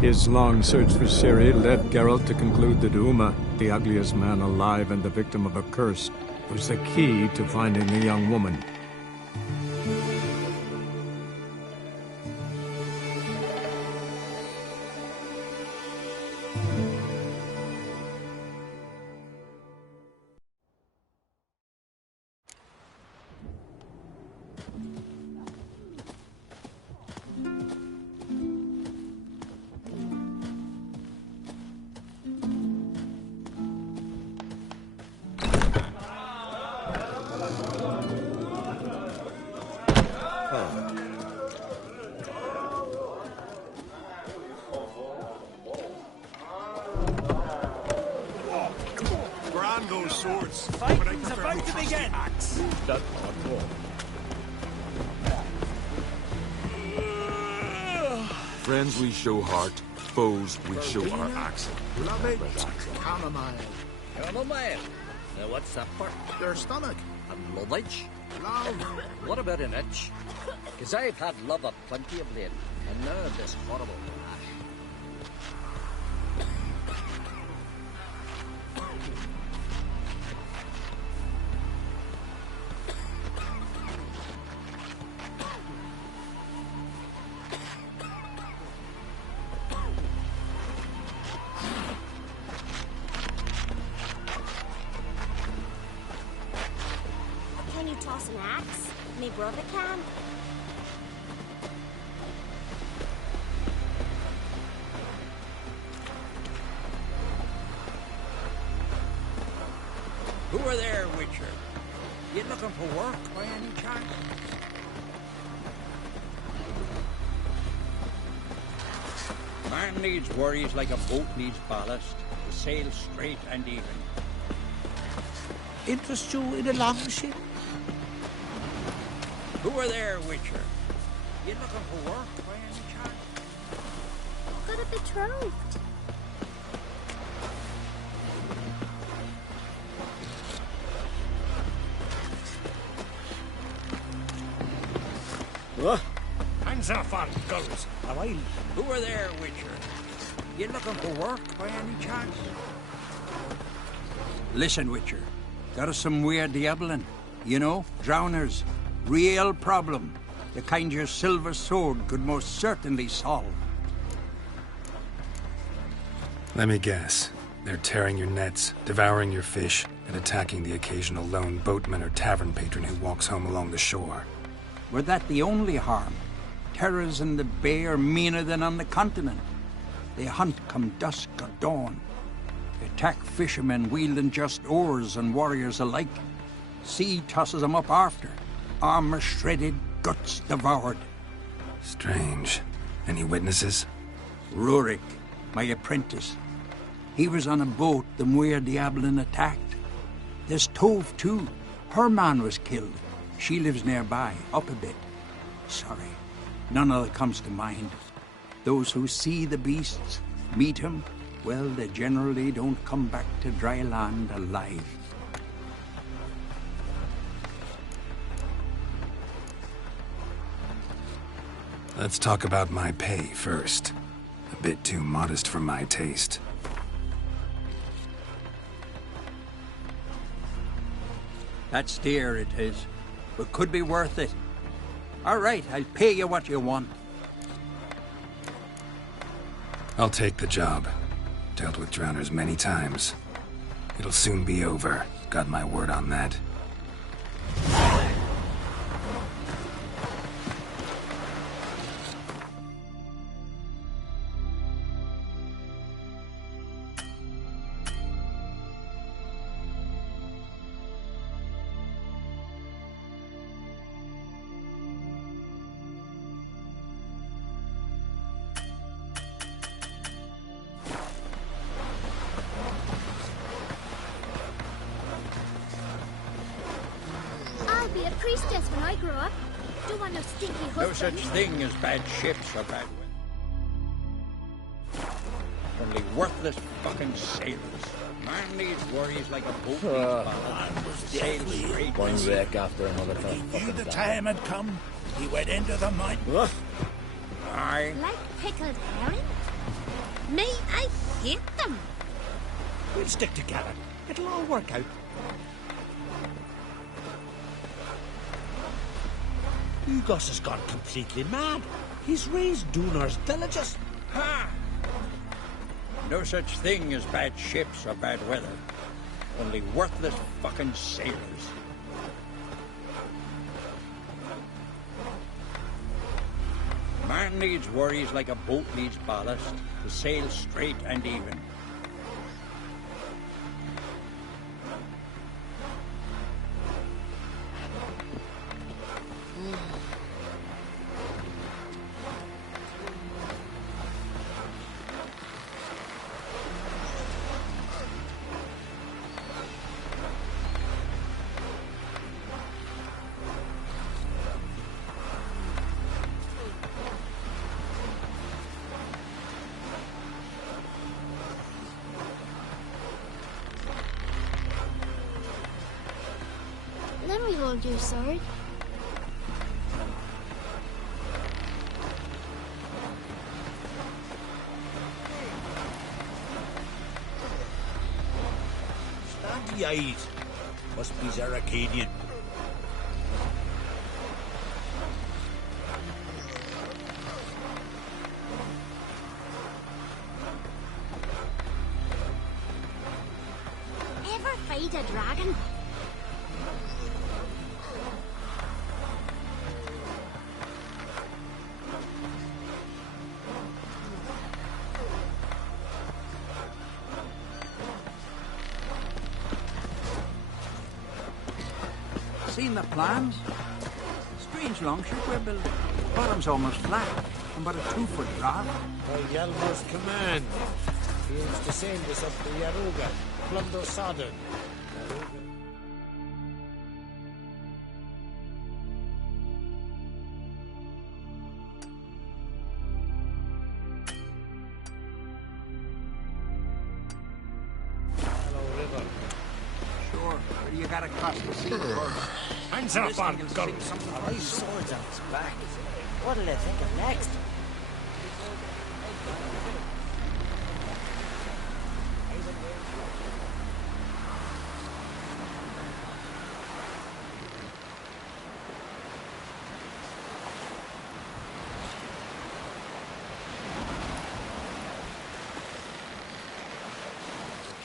His long search for Ciri led Geralt to conclude that Uma, the ugliest man alive and the victim of a curse, was the key to finding the young woman. Swords. Fighting's about to begin. That's friends we show heart, foes we show our axe. Love it. Chamomile. Chamomile? Now what's that for? Your stomach. A love itch? Love. What about an itch? Because I've had love aplenty of late, and now this horrible rash. Can you toss an axe? Me brother can. Who are there, Witcher? You looking for work by any chance? Man needs worries like a boat needs ballast to sail straight and even. Interest you in a longship? Who are there, Witcher? You looking for work by any chance? Got a betrothed. What? Hands off on girls. Who are there, Witcher? You looking for work by any chance? Listen, Witcher. Got us some weird diabling. You know, drowners. Real problem. The kind your silver sword could most certainly solve. Let me guess. They're tearing your nets, devouring your fish, and attacking the occasional lone boatman or tavern patron who walks home along the shore. Were that the only harm? Terrors in the bay are meaner than on the continent. They hunt come dusk or dawn. They attack fishermen wielding just oars and warriors alike. Sea tosses them up after. Armor shredded, guts devoured. Strange. Any witnesses? Rurik, my apprentice. He was on a boat the Muir Diablin attacked. There's Tove, too. Her man was killed. She lives nearby, up a bit. Sorry, none of it comes to mind. Those who see the beasts, meet him, well, they generally don't come back to dry land alive. Let's talk about my pay first. A bit too modest for my taste. That's dear, it is, but could be worth it. All right, I'll pay you what you want. I'll take the job. Dealt with drowners many times. It'll soon be over. Got my word on that. I'll be a priestess when I grow up. Don't want no stinky husband. No such thing as bad ships or bad weather. Only worthless fucking sailors. Man needs worries like a boat needs ballast. Sail straight. One wreck after another. He knew the time had come. He went into the mine. Aye. Like pickled herring? Me, I hate them. We'll stick together. It'll all work out. Ugos has gone completely mad. He's raised Dunar's villages. Ha! No such thing as bad ships or bad weather. Only worthless fucking sailors. Man needs worries like a boat needs ballast to sail straight and even. Let me hold your sword. Standy-eyed. Must be Zaracadian. Ever fight a dragon? Seen the plans? Strange longship we're building. Bottom's almost flat, and but a 2-foot drop. By Yalmo's command, he aims to send us up the Yaruga, plunder Sodden. Sure, but you gotta cross the sea first. Hands up on guns! His sword's on his back. What'll they think of next?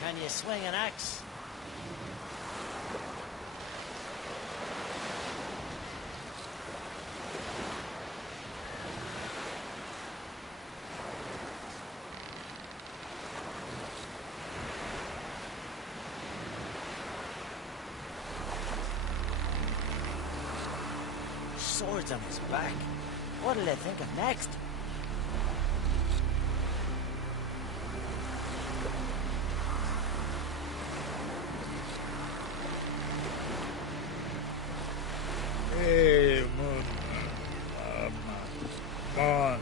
Can you swing an axe? Swords on his back. What'll they think of next? Hey, Moon. Gone.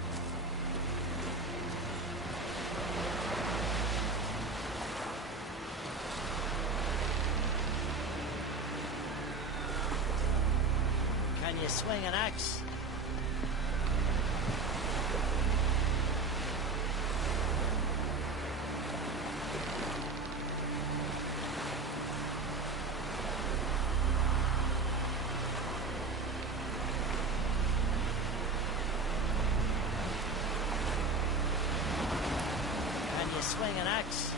Can you swing an axe? Can you swing an axe?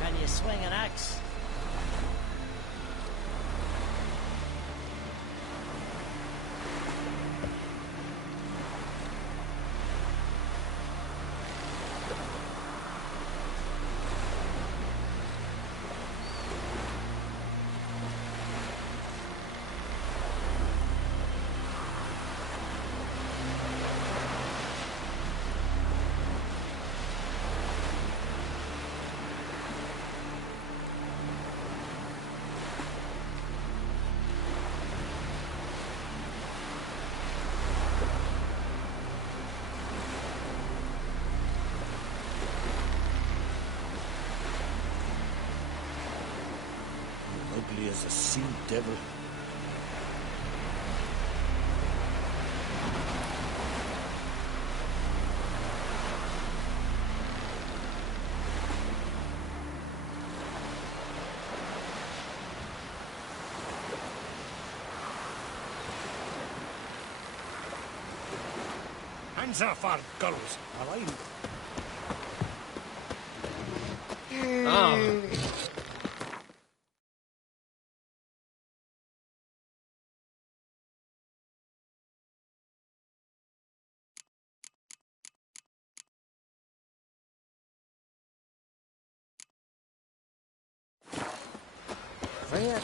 Can you swing an axe? It's a sea devil. Hands off our girls, all right? Fair.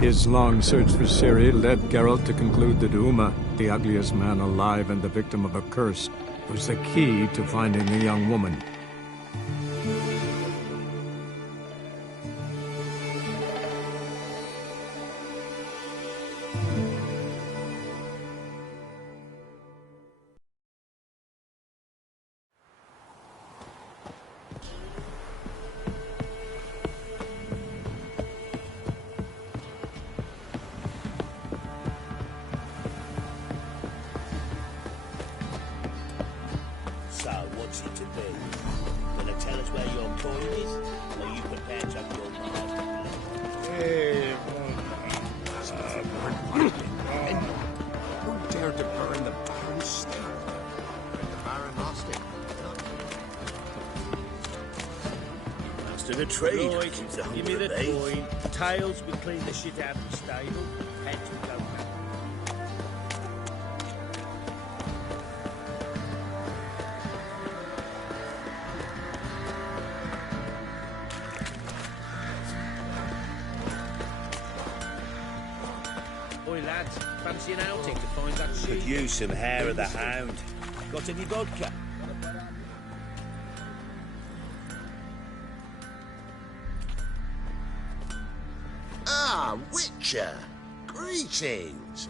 His long search for Ciri led Geralt to conclude that Uma, the ugliest man alive and the victim of a curse, was the key to finding the young woman. So, what's it to be? Gonna tell us where your coin is? Or are you prepared to have your master? Hey, Who dared to burn the Baron's stake? The Baron lost it. Master of the trade. Right, give me the coin. Tails, we clean the shit out of the stable. Heads, we go back. Oi, lads, fancy an outing to find that sheep? Could use some hair of the hound. Got any vodka? Ah, Witcher! Greetings!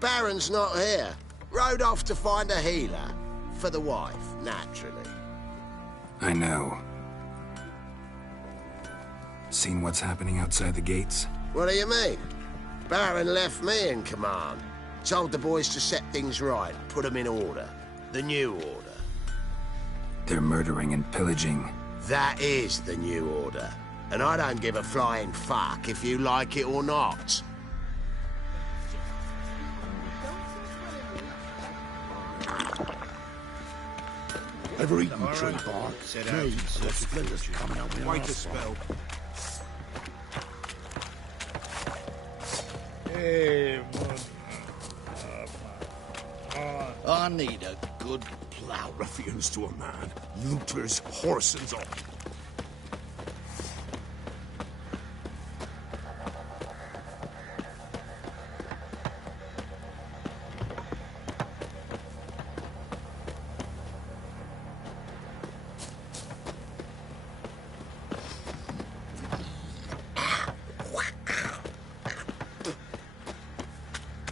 Baron's not here. Rode off to find a healer. For the wife, naturally. I know. Seen what's happening outside the gates? What do you mean? Baron left me in command. Told the boys to set things right, put them in order. The new order. They're murdering and pillaging. That is the new order. And I don't give a flying fuck if you like it or not. Ever eaten tree bark? Caves, the splinters coming out with Quite a spell. Hey, I need a good plough. Ruffians to a man. Looters, horses all.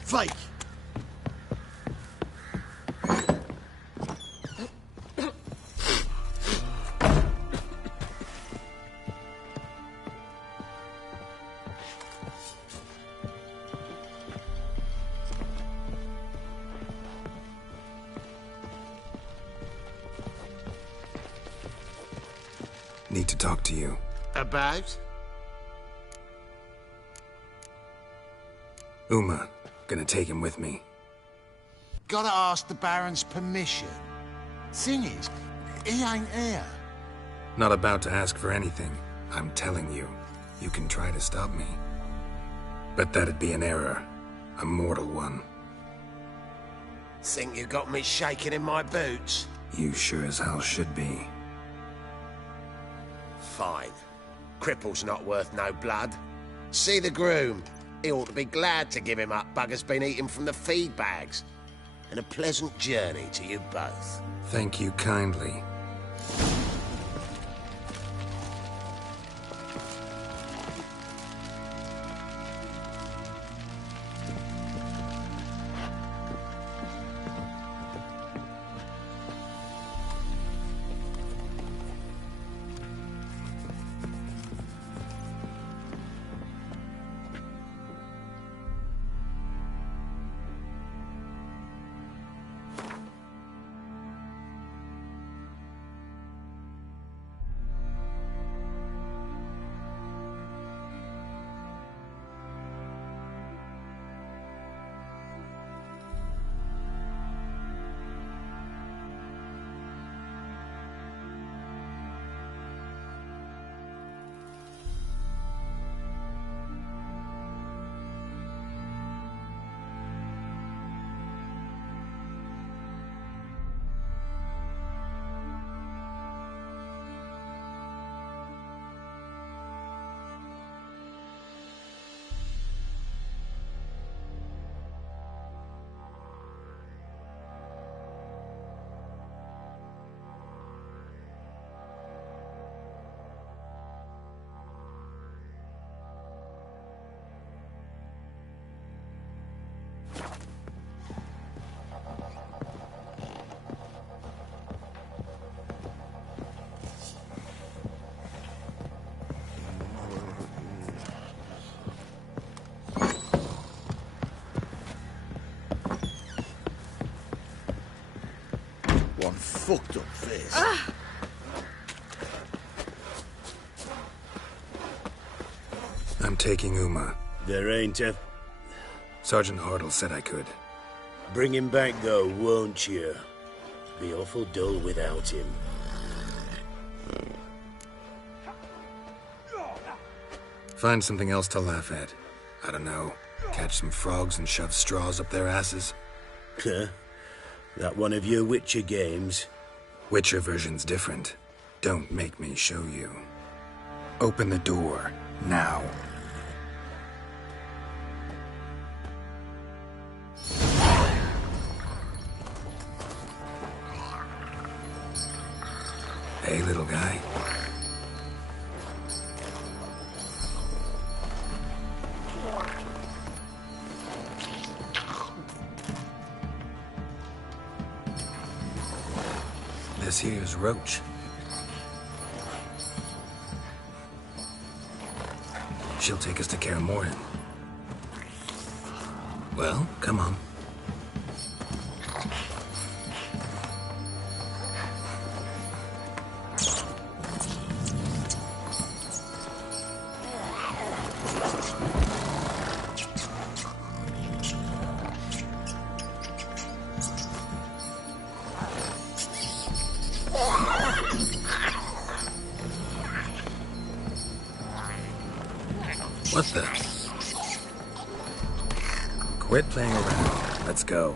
Fake! Need to talk to you. About? Uma. Gonna take him with me. Gotta ask the Baron's permission. Thing is, he ain't here. Not about to ask for anything. I'm telling you, you can try to stop me. But that'd be an error. A mortal one. Think you got me shaking in my boots? You sure as hell should be. Fine. Cripple's not worth no blood. See the groom. He ought to be glad to give him up. Bugger's been eating from the feed bags. And a pleasant journey to you both. Thank you kindly. One fucked up face. I'm taking Uma. There ain't a... Sergeant Hartle said I could. Bring him back, though, won't you? Be awful dull without him. Find something else to laugh at. I don't know. Catch some frogs and shove straws up their asses. Huh? That one of your Witcher games? Witcher version's different. Don't make me show you. Open the door, now. Hey, little guy. This here's Roach. She'll take us to Kaer Morhen. Well, come on. What the? Quit playing around. Let's go.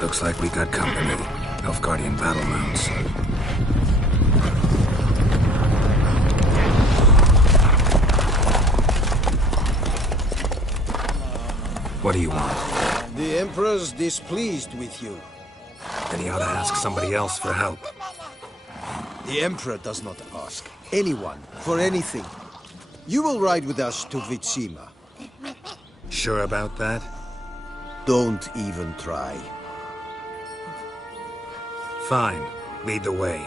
Looks like we got company. Nilfgaardian battle mounts. What do you want? The Emperor's displeased with you. Then he ought to ask somebody else for help. The Emperor does not ask anyone for anything. You will ride with us to Vitsima. Sure about that? Don't even try. Fine. Lead the way.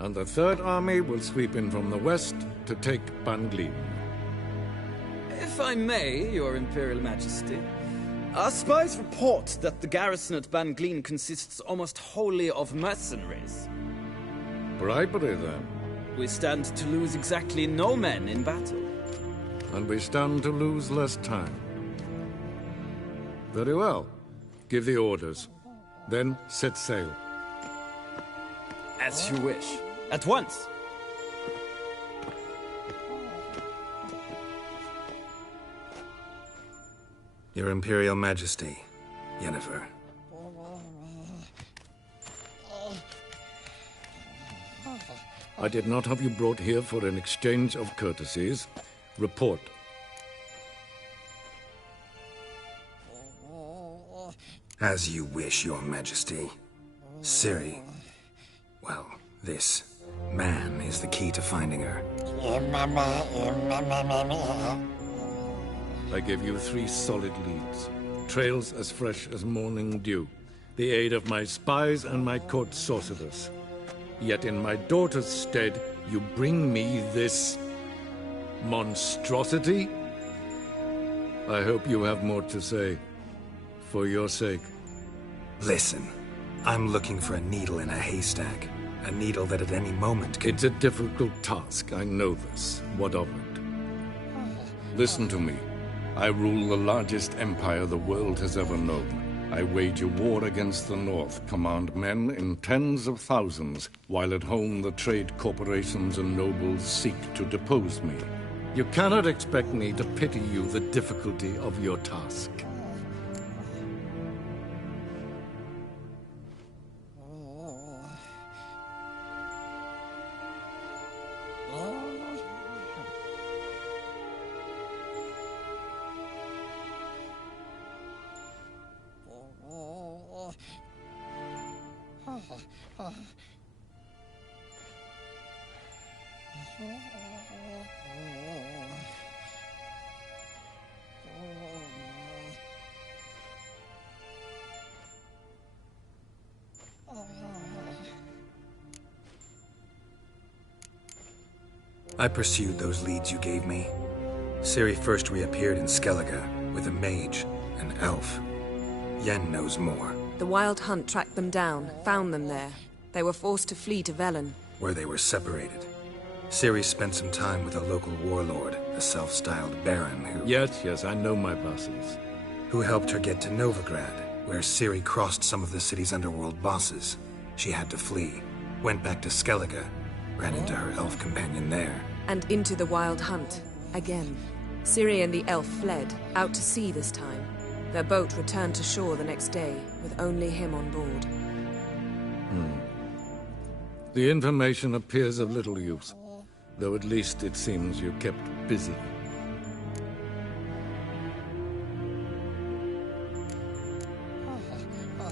and the Third Army will sweep in from the west to take Banglin. If I may, Your Imperial Majesty, our spies report that the garrison at Banglin consists almost wholly of mercenaries. Bribery, then. We stand to lose exactly no men in battle. And we stand to lose less time. Very well. Give the orders. Then set sail. As you wish. At once! Your Imperial Majesty, Yennefer. I did not have you brought here for an exchange of courtesies. Report. As you wish, Your Majesty. Ciri. Well, this man is the key to finding her. I gave you 3 solid leads. Trails as fresh as morning dew. The aid of my spies and my court sorcerers. Yet in my daughter's stead, you bring me this monstrosity? I hope you have more to say. For your sake. Listen, I'm looking for a needle in a haystack. A needle that at any moment can... It's a difficult task, I know this. What of it? Listen to me. I rule the largest empire the world has ever known. I wage a war against the North, command men in tens of thousands, while at home the trade corporations and nobles seek to depose me. You cannot expect me to pity you the difficulty of your task. I pursued those leads you gave me. Ciri first reappeared in Skellige with a mage, an elf. Yen knows more. The Wild Hunt tracked them down, found them there. They were forced to flee to Velen, where they were separated. Ciri spent some time with a local warlord, a self-styled baron who... Yes, I know my vassals. Who helped her get to Novigrad, where Ciri crossed some of the city's underworld bosses. She had to flee, went back to Skellige, ran into her elf companion there. and into the Wild Hunt, again. Ciri and the elf fled, out to sea this time. Their boat returned to shore the next day, with only him on board. The information appears of little use, though at least it seems you kept busy.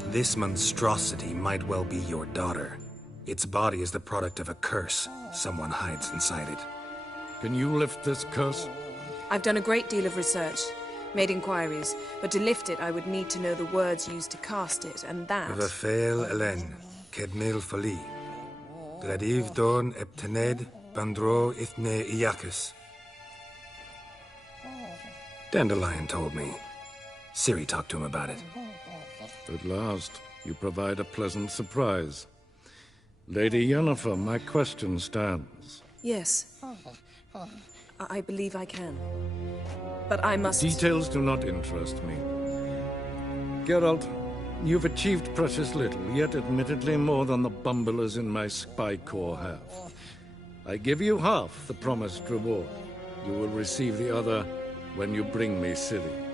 This monstrosity might well be your daughter. Its body is the product of a curse. Someone hides inside it. Can you lift this curse? I've done a great deal of research, made inquiries, but to lift it I would need to know the words used to cast it, and that... Vafael Elen, Kedmil Fali. Gladiv Dorn Eptened, Bandro Ithne Iacus. Dandelion told me. Ciri talked to him about it. At last, you provide a pleasant surprise. Lady Yennefer, my question stands. Yes. I believe I can. But I must... Details do not interest me. Geralt, you've achieved precious little, yet admittedly more than the bumblers in my spy corps have. I give you half the promised reward. You will receive the other when you bring me Ciri.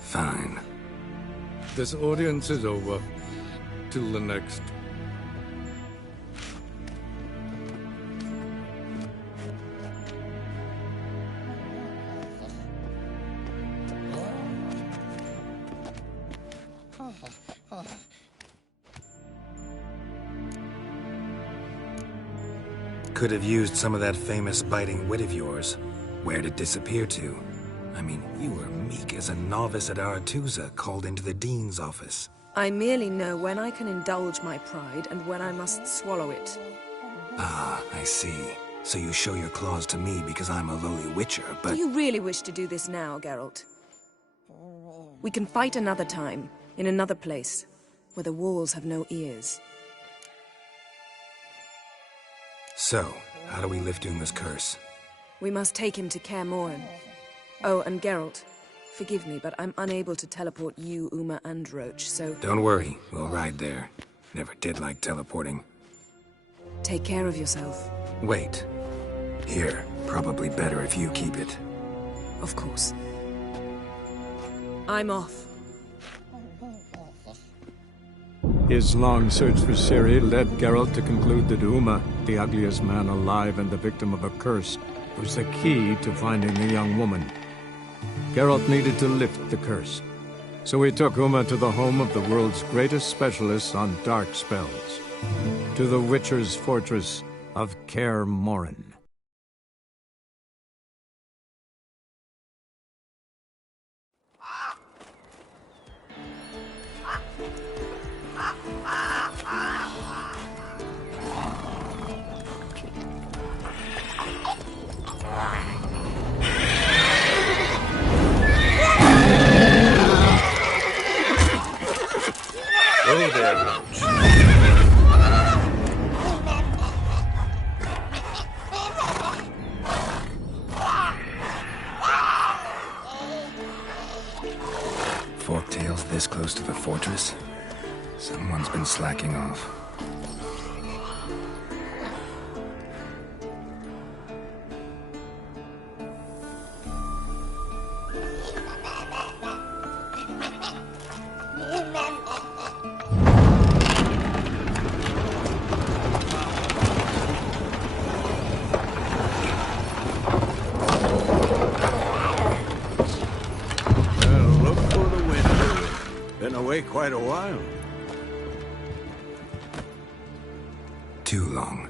Fine. This audience is over. Till the next. Could have used some of that famous biting wit of yours. Where'd it disappear to? I mean, you were meek as a novice at Aretusa called into the Dean's office. I merely know when I can indulge my pride and when I must swallow it. Ah, I see. So you show your claws to me because I'm a lowly witcher, but... Do you really wish to do this now, Geralt? We can fight another time, in another place, where the walls have no ears. So, how do we lift Uma's curse? We must take him to Kaer Morhen. Oh, and Geralt, forgive me, but I'm unable to teleport you, Uma, and Roach, so... Don't worry, we'll ride there. Never did like teleporting. Take care of yourself. Wait. Here, probably better if you keep it. Of course. I'm off. His long search for Ciri led Geralt to conclude that Uma, the ugliest man alive and the victim of a curse, was the key to finding the young woman. Geralt needed to lift the curse, so he took Uma to the home of the world's greatest specialists on dark spells, to the Witcher's fortress of Kaer Morhen. Go there, Roach. Forktails this close to the fortress? Someone's been slacking off. Quite a while. Too long.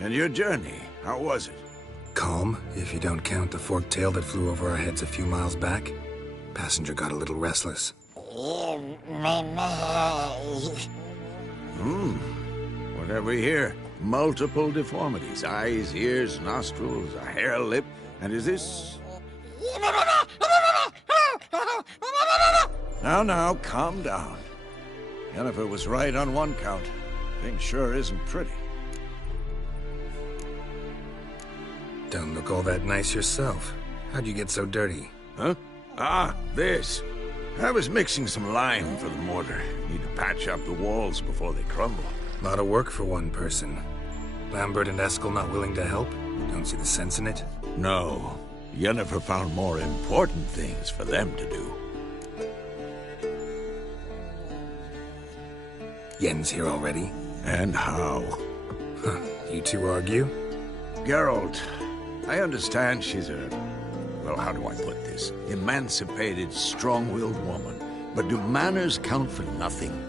And your journey, how was it? Calm, if you don't count the forked tail that flew over our heads a few miles back. Passenger got a little restless. What have we here? Multiple deformities. Eyes, ears, nostrils, a hair lip. And is this... Now, calm down. Yennefer was right on one count. Thing sure isn't pretty. Don't look all that nice yourself. How'd you get so dirty? Huh? Ah, this. I was mixing some lime for the mortar. Need to patch up the walls before they crumble. Lot of work for one person. Lambert and Eskel not willing to help? Don't see the sense in it? No. Yennefer found more important things for them to do. Yen's here already? And how? Huh. You two argue? Geralt, I understand she's a... well, how do I put this? Emancipated, strong-willed woman. But do manners count for nothing?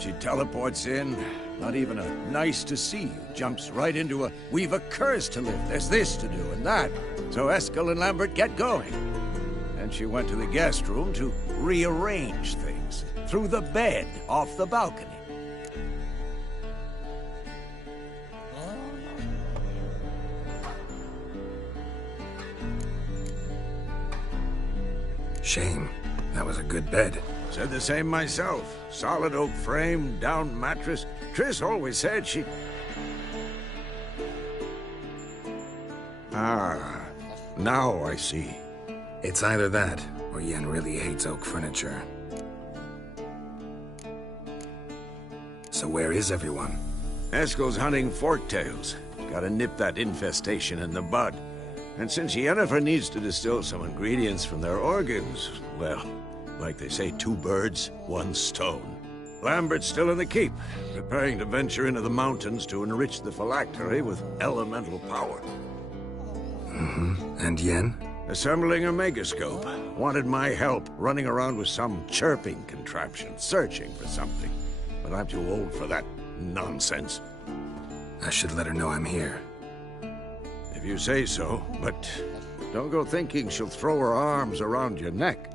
She teleports in, not even a nice to see you, jumps right into a, we've a curse to lift, there's this to do and that. So Eskel and Lambert get going. And she went to the guest room to rearrange things. Through the bed, off the balcony. Shame. That was a good bed. Said the same myself. Solid oak frame, down mattress. Triss always said she... Ah, now I see. It's either that, or Yen really hates oak furniture. So where is everyone? Eskel's hunting forktails. Gotta nip that infestation in the bud. And since Yennefer needs to distill some ingredients from their organs, well, like they say, 2 birds, 1 stone. Lambert's still in the keep, preparing to venture into the mountains to enrich the phylactery with elemental power. And Yen? Assembling a megascope. Wanted my help running around with some chirping contraption, searching for something. But I'm too old for that Nonsense. I should let her know I'm here. If you say so, but don't go thinking she'll throw her arms around your neck.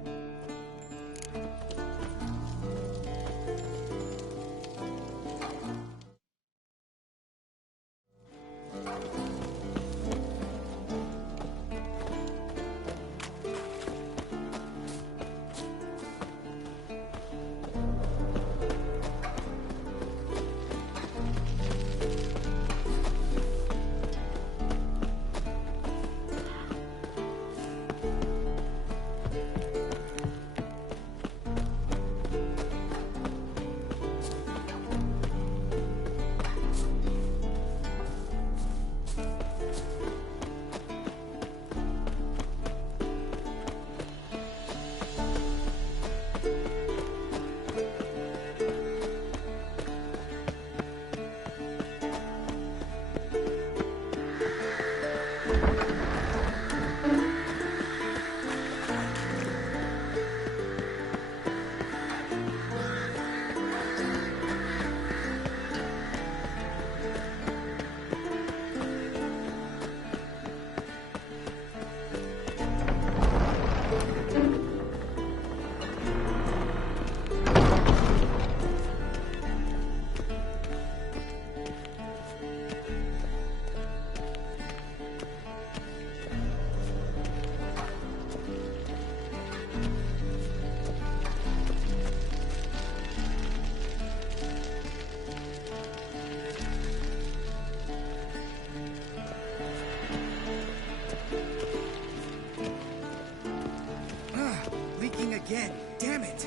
Again, damn it!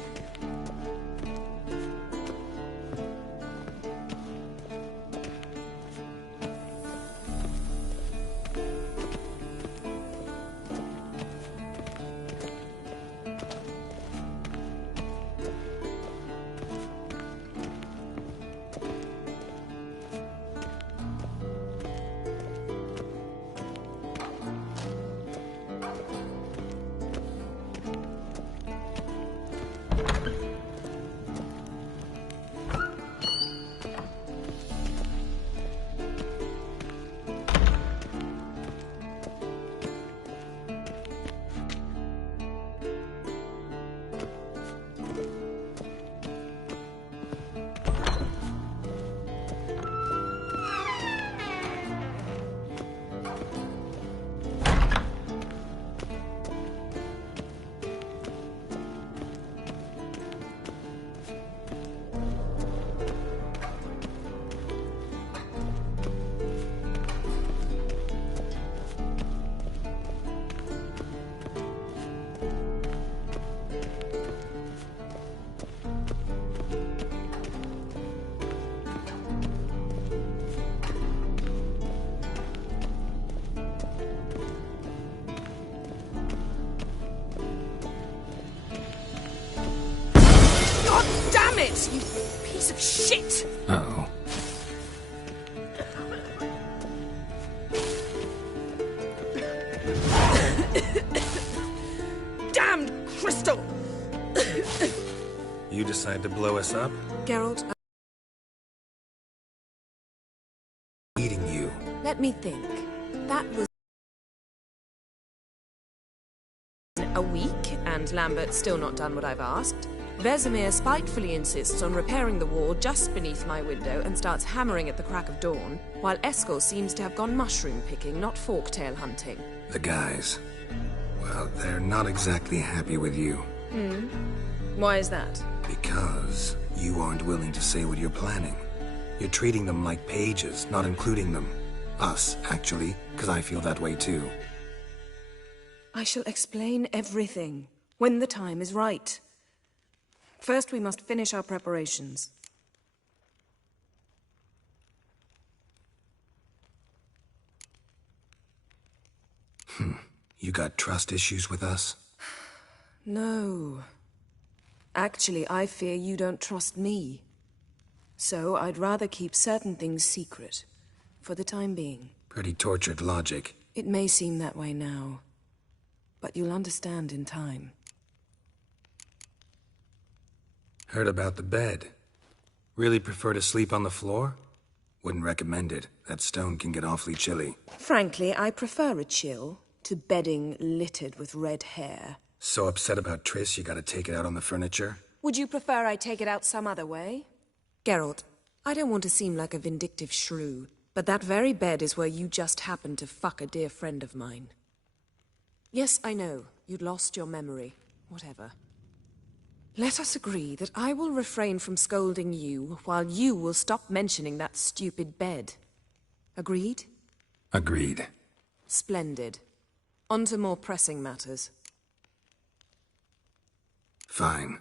You piece of shit! Uh-oh. Damned crystal! You decide to blow us up? Geralt, Eating you. let me think. That was a week, and Lambert's still not done what I've asked. Vesemir spitefully insists on repairing the wall just beneath my window and starts hammering at the crack of dawn, while Eskel seems to have gone mushroom picking, not forktail hunting. The guys. Well, they're not exactly happy with you. Why is that? Because you aren't willing to say what you're planning. You're treating them like pages, not including them. Us, actually, because I feel that way too. I shall explain everything, when the time is right. First, we must finish our preparations. You got trust issues with us? No. Actually, I fear you don't trust me. So, I'd rather keep certain things secret, for the time being. Pretty tortured logic. It may seem that way now, but you'll understand in time. Heard about the bed. Really prefer to sleep on the floor? Wouldn't recommend it. That stone can get awfully chilly. Frankly, I prefer a chill to bedding littered with red hair. So upset about Triss, you gotta take it out on the furniture? Would you prefer I take it out some other way? Geralt, I don't want to seem like a vindictive shrew, but that very bed is where you just happened to fuck a dear friend of mine. Yes, I know, you'd lost your memory. Whatever. Let us agree that I will refrain from scolding you, while you will stop mentioning that stupid bed. Agreed? Agreed. Splendid. On to more pressing matters. Fine.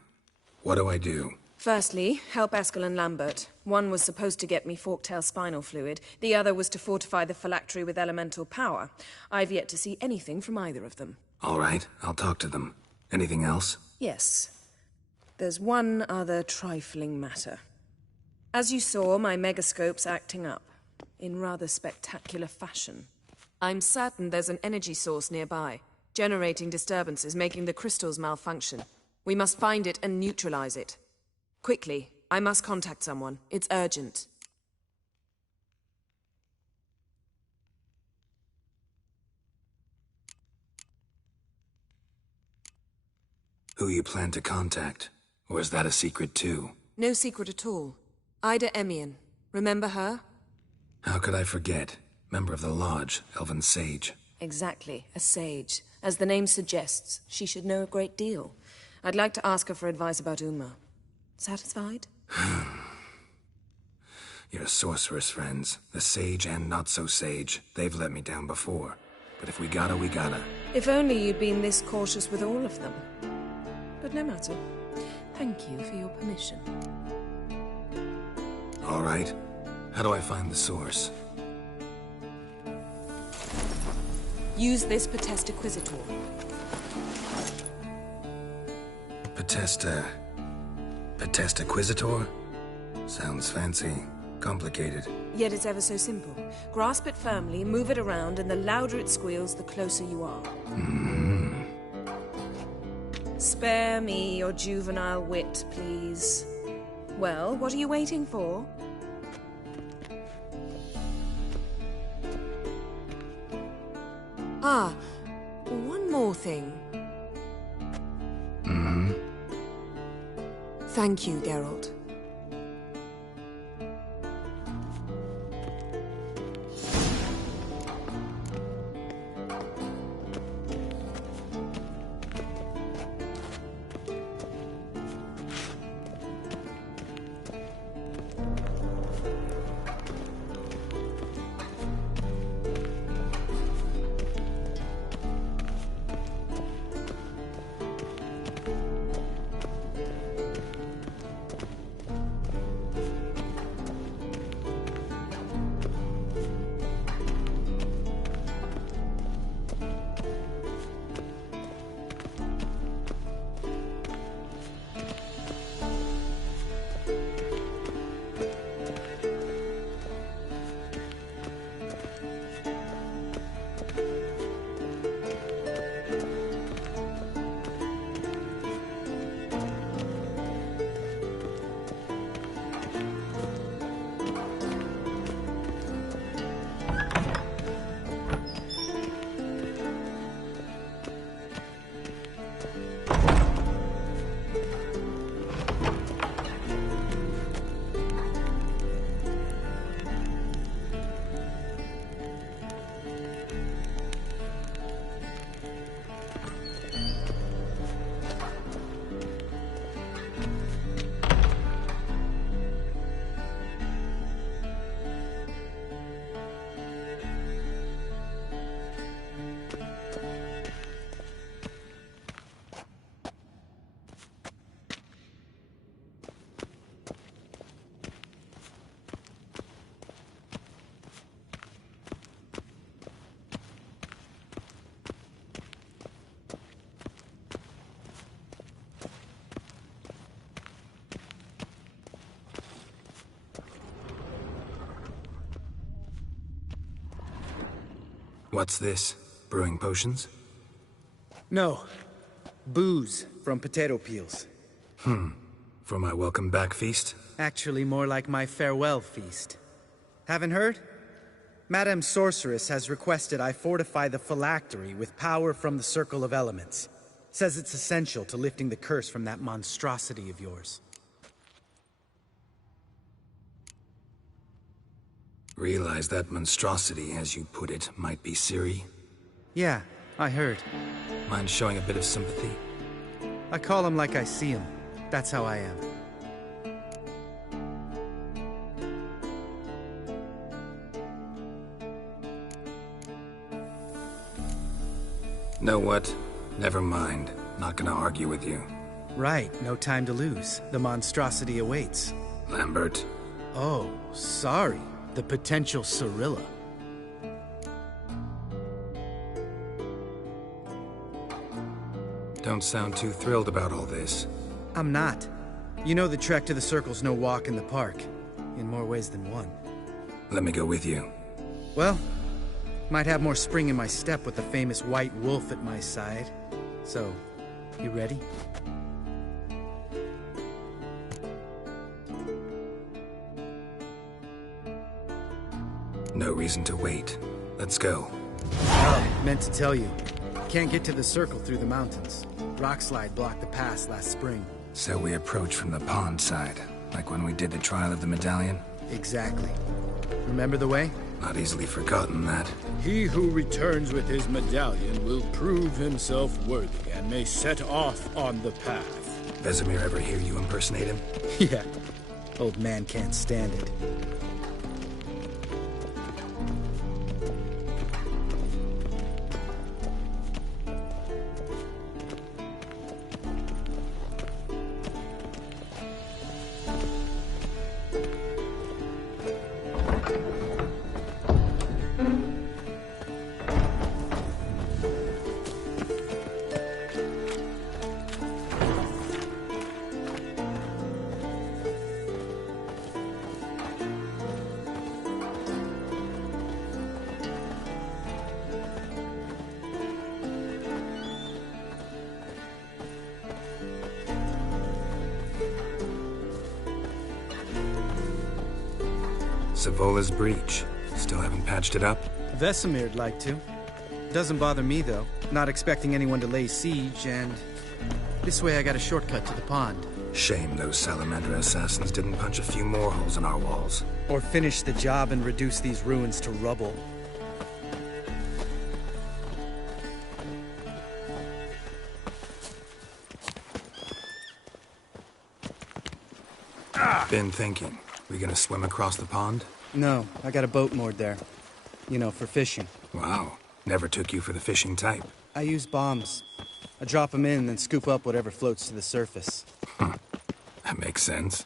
What do I do? Firstly, help Eskel and Lambert. One was supposed to get me forktail spinal fluid, the other was to fortify the phylactery with elemental power. I've yet to see anything from either of them. All right, I'll talk to them. Anything else? Yes. There's one other trifling matter. As you saw, my megascope's acting up, in rather spectacular fashion. I'm certain there's an energy source nearby, generating disturbances, making the crystals malfunction. We must find it and neutralize it. Quickly, I must contact someone. It's urgent. Who you plan to contact? Or is that a secret too? No secret at all. Ida Emian. Remember her? How could I forget? Member of the Lodge, Elven Sage. Exactly, a sage. As the name suggests, she should know a great deal. I'd like to ask her for advice about Uma. Satisfied? Your sorceress friends, the sage and not-so-sage, they've let me down before. But if we gotta, we gotta. If only you'd been this cautious with all of them. But no matter. Thank you for your permission. All right. How do I find the source? Use this Potesta Quisitor. Potesta Quisitor? Sounds fancy. Complicated. Yet it's ever so simple. Grasp it firmly, move it around, and the louder it squeals, the closer you are. Spare me your juvenile wit, please. Well, what are you waiting for? Ah, one more thing. Thank you, Geralt. What's this? Brewing potions? No. Booze from potato peels. For my welcome back feast? Actually, more like my farewell feast. Haven't heard? Madame Sorceress has requested I fortify the phylactery with power from the Circle of Elements. Says it's essential to lifting the curse from that monstrosity of yours. Realize that monstrosity, as you put it, might be Ciri? Yeah, I heard. Mind showing a bit of sympathy? I call him like I see him. That's how I am. Know what? Never mind. Not gonna argue with you. Right, no time to lose. The monstrosity awaits. Lambert. Oh, sorry. The potential Cirilla. Don't sound too thrilled about all this. I'm not. You know the trek to the Circle's no walk in the park. In more ways than one. Let me go with you. Well, might have more spring in my step with the famous white wolf at my side. So, you ready? No reason to wait. Let's go. Oh, meant to tell you. Can't get to the Circle through the mountains. Rockslide blocked the pass last spring. So we approach from the pond side, like when we did the trial of the medallion? Exactly. Remember the way? Not easily forgotten, that. He who returns with his medallion will prove himself worthy and may set off on the path. Vesemir ever hear you impersonate him? Yeah. Old man can't stand it. Savola's breach. Still haven't patched it up? Vesemir'd like to. Doesn't bother me, though. Not expecting anyone to lay siege, and this way I got a shortcut to the pond. Shame those Salamander assassins didn't punch a few more holes in our walls. Or finish the job and reduce these ruins to rubble. Been thinking. We gonna swim across the pond? No, I got a boat moored there. You know, for fishing. Wow. Never took you for the fishing type. I use bombs. I drop them in and then scoop up whatever floats to the surface. That makes sense.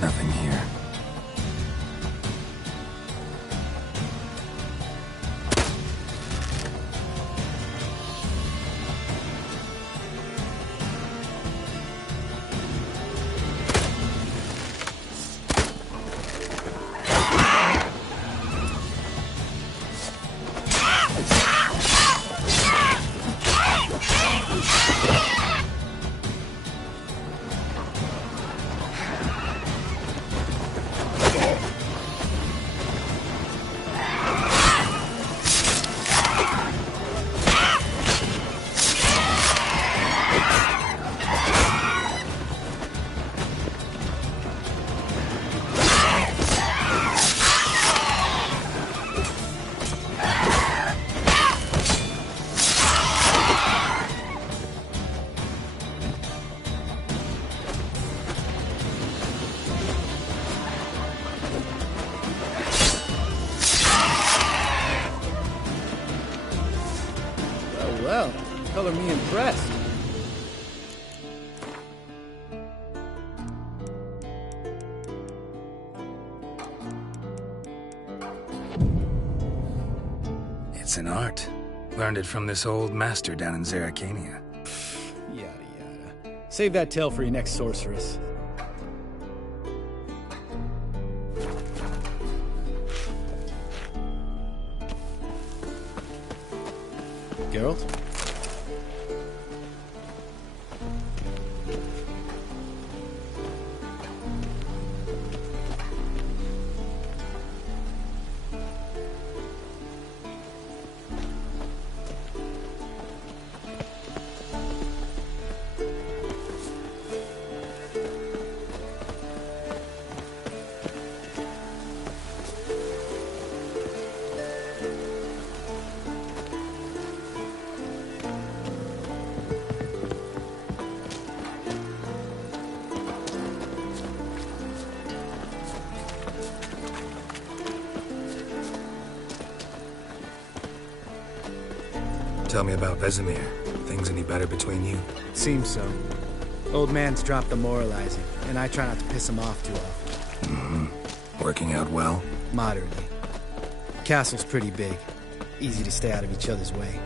Nothing here. color me impressed. It's an art. Learned it from this old master down in Zeracania. Yada yada. Save that tale for your next sorceress. Geralt? Tell me about Vesemir. Things any better between you? Seems so. Old man's dropped the moralizing, and I try not to piss him off too often. Mm-hmm. Working out well? Moderately. Castle's pretty big. Easy to stay out of each other's way.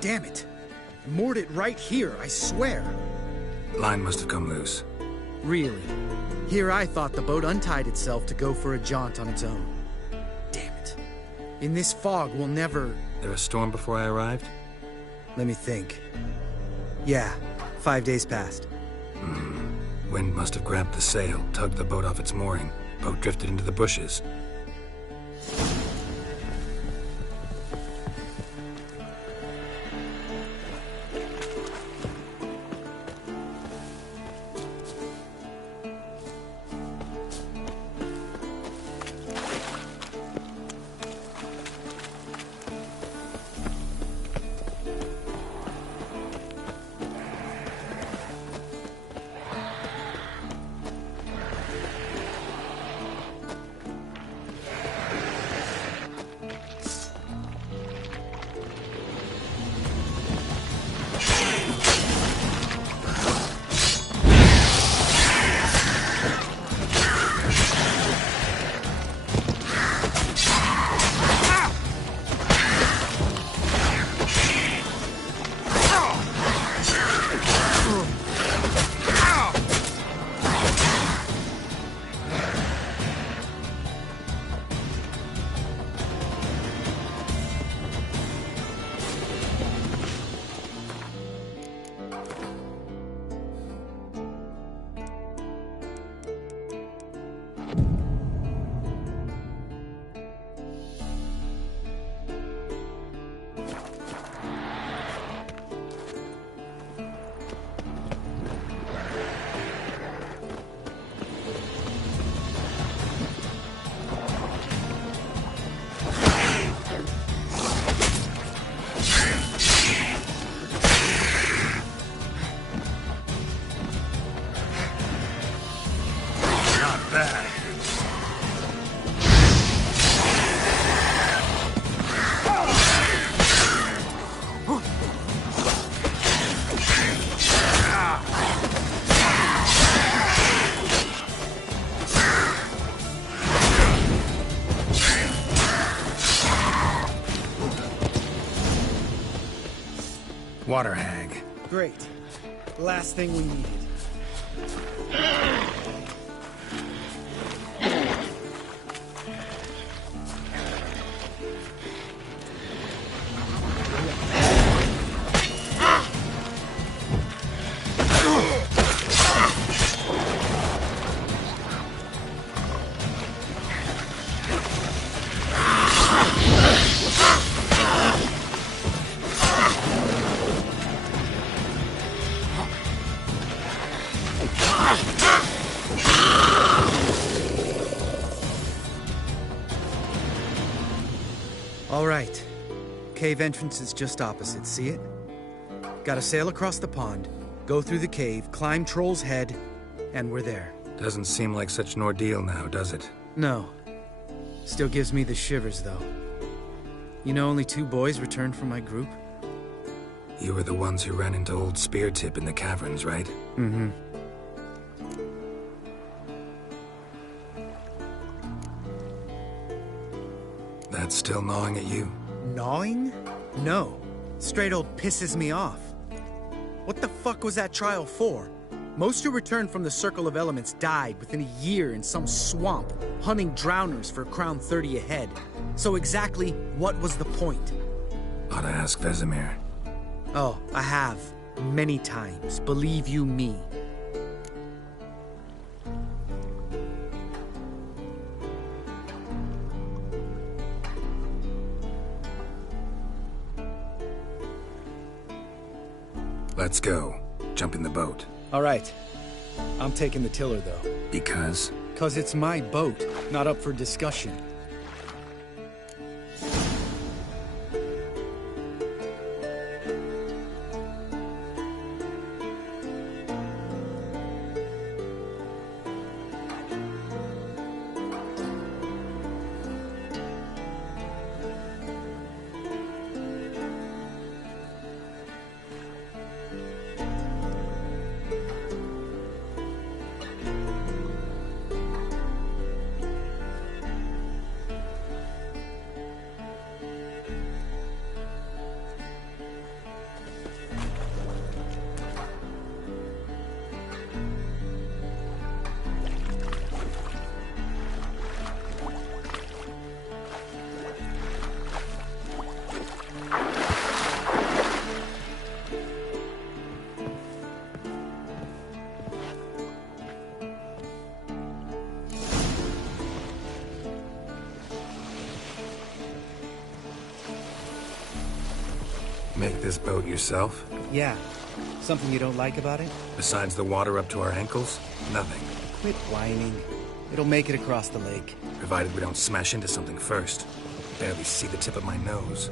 Damn it! I moored it right here, I swear. Line must have come loose. Really? Here I thought the boat untied itself to go for a jaunt on its own. Damn it. In this fog, we'll never... There a storm before I arrived? Let me think. Yeah, 5 days passed. Wind must have grabbed the sail, tugged the boat off its mooring. Boat drifted into the bushes. Water hag. Great. Last thing we needed. All right. Cave entrance is just opposite, see it? Gotta sail across the pond, go through the cave, climb Troll's Head, and we're there. Doesn't seem like such an ordeal now, does it? No. Still gives me the shivers, though. You know only 2 boys returned from my group? You were the ones who ran into old Speartip in the caverns, right? Mm-hmm. That's still gnawing at you? Gnawing? No. Straight old pisses me off. What the fuck was that trial for? Most who returned from the Circle of Elements died within a year in some swamp, hunting drowners for crown 30 a head. So exactly what was the point? Ought to ask Vesemir. Oh, I have. Many times, believe you me. Let's go. Jump in the boat. All right. I'm taking the tiller, though. Because? 'Cause it's my boat, not up for discussion. Make this boat yourself? Yeah. Something you don't like about it? Besides the water up to our ankles? Nothing. Quit whining. It'll make it across the lake. Provided we don't smash into something first. Barely see the tip of my nose.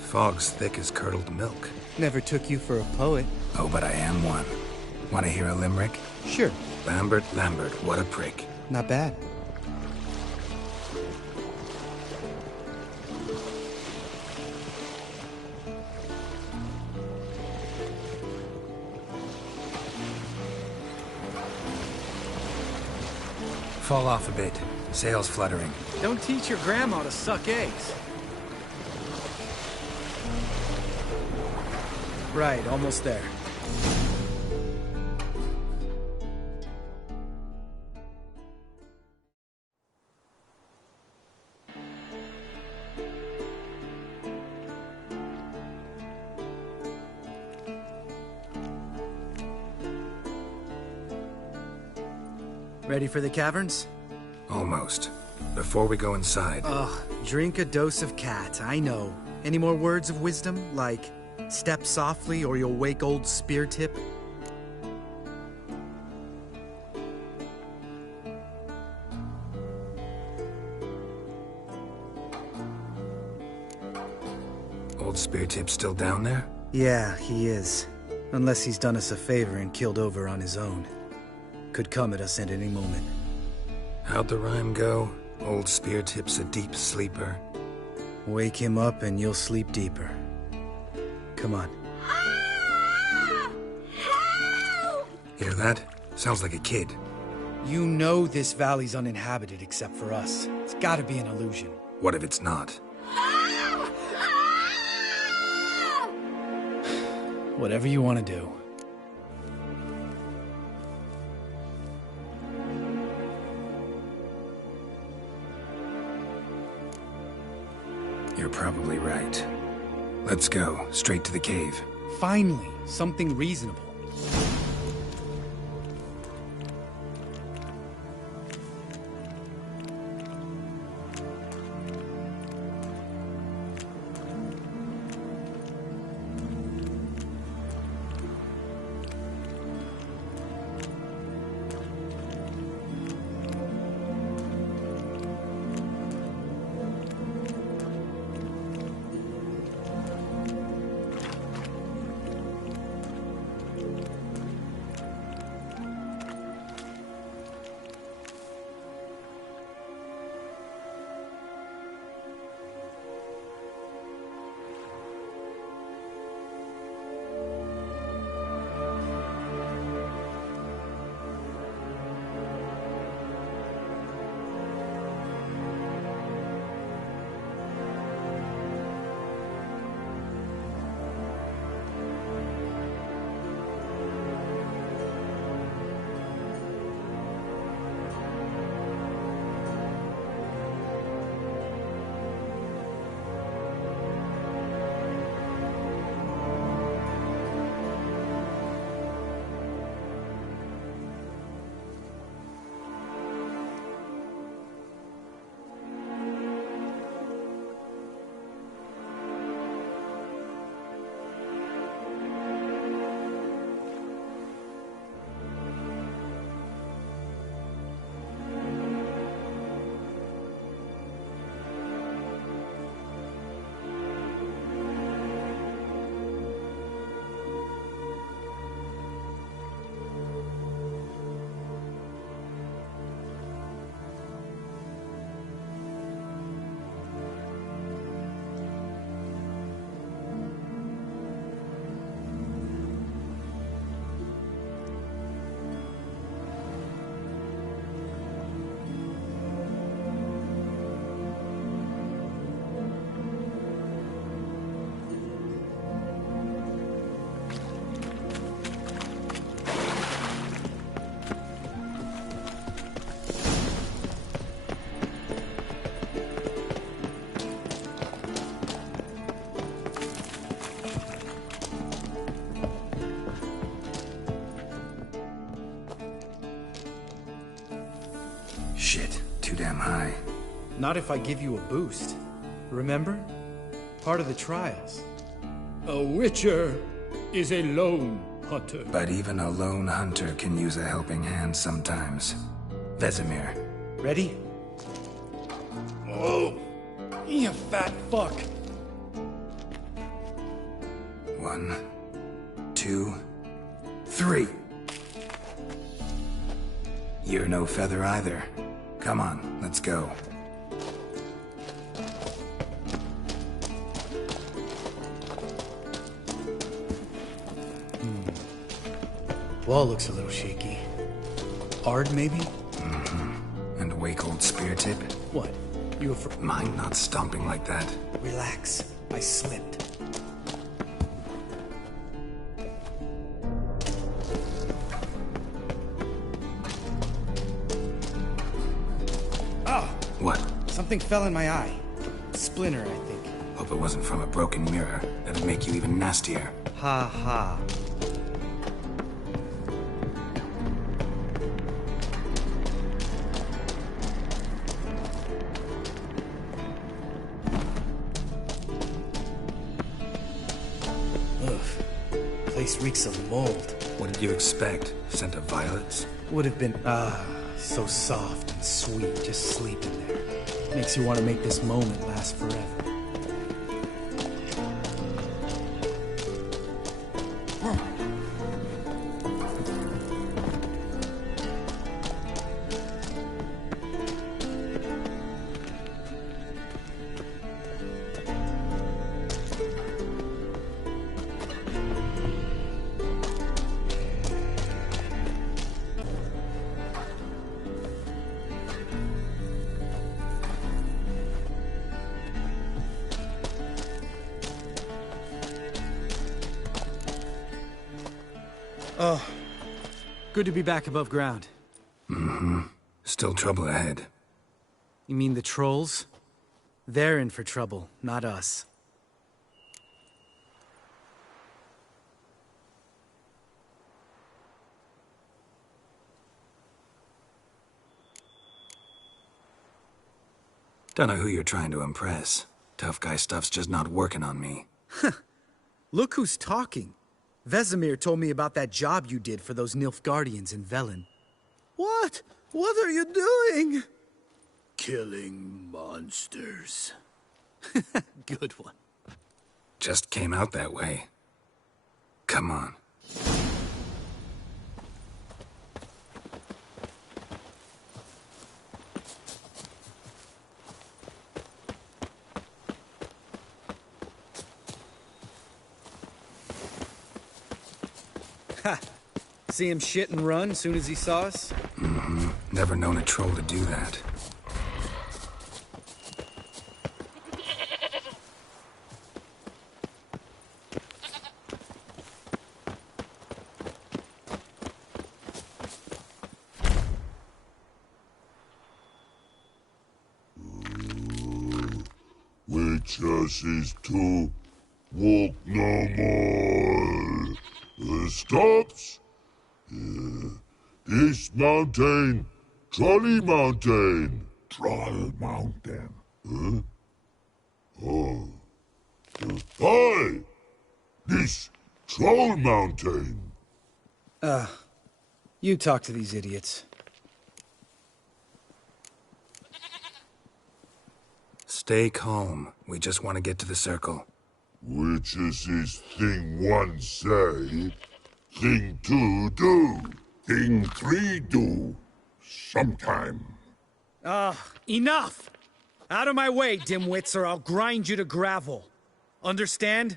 Fog's thick as curdled milk. Never took you for a poet. Oh, but I am one. Want to hear a limerick? Sure. Lambert, Lambert, what a prick. Not bad. Fall off a bit. Sails fluttering. Don't teach your grandma to suck eggs. Right, almost there. Ready for the caverns? Almost. Before we go inside... Ugh, drink a dose of cat, I know. Any more words of wisdom, like, step softly or you'll wake old Speartip? Old Speartip's still down there? Yeah, he is. Unless he's done us a favor and killed over on his own. Could come at us at any moment. How'd the rhyme go? Old Speartip's a deep sleeper. Wake him up and you'll sleep deeper. Come on. Hear that? Sounds like a kid. You know this valley's uninhabited except for us. It's gotta be an illusion. What if it's not? Whatever you want to do. You're probably right. Let's go, straight to the cave. Finally, something reasonable. Shit, too damn high. Not if I give you a boost. Remember? Part of the trials. A witcher is a lone hunter. But even a lone hunter can use a helping hand sometimes. Vesemir. Ready? Oh, you fat fuck. 1, 2, 3. You're no feather either. Come on, let's go. Wall looks a little shaky. Hard, maybe? And a wake-old spear tip? What? You Mind not stomping like that. Relax. I slipped. Oh! What? Something fell in my eye. Splinter, I think. Hope it wasn't from a broken mirror. That'd make you even nastier. Ha ha. Place reeks of mold. What did you expect? Scent of violets? Would have been, so soft and sweet, just sleeping there. Makes you want to make this moment last forever. Oh, good to be back above ground. Mm-hmm. Still trouble ahead. You mean the trolls? They're in for trouble, not us. Don't know who you're trying to impress. Tough guy stuff's just not working on me. Look who's talking. Vesemir told me about that job you did for those Nilfgaardians in Velen. What? What are you doing? Killing monsters. Good one. Just came out that way. Come on. Ha! See him shit and run as soon as he saw us? Mm-hmm. Never known a troll to do that. Witches is to walk no more. Stops. This mountain, Trolley Mountain. Troll Mountain. Huh? Oh. Hi! This Troll Mountain. You talk to these idiots. Stay calm. We just want to get to the circle. Witches is thing one say, thing two do, thing three do, sometime. Enough! Out of my way, dimwits, or I'll grind you to gravel. Understand?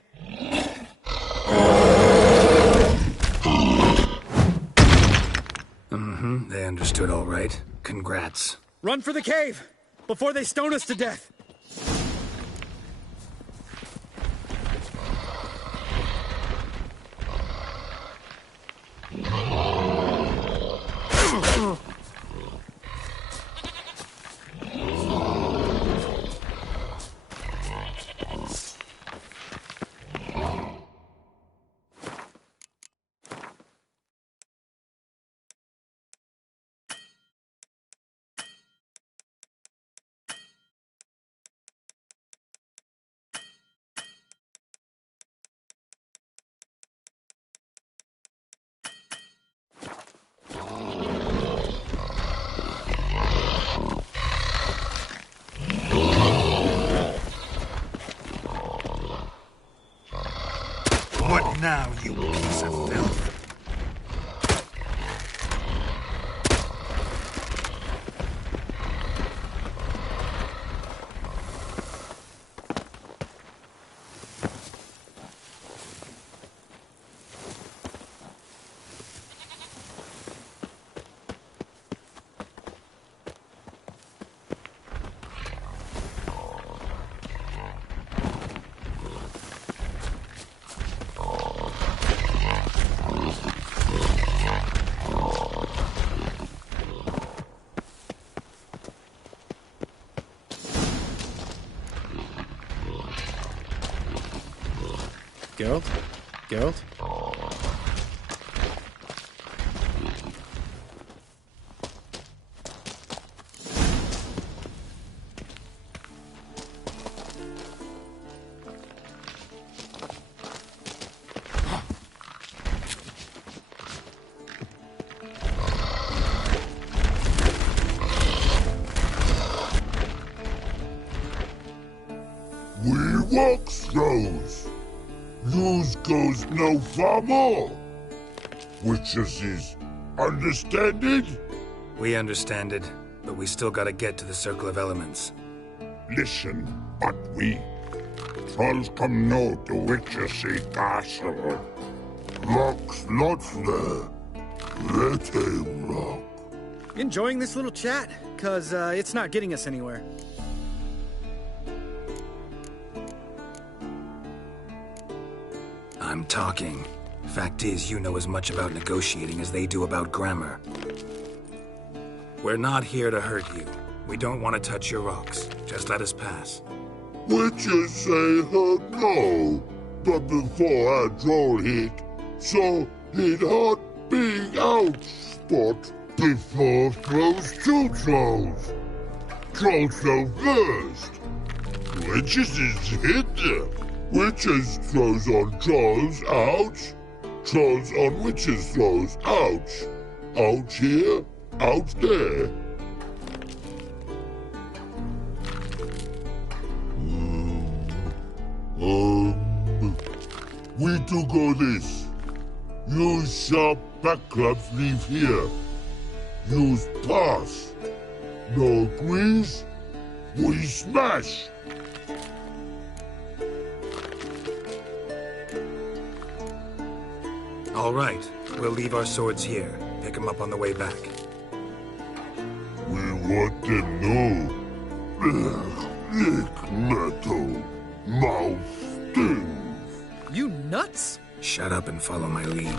Mm-hmm, they understood all right. Congrats. Run for the cave! Before they stone us to death! What now, you piece of filth? Geralt? Geralt? We walks those. Yous goes no far more. Witches is understanded? We understand it, but we still gotta get to the Circle of Elements. Listen, but we trolls come no to Witches castle. Rocks not there. Let a rock. Enjoying this little chat? 'Cause it's not getting us anywhere. I'm talking. Fact is, you know as much about negotiating as they do about grammar. We're not here to hurt you. We don't want to touch your rocks. Just let us pass. Witches say hurt no, but before our troll hit, so he'd hurt being out spot before throws two trolls. Trolls go first. Witches is hit them. Witches throws on trolls, ouch. Trolls on witches throws, ouch. Ouch here, ouch there. We do go this. Use sharp backclaps leave here. Use pass. No agrees, we smash. All right, we'll leave our swords here. Pick them up on the way back. We want them know. Lick metal. Mouth stings. You nuts? Shut up and follow my lead.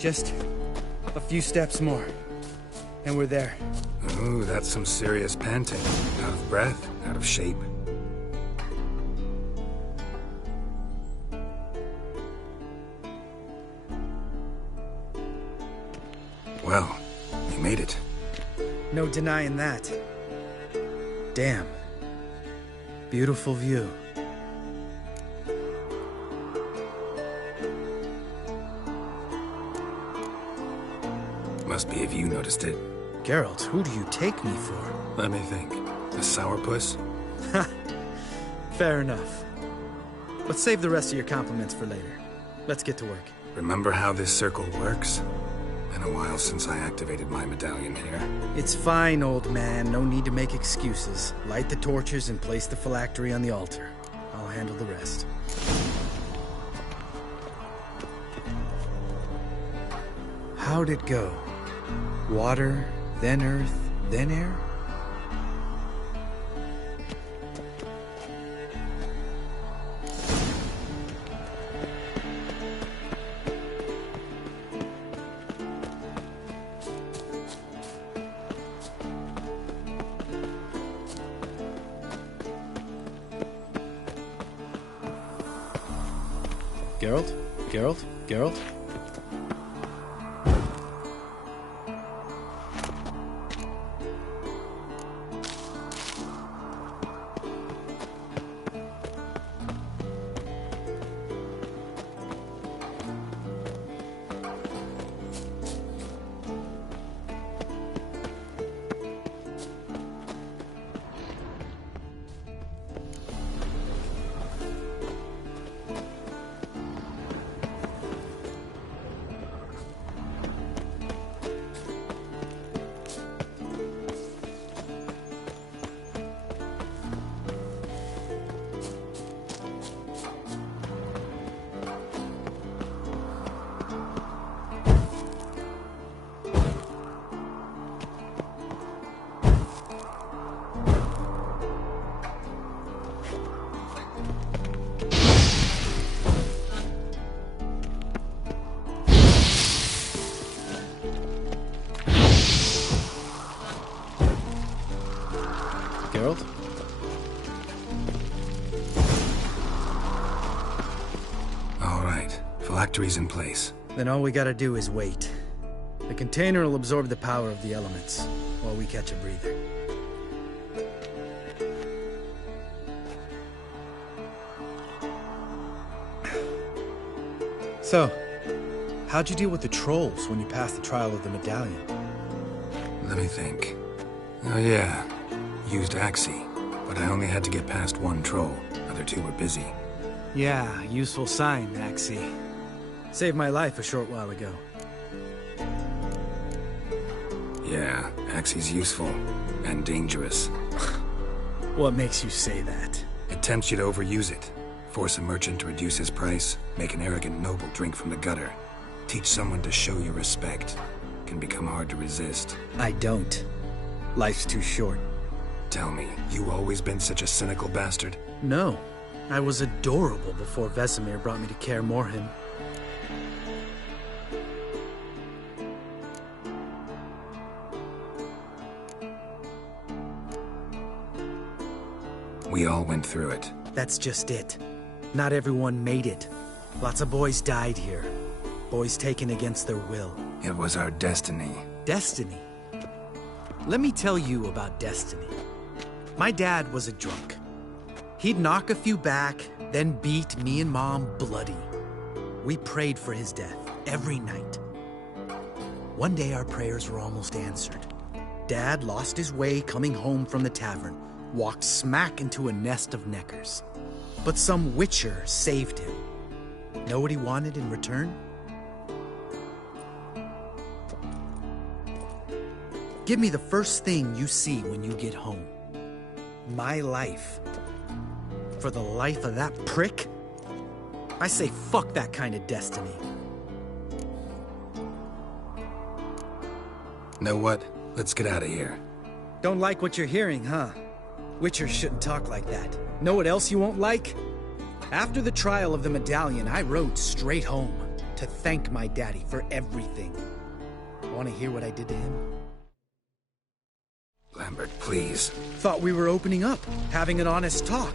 Just a few steps more, and we're there. Ooh, that's some serious panting. Out of breath, out of shape. Well, you made it. No denying that. Damn. Beautiful view. Must be if you noticed it. Geralt, who do you take me for? Let me think. A sourpuss? Fair enough. But save the rest of your compliments for later. Let's get to work. Remember how this circle works? Been a while since I activated my medallion here. It's fine, old man. No need to make excuses. Light the torches and place the phylactery on the altar. I'll handle the rest. How'd it go? Water, then earth, then air? Geralt? Geralt? Geralt? Geralt? All right. Phylactery's in place. Then all we gotta do is wait. The container will absorb the power of the elements, while we catch a breather. So, how'd you deal with the trolls when you passed the trial of the medallion? Let me think. Oh yeah, used Axii, but I only had to get past one troll. Other two were busy. Yeah, useful sign, Axii. Saved my life a short while ago. Yeah, Axii's useful and dangerous. What makes you say that? It tempts you to overuse it. Force a merchant to reduce his price, make an arrogant noble drink from the gutter. Teach someone to show you respect. Can become hard to resist. I don't. Life's too short. Tell me, you always been such a cynical bastard? No. I was adorable before Vesemir brought me to Kaer Morhen. We all went through it. That's just it. Not everyone made it. Lots of boys died here. Boys taken against their will. It was our destiny. Destiny? Let me tell you about destiny. My dad was a drunk. He'd knock a few back, then beat me and Mom bloody. We prayed for his death every night. One day our prayers were almost answered. Dad lost his way coming home from the tavern, walked smack into a nest of neckers. But some witcher saved him. Know what he wanted in return? Give me the first thing you see when you get home. My life. For the life of that prick? I say fuck that kind of destiny. Know what? Let's get out of here. Don't like what you're hearing, huh? Witchers shouldn't talk like that. Know what else you won't like? After the trial of the medallion, I rode straight home. to thank my daddy for everything. Want to hear what I did to him? Lambert, please. Thought we were opening up, having an honest talk.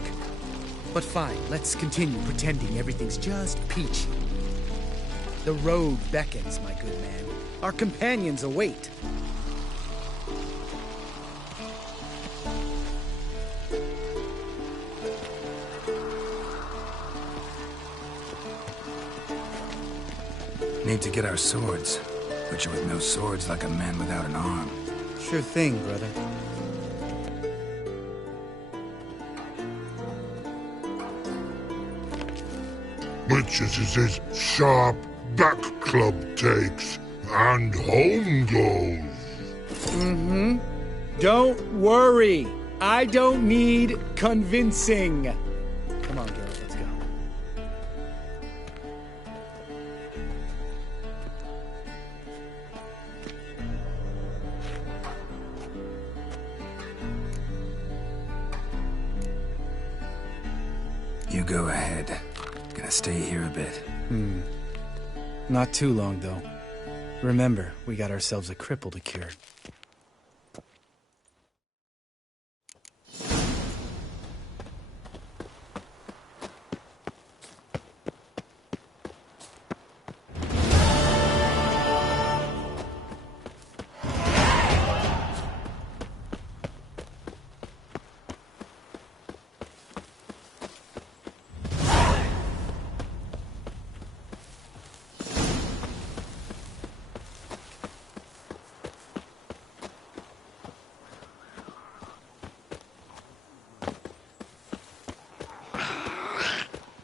But fine, let's continue pretending everything's just peachy. The road beckons, my good man. Our companions await. Need to get our swords. Butcher with no swords like a man without an arm. Sure thing, brother. Which is his sharp back club takes, and home goes. Mm-hmm. Don't worry. I don't need convincing. Come on, girls, let's go. You go ahead. Gonna stay here a bit. Not too long, though. Remember, we got ourselves a cripple to cure.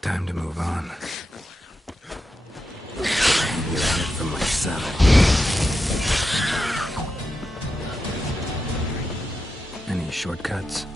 Time to move on. You're at it from my saddle. Any shortcuts?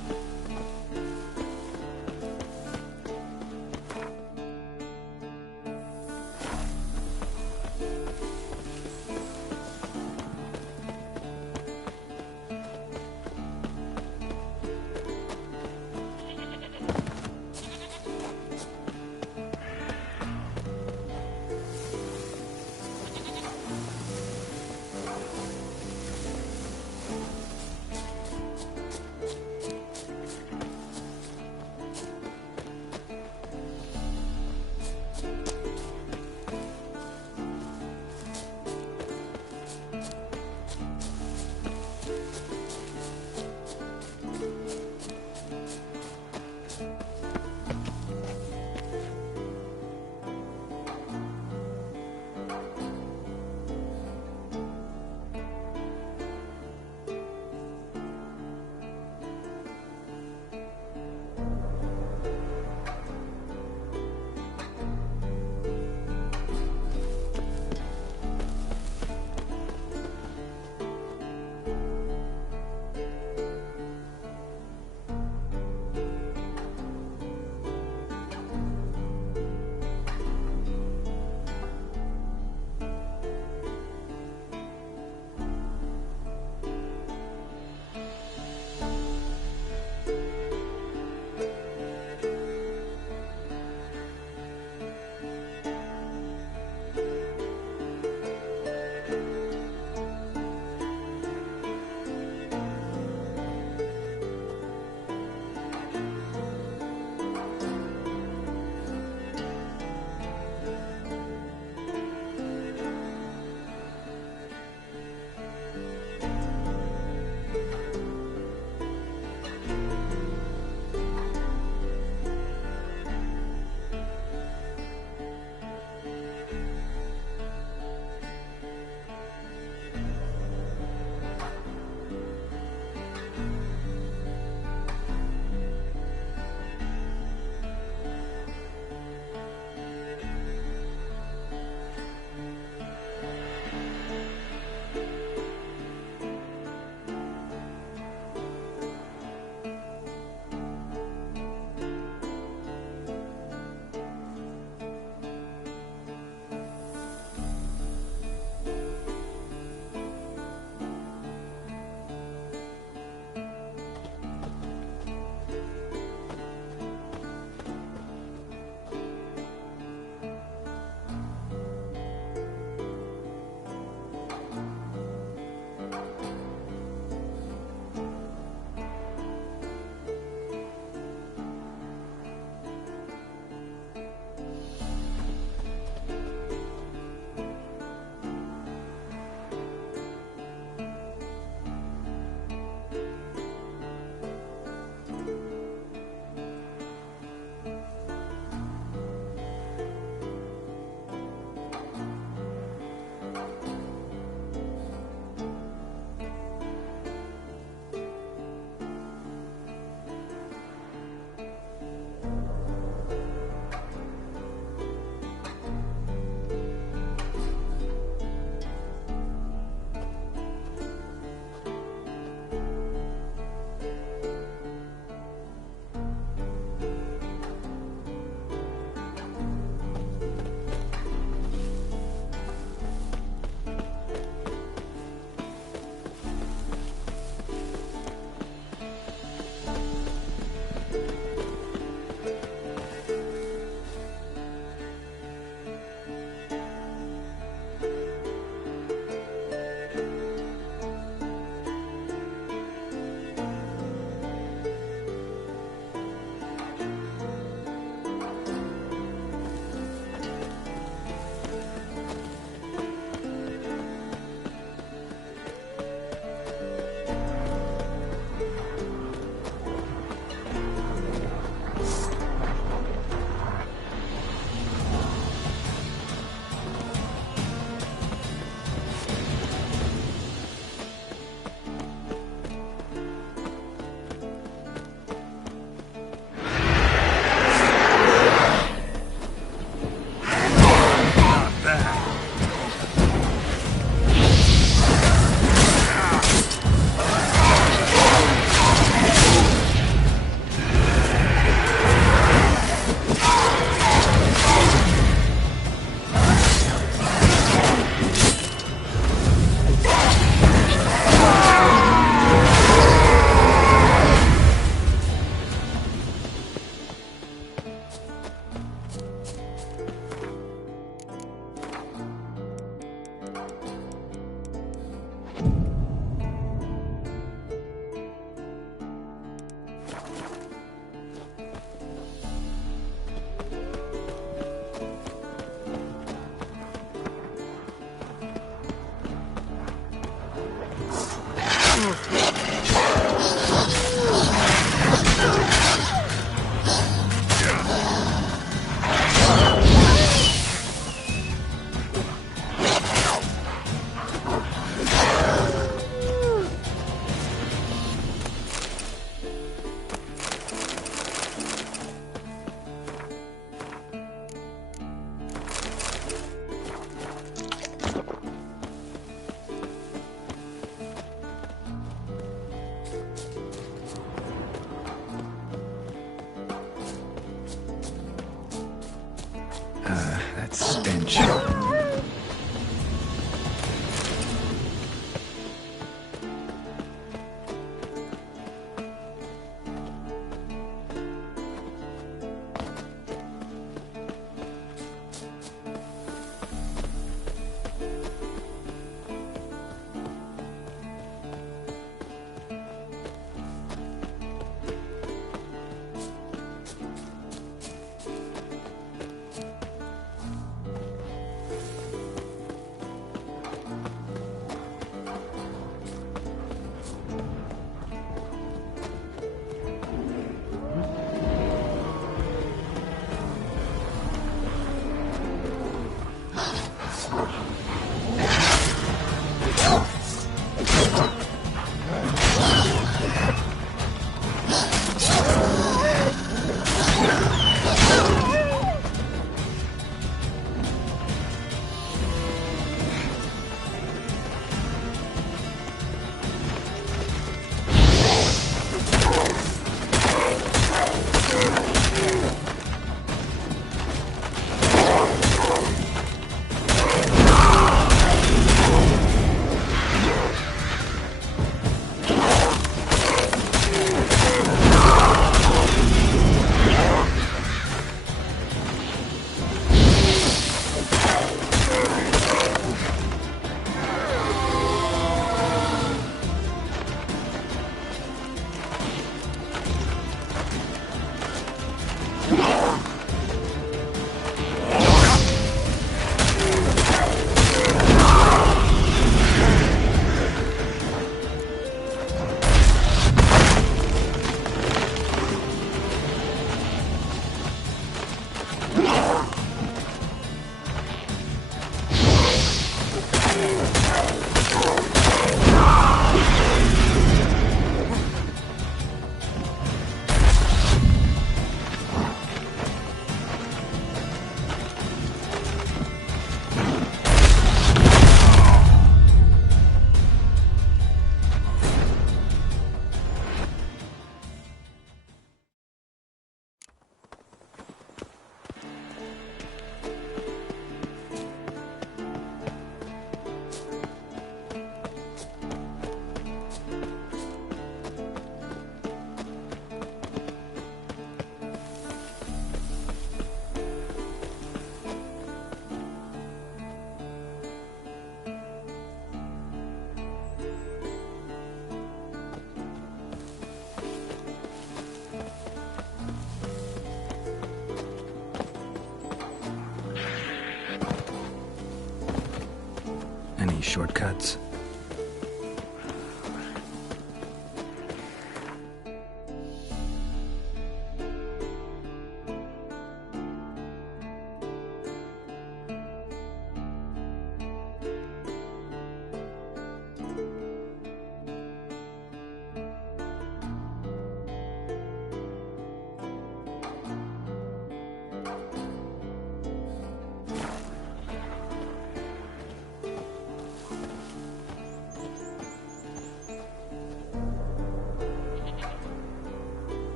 shortcuts.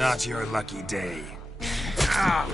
Not your lucky day. Ah!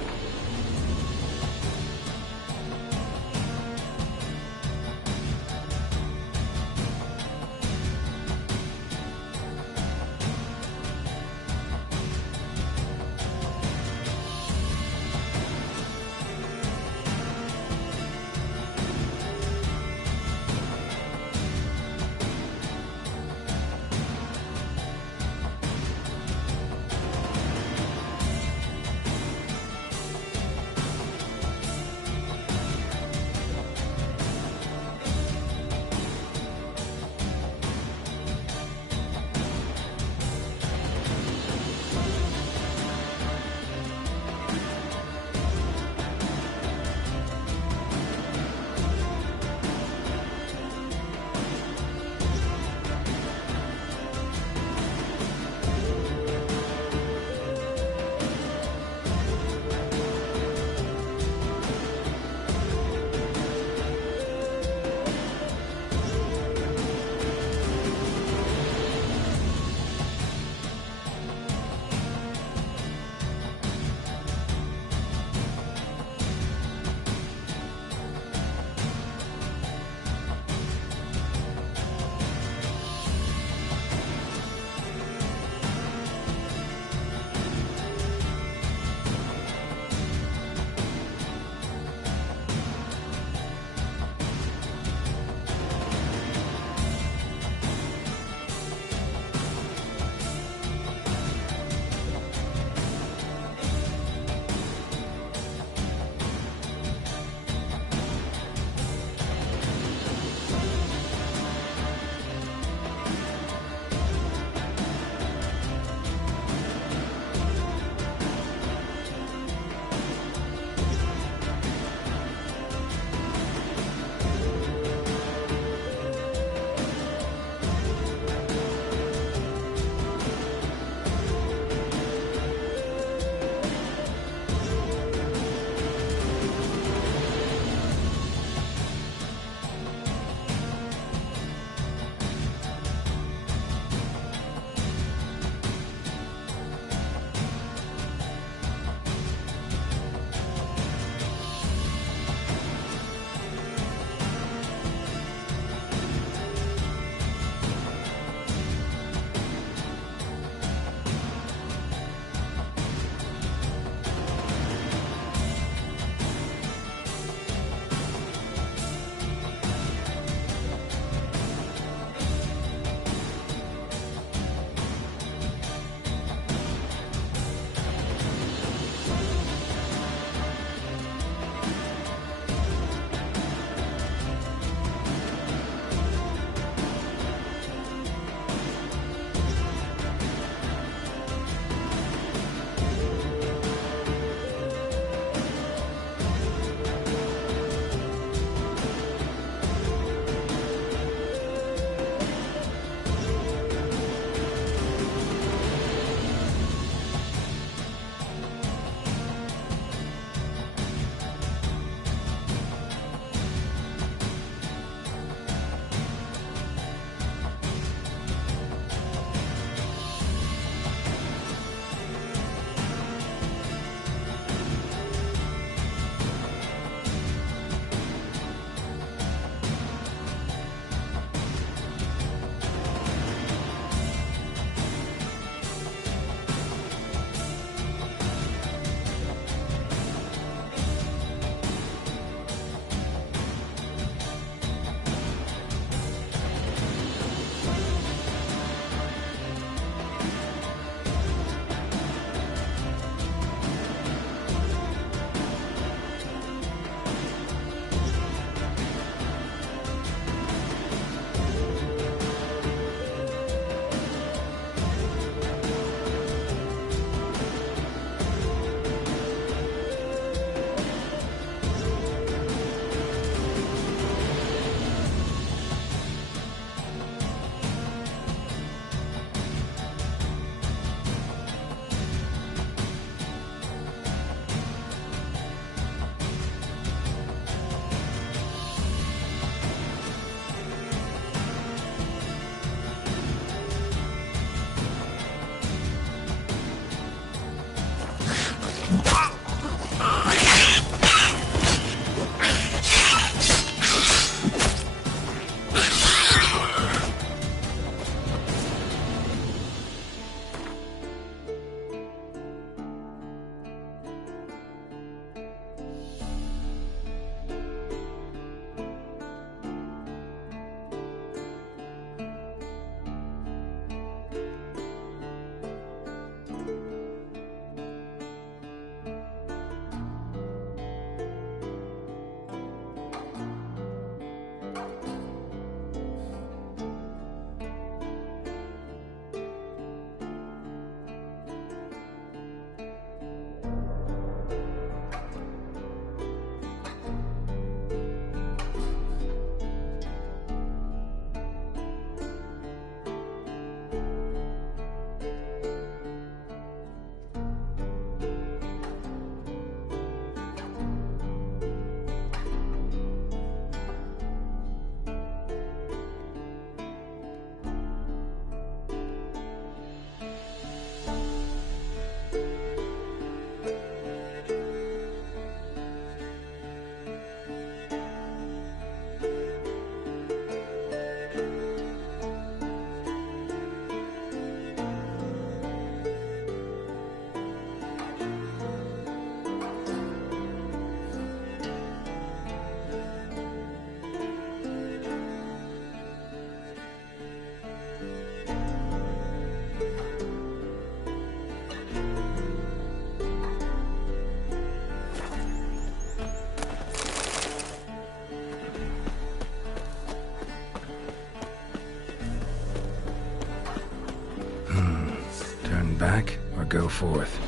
go forth.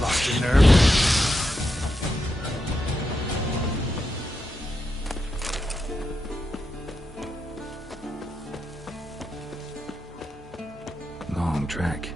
Lost your nerve? Long trek.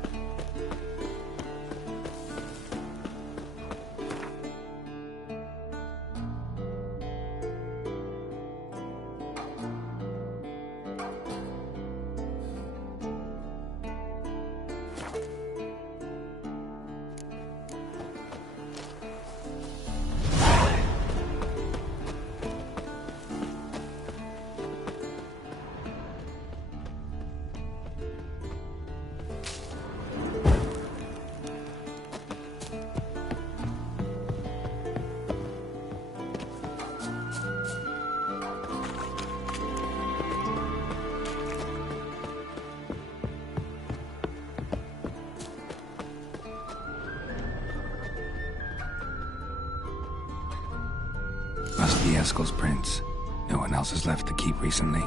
Must be Eskel's prints. No one else has left the keep recently.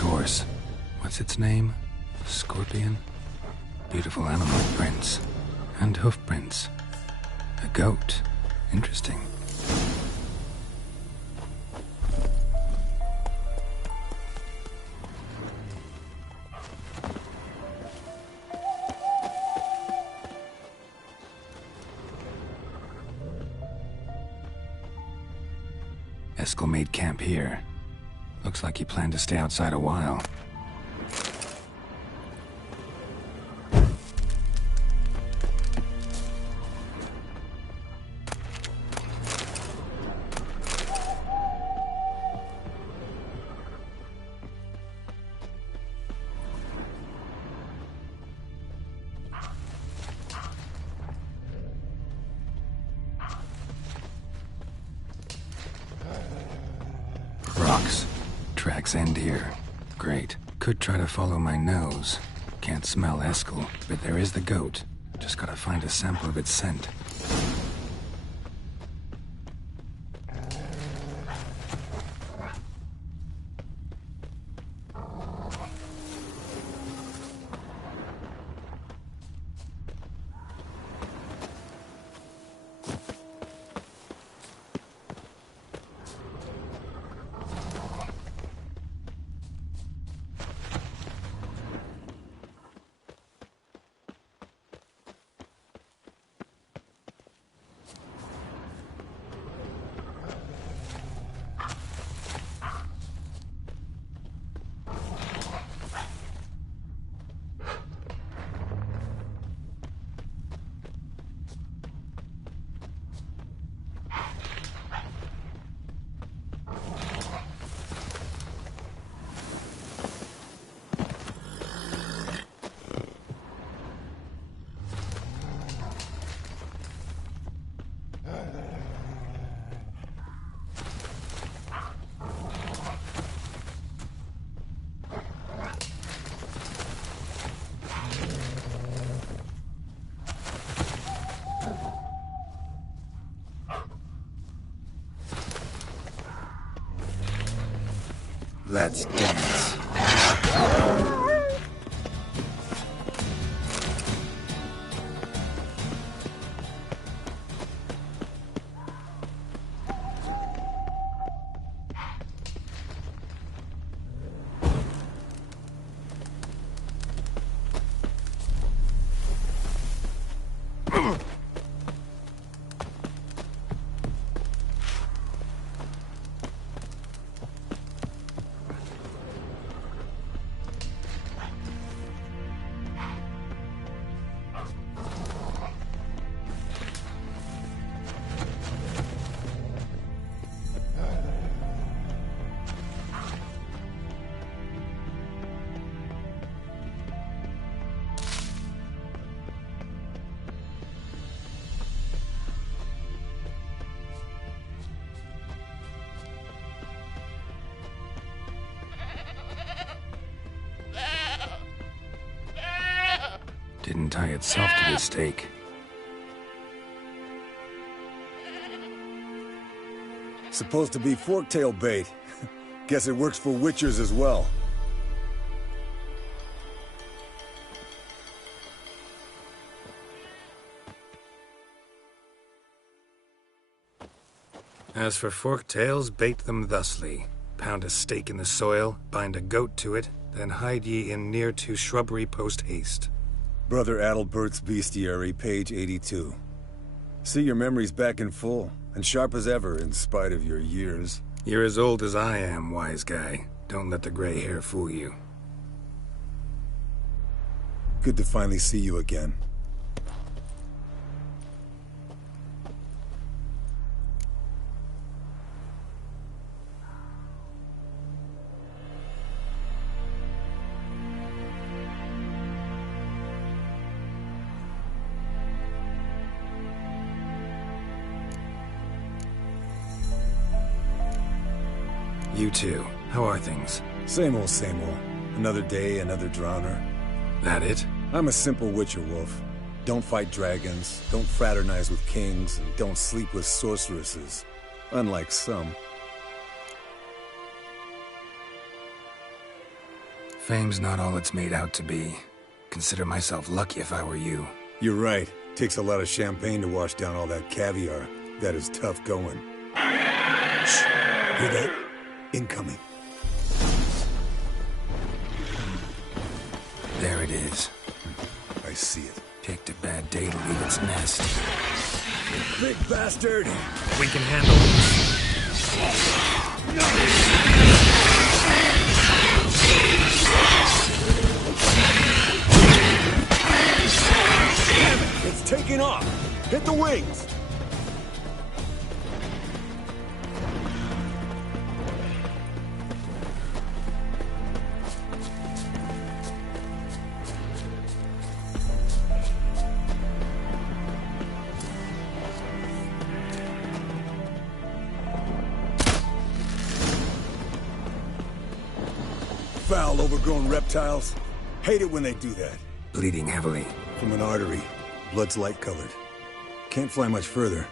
Horse. What's its name? Scorpion? Beautiful animal prints. And hoof prints. A goat. Interesting. Eskel made camp here. Looks like he planned to stay outside a while. Rocks. Tracks end here. Great. Could try to follow my nose. Can't smell Eskel, but there is the goat. Just gotta find a sample of its scent. Let's dance. Didn't tie itself to the stake. Supposed to be forktail bait. Guess it works for witchers as well. As for forktails, bait them thusly. Pound a stake in the soil, bind a goat to it, then hide ye in near to shrubbery post haste. Brother Adalbert's Bestiary, page 82. See your memories back in full, and sharp as ever in spite of your years. You're as old as I am, wise guy. Don't let the gray hair fool you. Good to finally see you again. You too. How are things? Same old, same old. Another day, another drowner. That it? I'm a simple witcher wolf. Don't fight dragons, don't fraternize with kings, and don't sleep with sorceresses. Unlike some. Fame's not all it's made out to be. Consider myself lucky if I were you. You're right. Takes a lot of champagne to wash down all that caviar. That is tough going. Shh. Hear that? Incoming. There it is. I see it. Picked a bad day to leave its nest. Big bastard! We can handle this. It's taking off! Hit the wings! Foul, overgrown reptiles. Hate it when they do that. Bleeding heavily. From an artery. Blood's light-colored. Can't fly much further.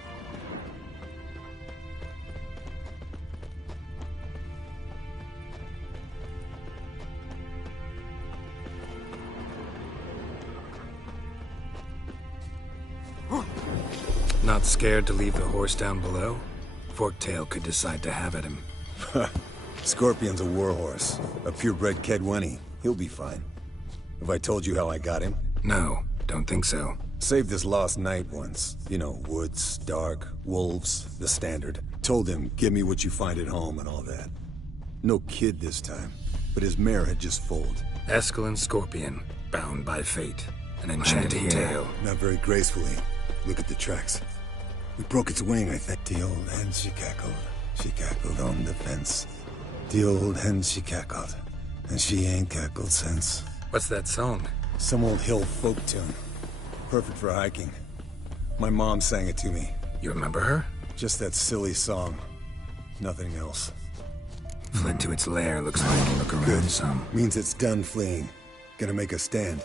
Not scared to leave the horse down below? Forktail could decide to have at him. Scorpion's a warhorse. A purebred Kedwenny. He'll be fine. Have I told you how I got him? No, don't think so. Saved this lost knight once. You know, woods, dark, wolves, the standard. Told him, give me what you find at home and all that. No kid this time, but his mare had just foaled. Eskel and Scorpion, bound by fate. An enchanting tale. Not very gracefully. Look at the tracks. We broke its wing, I think. The old hen, she cackled. She cackled on the fence. The old hen, she cackled. And she ain't cackled since. What's that song? Some old hill folk tune. Perfect for hiking. My mom sang it to me. You remember her? Just that silly song. Nothing else. Fled to its lair, looks like. Look around. Good. Some. Means it's done fleeing. Gonna make a stand.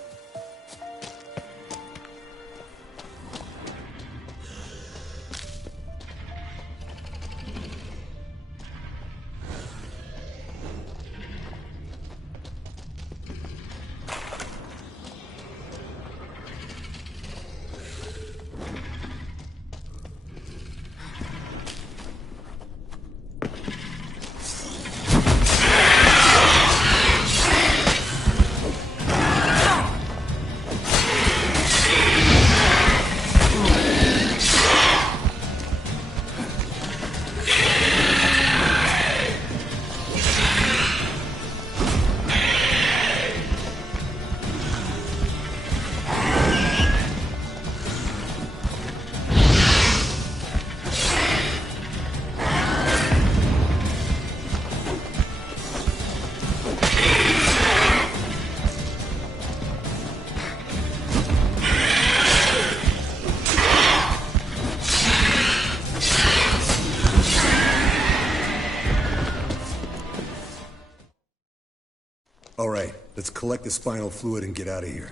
All right, let's collect the spinal fluid and get out of here.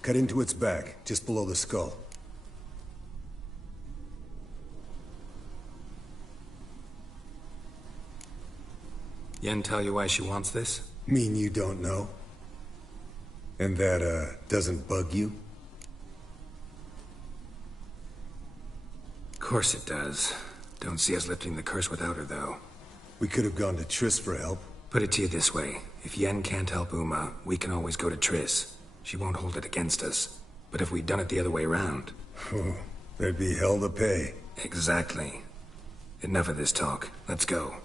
Cut into its back, just below the skull. Yen tell you why she wants this? Mean you don't know? And that, doesn't bug you? Of course it does. Don't see us lifting the curse without her, though. We could have gone to Triss for help. Put it to you this way. If Yen can't help Uma, we can always go to Triss. She won't hold it against us. But if we'd done it the other way around... Oh, there'd be hell to pay. Exactly. Enough of this talk. Let's go.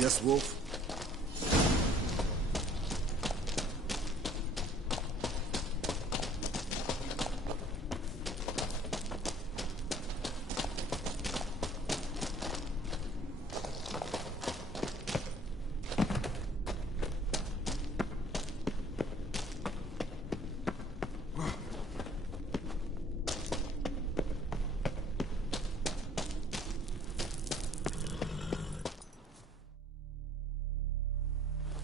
Yes, Wolf?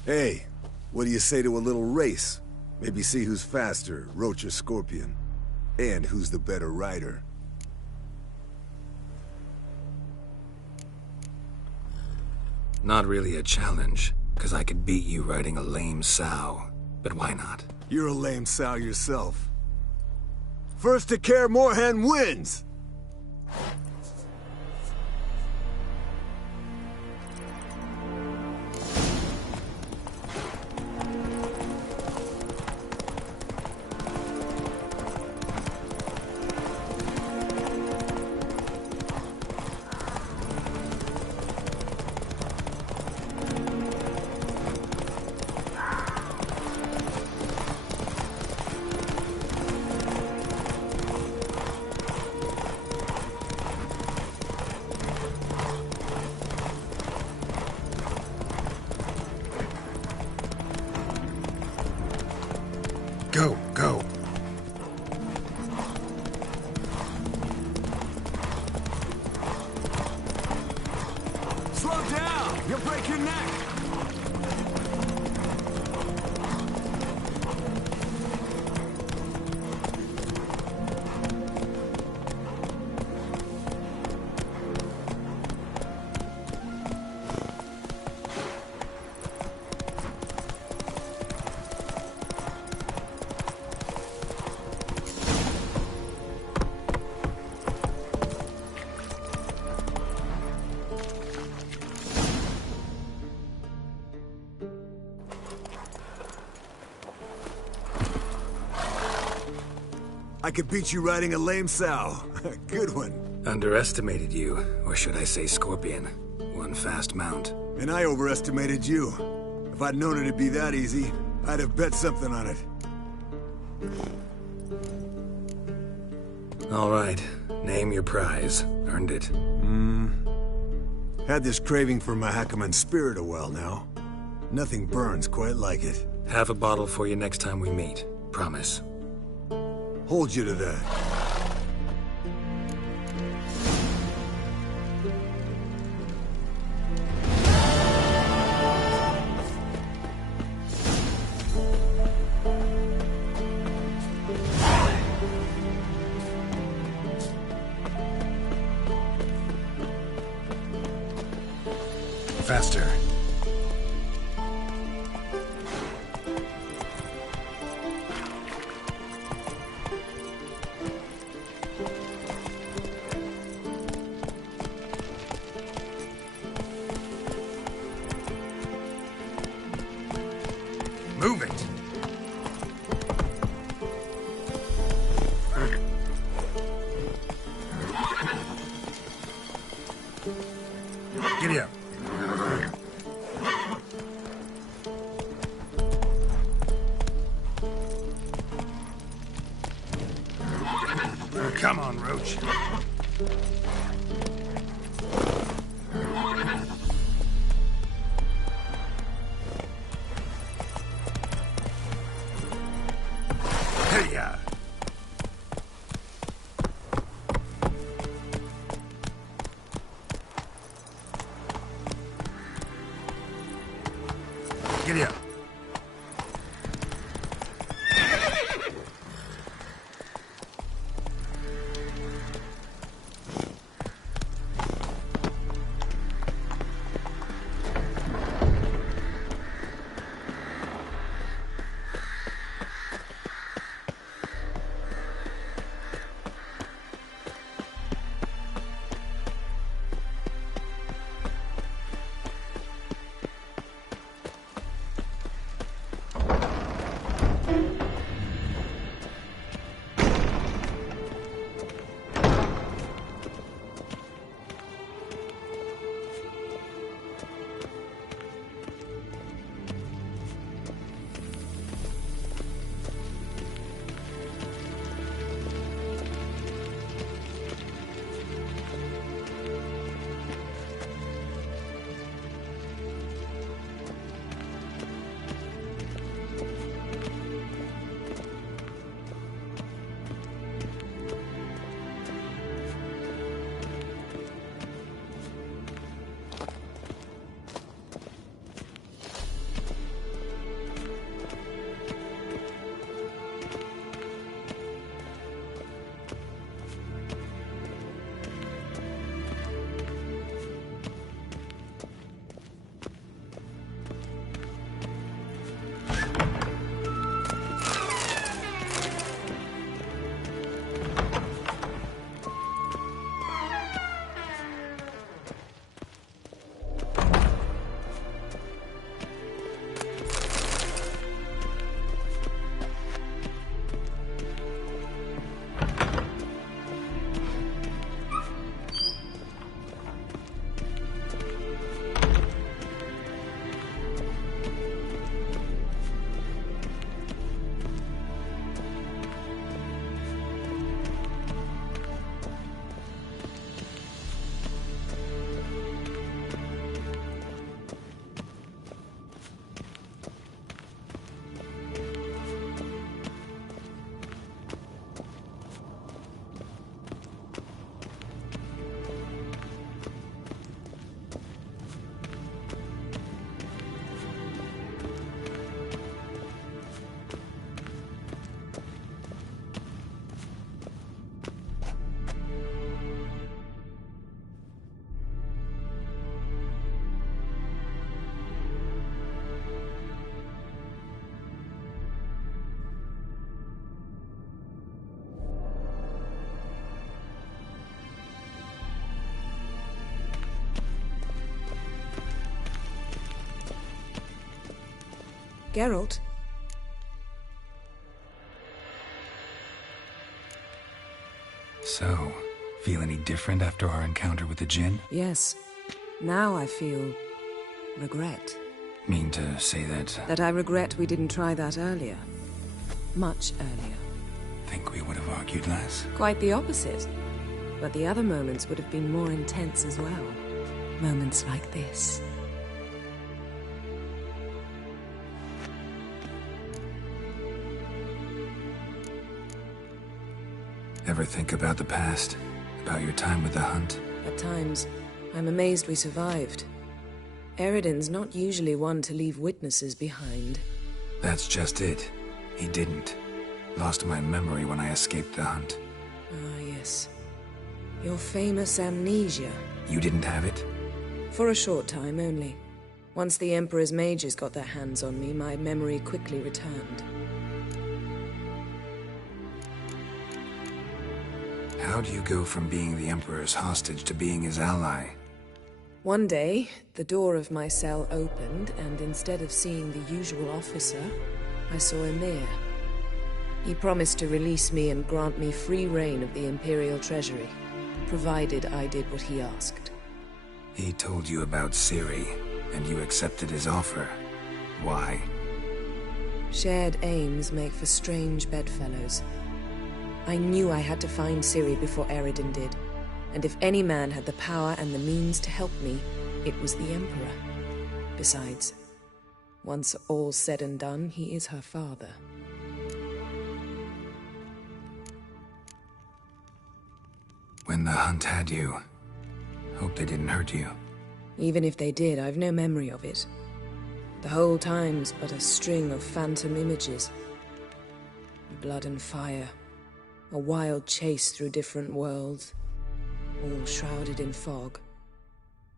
Hey, what do you say to a little race? Maybe see who's faster, Roach or Scorpion. And who's the better rider. Not really a challenge, because I could beat you riding a lame sow. But why not? You're a lame sow yourself. First to Kaer Morhen wins! Go, go. Slow down! You'll break your neck! I could beat you riding a lame sow. Good one. Underestimated you, or should I say Scorpion. One fast mount. And I overestimated you. If I'd known it'd be that easy, I'd have bet something on it. All right, name your prize. Earned it. Had this craving for Mahakaman spirit a while now. Nothing burns quite like it. Have a bottle for you next time we meet. Promise. Hold you to that. Faster. Move it. Giddy up. Come on, Roach. Hey-ya. Giddy up. Geralt? So, feel any different after our encounter with the Jinn? Yes. Now I feel... regret. Mean to say that... That I regret we didn't try that earlier. Much earlier. Think we would have argued less? Quite the opposite. But the other moments would have been more intense as well. Moments like this. Ever think about the past? About your time with the Hunt? At times, I'm amazed we survived. Eridan's not usually one to leave witnesses behind. That's just it. He didn't. Lost my memory when I escaped the Hunt. Ah, yes. Your famous amnesia. You didn't have it? For a short time only. Once the Emperor's mages got their hands on me, my memory quickly returned. How do you go from being the Emperor's hostage to being his ally? One day, the door of my cell opened, and instead of seeing the usual officer, I saw Emir. He promised to release me and grant me free reign of the Imperial Treasury, provided I did what he asked. He told you about Ciri, and you accepted his offer. Why? Shared aims make for strange bedfellows. I knew I had to find Ciri before Eridan did, and if any man had the power and the means to help me, it was the Emperor. Besides, once all's said and done, he is her father. When the Hunt had you, hope they didn't hurt you. Even if they did, I've no memory of it. The whole time's but a string of phantom images. Blood and fire. A wild chase through different worlds. All shrouded in fog.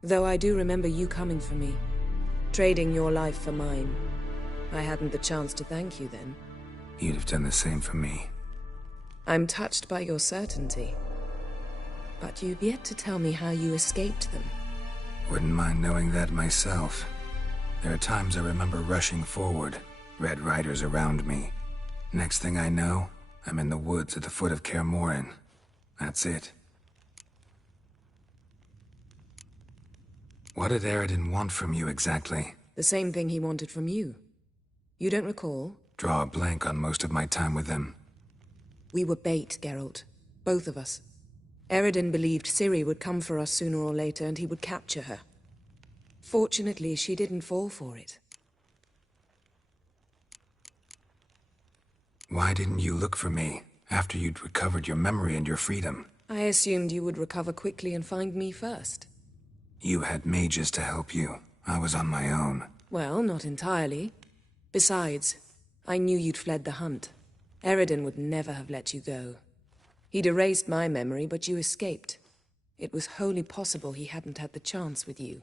Though I do remember you coming for me. Trading your life for mine. I hadn't the chance to thank you then. You'd have done the same for me. I'm touched by your certainty. But you've yet to tell me how you escaped them. Wouldn't mind knowing that myself. There are times I remember rushing forward, Red Riders around me. Next thing I know, I'm in the woods at the foot of Kaer Morhen. That's it. What did Eridan want from you exactly? The same thing he wanted from you. You don't recall? Draw a blank on most of my time with him. We were bait, Geralt. Both of us. Eridan believed Ciri would come for us sooner or later and he would capture her. Fortunately, she didn't fall for it. Why didn't you look for me after you'd recovered your memory and your freedom? I assumed you would recover quickly and find me first. You had mages to help you. I was on my own. Well, not entirely. Besides, I knew you'd fled the Hunt. Eridan would never have let you go. He'd erased my memory, but you escaped. It was wholly possible he hadn't had the chance with you.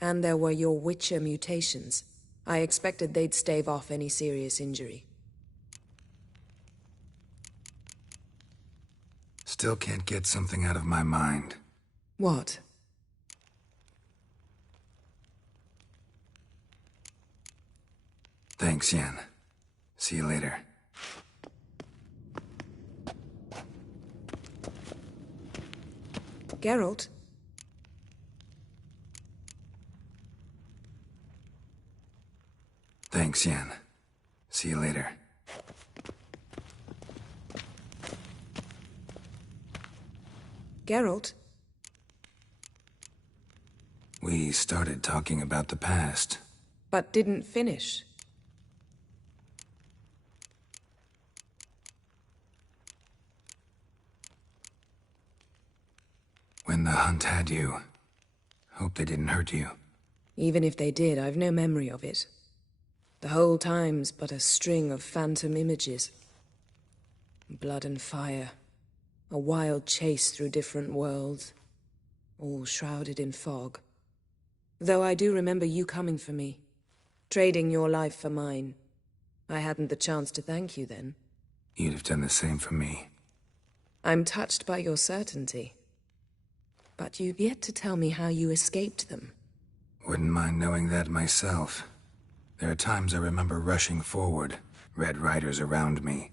And there were your Witcher mutations. I expected they'd stave off any serious injury. Still can't get something out of my mind. What? Thanks, Yen. See you later. Geralt? Thanks, Yen. See you later. Geralt? We started talking about the past. But didn't finish. When the Hunt had you, hope they didn't hurt you. Even if they did, I've no memory of it. The whole time's but a string of phantom images. Blood and fire. A wild chase through different worlds. All shrouded in fog. Though I do remember you coming for me. Trading your life for mine. I hadn't the chance to thank you then. You'd have done the same for me. I'm touched by your certainty. But you've yet to tell me how you escaped them. Wouldn't mind knowing that myself. There are times I remember rushing forward, red riders around me.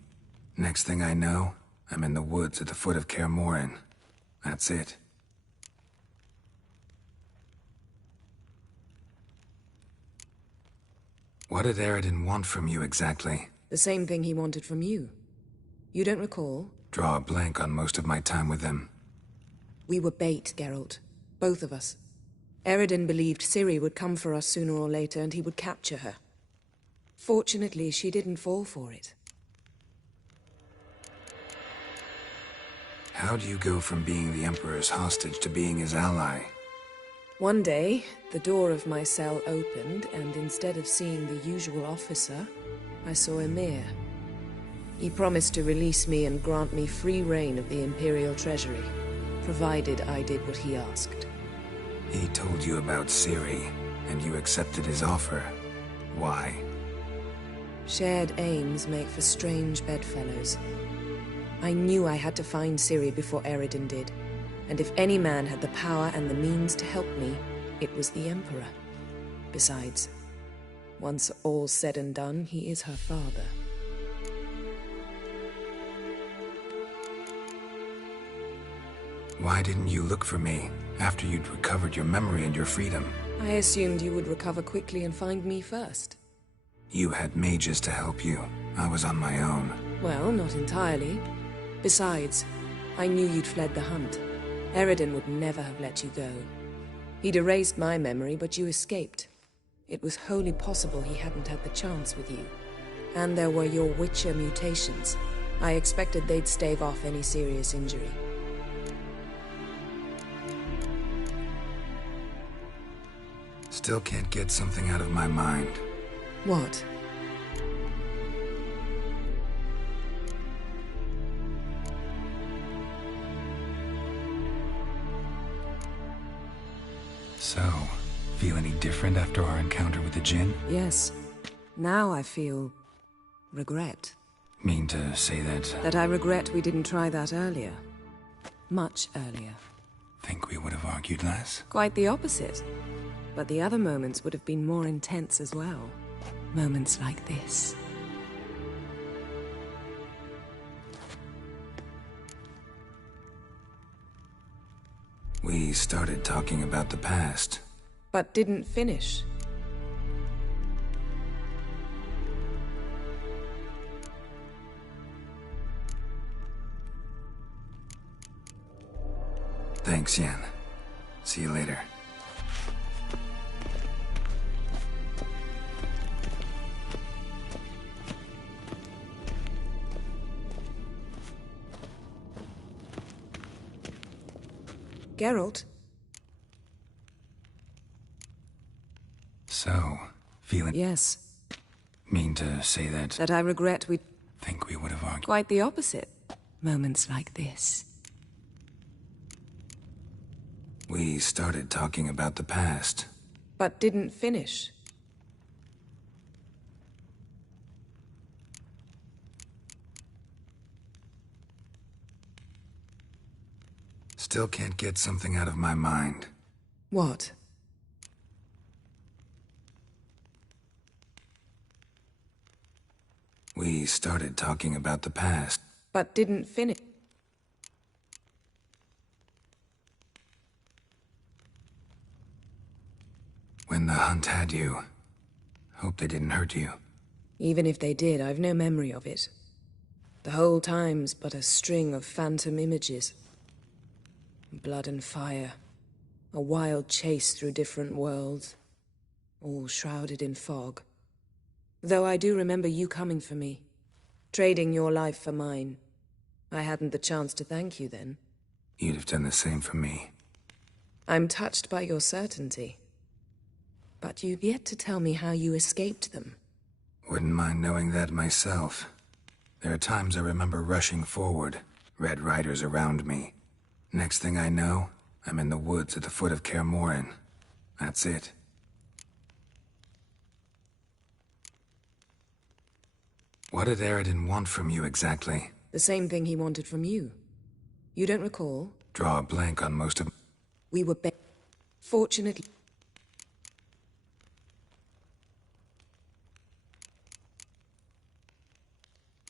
Next thing I know, I'm in the woods at the foot of Kaer Morhen. That's it. What did Eredin want from you exactly? The same thing he wanted from you. You don't recall? Draw a blank on most of my time with him. We were bait, Geralt. Both of us. Eredin believed Ciri would come for us sooner or later and he would capture her. Fortunately, she didn't fall for it. How do you go from being the Emperor's hostage to being his ally? One day, the door of my cell opened, and instead of seeing the usual officer, I saw Emir. He promised to release me and grant me free reign of the Imperial Treasury, provided I did what he asked. He told you about Ciri, and you accepted his offer. Why? Shared aims make for strange bedfellows. I knew I had to find Ciri before Eredin did, and if any man had the power and the means to help me, it was the Emperor. Besides, once all's said and done, he is her father. Why didn't you look for me after you'd recovered your memory and your freedom? I assumed you would recover quickly and find me first. You had mages to help you. I was on my own. Well, not entirely. Besides, I knew you'd fled the hunt. Eredin would never have let you go. He'd erased my memory, but you escaped. It was wholly possible he hadn't had the chance with you. And there were your Witcher mutations. I expected they'd stave off any serious injury. Still can't get something out of my mind. What? So, feel any different after our encounter with the Djinn? Yes. Now I feel... regret. Mean to say that... That I regret we didn't try that earlier. Much earlier. Think we would have argued less? Quite the opposite. But the other moments would have been more intense as well. Moments like this. We started talking about the past. But didn't finish. Thanks, Yen. See you later. Geralt? So, feeling... Yes. Mean to say that... That I regret we... Think we would have argued... Quite the opposite. Moments like this. We started talking about the past. But didn't finish. Still can't get something out of my mind. What? We started talking about the past. But didn't finish. When the hunt had you. Hope they didn't hurt you. Even if they did, I've no memory of it. The whole time's but a string of phantom images. Blood and fire. A wild chase through different worlds. All shrouded in fog. Though I do remember you coming for me. Trading your life for mine. I hadn't the chance to thank you then. You'd have done the same for me. I'm touched by your certainty. But you've yet to tell me how you escaped them. Wouldn't mind knowing that myself. There are times I remember rushing forward, red riders around me. Next thing I know, I'm in the woods at the foot of Kaer Morhen. That's it. What did Eredin want from you exactly? The same thing he wanted from you. You don't recall? Draw a blank on most of... We were Fortunately...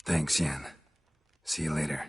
Thanks, Yen. See you later.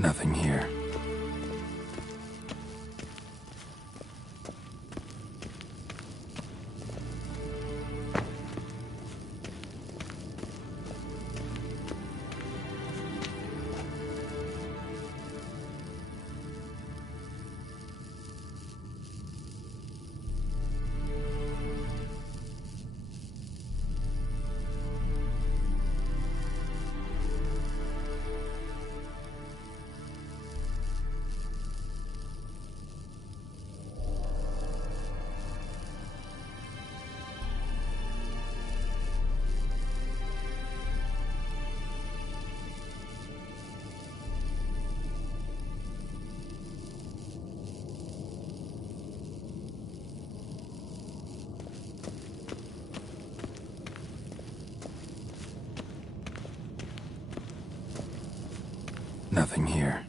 Nothing here. Nothing here.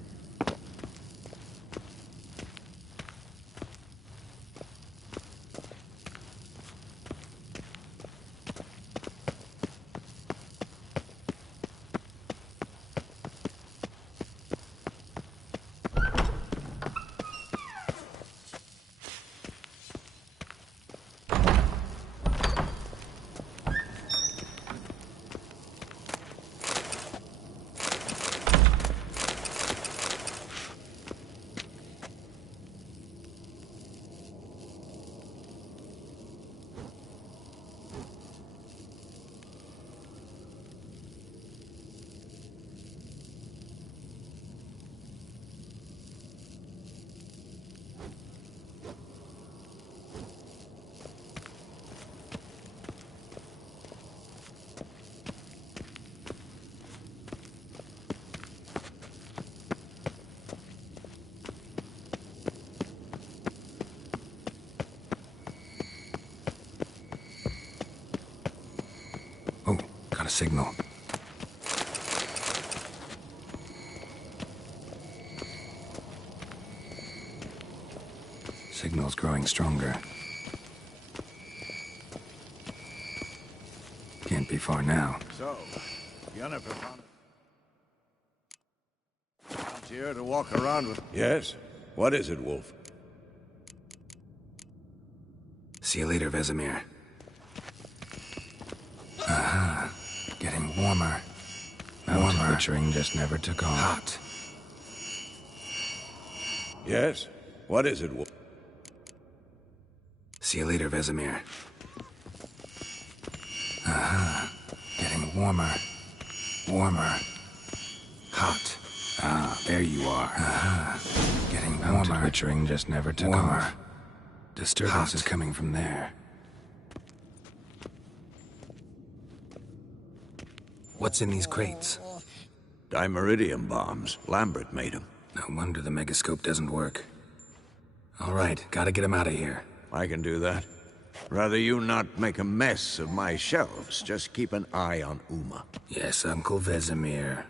Got a signal. Signal's growing stronger. Can't be far now. So, Yennefer found here to walk around with. Yes? What is it, Wolf? See you later, Vesemir. Aha. Getting warmer. Mountain butchering just never took off. Hot. Yes? What is it, Wolf? See you later, Vesemir. Aha. Getting warmer. Warmer. Hot. Ah, there you are. Aha. Getting warmer. Mountain butchering just never took off. Disturbance is coming from there. What's in these crates? Dimeridium bombs. Lambert made them. No wonder the megascope doesn't work. All right, gotta get him out of here. I can do that. Rather you not make a mess of my shelves. Just keep an eye on Uma. Yes, Uncle Vesemir.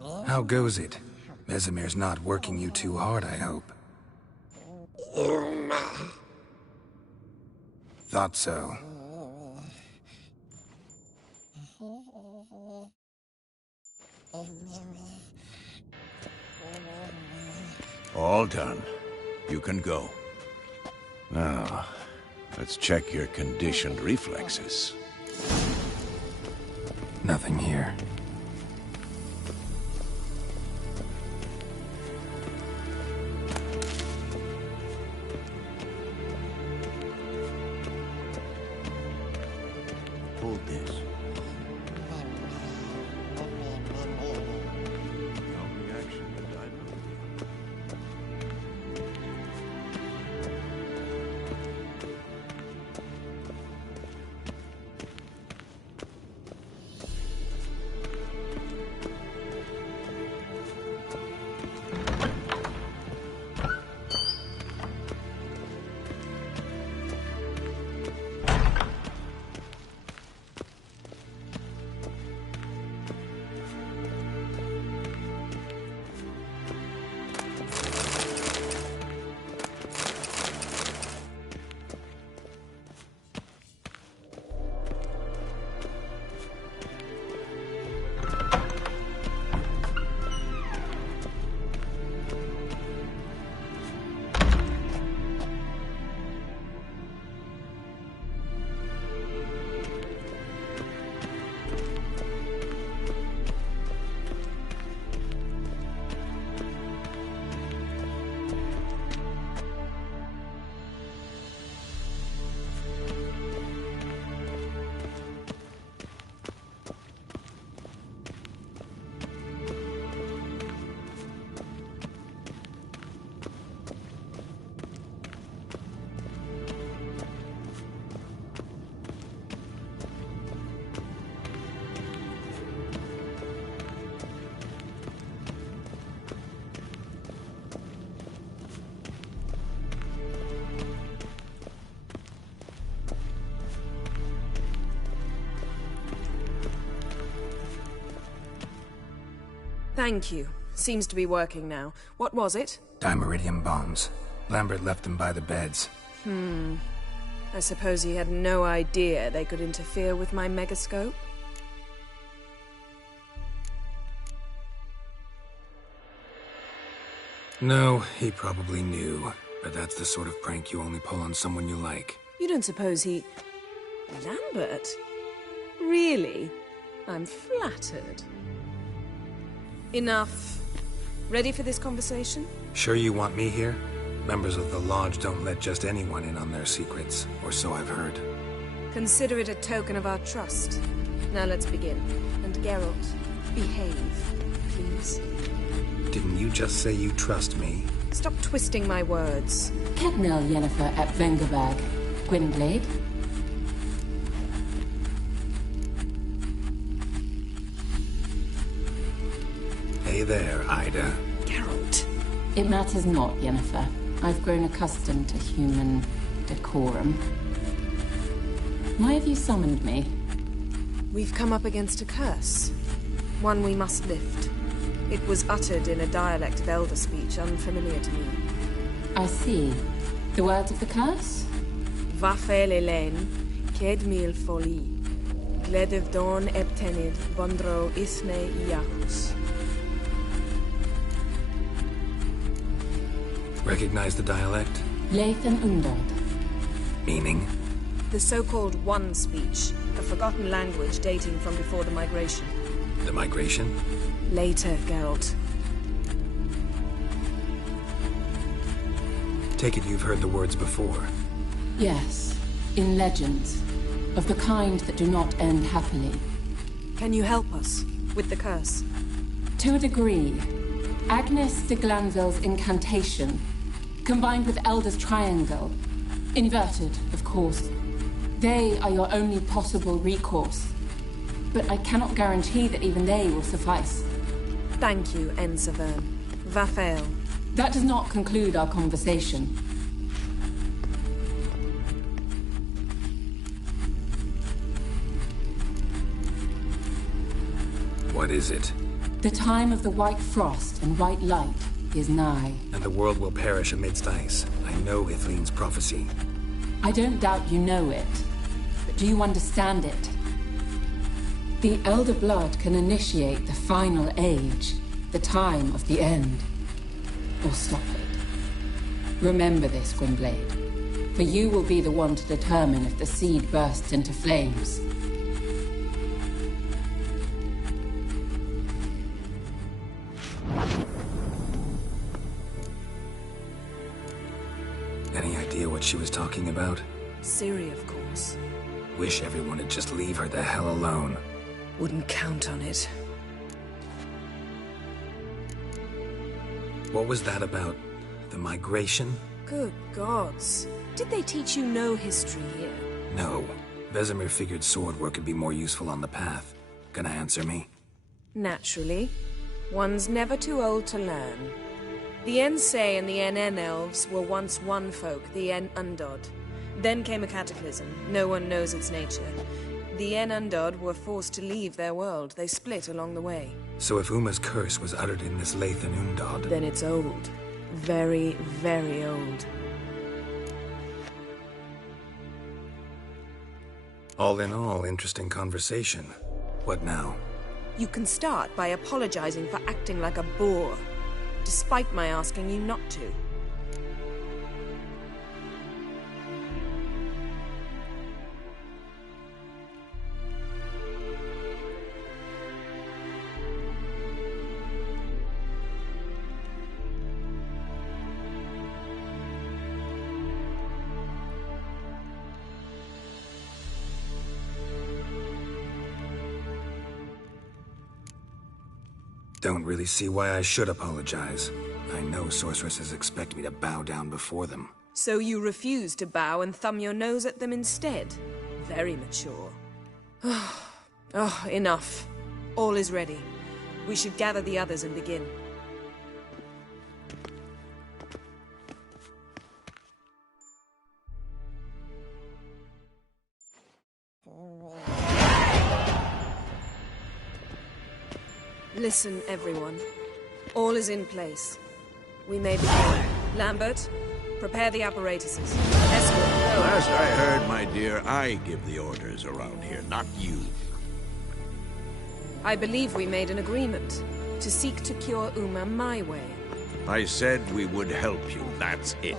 How goes it? Vesemir's not working you too hard, I hope. Thought so. All done. You can go. Now, let's check your conditioned reflexes. Nothing here. Hold this. Thank you. Seems to be working now. What was it? Dimeridium bombs. Lambert left them by the beds. I suppose he had no idea they could interfere with my megascope? No, he probably knew. But that's the sort of prank you only pull on someone you like. You don't suppose he... Lambert? Really? I'm flattered. Enough. Ready for this conversation? Sure you want me here? Members of the Lodge don't let just anyone in on their secrets, or so I've heard. Consider it a token of our trust. Now let's begin. And Geralt, behave, please. Didn't you just say you trust me? Stop twisting my words. Cadnell Yennefer at Vengerberg. Gwynblade. Hey there, Ida. Geralt. It matters not, Yennefer. I've grown accustomed to human decorum. Why have you summoned me? We've come up against a curse. One we must lift. It was uttered in a dialect of Elder speech unfamiliar to me. I see. The words of the curse? Vafel Elaine, Ked mil foli, Gledev don eptenid, Bondro isne iacus. Recognize the dialect? Lathan Undod. Meaning? The so-called One speech, a forgotten language dating from before the migration. The migration? Later, Geralt. Take it you've heard the words before. Yes, in legends, of the kind that do not end happily. Can you help us with the curse? To a degree. Agnes de Glanville's incantation, combined with Elder's triangle, inverted, of course. They are your only possible recourse. But I cannot guarantee that even they will suffice. Thank you, Ensavern. Vafael. That does not conclude our conversation. What is it? The time of the white frost and white light is nigh. And the world will perish amidst ice. I know Ithleen's prophecy. I don't doubt you know it. But do you understand it? The Elder Blood can initiate the final age, the time of the end. Or stop it. Remember this, Gwynblade. For you will be the one to determine if the seed bursts into flames. Any idea what she was talking about? Ciri, of course. Wish everyone would just leave her the hell alone. Wouldn't count on it. What was that about? The migration? Good gods. Did they teach you no history here? No. Vesemir figured sword work could be more useful on the path. Gonna answer me? Naturally. One's never too old to learn. The Ensei and the NN elves were once one folk, the En Undod. Then came a cataclysm. No one knows its nature. The En Undod were forced to leave their world. They split along the way. So if Uma's curse was uttered in this Lathan Undod... Then it's old. Very, very old. All in all, interesting conversation. What now? You can start by apologizing for acting like a boor, despite my asking you not to. Don't really see why I should apologize. I know sorceresses expect me to bow down before them. So you refuse to bow and thumb your nose at them instead? Very mature. Oh, enough. All is ready. We should gather the others and begin. Listen, everyone. All is in place. We may begin. Lambert, prepare the apparatuses. Escort, go. Last I heard, my dear, I give the orders around here, not you. I believe we made an agreement to seek to cure Uma my way. I said we would help you, that's it.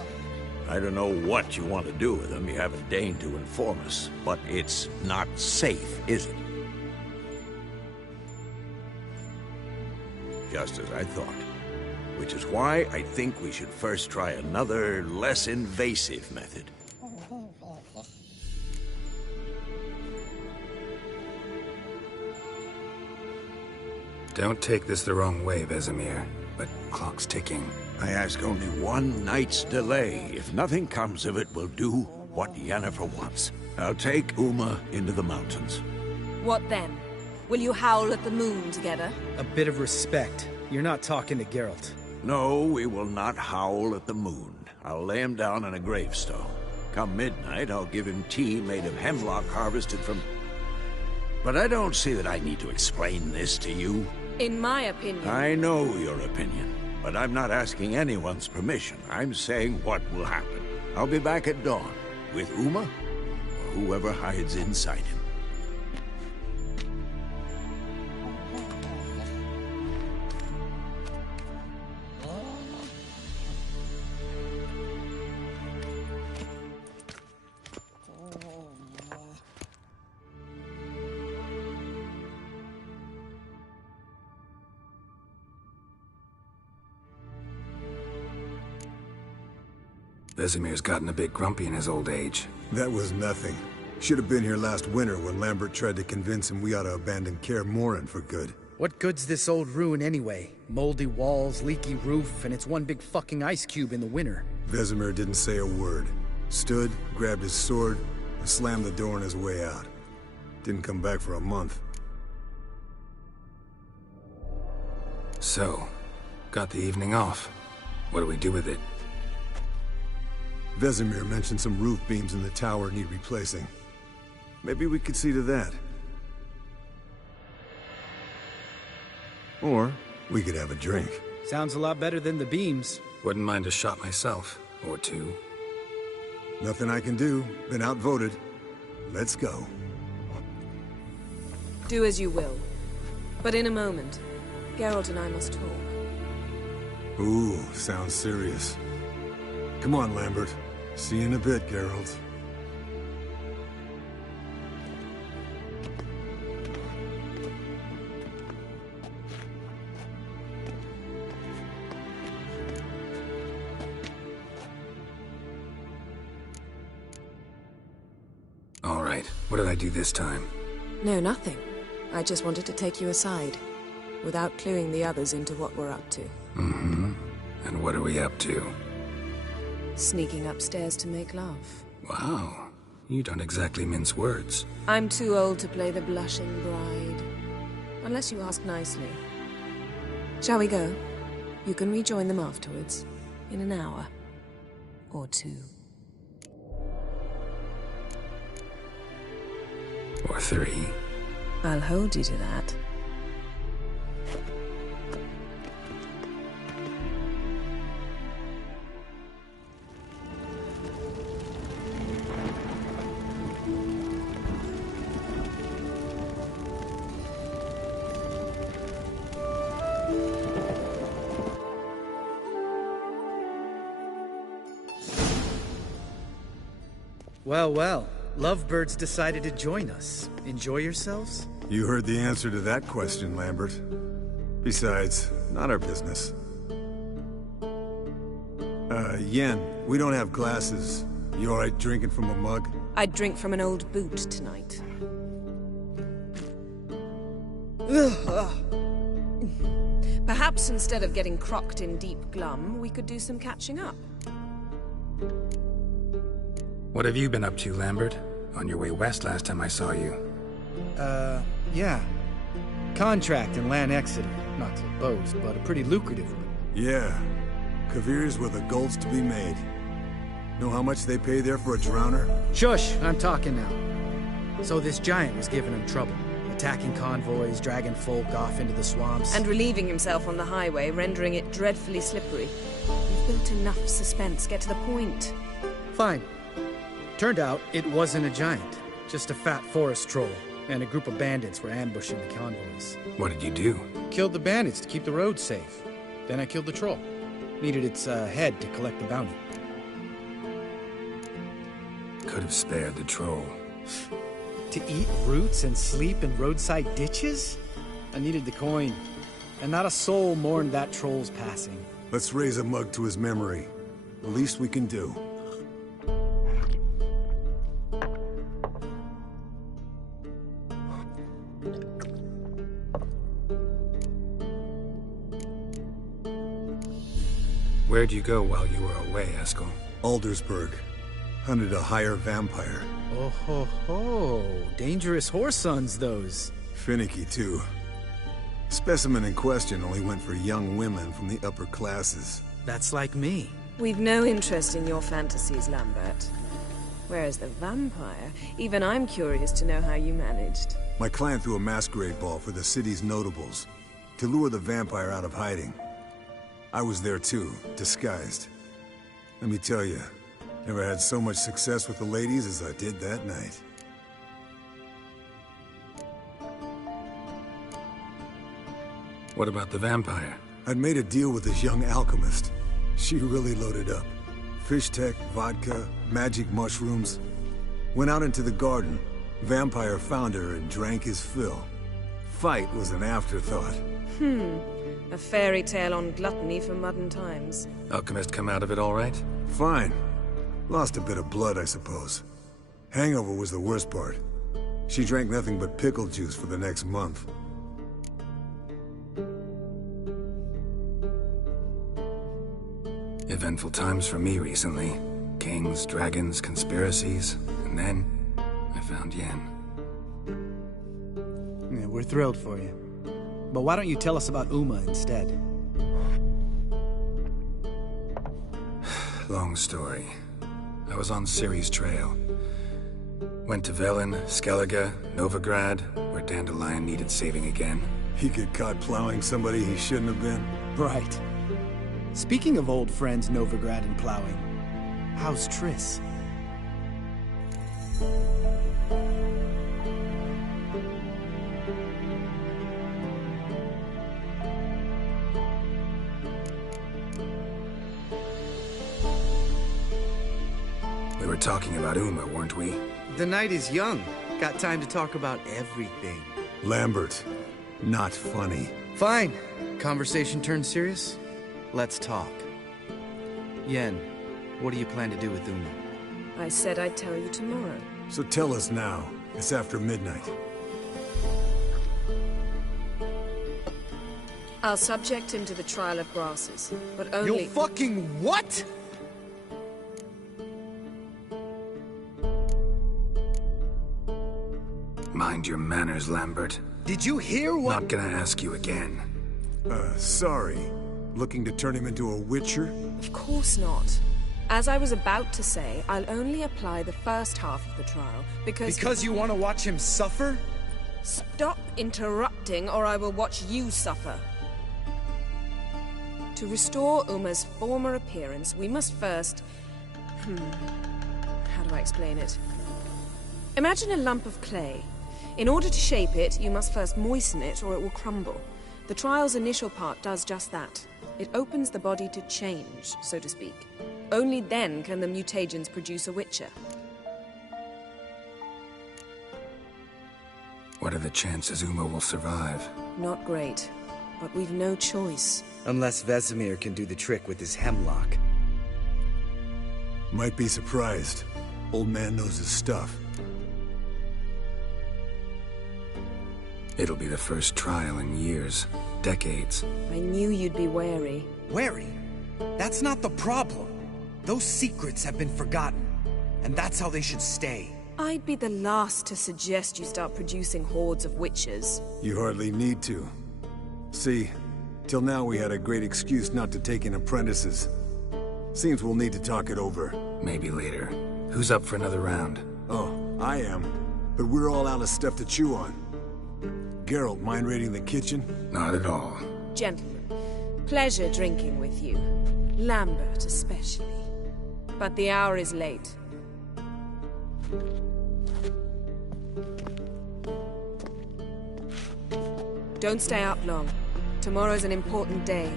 I don't know what you want to do with them, you haven't deigned to inform us, but it's not safe, is it? Just as I thought. Which is why I think we should first try another, less invasive method. Don't take this the wrong way, Vesemir, but clock's ticking. I ask only one night's delay. If nothing comes of it, we'll do what Yennefer wants. I'll take Uma into the mountains. What then? Will you howl at the moon together? A bit of respect. You're not talking to Geralt. No, we will not howl at the moon. I'll lay him down in a gravestone. Come midnight, I'll give him tea made of hemlock harvested from... But I don't see that I need to explain this to you. In my opinion... I know your opinion, but I'm not asking anyone's permission. I'm saying what will happen. I'll be back at dawn, with Uma, or whoever hides inside him. Vesemir's gotten a bit grumpy in his old age. That was nothing. Should have been here last winter when Lambert tried to convince him we ought to abandon Kaer Morhen for good. What good's this old ruin anyway? Moldy walls, leaky roof, and it's one big fucking ice cube in the winter. Vesemir didn't say a word. Stood, grabbed his sword, and slammed the door on his way out. Didn't come back for a month. So, got the evening off. What do we do with it? Vesemir mentioned some roof beams in the tower need replacing. Maybe we could see to that. Or we could have a drink. Sounds a lot better than the beams. Wouldn't mind a shot myself, or two. Nothing I can do. Been outvoted. Let's go. Do as you will. But in a moment, Geralt and I must talk. Ooh, sounds serious. Come on, Lambert. See you in a bit, Geralt. All right, what did I do this time? No, nothing. I just wanted to take you aside, without cluing the others into what we're up to. Mm-hmm. And what are we up to? Sneaking upstairs to make love. Wow. You don't exactly mince words. I'm too old to play the blushing bride. Unless you ask nicely. Shall we go? You can rejoin them afterwards. In an hour. Or two. Or three. I'll hold you to that. Well, well. Lovebirds decided to join us. Enjoy yourselves? You heard the answer to that question, Lambert. Besides, not our business. Yen, we don't have glasses. You alright drinking from a mug? I'd drink from an old boot tonight. Perhaps instead of getting crocked in deep glum, we could do some catching up. What have you been up to, Lambert? On your way west last time I saw you. Yeah. Contract in Lan Exeter. Not to boast, but a pretty lucrative one. Yeah. Kavir's where the gold's to be made. Know how much they pay there for a drowner? Shush! I'm talking now. So this giant was giving him trouble. Attacking convoys, dragging folk off into the swamps. And relieving himself on the highway, rendering it dreadfully slippery. You've built enough suspense. Get to the point. Fine. Turned out, it wasn't a giant. Just a fat forest troll. And a group of bandits were ambushing the convoys. What did you do? Killed the bandits to keep the roads safe. Then I killed the troll. Needed its head to collect the bounty. Could have spared the troll. To eat roots and sleep in roadside ditches? I needed the coin. And not a soul mourned that troll's passing. Let's raise a mug to his memory. The least we can do. Where'd you go while you were away, Eskel? Aldersburg. Hunted a higher vampire. Oh ho ho. Dangerous horse sons, those. Finicky, too. Specimen in question only went for young women from the upper classes. That's like me. We've no interest in your fantasies, Lambert. Whereas the vampire, even I'm curious to know how you managed. My client threw a masquerade ball for the city's notables to lure the vampire out of hiding. I was there too, disguised. Let me tell you, never had so much success with the ladies as I did that night. What about the vampire? I'd made a deal with this young alchemist. She really loaded up. Fish tech, vodka, magic mushrooms. Went out into the garden. Vampire found her and drank his fill. Fight was an afterthought. A fairy tale on gluttony for modern times. Alchemist come out of it all right? Fine. Lost a bit of blood, I suppose. Hangover was the worst part. She drank nothing but pickle juice for the next month. Eventful times for me recently. Kings, dragons, conspiracies, and then I found Yen. Yeah, we're thrilled for you. But why don't you tell us about Uma instead? Long story. I was on Ciri's trail. Went to Velen, Skellige, Novigrad, where Dandelion needed saving again. He get caught plowing somebody he shouldn't have been? Right. Speaking of old friends Novigrad and plowing, how's Triss? We were talking about Uma, weren't we? The night is young. Got time to talk about everything. Lambert, not funny. Fine. Conversation turned serious? Let's talk. Yen, what do you plan to do with Uma? I said I'd tell you tomorrow. So tell us now. It's after midnight. I'll subject him to the trial of grasses, but only— You fucking what?! Mind your manners, Lambert. Did you hear what— Not gonna ask you again. Sorry. Looking to turn him into a witcher? Of course not. As I was about to say, I'll only apply the first half of the trial, because— Because you want to watch him suffer? Stop interrupting, or I will watch you suffer. To restore Uma's former appearance, we must first— how do I explain it? Imagine a lump of clay. In order to shape it, you must first moisten it, or it will crumble. The trial's initial part does just that. It opens the body to change, so to speak. Only then can the mutagens produce a witcher. What are the chances Uma will survive? Not great, but we've no choice. Unless Vesemir can do the trick with his hemlock. Might be surprised. Old man knows his stuff. It'll be the first trial in years. Decades. I knew you'd be wary. Wary? That's not the problem. Those secrets have been forgotten, and that's how they should stay. I'd be the last to suggest you start producing hordes of witches. You hardly need to. See, till now we had a great excuse not to take in apprentices. Seems we'll need to talk it over. Maybe later. Who's up for another round? Oh, I am. But we're all out of stuff to chew on. Geralt, mind raiding the kitchen? Not at all. Gentlemen, pleasure drinking with you. Lambert especially. But the hour is late. Don't stay up long. Tomorrow's an important day.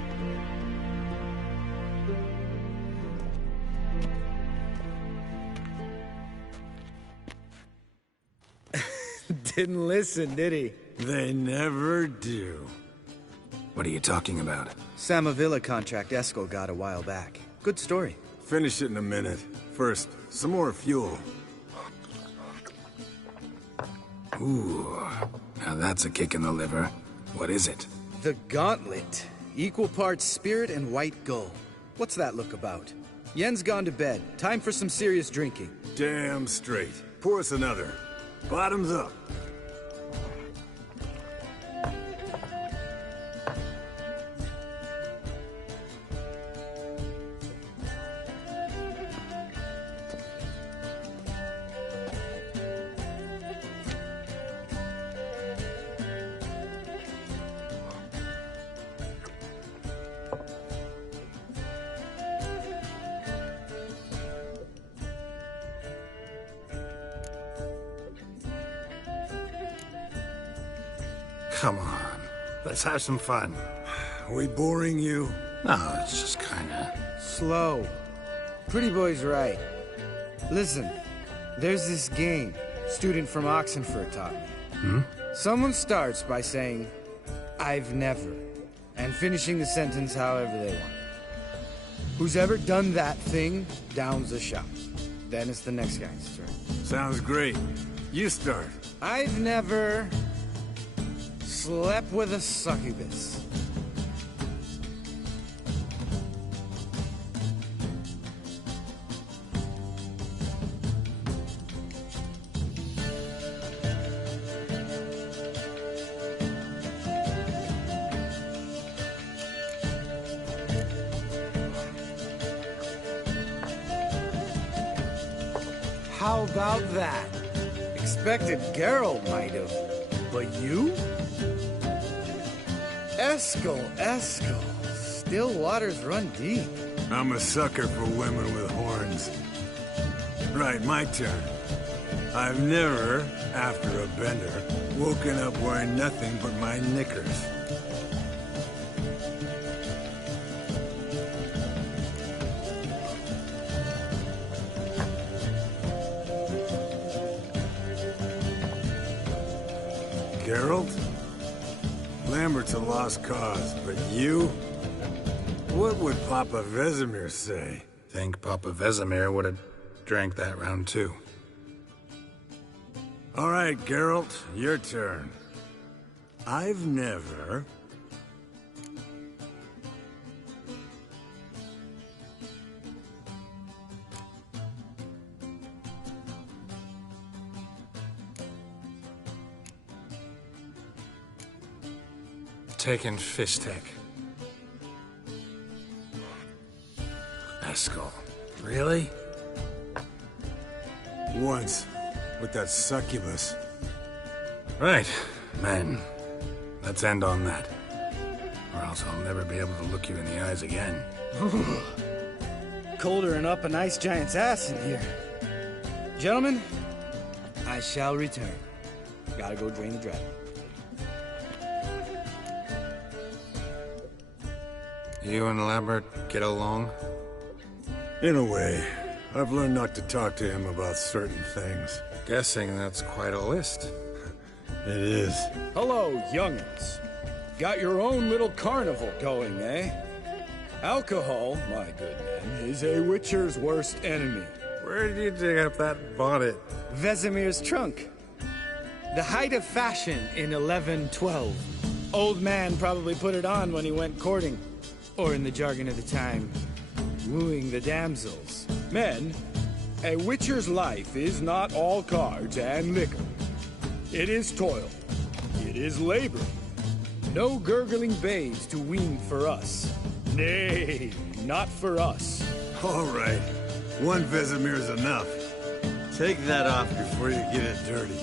Didn't listen, did he? They never do. What are you talking about? Samavilla contract Eskel got a while back. Good story. Finish it in a minute. First, some more fuel. Ooh, now that's a kick in the liver. What is it? The Gauntlet. Equal parts spirit and white gull. What's that look about? Yen's gone to bed. Time for some serious drinking. Damn straight. Pour us another. Bottoms up. Come on. Let's have some fun. Are we boring you? No, it's just kinda... Slow. Pretty boy's right. Listen, there's this game student from Oxenford taught me. Hmm? Someone starts by saying, I've never, and finishing the sentence however they want. Who's ever done that thing downs a shot. Then it's the next guy's turn. Sounds great. You start. I've never slept with a succubus. How about that? Expected Geralt might have, but you? Eskel. Still waters run deep. I'm a sucker for women with horns. Right, my turn. I've never, after a bender, woken up wearing nothing but my knickers. Geralt? Lambert's a lost cause, but you? What would Papa Vesemir say? Think Papa Vesemir would have drank that round too. All right, Geralt, your turn. I've never... Taken Fistek. Eskel. Really? Once, with that succubus. Right, men. Let's end on that. Or else I'll never be able to look you in the eyes again. Colder than up an ice giant's ass in here. Gentlemen, I shall return. Gotta go drain the dragon. You and Lambert get along? In a way. I've learned not to talk to him about certain things. Guessing that's quite a list. It is. Hello, young'uns. Got your own little carnival going, eh? Alcohol, my good man, is a witcher's worst enemy. Where did you dig up that bonnet? Vesemir's trunk. The height of fashion in 1112. Old man probably put it on when he went courting. Or in the jargon of the time, wooing the damsels. Men, a witcher's life is not all cards and liquor. It is toil. It is labor. No gurgling babes to wean for us. Nay, not for us. All right. One Vesemir's enough. Take that off before you get it dirty.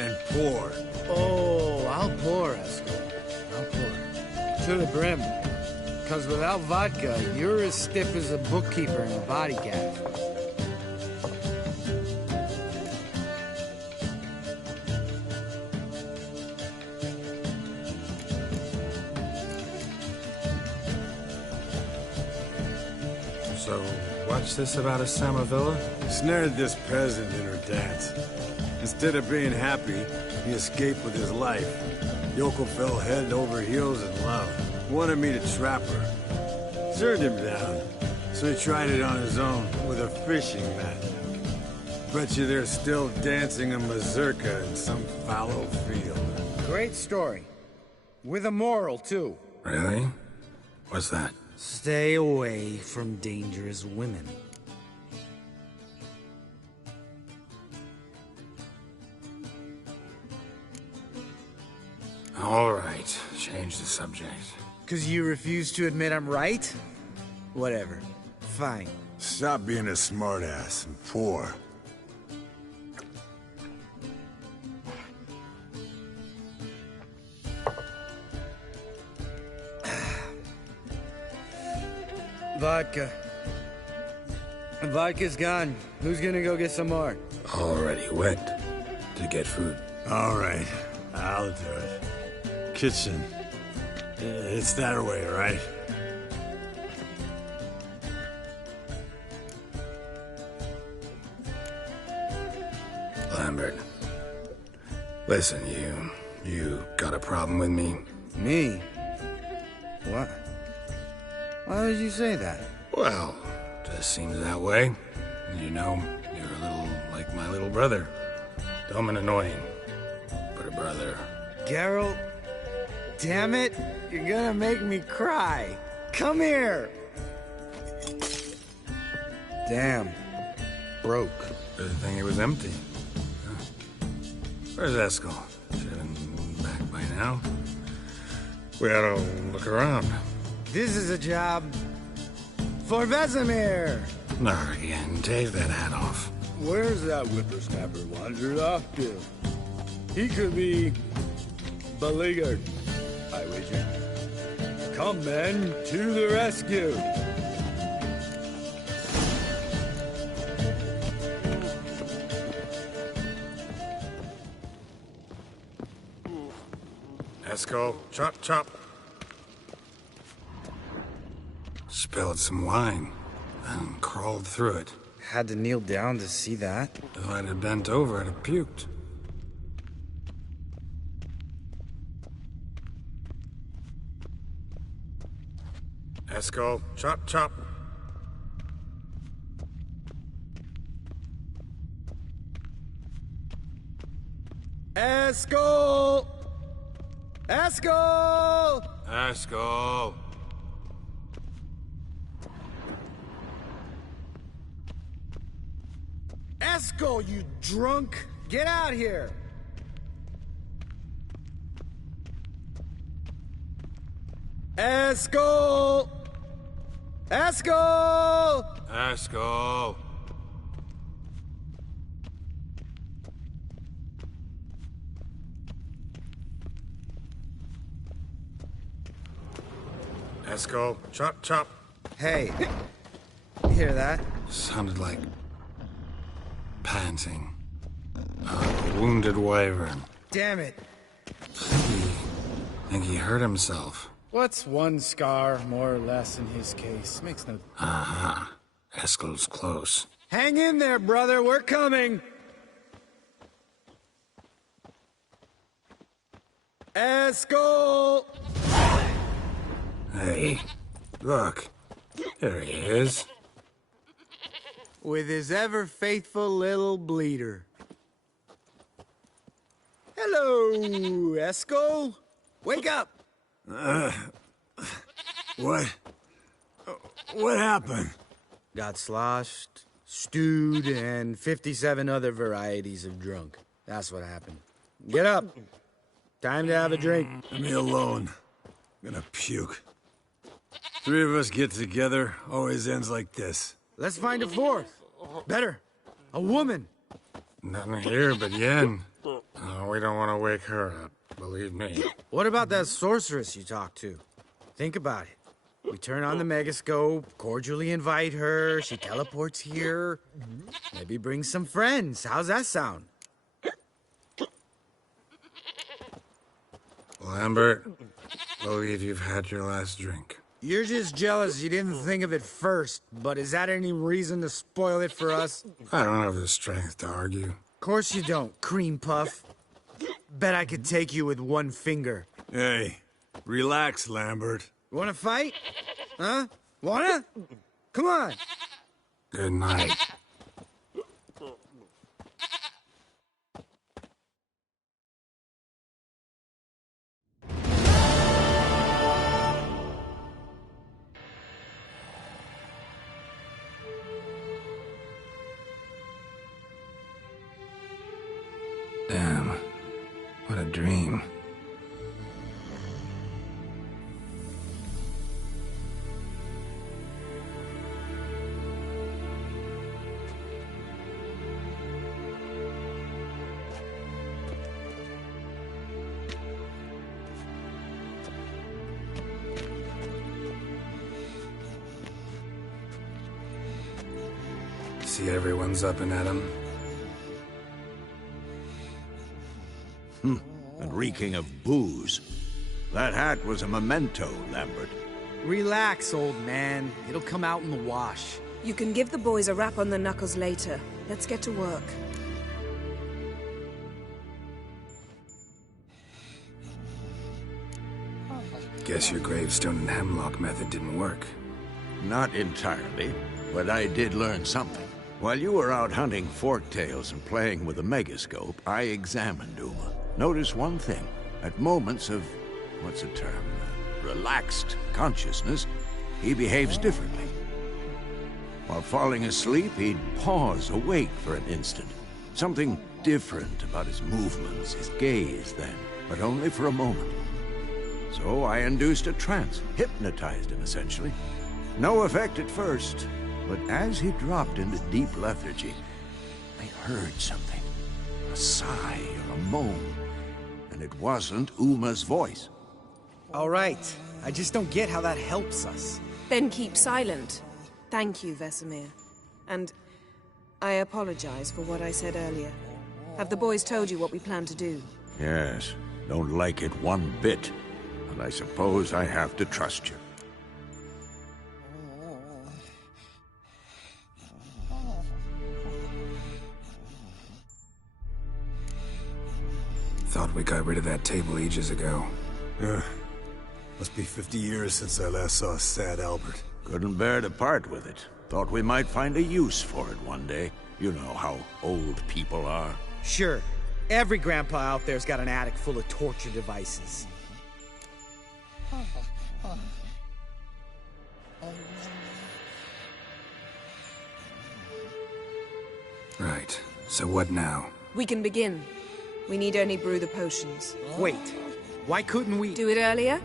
And pour. Oh, I'll pour, Eskel. I'll pour. To the brim. Because without vodka, you're as stiff as a bookkeeper in a body gap. So, what's this about a Samavilla? Snared this peasant in her dance. Instead of being happy, he escaped with his life. Yoko fell head over heels in love. Wanted me to trap her. Turned him down. So he tried it on his own with a fishing net. Bet you they're still dancing a mazurka in some fallow field. Great story. With a moral, too. Really? What's that? Stay away from dangerous women. All right, change the subject. 'Cause you refuse to admit I'm right? Whatever. Fine. Stop being a smartass and pour. Vodka. Vodka's gone. Who's gonna go get some more? Already went to get food. All right, I'll do it. kitchen. It's that way, right? Lambert. Listen, you got a problem with me? Me? What? Why did you say that? Well, just seems that way. You know, you're a little like my little brother. Dumb and annoying, but a brother. Geralt, damn it, you're gonna make me cry. Come here. Damn, broke. Good thing it was empty. Huh. Where's Eskel? Should have been back by now. We ought to look around. This is a job for Vesemir. Not again. Take that hat off. Where's that whippersnapper wandered off to? He could be beleaguered, I wager. Come, men, to the rescue! Eskel, chop, chop. Spilled some wine and crawled through it. Had to kneel down to see that. If I'd have bent over, I'd have puked. Eskel, chop, chop. Eskel! Eskel! Eskel! Eskel, you drunk! Get out here! Eskel! Eskel! Eskel! Eskel, chop, chop. Hey, you hear that? Sounded like panting. A wounded wyvern. Damn it. Think he hurt himself. What's one scar, more or less, in his case? Makes no... Aha. Eskel's close. Hang in there, brother. We're coming. Eskel! Hey, look. There he is. With his ever-faithful little bleeder. Hello, Eskel. Wake up! What? What happened? Got sloshed, stewed, and 57 other varieties of drunk. That's what happened. Get up. Time to have a drink. Leave me alone. I'm gonna puke. Three of us get together, always ends like this. Let's find a fourth. Better. A woman. Nothing here but Yen. Oh, we don't want to wake her up, believe me. What about that sorceress you talked to? Think about it. We turn on the megascope, cordially invite her, she teleports here. Maybe bring some friends. How's that sound? Lambert, believe you've had your last drink. You're just jealous you didn't think of it first, but is that any reason to spoil it for us? I don't have the strength to argue. Course you don't, cream puff. Bet I could take you with one finger. Hey, relax, Lambert. Wanna fight? Huh? Wanna? Come on. Good night. Damn. What a dream. See everyone's up and at 'em. And reeking of booze. That hat was a memento, Lambert. Relax, old man. It'll come out in the wash. You can give the boys a rap on the knuckles later. Let's get to work. Guess your gravestone and hemlock method didn't work. Not entirely, but I did learn something. While you were out hunting forktails and playing with a megascope, I examined Uma. Notice one thing. At moments of, what's the term, relaxed consciousness, he behaves differently. While falling asleep, he'd pause, awake for an instant. Something different about his movements, his gaze then, but only for a moment. So I induced a trance, hypnotized him essentially. No effect at first, but as he dropped into deep lethargy, I heard something. A sigh or a moan. And it wasn't Uma's voice. All right. I just don't get how that helps us. Then keep silent. Thank you, Vesemir. And I apologize for what I said earlier. Have the boys told you what we plan to do? Yes. Don't like it one bit. But I suppose I have to trust you. Thought we got rid of that table ages ago. Must be 50 years since I last saw sad Albert. Couldn't bear to part with it. Thought we might find a use for it one day. You know how old people are. Sure. Every grandpa out there's got an attic full of torture devices. Right. So what now? We can begin. We need only brew the potions. Wait. Why couldn't we... Do it earlier?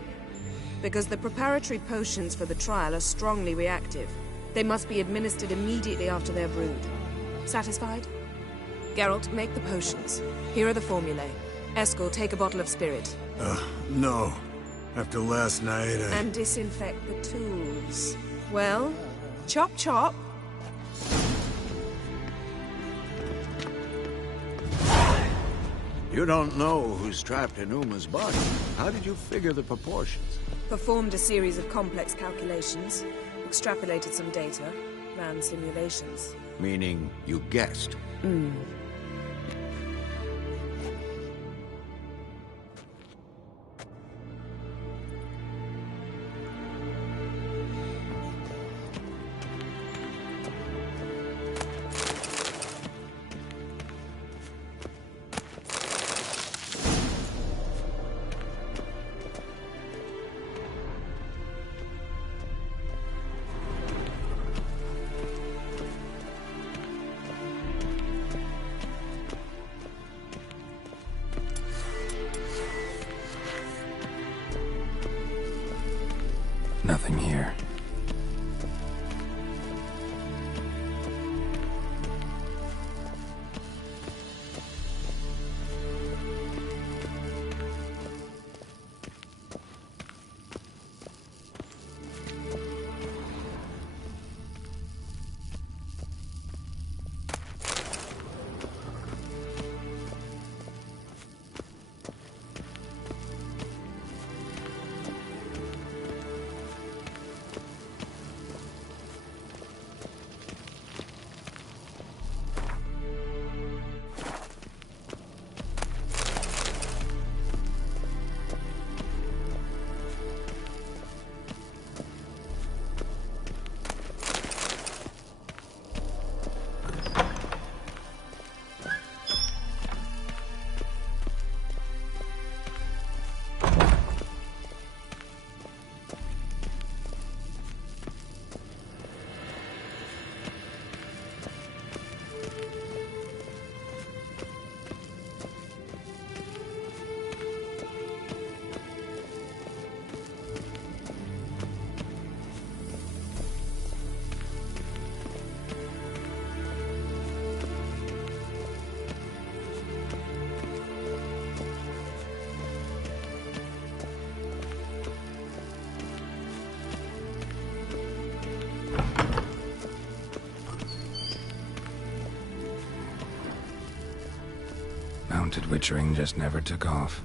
Because the preparatory potions for the trial are strongly reactive. They must be administered immediately after they're brewed. Satisfied? Geralt, make the potions. Here are the formulae. Eskel, take a bottle of spirit. No. After last night, And disinfect the tools. Well, chop chop. You don't know who's trapped in Uma's body. How did you figure the proportions? Performed a series of complex calculations, extrapolated some data, ran simulations. Meaning you guessed? Nothing here. Mounted witchering just never took off.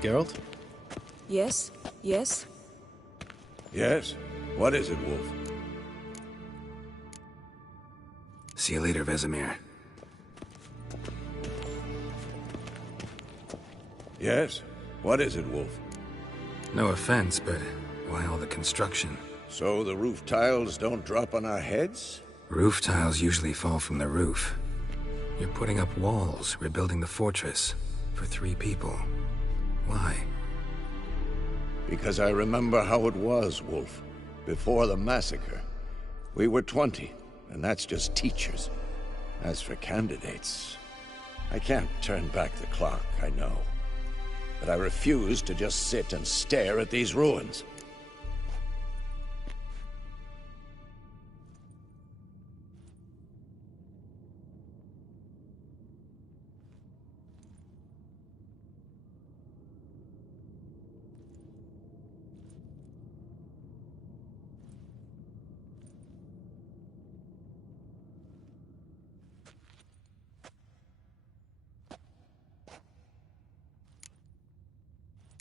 Geralt? Yes? Yes? Yes? What is it, Wolf? See you later, Vesemir. Yes? What is it, Wolf? No offense, but why all the construction? So the roof tiles don't drop on our heads? Roof tiles usually fall from the roof. You're putting up walls, rebuilding the fortress. For 3 people. Why? Because I remember how it was, Wolf. Before the massacre. We were 20, and that's just teachers. As for candidates, I can't turn back the clock, I know. But I refuse to just sit and stare at these ruins.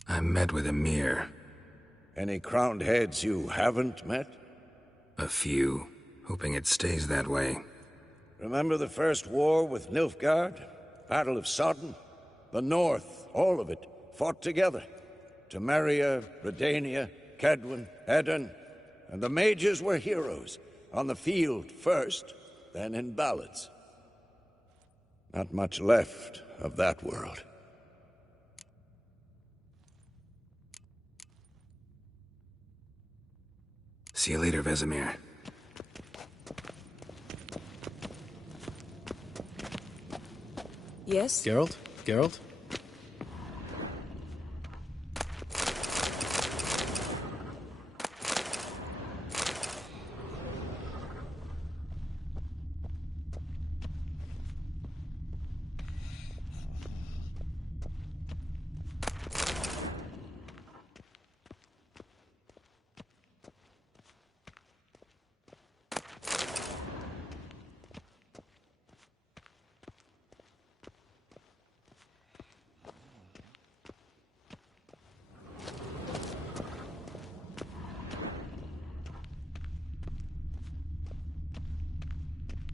I met with Emir. Any crowned heads you haven't met? A few. Hoping it stays that way. Remember the first war with Nilfgaard? Battle of Sodden? The North, all of it, fought together. Temeria, Redania, Kedwen, Edirn, and the mages were heroes. On the field first, then in ballads. Not much left of that world. See you later, Vesemir. Yes? Geralt? Geralt?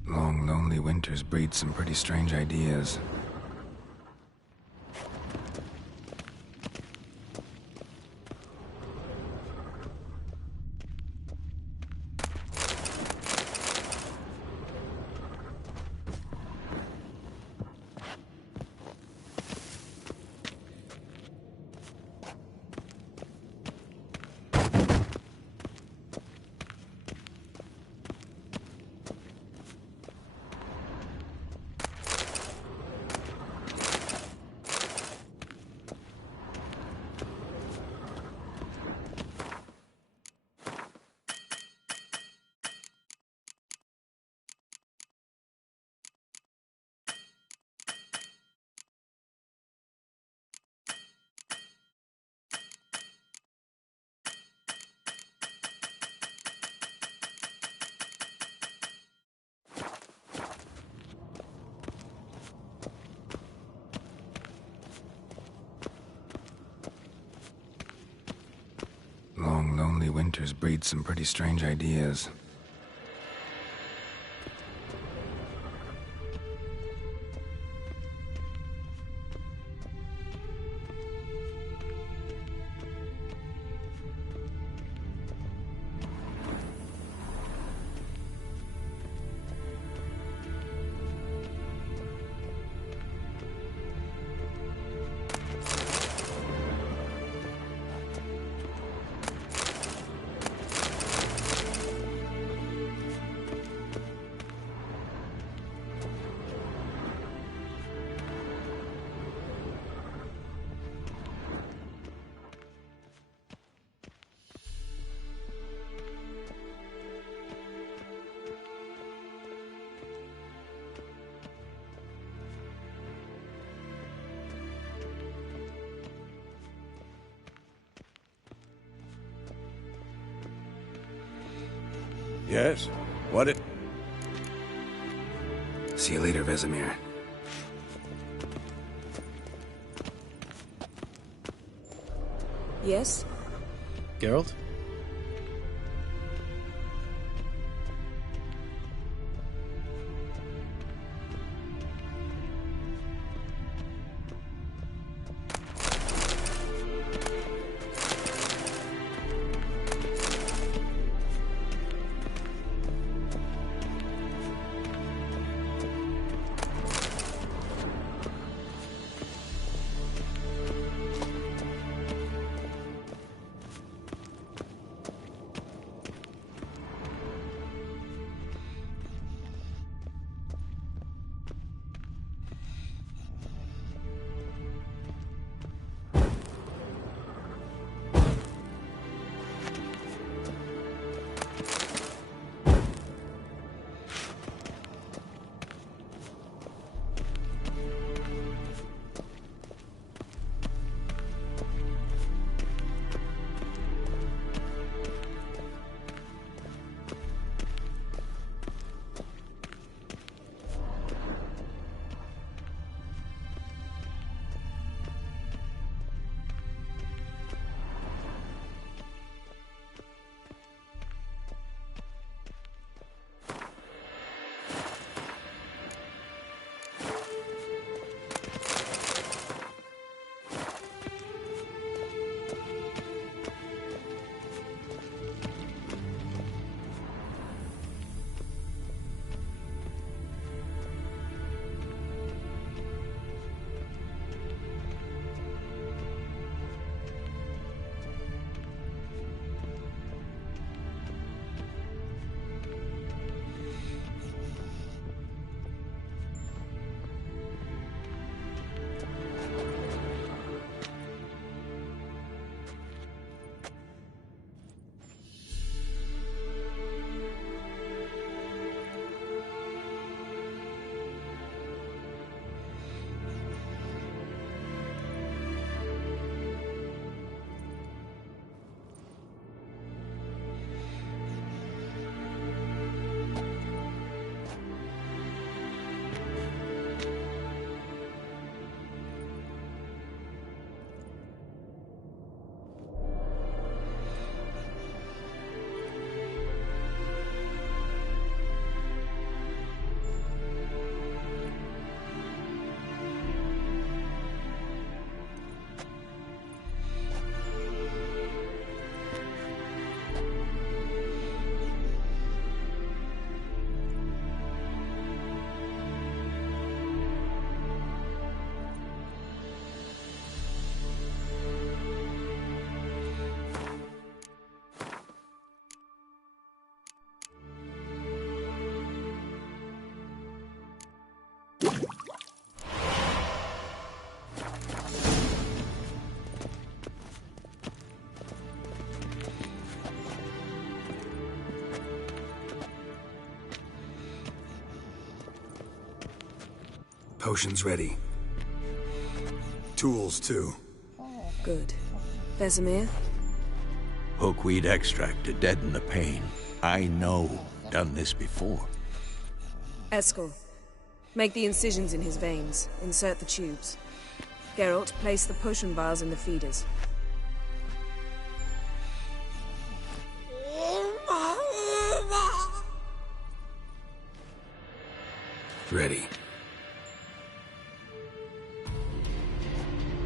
Long, lonely winters breed some pretty strange ideas. Long, lonely winters breed some pretty strange ideas. Yes? What it... See you later, Vesemir. Yes? Geralt? Potions ready. Tools, too. Good. Vesemir? Hookweed extract to deaden the pain. I know. Done this before. Eskel. Make the incisions in his veins. Insert the tubes. Geralt, place the potion vials in the feeders. Ready.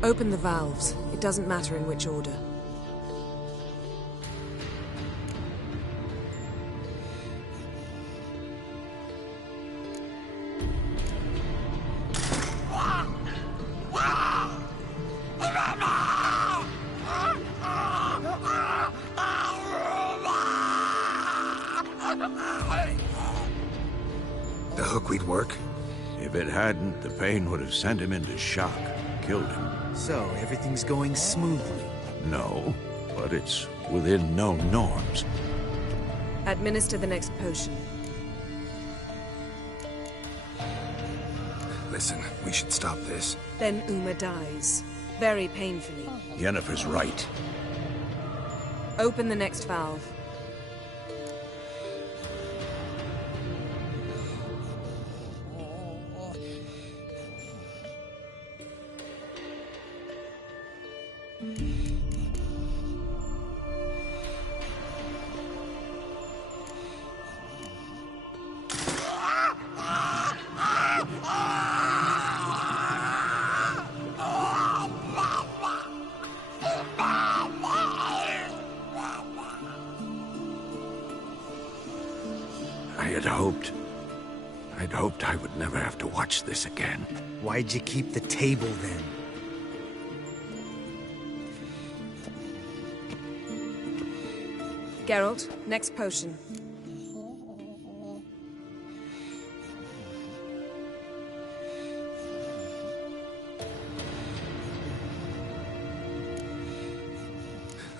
Open the valves. It doesn't matter in which order. The hookweed work? If it hadn't, the pain would have sent him into shock. Killed him. So, everything's going smoothly? No, but it's within known norms. Administer the next potion. Listen, we should stop this. Then Uma dies. Very painfully. Yennefer's right. Open the next valve. had hoped. I'd hoped I would never have to watch this again. Why'd you keep the table then? Geralt, next potion.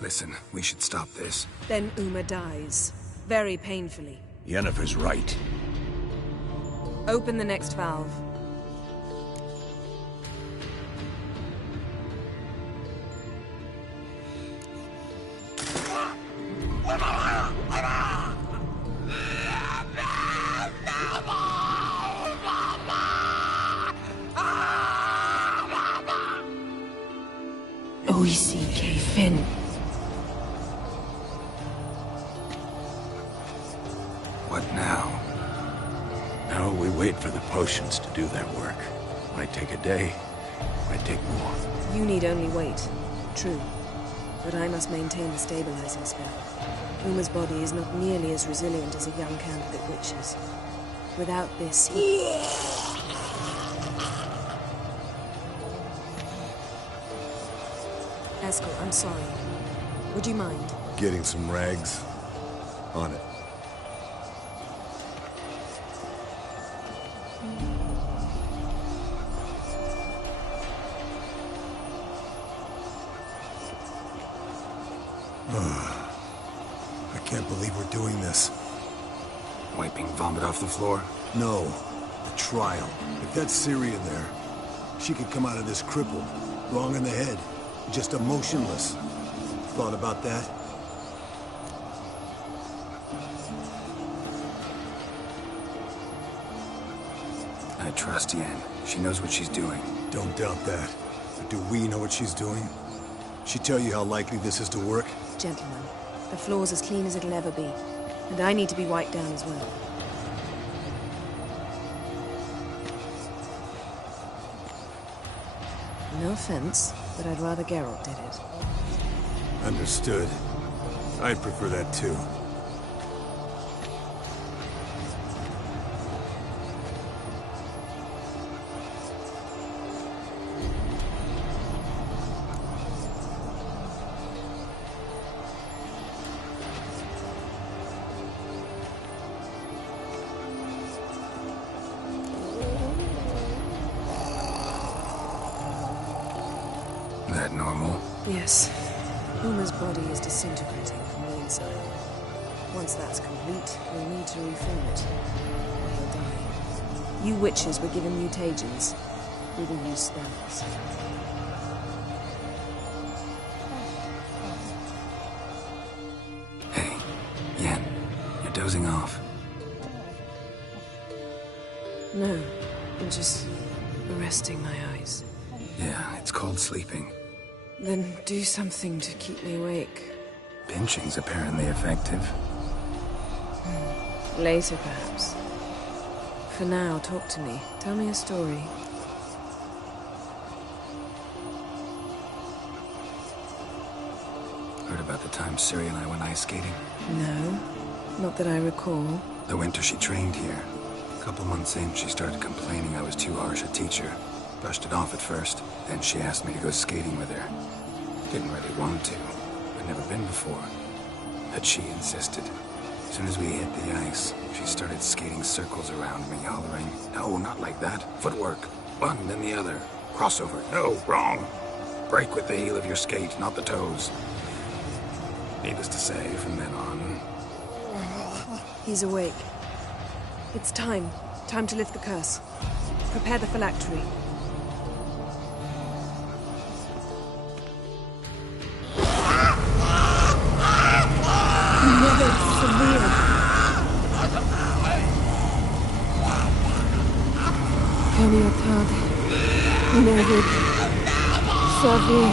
Listen, we should stop this. Then Uma dies. Very painfully. Yennefer's right. Open the next valve. OECK Finn. What now? Now we wait for the potions to do their work. Might take a day, might take more. You need only wait. True. But I must maintain the stabilizing spell. Uma's body is not nearly as resilient as a young candidate witch's. Without this, Eskel, I'm sorry. Would you mind? Getting some rags. On it. I can't believe we're doing this. Wiping vomit off the floor? No. The trial. If that's Ciri in there, she could come out of this crippled, wrong in the head, just emotionless. Thought about that? I trust Yen. She knows what she's doing. Don't doubt that. But do we know what she's doing? She tell you how likely this is to work? Gentlemen, the floor's as clean as it'll ever be. And I need to be wiped down as well. No offense, but I'd rather Geralt did it. Understood. I'd prefer that too. That normal? Yes. Uma's body is disintegrating from the inside. Once that's complete, we'll need to reform it. Or he'll die. You witches were given mutagens. We will use spells. Hey, Yen, you're dozing off. No, I'm just resting my eyes. Yeah, it's called sleeping. Then do something to keep me awake. Pinching's apparently effective. Later, perhaps. For now, talk to me. Tell me a story. Heard about the time Ciri and I went ice skating? No, not that I recall. The winter she trained here. A couple months in, she started complaining I was too harsh a teacher. Brushed it off at first. Then she asked me to go skating with her. Didn't really want to. I'd never been before. But she insisted. As soon as we hit the ice, she started skating circles around me, hollering, "No, not like that. Footwork. One, then the other. Crossover. No, wrong. Break with the heel of your skate, not the toes." Needless to say, from then on... He's awake. It's time. Time to lift the curse. Prepare the phylactery. Kamiatad, Nevid, Savi,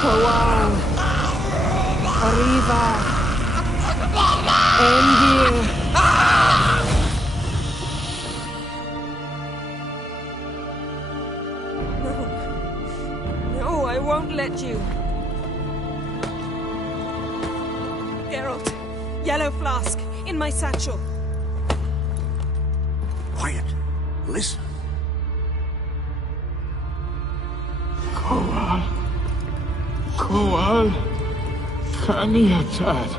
Kawal, Arriva, Endir. No, I won't let you. Geralt, yellow flask, in my satchel. Quiet. Listen. Koal, Kaniatad.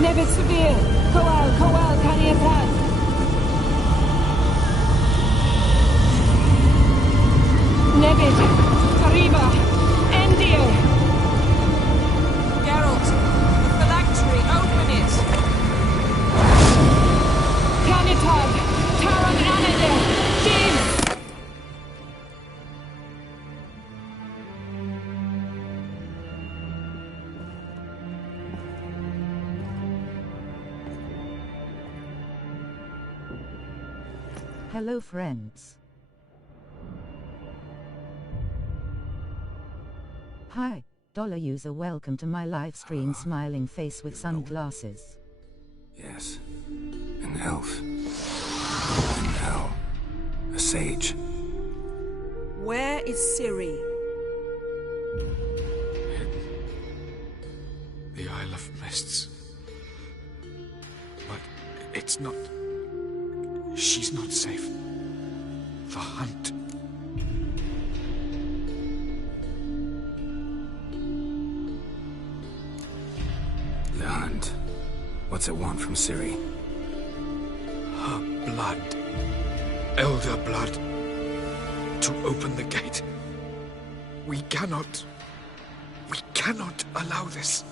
Nevid Severe! Koal, Kaniatad! Nevid! Arriba! Endir! Geralt, the phylactery, open it! Kaniatad! Taran Anadir! Jeeves! Hello, friends. Hi, dollar user, welcome to my live stream. Smiling face with sunglasses. Yes. An elf. An elf. A sage. Where is Ciri? The Isle of Mists. But it's not... She's not safe. The hunt. The hunt. What's it want from Ciri? Her blood. Elder blood. To open the gate. We cannot allow this.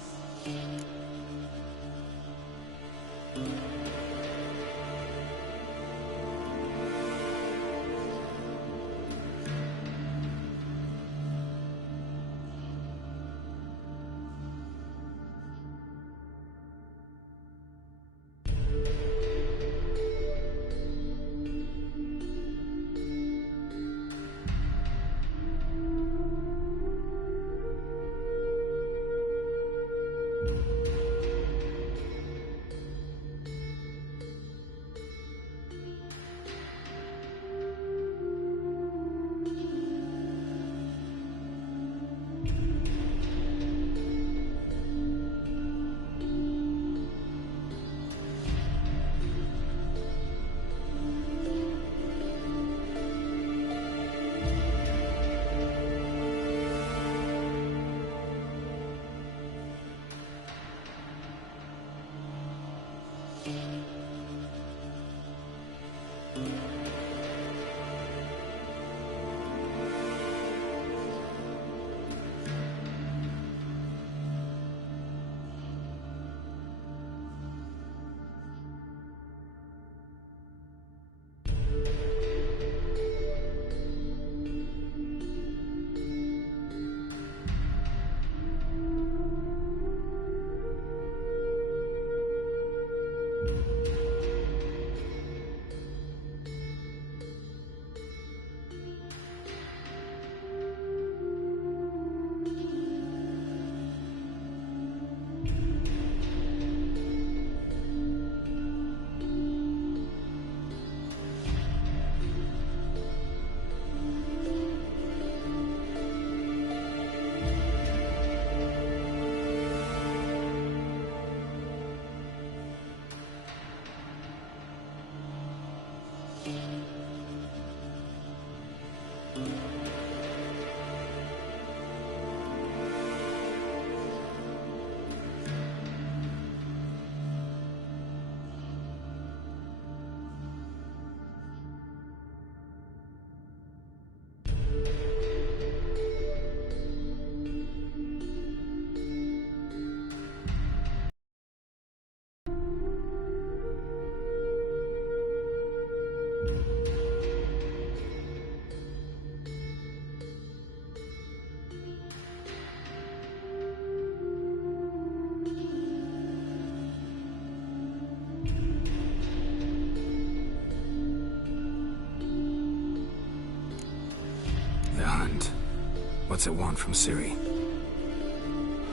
What's it want from Ciri?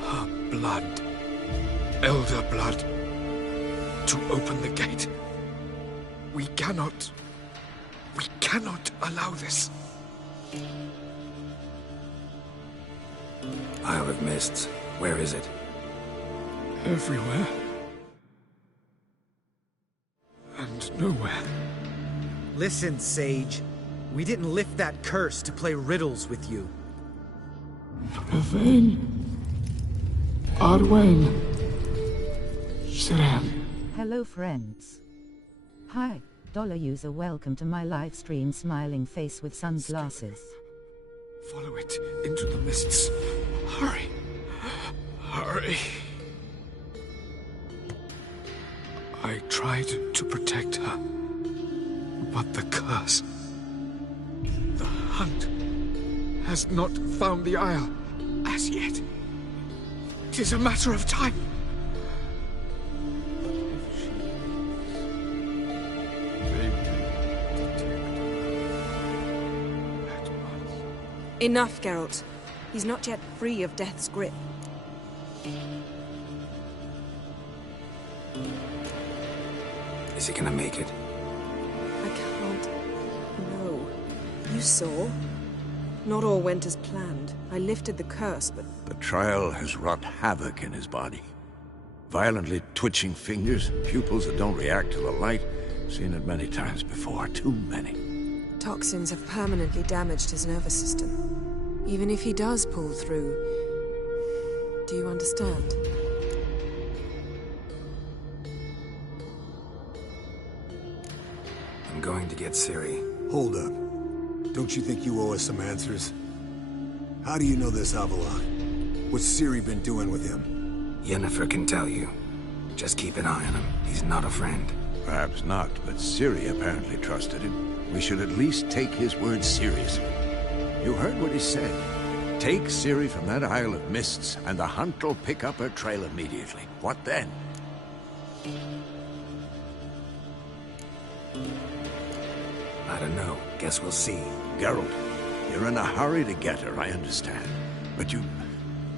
Her blood. Elder blood. To open the gate. We cannot allow this. Isle of Mists. Where is it? Everywhere. nowhere. Listen, Sage. We didn't lift that curse to play riddles with you. Yvain. Arwen. Siren. Hello, friends. Hi, dollar user. Welcome to my live stream. Smiling face with sunglasses. Follow it into the mists. Hurry. Hurry. I tried to protect her, but the curse... The hunt has not found the Isle as yet. It is a matter of time. Enough, Geralt. He's not yet free of death's grip. Is he gonna make it? I can't. No. You saw? Not all went as planned. I lifted the curse, but... The trial has wrought havoc in his body. Violently twitching fingers, pupils that don't react to the light. Seen it many times before, too many. Toxins have permanently damaged his nervous system. Even if he does pull through... Do you understand? I'm going to get Ciri. Hold up. Don't you think you owe us some answers? How do you know this Avila? What's Ciri been doing with him? Yennefer can tell you. Just keep an eye on him. He's not a friend. Perhaps not, but Ciri apparently trusted him. We should at least take his words seriously. You heard what he said. Take Ciri from that Isle of Mists, and the hunt will pick up her trail immediately. What then? I don't know. Guess we'll see. Geralt, you're in a hurry to get her, I understand. But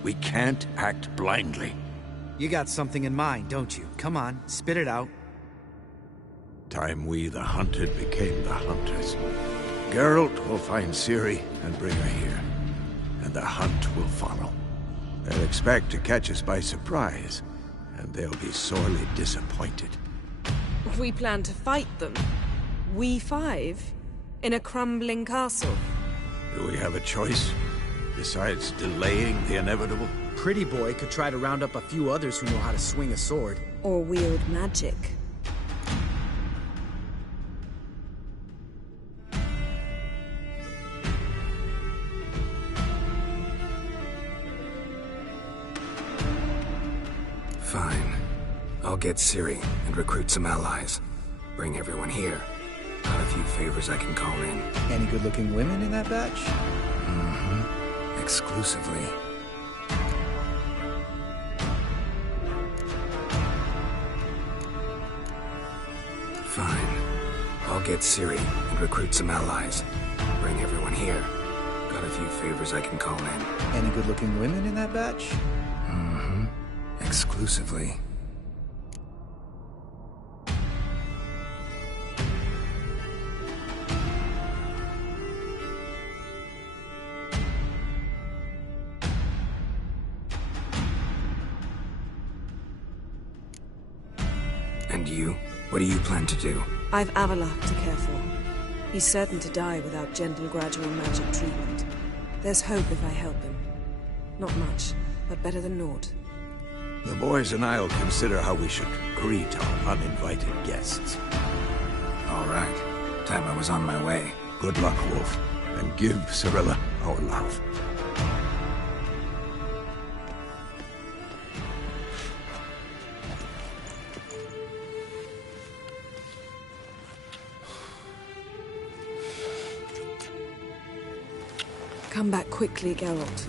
we can't act blindly. You got something in mind, don't you? Come on, spit it out. Time we, the hunted, became the hunters. Geralt will find Ciri and bring her here. And the hunt will follow. They'll expect to catch us by surprise, and they'll be sorely disappointed. We plan to fight them. We five? In a crumbling castle? Do we have a choice? Besides delaying the inevitable? Pretty Boy could try to round up a few others who know how to swing a sword. Or wield magic. Fine. I'll get Ciri and recruit some allies. Bring everyone here. Got a few favors I can call in. Any good-looking women in that batch? Mm-hmm. Exclusively. Fine. I'll get Ciri and recruit some allies. Bring everyone here. Got a few favors I can call in. Any good-looking women in that batch? Mm-hmm. Exclusively. And you? What do you plan to do? I've Avila to care for. He's certain to die without gentle, gradual magic treatment. There's hope if I help him. Not much, but better than naught. The boys and I'll consider how we should greet our uninvited guests. All right. Time I was on my way. Good luck, Wolf, and give Cirilla our love. Come back quickly, Geralt.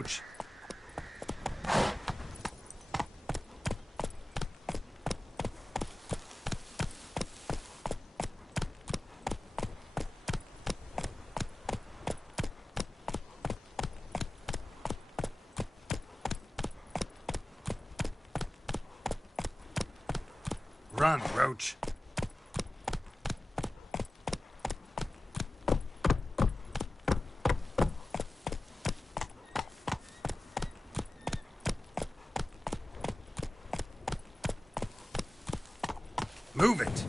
Roach. Run, Roach. Move it.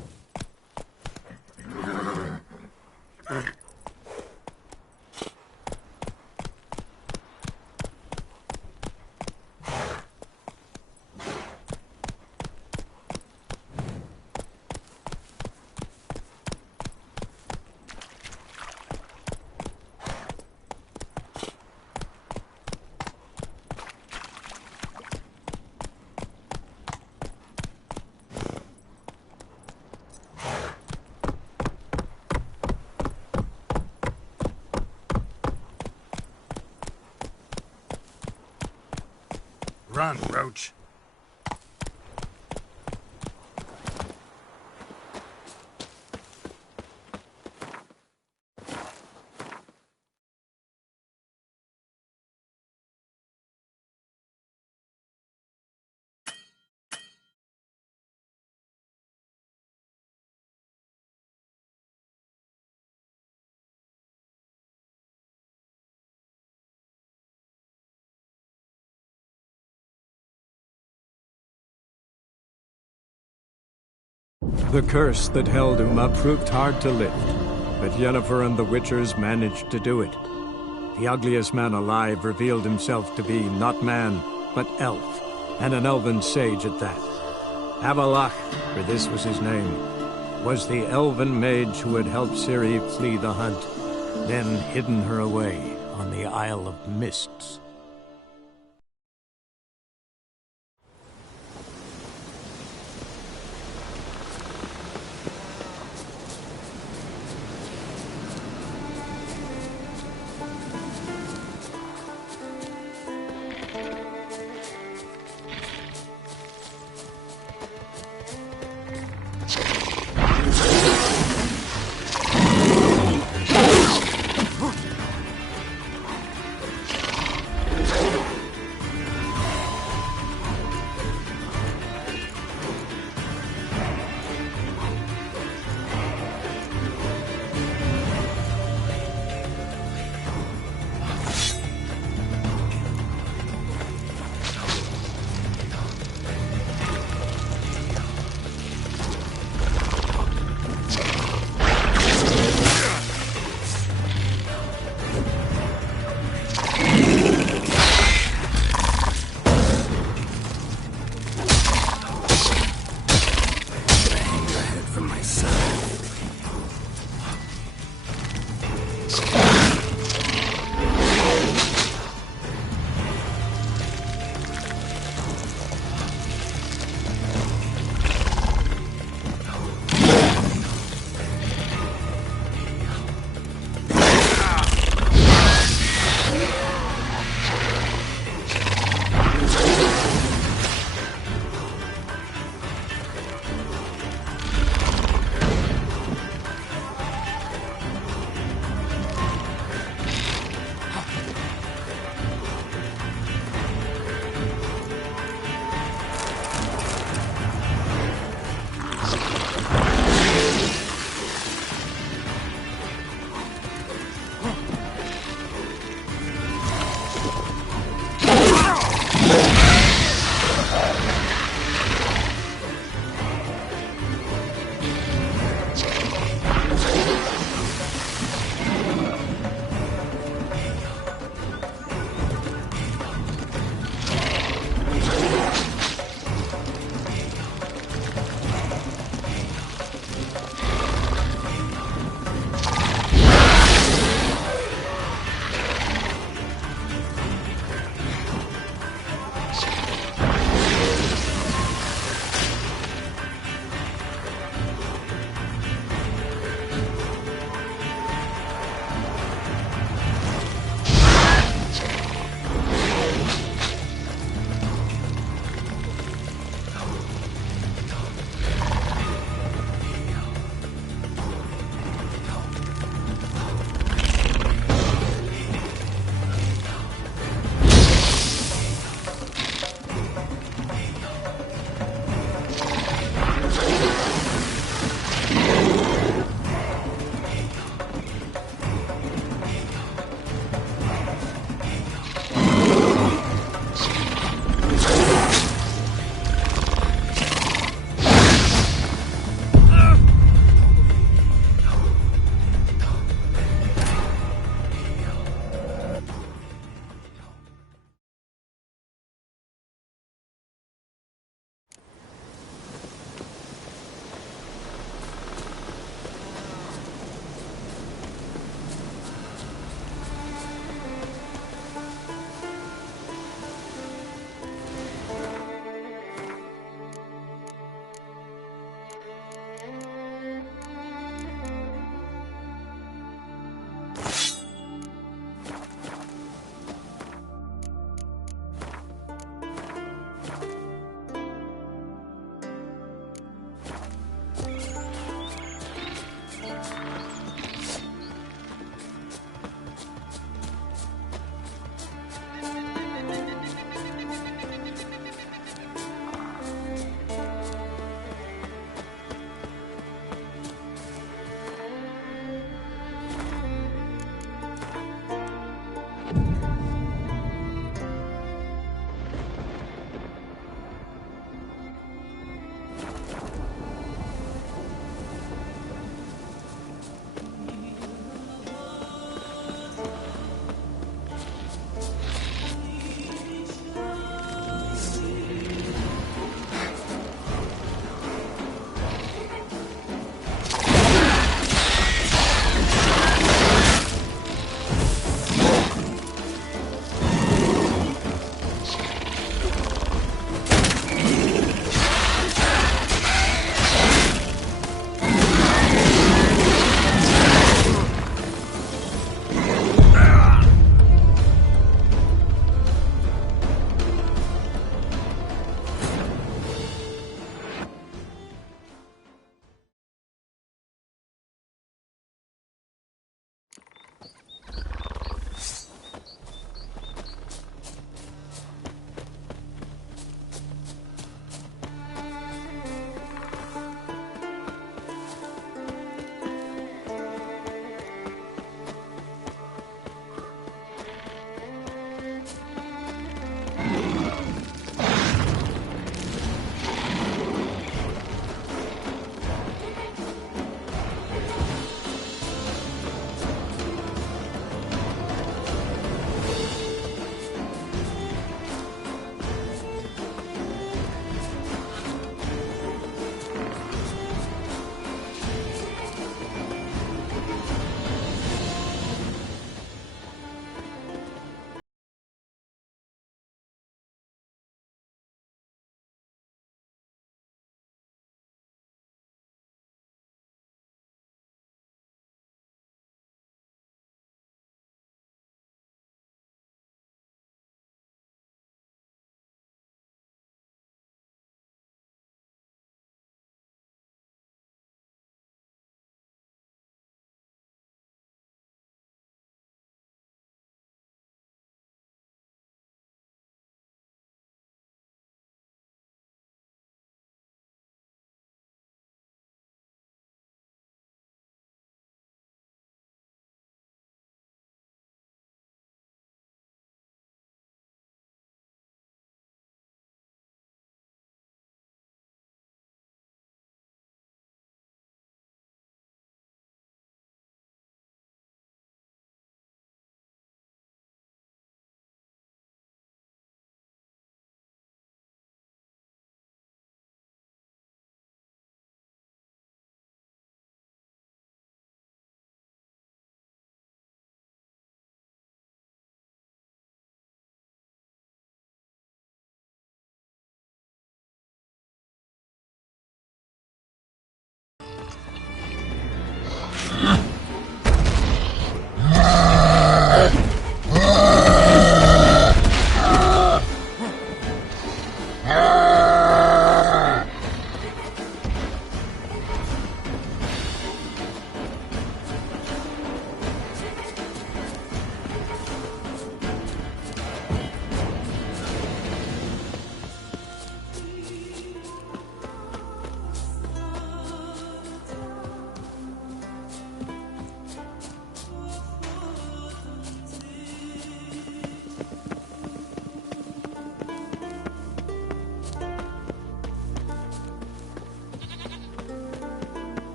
Run, Roach. The curse that held Uma proved hard to lift, but Yennefer and the Witchers managed to do it. The ugliest man alive revealed himself to be not man, but elf, and an elven sage at that. Avalach, for this was his name, was the elven mage who had helped Ciri flee the hunt, then hidden her away on the Isle of Mists.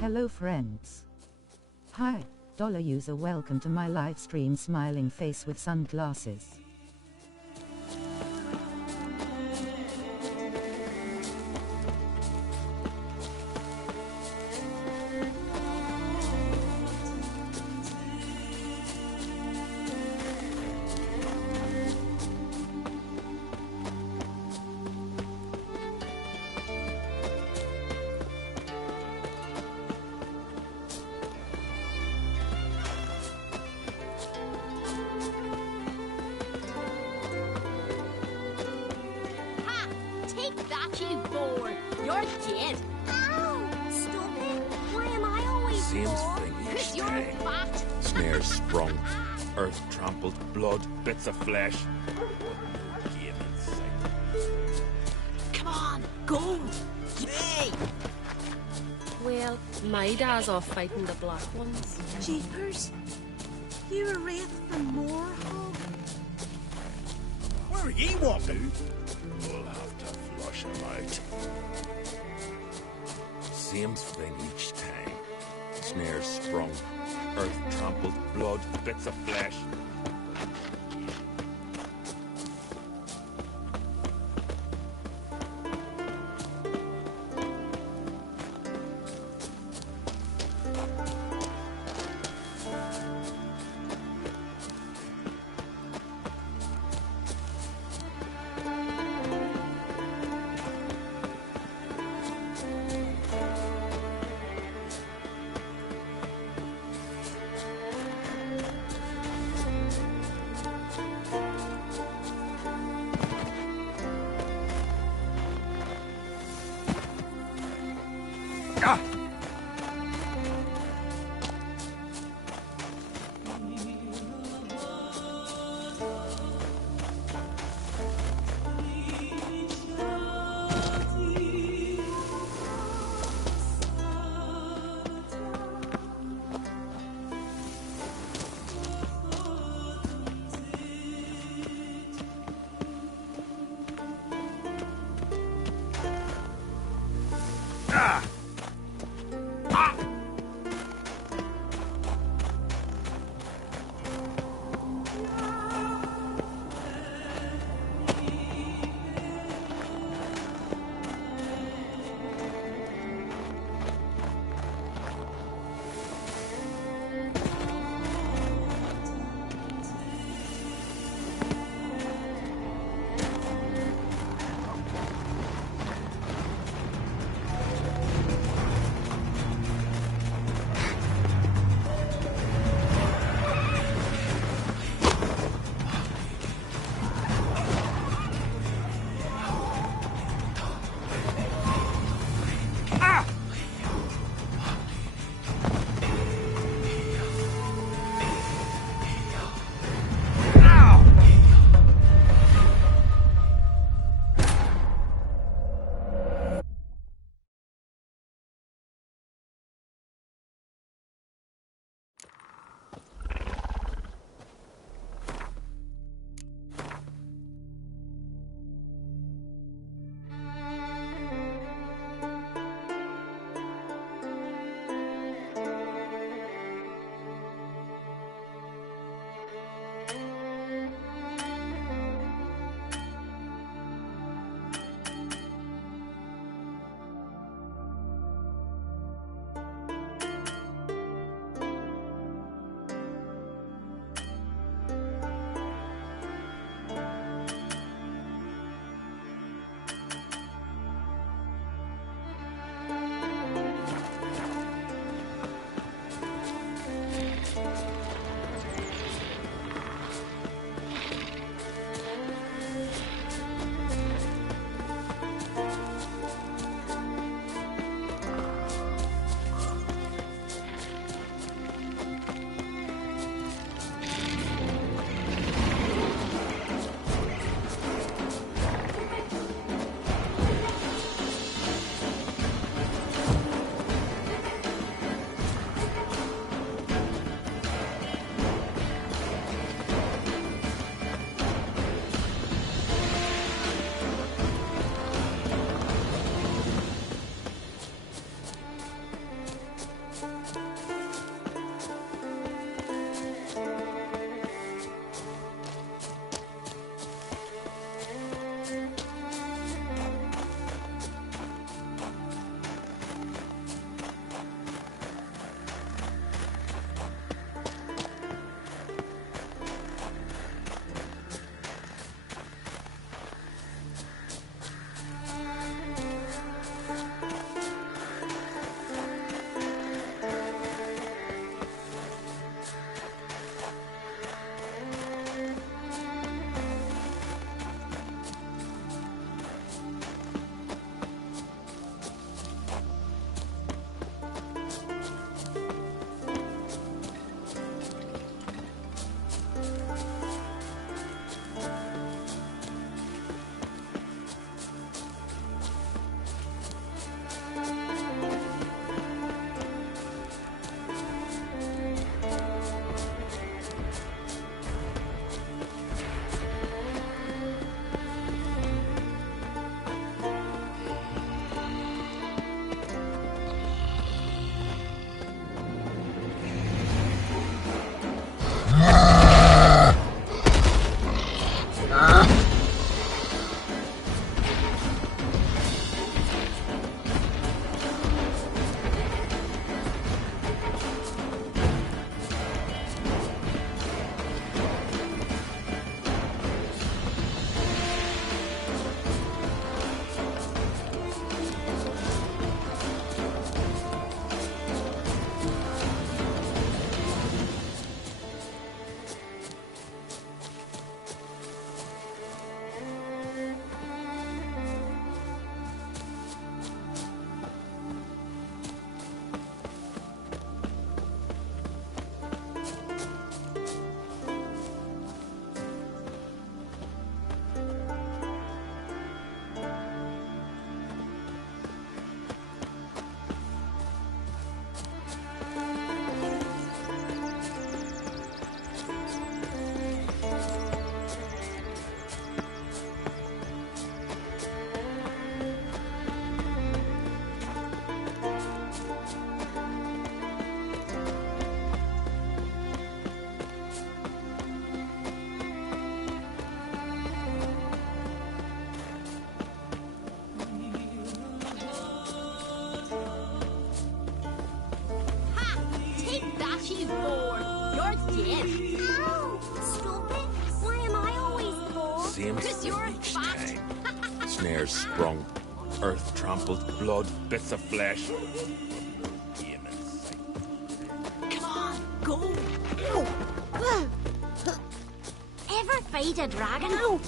Hello friends. Hi, dollar user, welcome to my live stream smiling face with sunglasses. Take that, you boar! You're dead! Ow! Stop it! Why am I always Seems bored? fling each Because you're time. fat! Snares sprung, earth trampled, blood, bits of flesh. Game in sight. Come on, go! Yay! Well, my dad's off fighting the black ones. Jeepers! You're a wraith from Moorhog? Where are ye walking? We'll have to flush him out. Seems fling each time. Snares sprung, earth trampled, blood, bits of flesh. dead. Ow! Stop it! Why am I always poor? Same Because you're each fat. time. Snares sprung, earth trampled, blood, bits of flesh. Come on, go! Ever fight a dragon? Ow!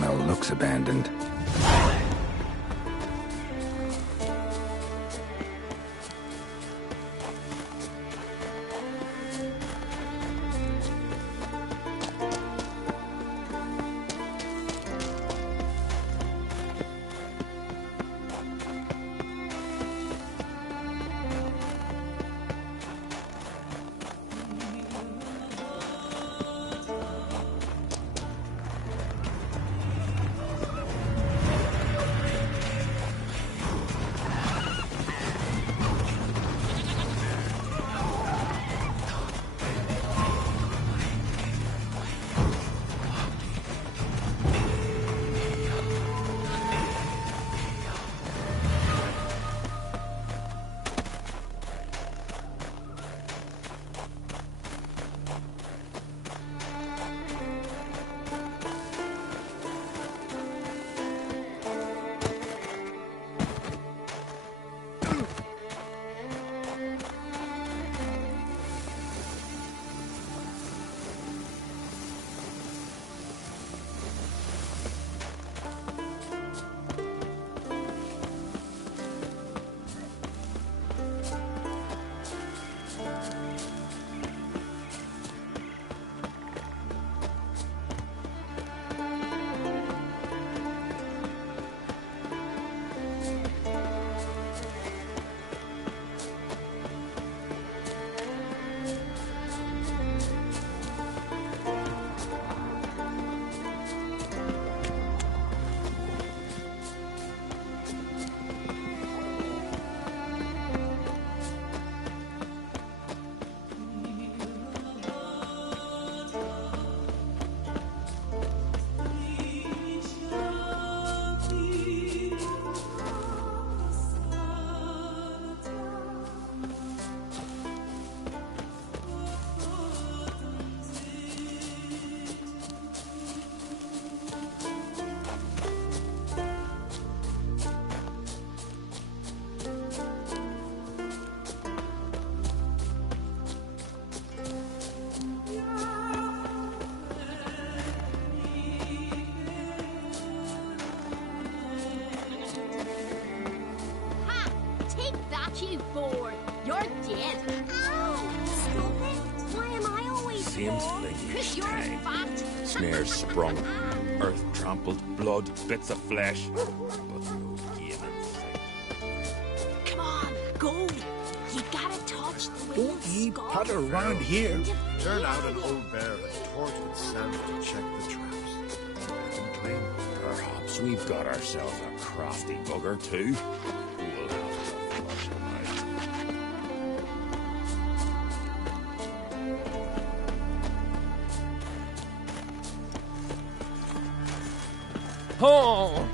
sawmill looks abandoned. You bored. You're dead. Ow! Stop it. Why am I always Same bored? thing Cause each you're time. fat. Snares sprung, earth trampled, blood, bits of flesh, but no game in sight. Come on, go. You gotta touch the wheel. Don't ye putter around here. Turn out an old bear has torch with sand to check the traps. Let him claim. Perhaps we've got ourselves a crafty bugger too. We'll have to flush him out. Oh!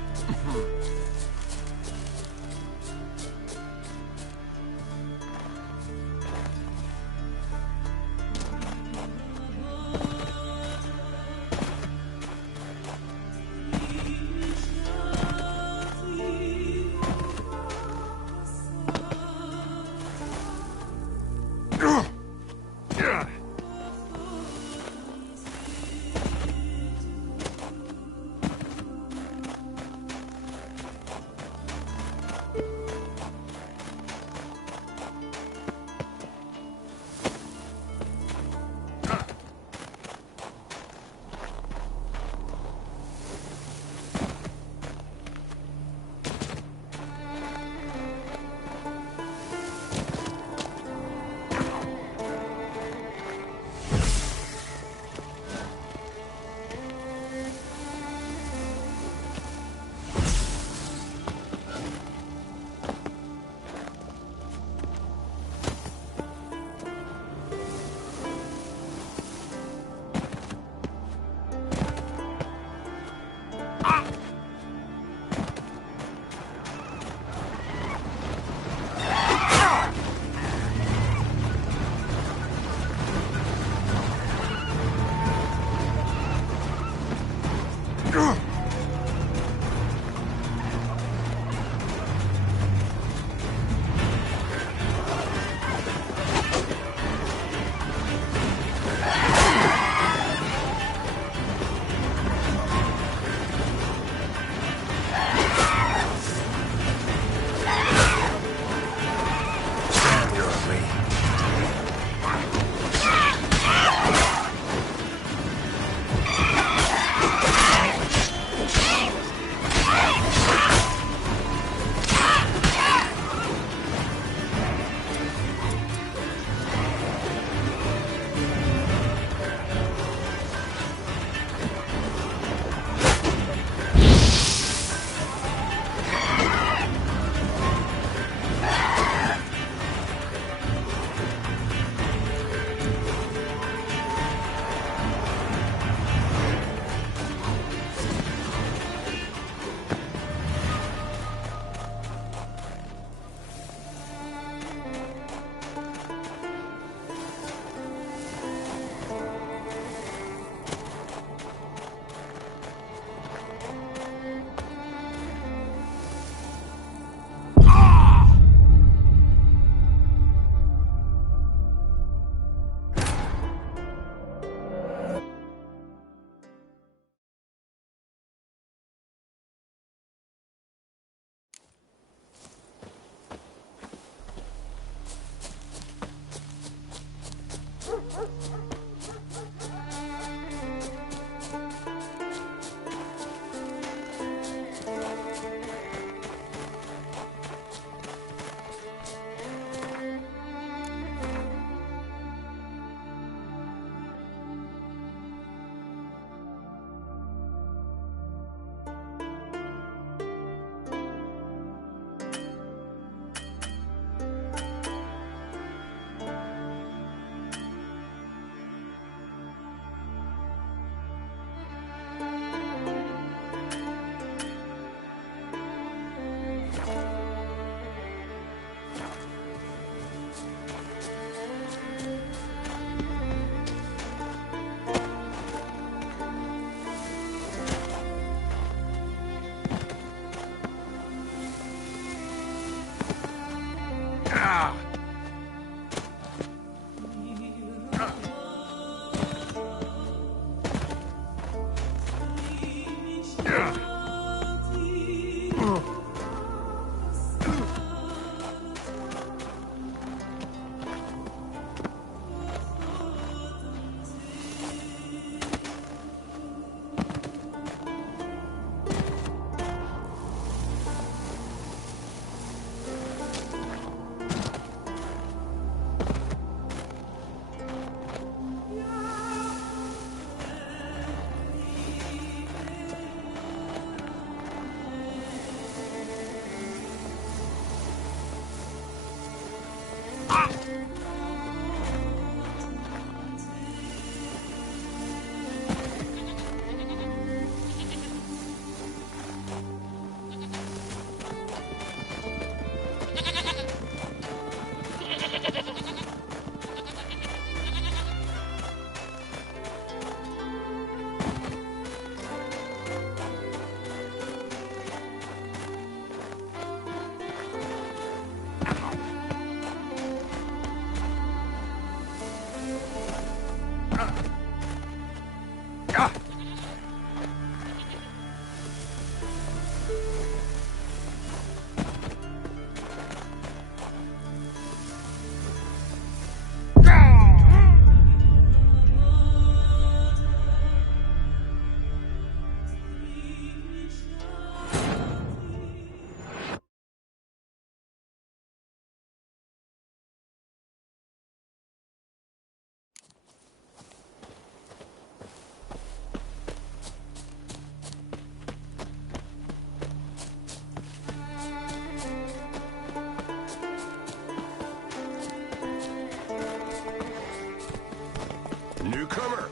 Newcomer!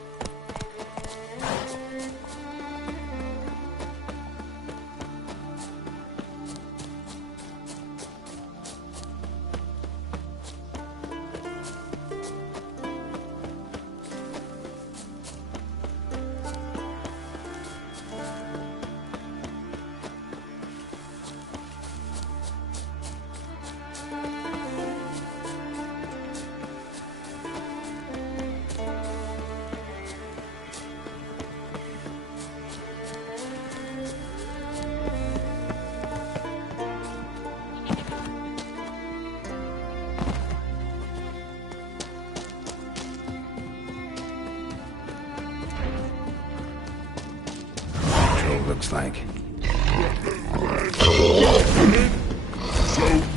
Looks like. So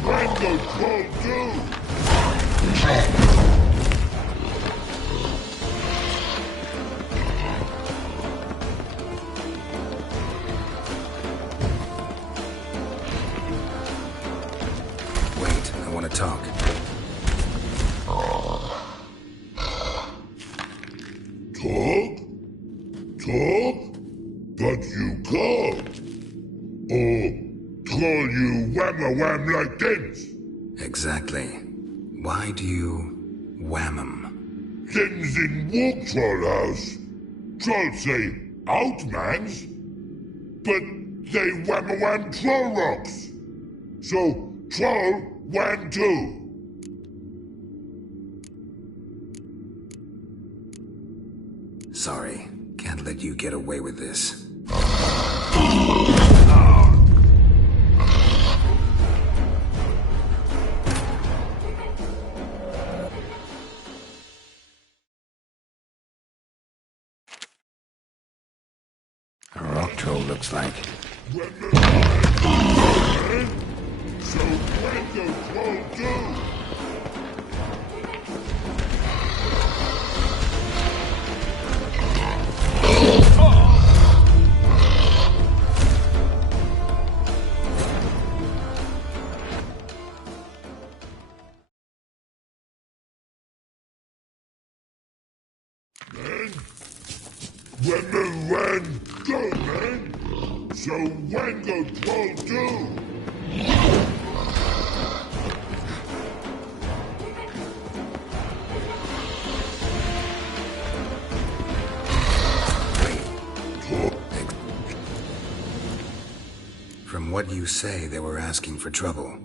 when the troll do? Wait, I want to talk. Talk? Talk? But you can't. Or call you wham-a-wham like this. Exactly. Why do you wham 'em? Things in Walk Troll House. Trolls say outmans, but they wham-a-wham troll rocks. So troll wham too. Sorry, can't let you get away with this. A rock troll looks like. So when the troll do? When go, man. So when go troll do? From what you say, they were asking for trouble.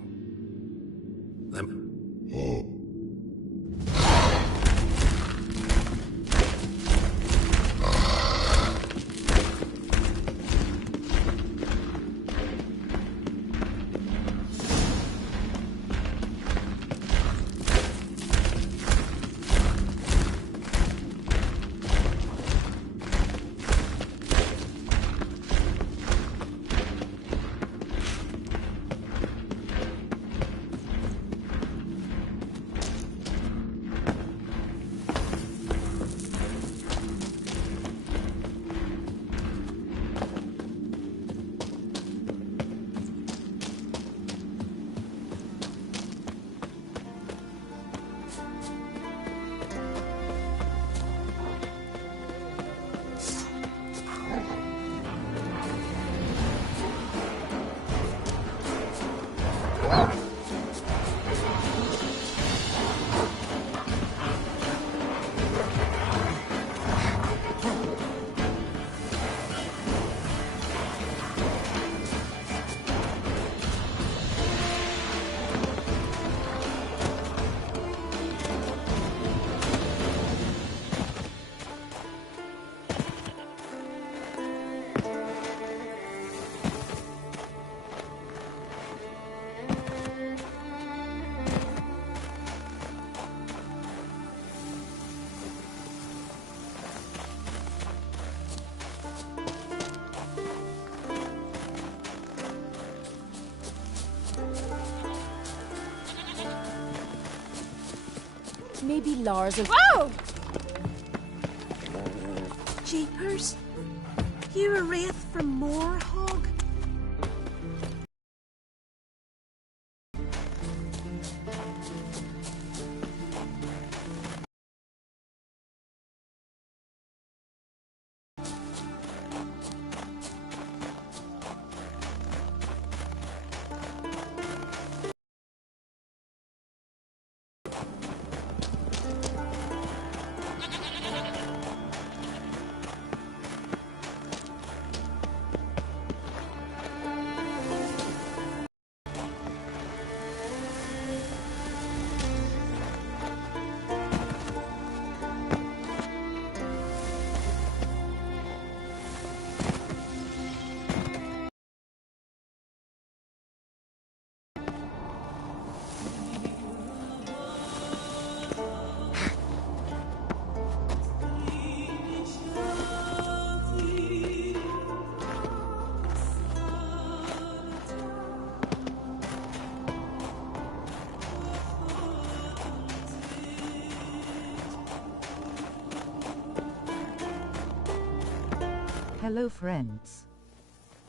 Maybe Lars and... Whoa! Jeepers. You a wraith from Moorhog? Hello friends.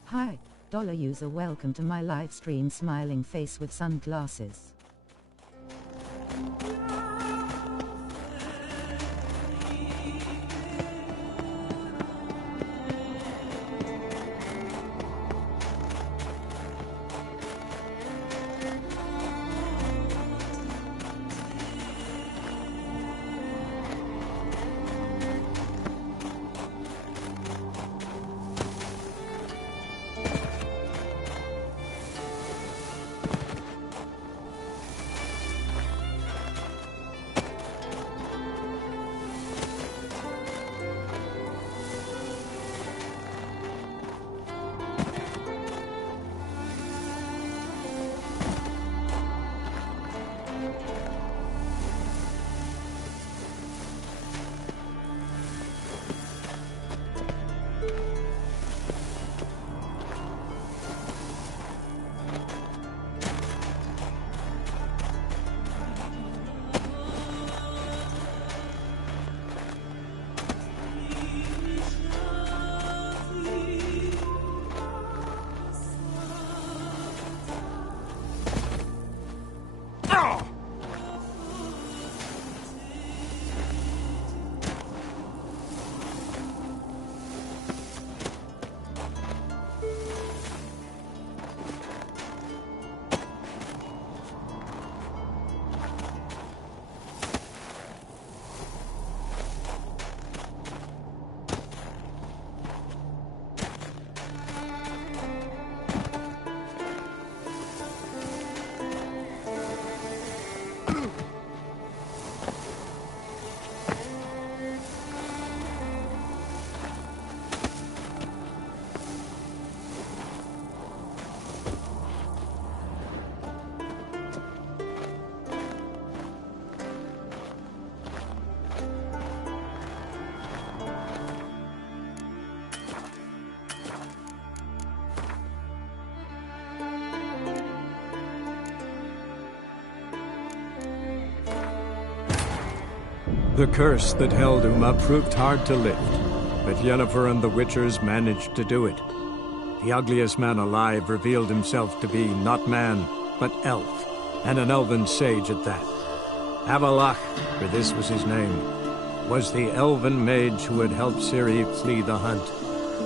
Hi, dollar user, welcome to my live stream smiling face with sunglasses. The curse that held Uma proved hard to lift, but Yennefer and the Witchers managed to do it. The ugliest man alive revealed himself to be not man, but elf, and an elven sage at that. Avalach, for this was his name, was the elven mage who had helped Ciri flee the hunt,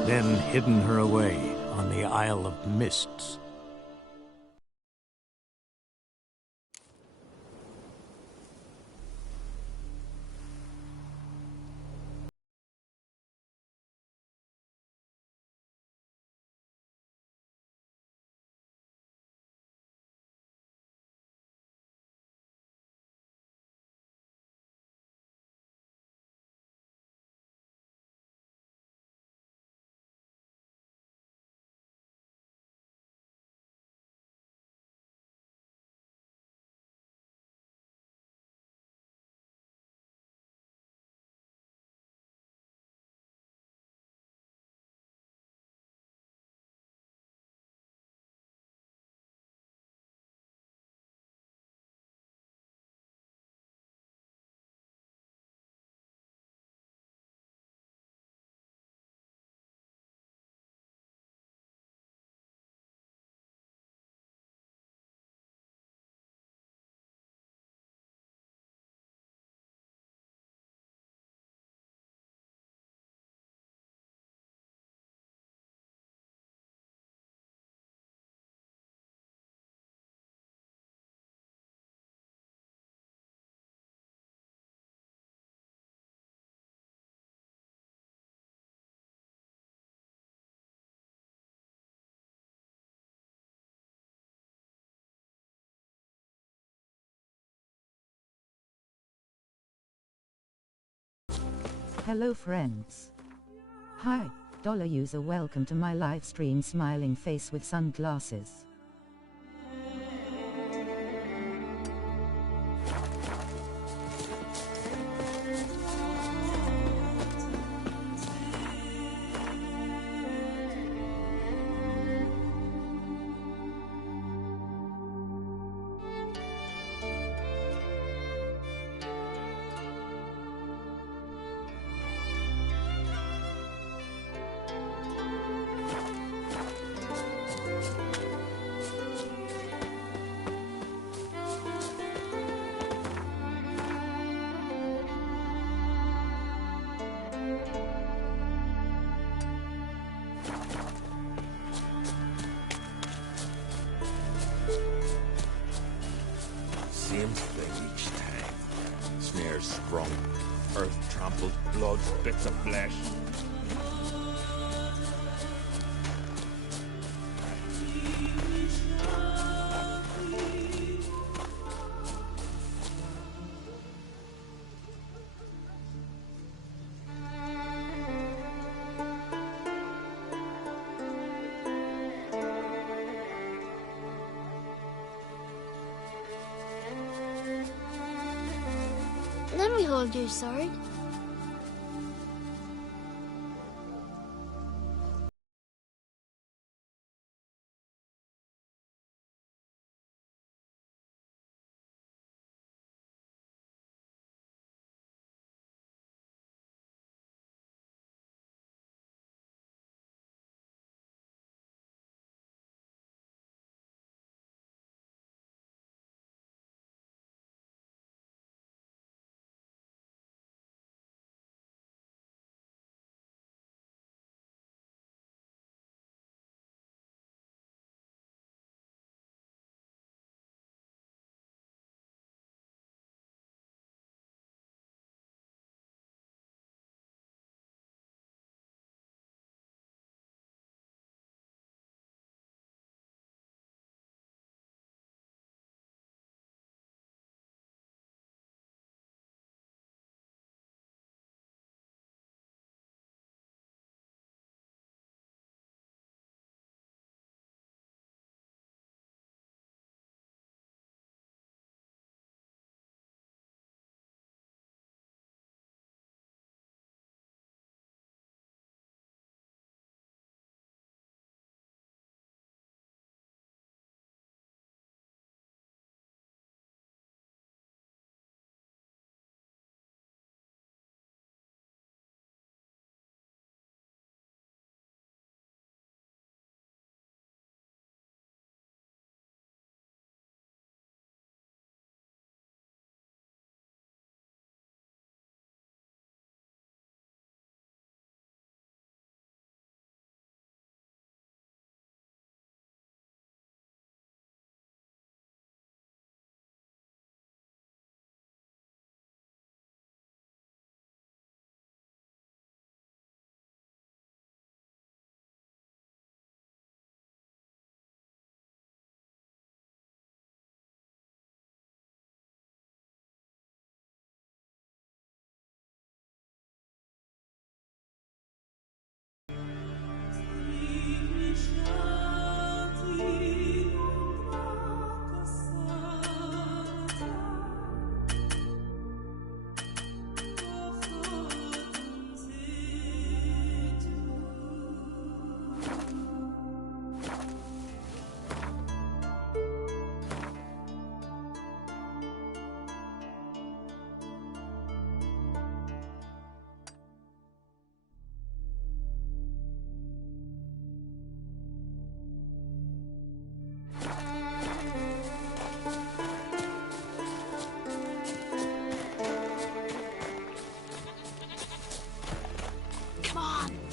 then hidden her away on the Isle of Mists. Hello friends. Hi, dollar user, welcome to my live stream smiling face with sunglasses. Same thing each time. Snares sprung, earth trampled, blood, bits of flesh. Let me hold your sword.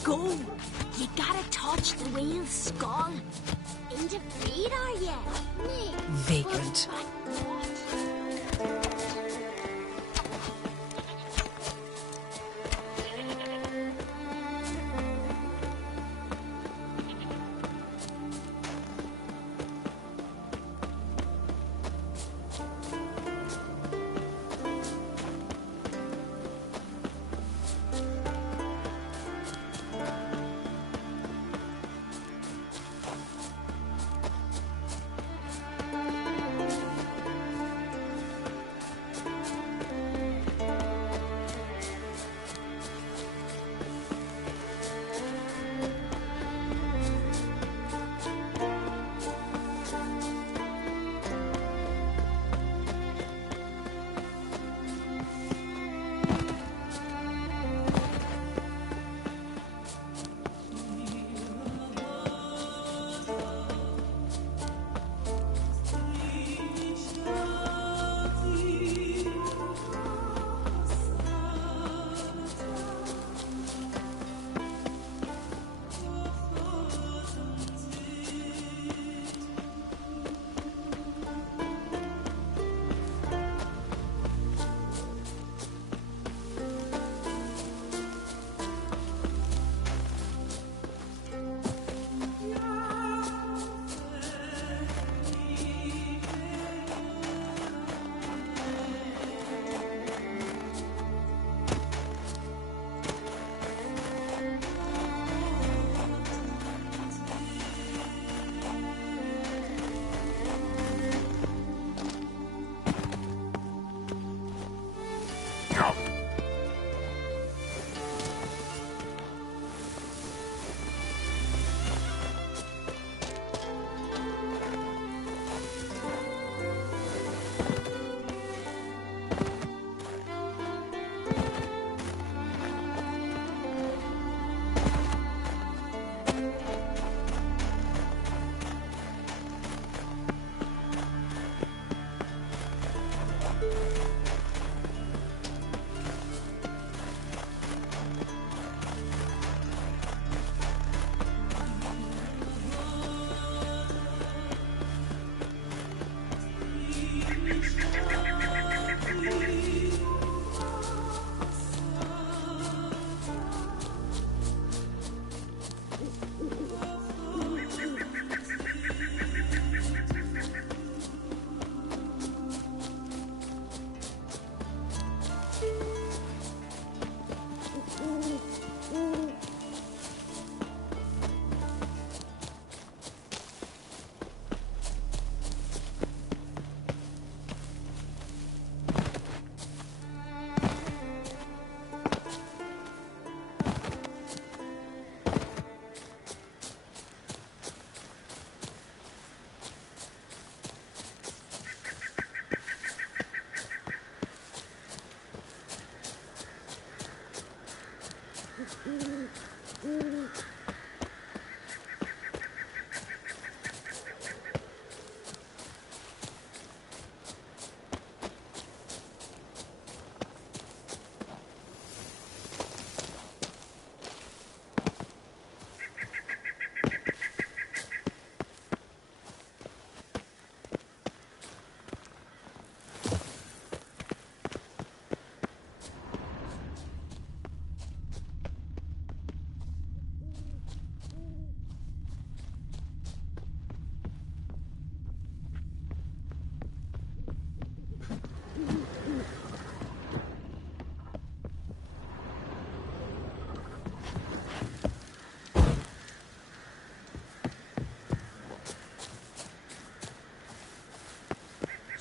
Go! You gotta touch the whale's skull. Ain't afraid, are ya? Vagrant.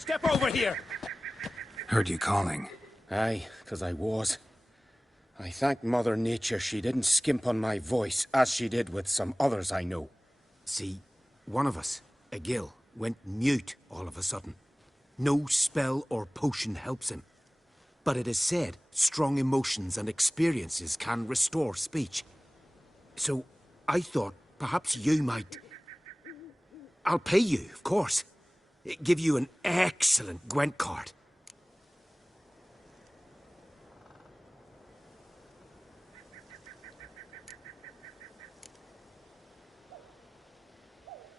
Step over here! Heard you calling. Aye, 'cause I was. I thank Mother Nature she didn't skimp on my voice, as she did with some others I know. See, one of us, a gill, went mute all of a sudden. No spell or potion helps him. But it is said strong emotions and experiences can restore speech. So I thought perhaps you might... I'll pay you, of course. Give you an excellent Gwent card.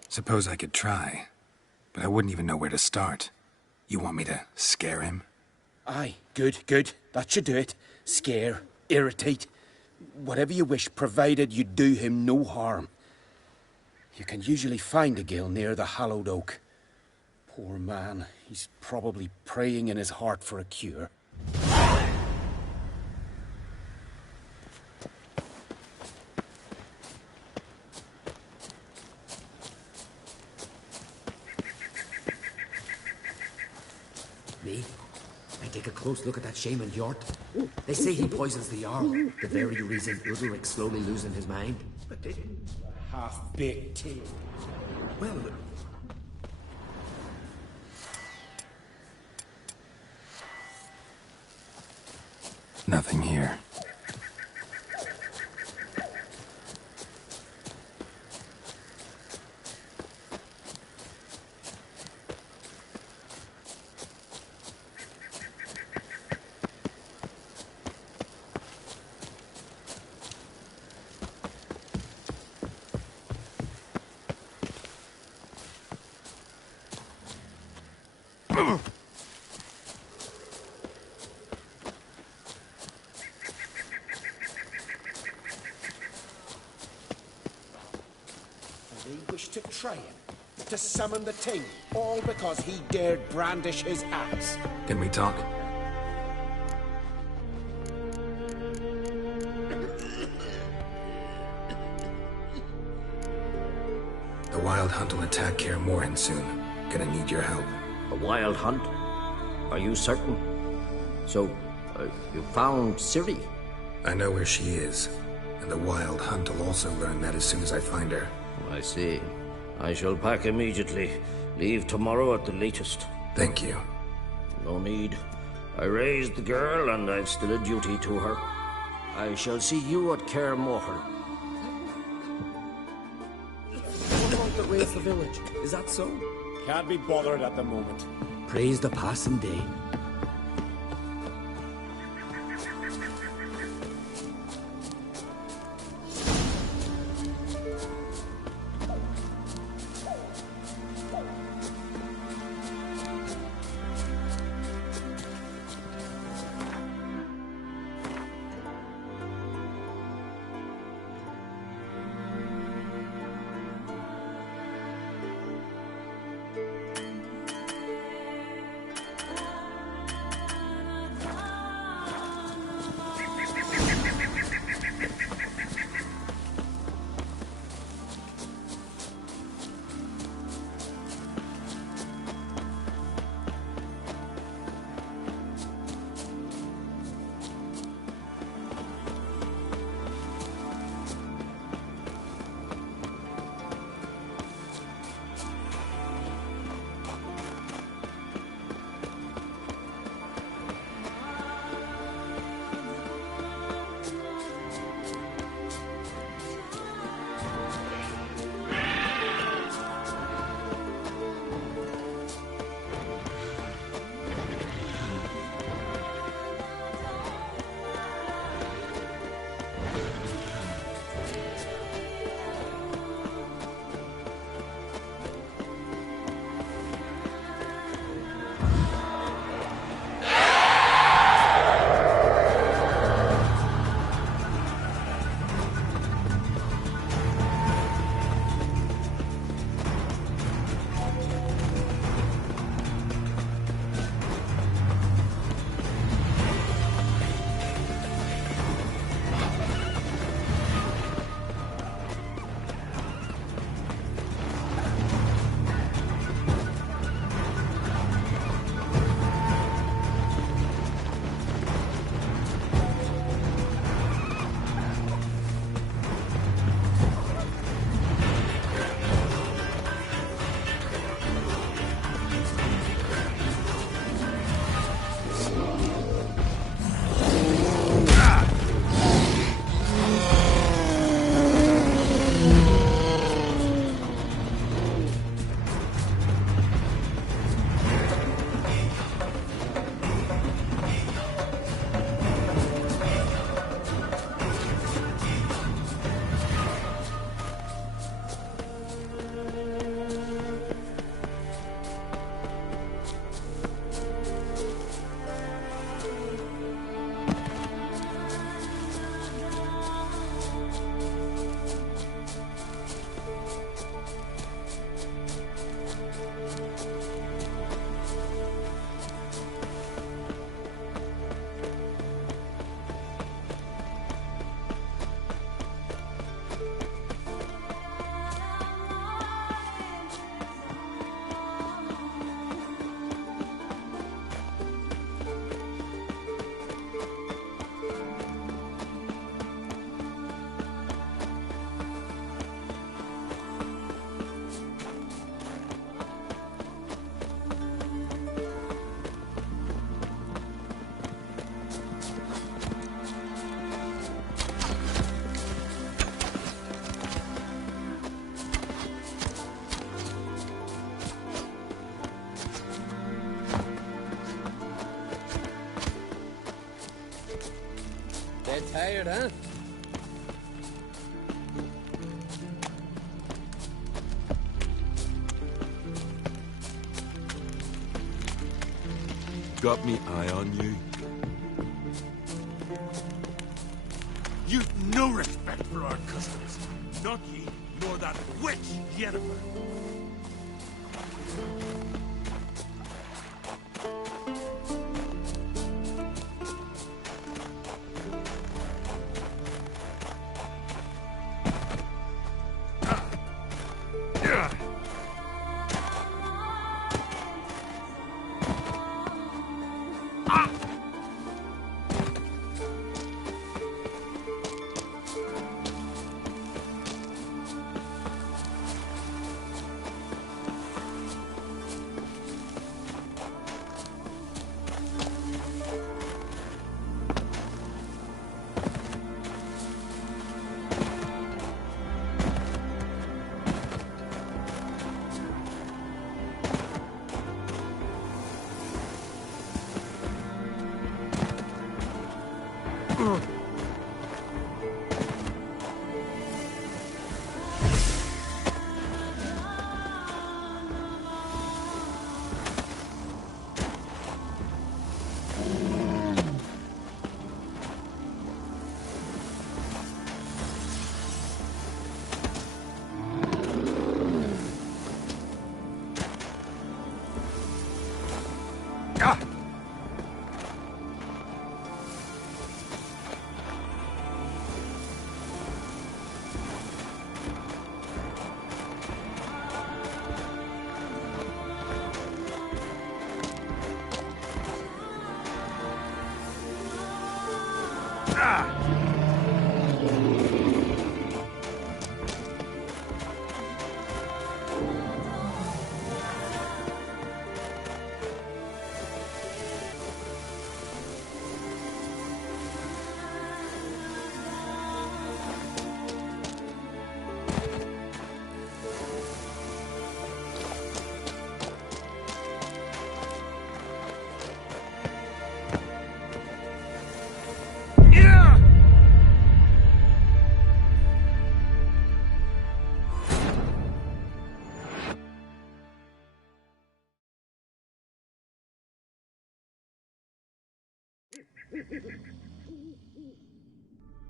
Suppose I could try, but I wouldn't even know where to start. You want me to scare him? Aye, good, good. That should do it. Scare, irritate, whatever you wish, provided you do him no harm. You can usually find a gill near the hallowed oak. Poor man, he's probably praying in his heart for a cure. Me? I take a close look at that shaman Yort. They say he poisons the Jarl, the very reason Udalric's slowly losing his mind. But they... half-baked tea. Well... Nothing here. They wish to try him, to summon the Ting, all because he dared brandish his axe. Can we talk? The Wild Hunt will attack Kaer Morhen soon. Gonna need your help. A Wild Hunt? Are you certain? So, you found Ciri? I know where she is, and the Wild Hunt will also learn that as soon as I find her. I see. I shall pack immediately. Leave tomorrow at the latest. Thank you. No need. I raised the girl, and I've still a duty to her. I shall see you at Kaer Morhen. That raised the village. Is that so? Can't be bothered at the moment. Praise the passing day. Dead tired, huh? Got me eye on you? You've no respect for our customs. Not ye, nor that witch, Jennifer.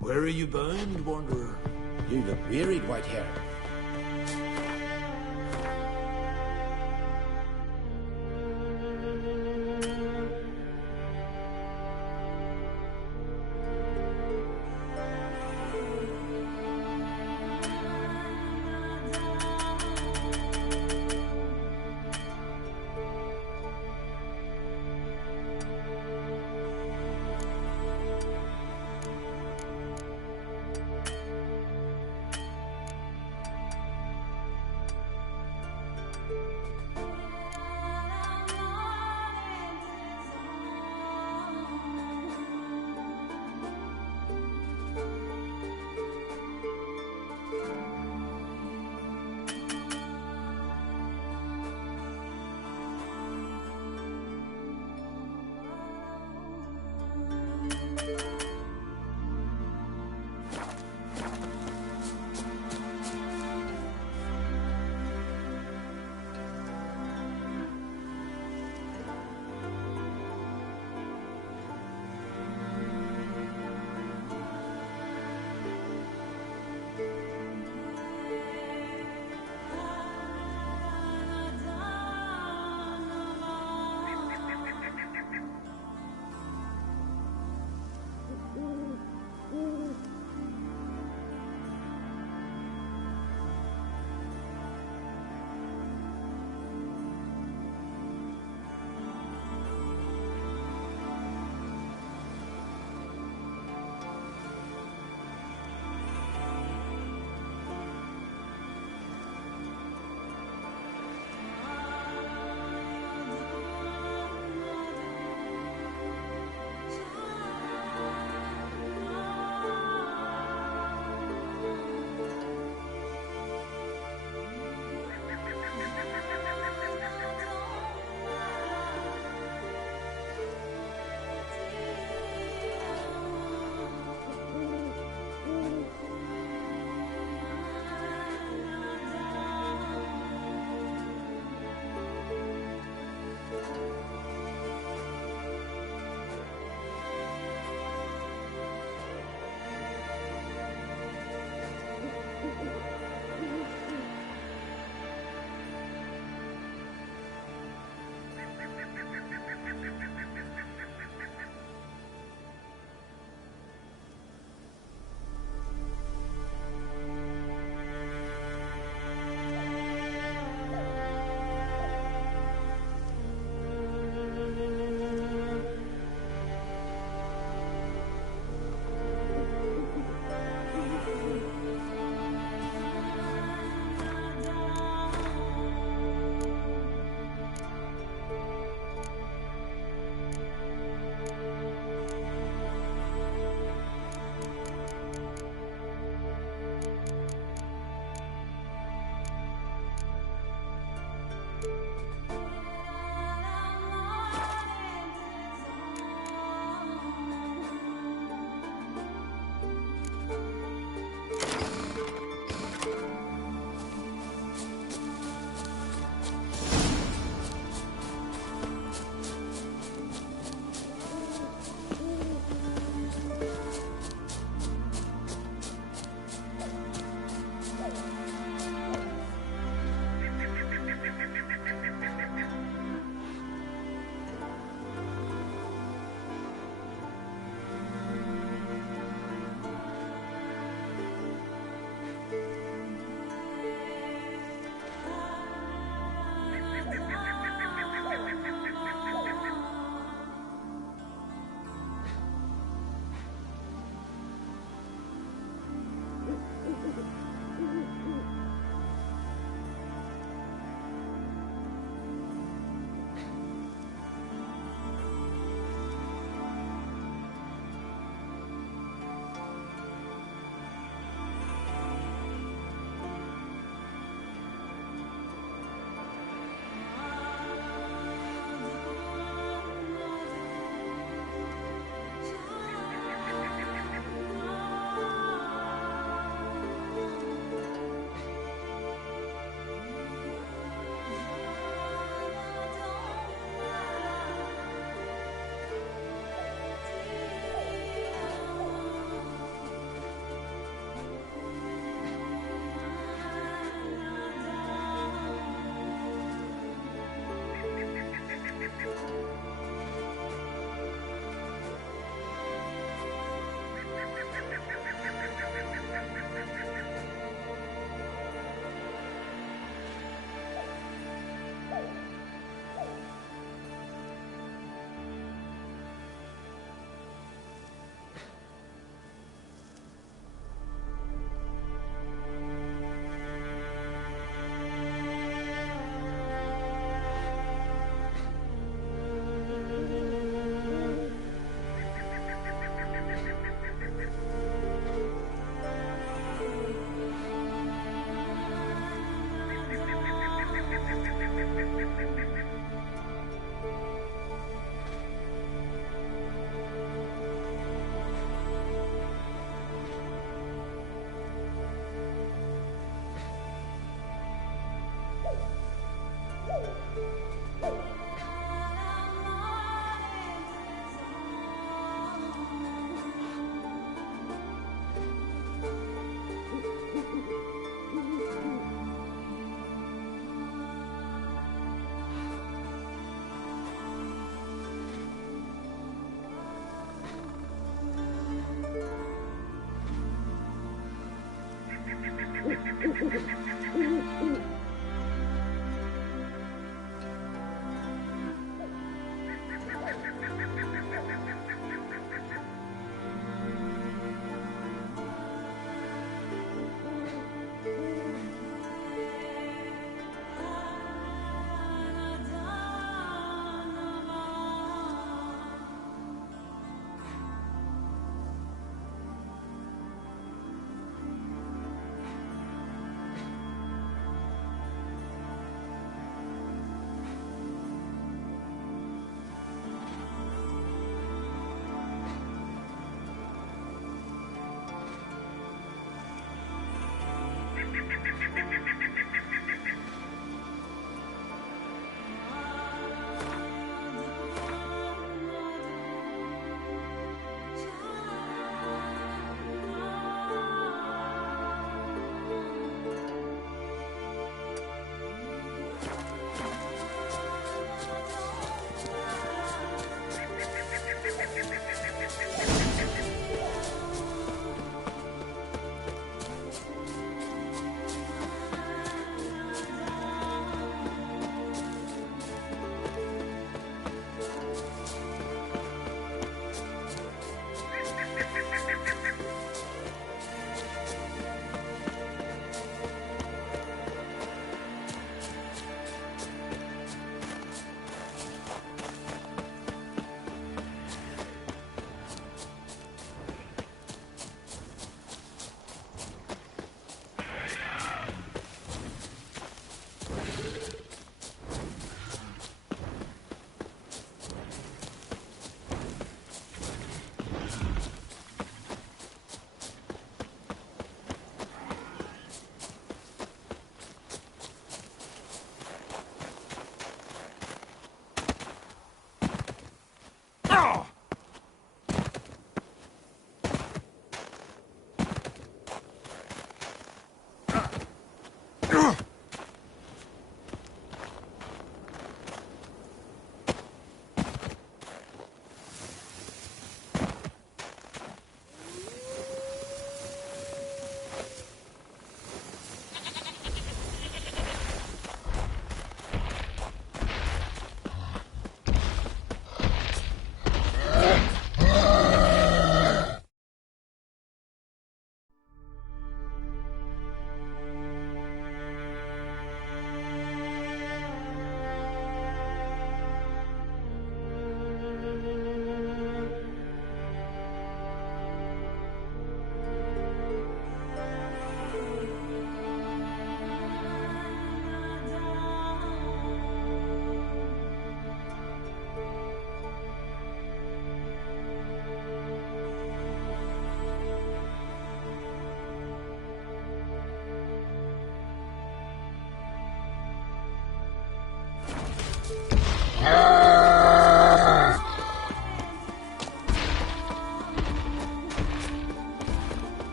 Where are you bound, wanderer? You look wearied, Whitehair.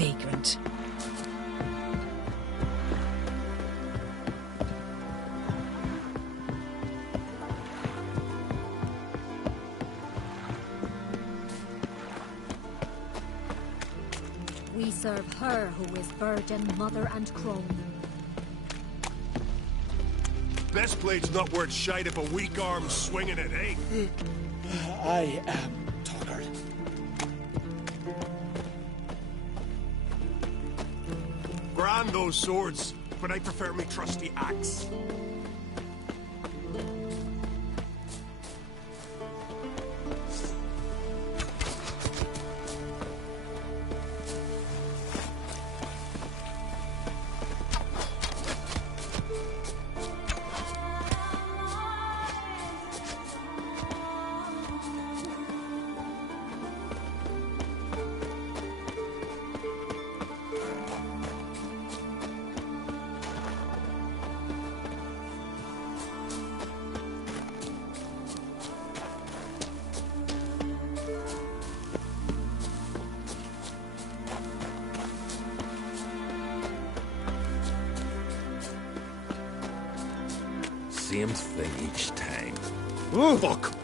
vagrant. We serve her who is virgin, mother, and crone. Best blade's not worth shite if a weak arm's swinging it, eh? I am tired. Grand those swords, but I prefer me trusty axe. Same thing each time. Oh, fuck!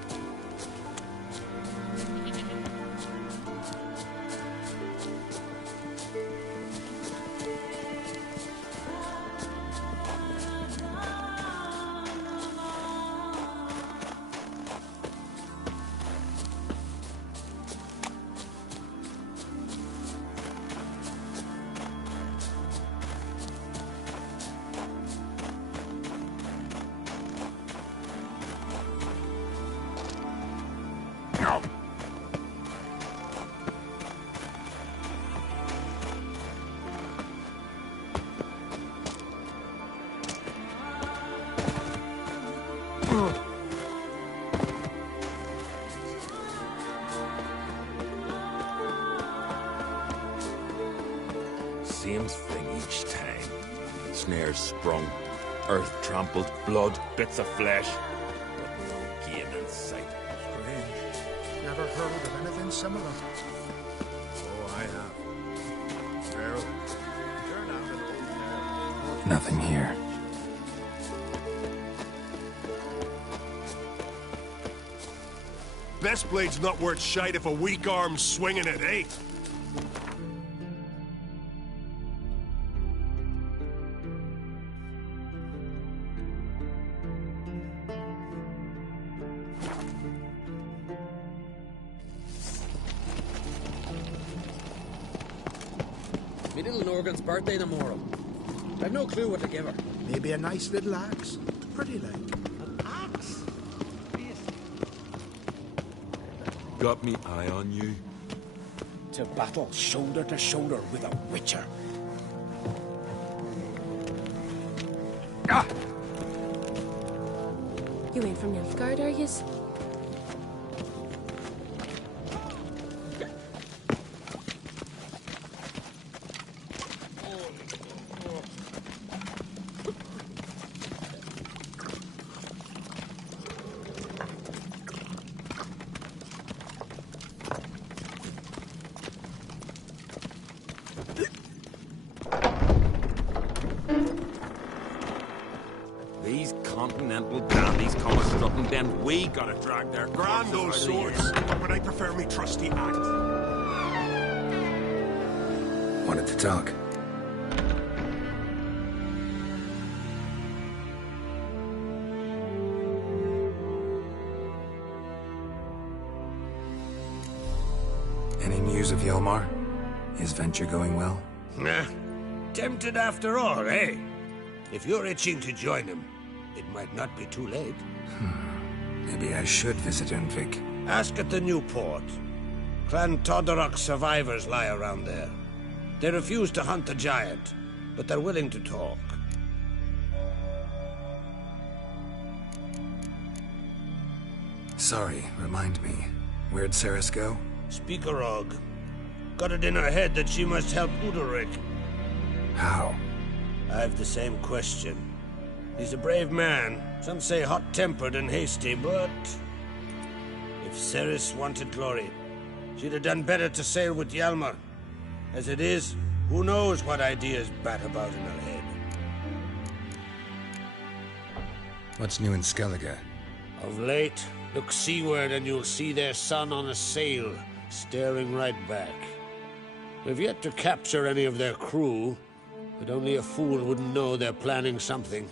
Same thing each time. Snares sprung, earth trampled, blood, bits of flesh, but no game in sight. Strange. Never heard of anything similar. Oh, I have. Pharaoh, turn out an old pair. Nothing here. Best blade's not worth shite if a weak arm's swinging it, eh? Me little Norgan's birthday tomorrow. I've no clue what to give her. Maybe a nice little axe. Pretty like. An axe? Got me eye on you. To battle shoulder to shoulder with a witcher. Ah! You ain't from Nilfgaard, are yous? These continental dandies come a strutting, then we gotta drag their Grand those swords, but I prefer me trusty axe. Wanted to talk. Any news of Yelmar? His venture going well? Nah. Tempted after all, eh? If you're itching to join him, it might not be too late. Maybe I should visit Undvik. Ask at the new port. Clan Todorok survivors lie around there. They refuse to hunt the giant, but they're willing to talk. Sorry, remind me. Where'd Ceres go? Speakerog. Got it in her head that she must help Udalric. How? I've the same question. He's a brave man. Some say hot-tempered and hasty, but... if Ceres wanted glory, she'd have done better to sail with Hjalmar. As it is, who knows what ideas bat about in her head. What's new in Skellige? Of late, look seaward and you'll see their sun on a sail, staring right back. We've yet to capture any of their crew, but only a fool wouldn't know they're planning something.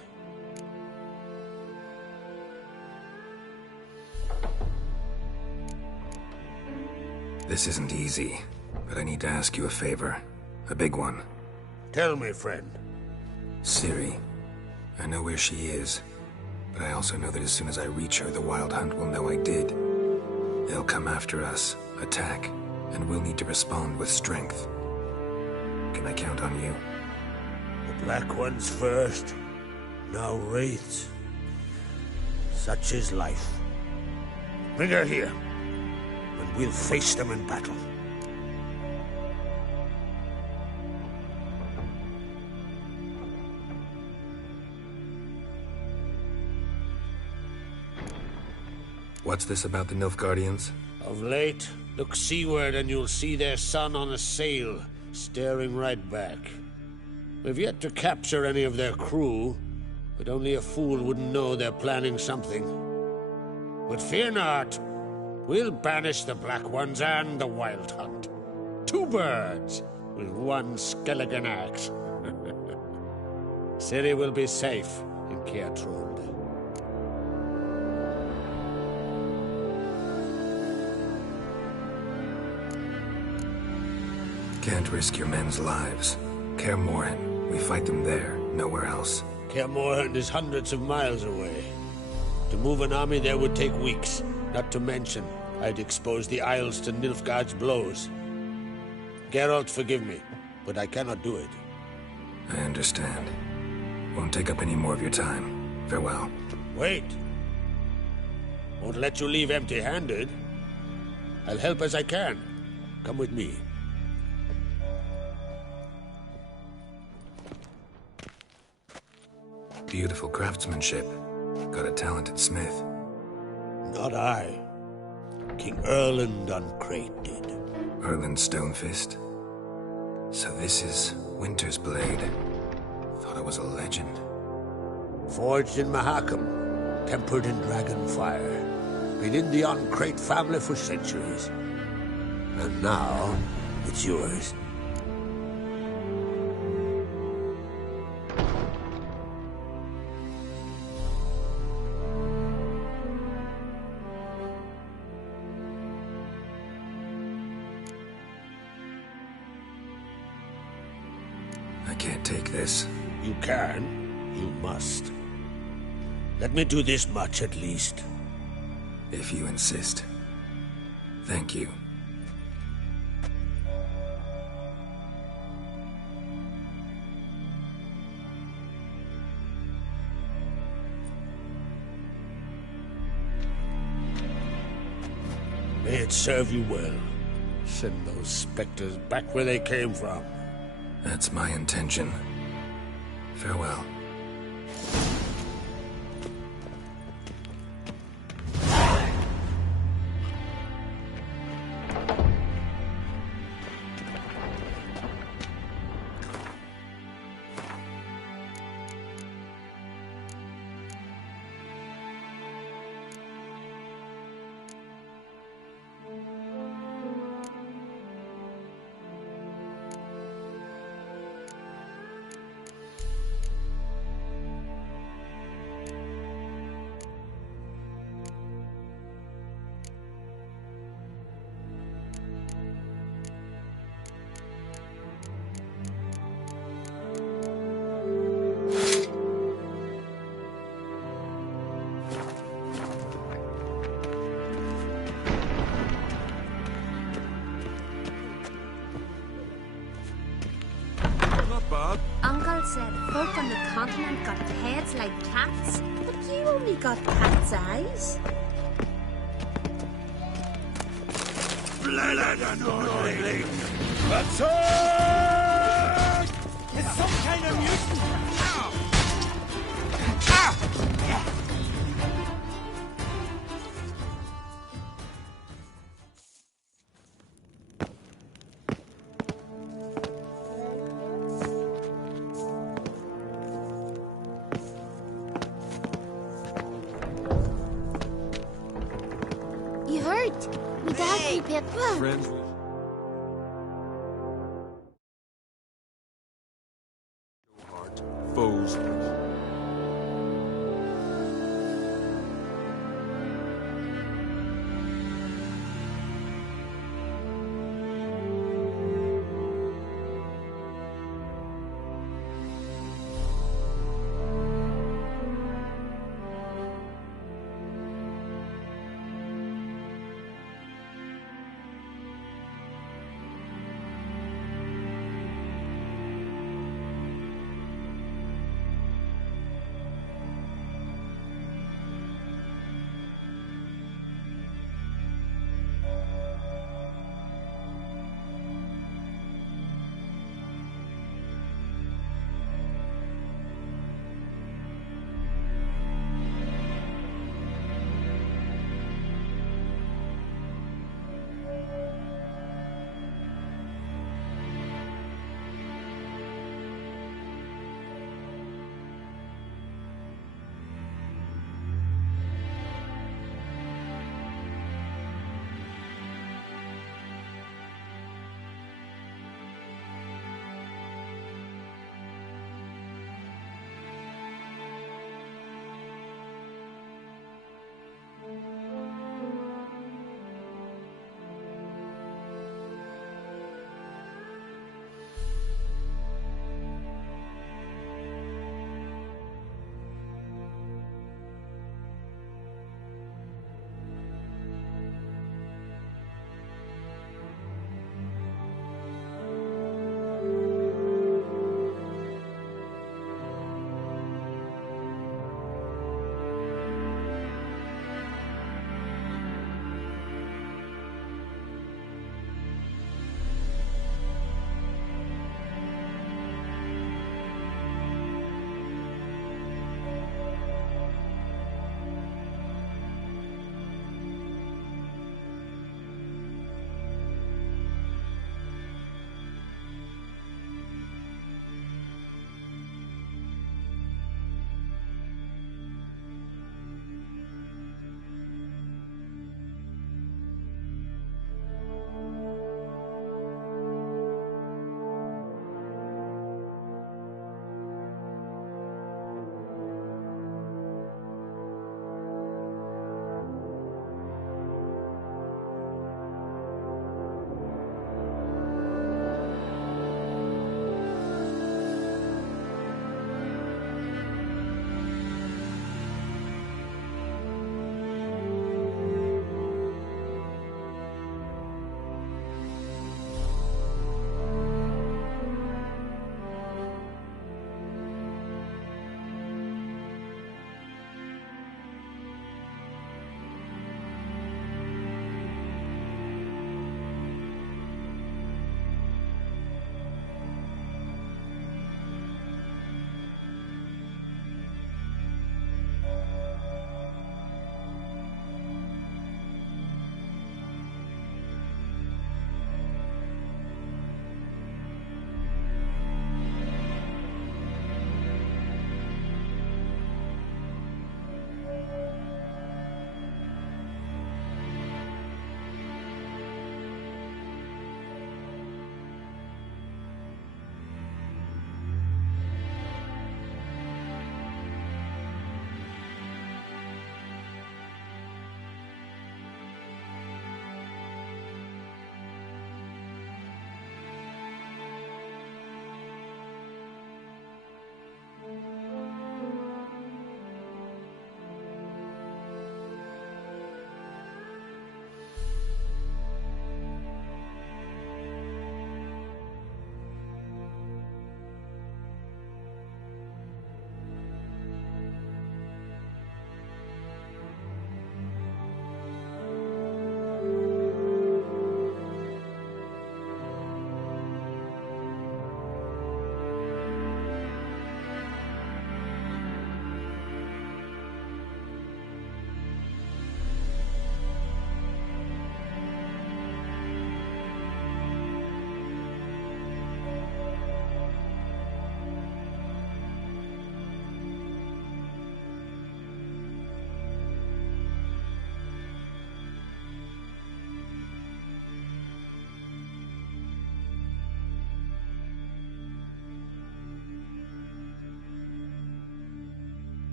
This isn't easy, but I need to ask you a favor. A big one. Tell me, friend. Ciri. I know where she is, but I also know that as soon as I reach her, the Wild Hunt will know I did. They'll come after us, attack, and we'll need to respond with strength. Can I count on you? The Black Ones first, now Wraiths. Such is life. Bring her here, and we'll face them in battle. What's this about the Nilfgaardians? Of late, look seaward and you'll see their sun on a sail, staring right back. We've yet to capture any of their crew, but only a fool wouldn't know they're planning something. But fear not, we'll banish the Black Ones and the Wild Hunt. 2 birds with 1 skeleton axe. Ciri will be safe in Keatrond. Can't risk your men's lives. Kaer Morhen, we fight them there, nowhere else. Kaer Morhen is hundreds of miles away. To move an army there would take weeks, not to mention I'd expose the Isles to Nilfgaard's blows. Geralt, forgive me, but I cannot do it. I understand. Won't take up any more of your time. Farewell. Wait. Won't let you leave empty-handed. I'll help as I can. Come with me. Beautiful craftsmanship. Got a talented smith. Not I. King Erland Uncrate did. Erland Stonefist? So this is Winter's Blade. Thought it was a legend. Forged in Mahakam, tempered in dragon fire. Been in the Uncrate family for centuries. And now, it's yours. I can't take this. You can. You must. Let me do this much at least. If you insist. Thank you. May it serve you well. Send those specters back where they came from. That's my intention. Farewell. Uncle said folk on the continent got heads like cats, but you only got cat's eyes. That's It's some kind of mutant! Daddy, Pippa. Friends. Heart. Foes.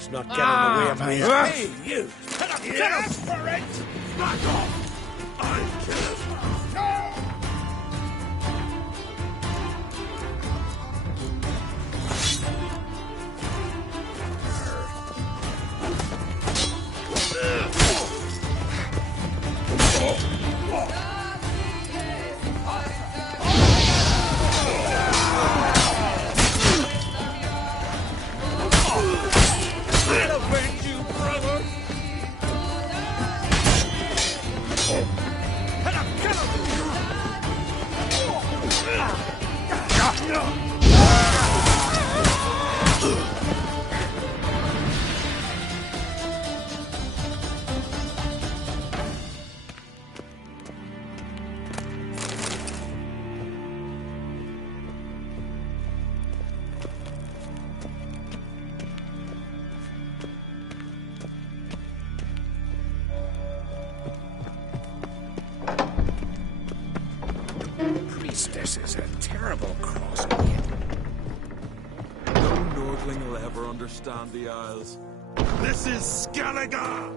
Must not get in the way of my... Hey, you! Get up for it! Back off! I'll kill him! No! This is a terrible crossbreed. No Nordling will ever understand the Isles. This is Skellige!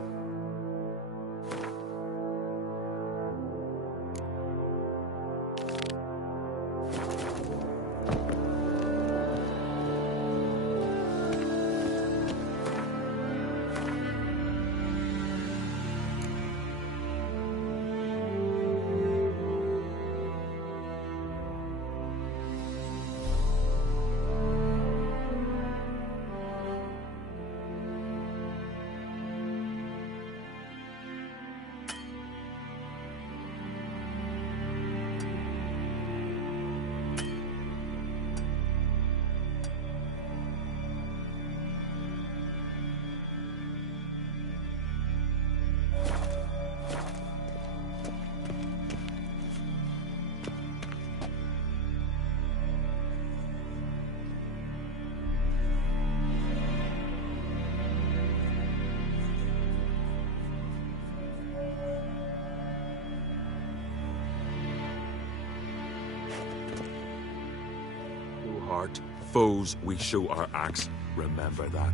Foes, we show our axe. Remember that.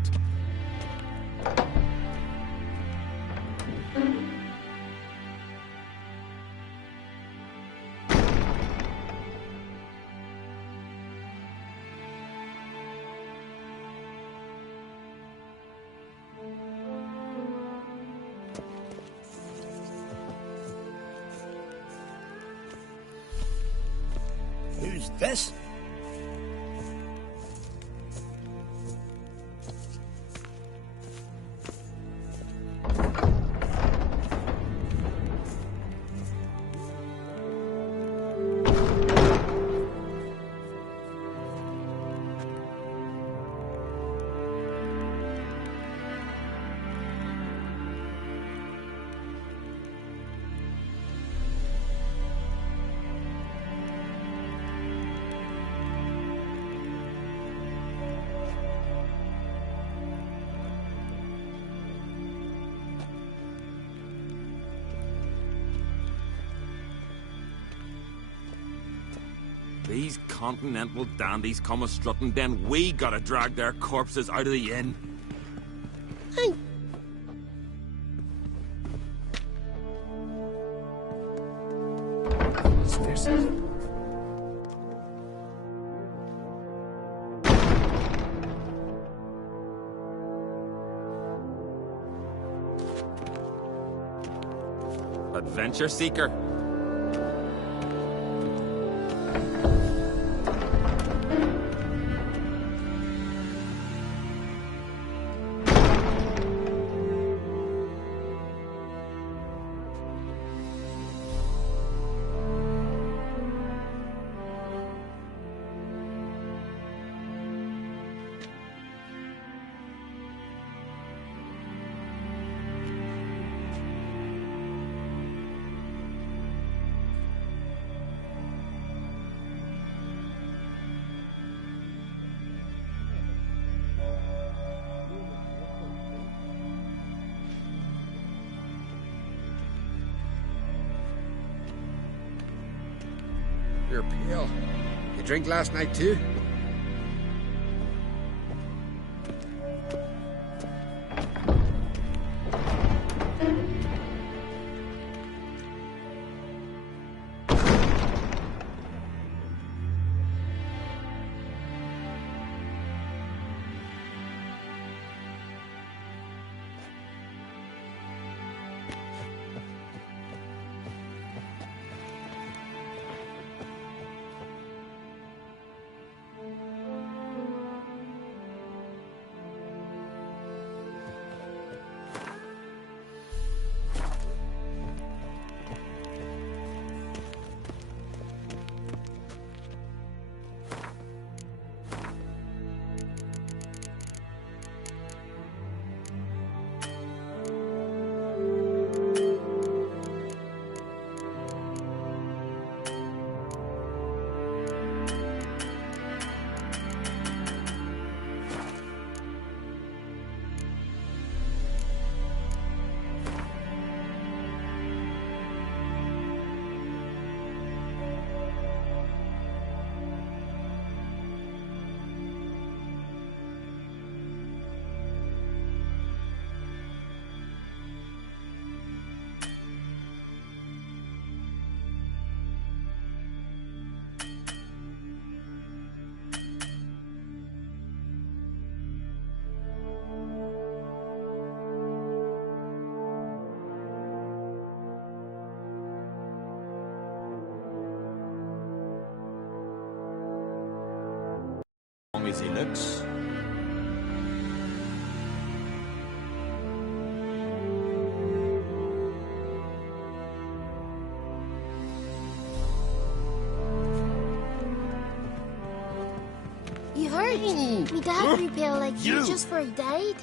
Who's this? These continental dandies come a-strutting, then we gotta drag their corpses out of the inn. Hey. What's this? Adventure seeker. You're pale. You drink last night too? as he looks. You heard? Me dad grew pale like you just before he died.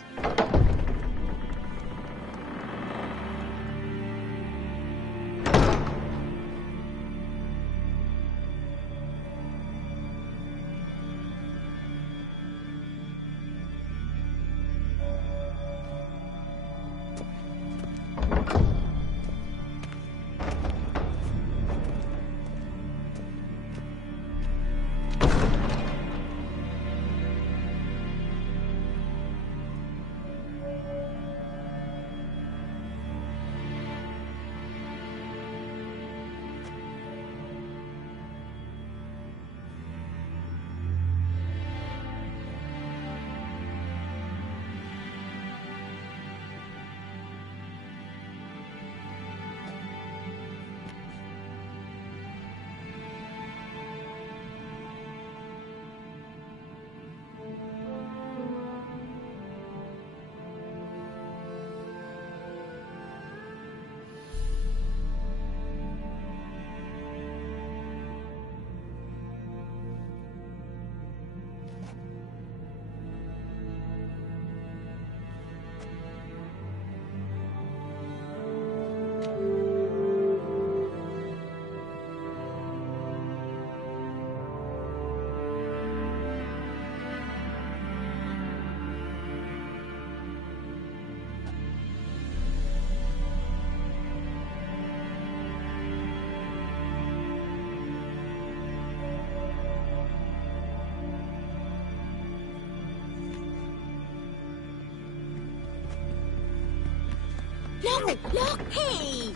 Look, hey!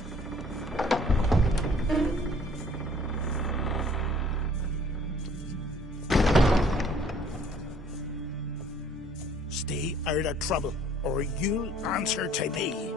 Stay out of trouble, or you'll answer to me.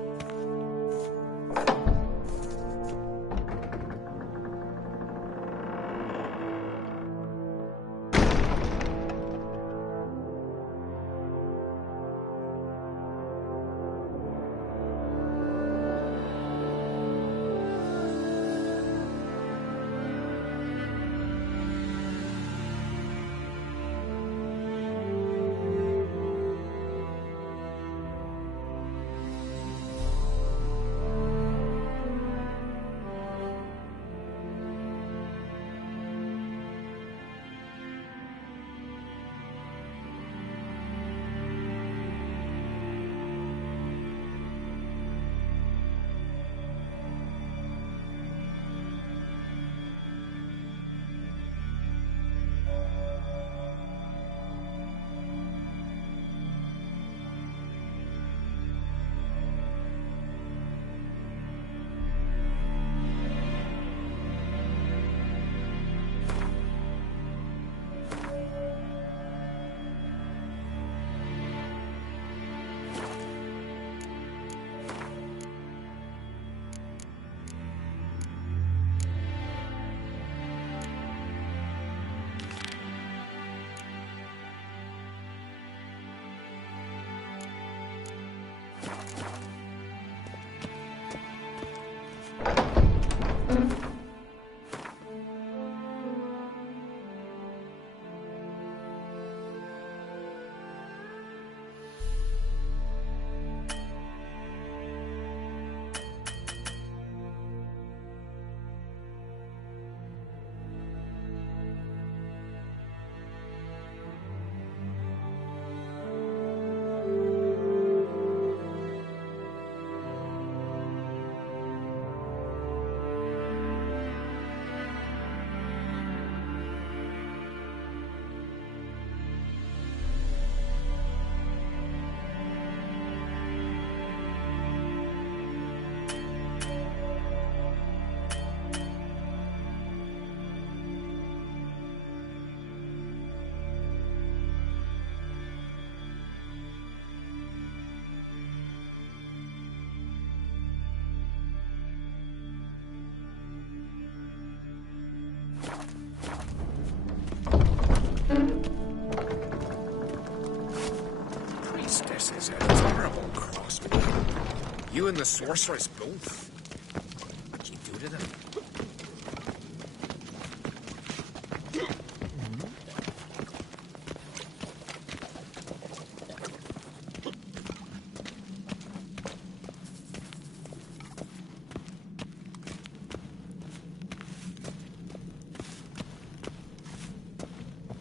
You and the sorceress both. What'd you do to them?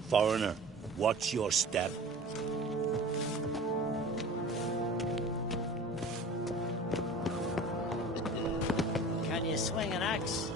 Foreigner, watch your step. Can you swing an axe?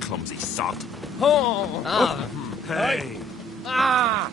Clumsy sot. Oh! Ah. Hey! Ah!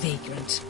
Vagrant.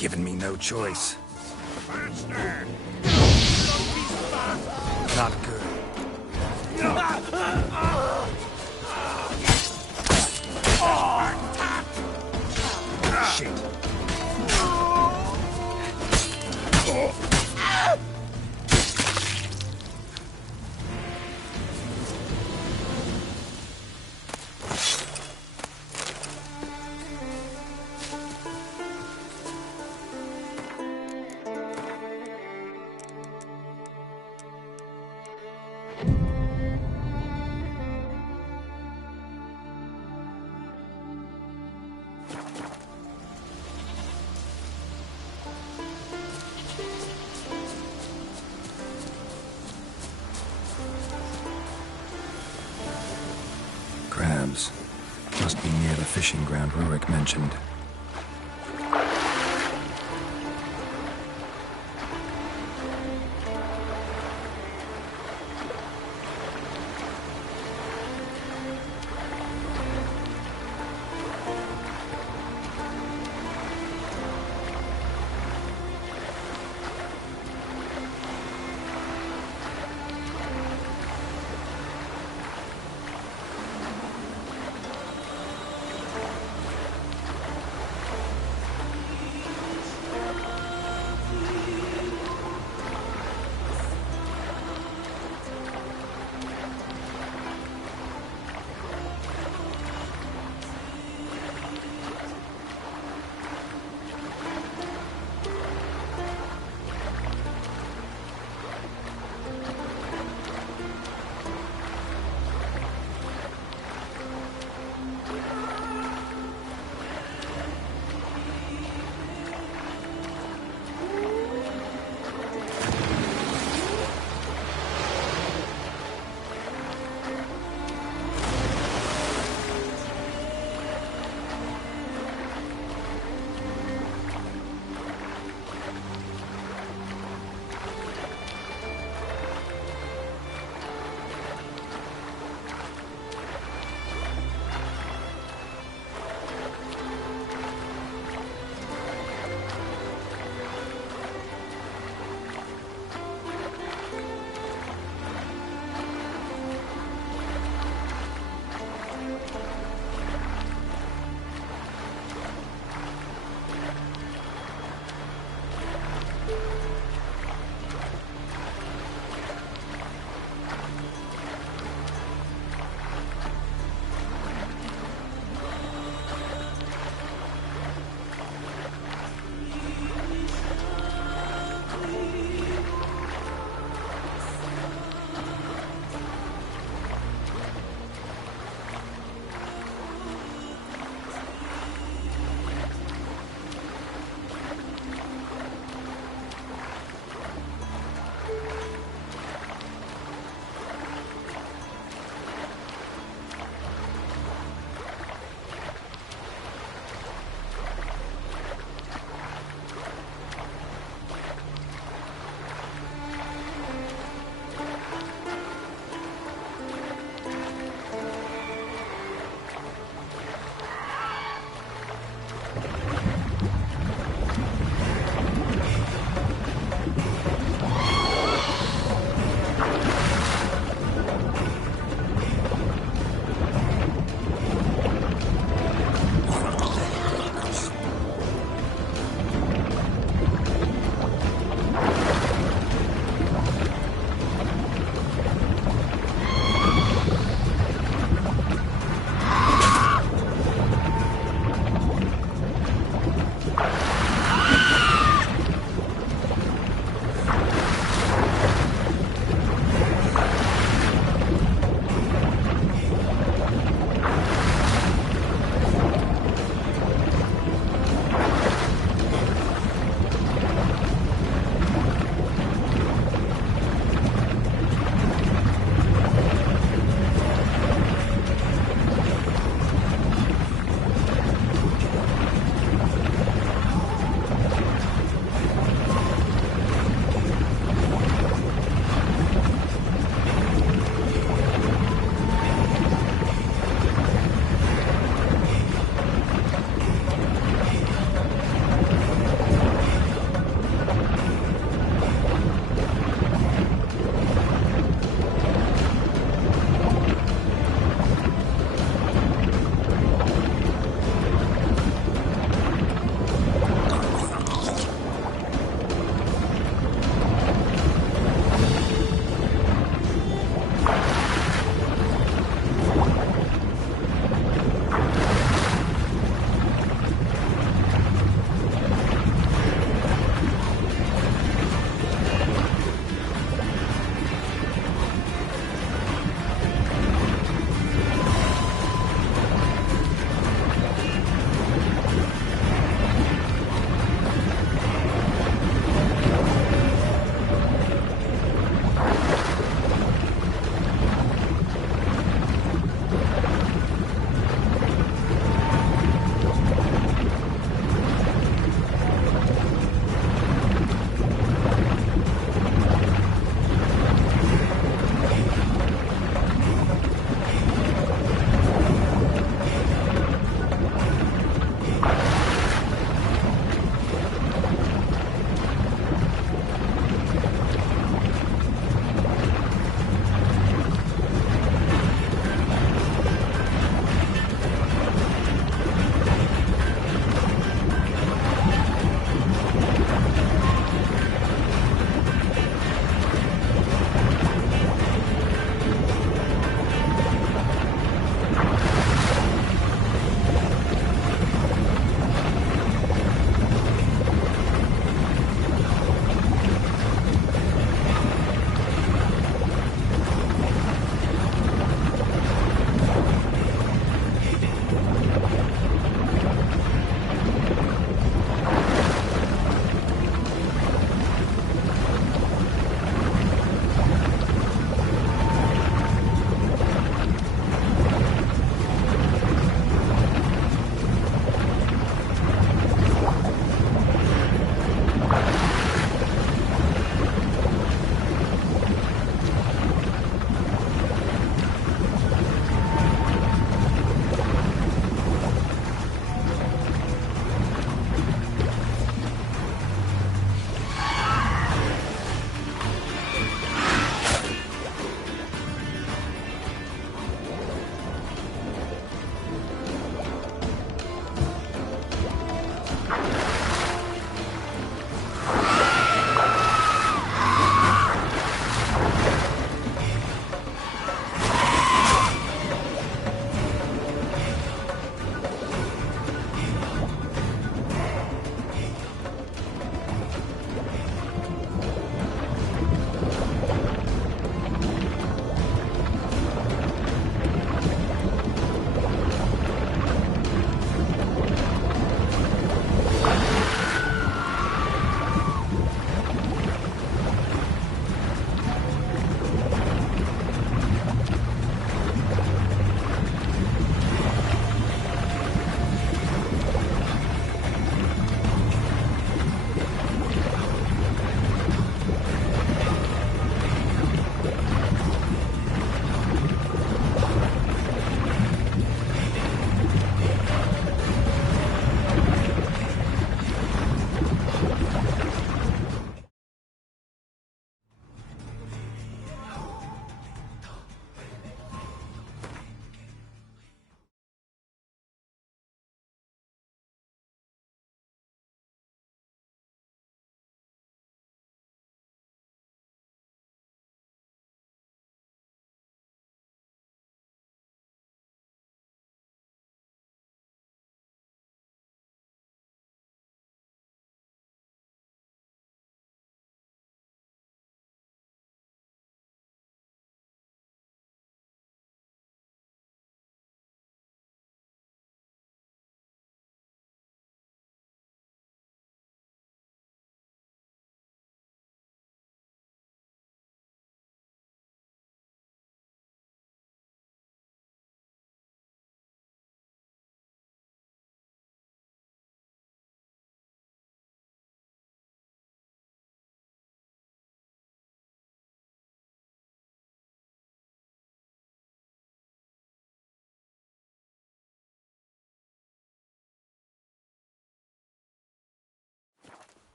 given me no choice. Faster! Not good. Shit. Crabs. Must be near the fishing ground Rurik mentioned.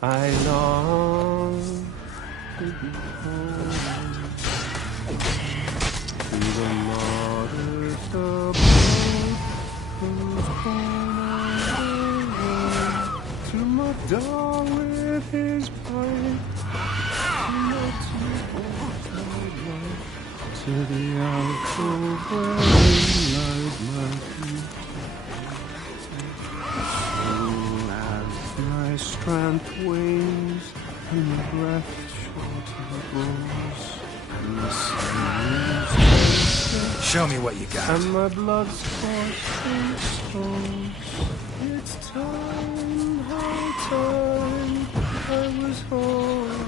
I long to be home to the modest abode whose corner to my dog with his pipe, to the alcove where he lies my feet. My strength wanes and my breath shortens, and the sun Show me what you got. and my blood's coursing stones. It's time, high time, I was home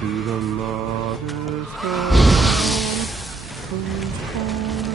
to the modest abode whose corners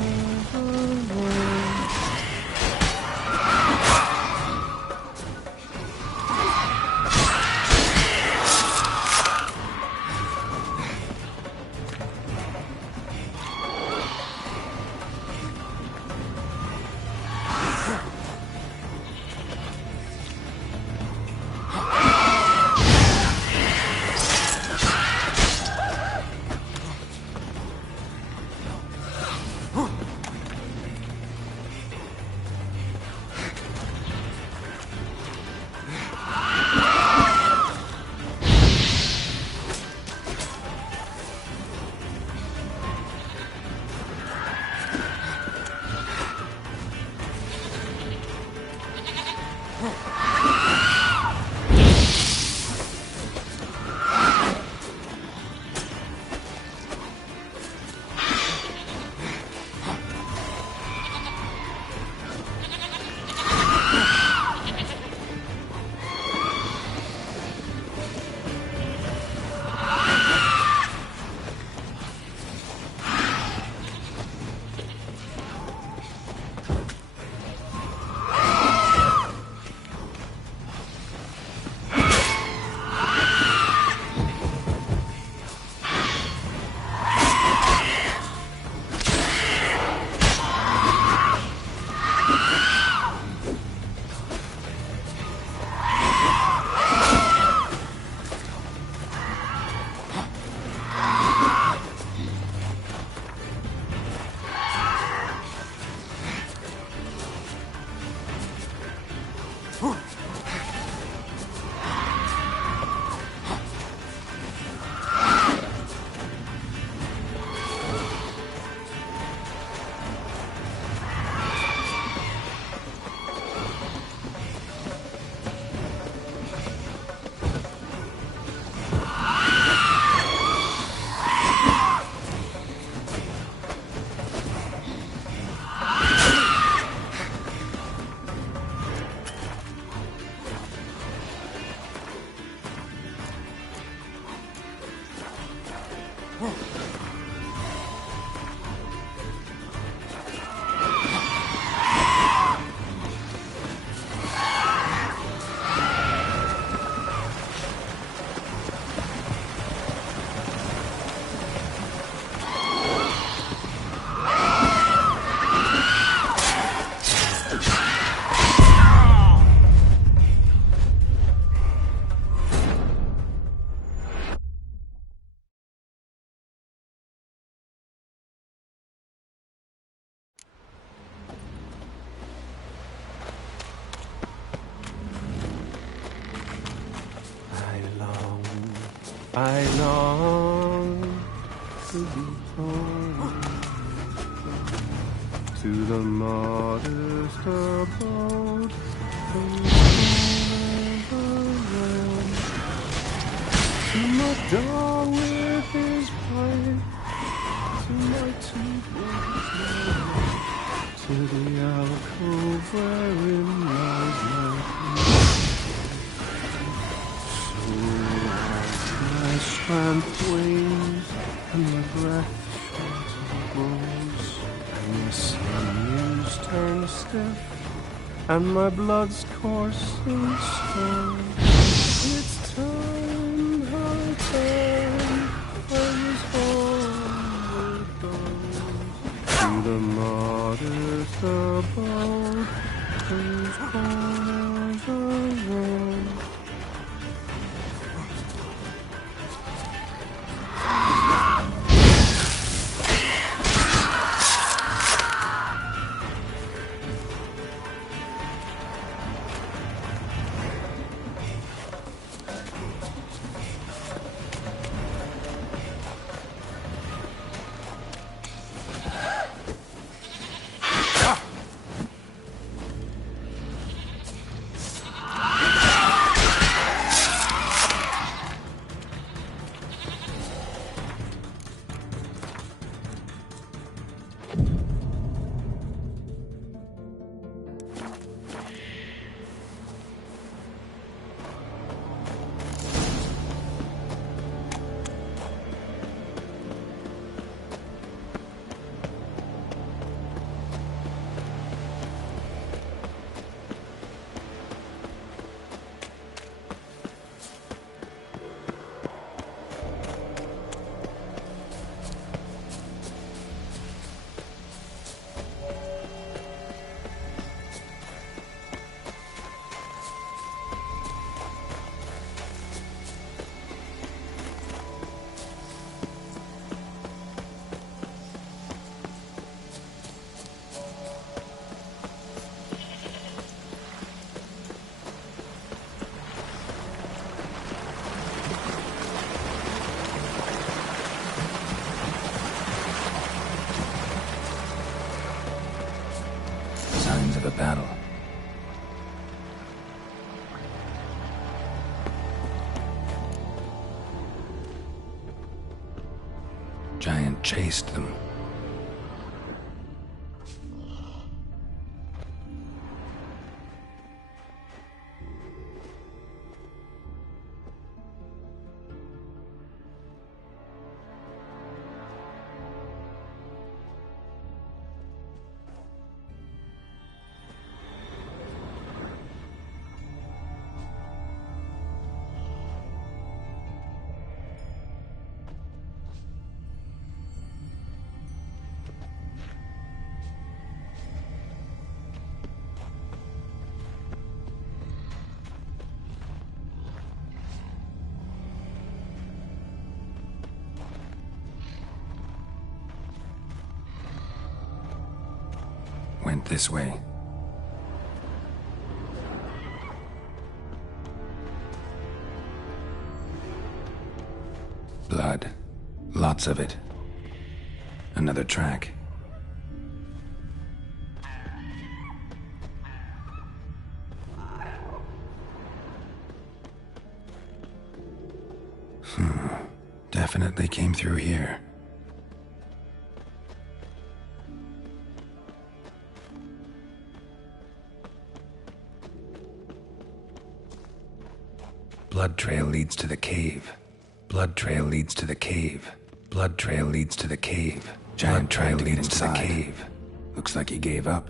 alone. I long to be home to the modest abode to my dog with his pipe, to my two boys, to the alcove wherein lies my feet. My strength wanes and my breath shortens, and the sinews turn stiff, and my blood's coursing strong. It's time, high time, I was homeward bound to the modest abode whose corners are round. signs of a battle. Giant chased them. Went this way. Blood. Lots of it. Another track. Definitely came through here. Blood trail leads to the cave. Blood trail leads to the cave. Blood trail leads to the cave. Giant trail leads to the cave. Looks like he gave up.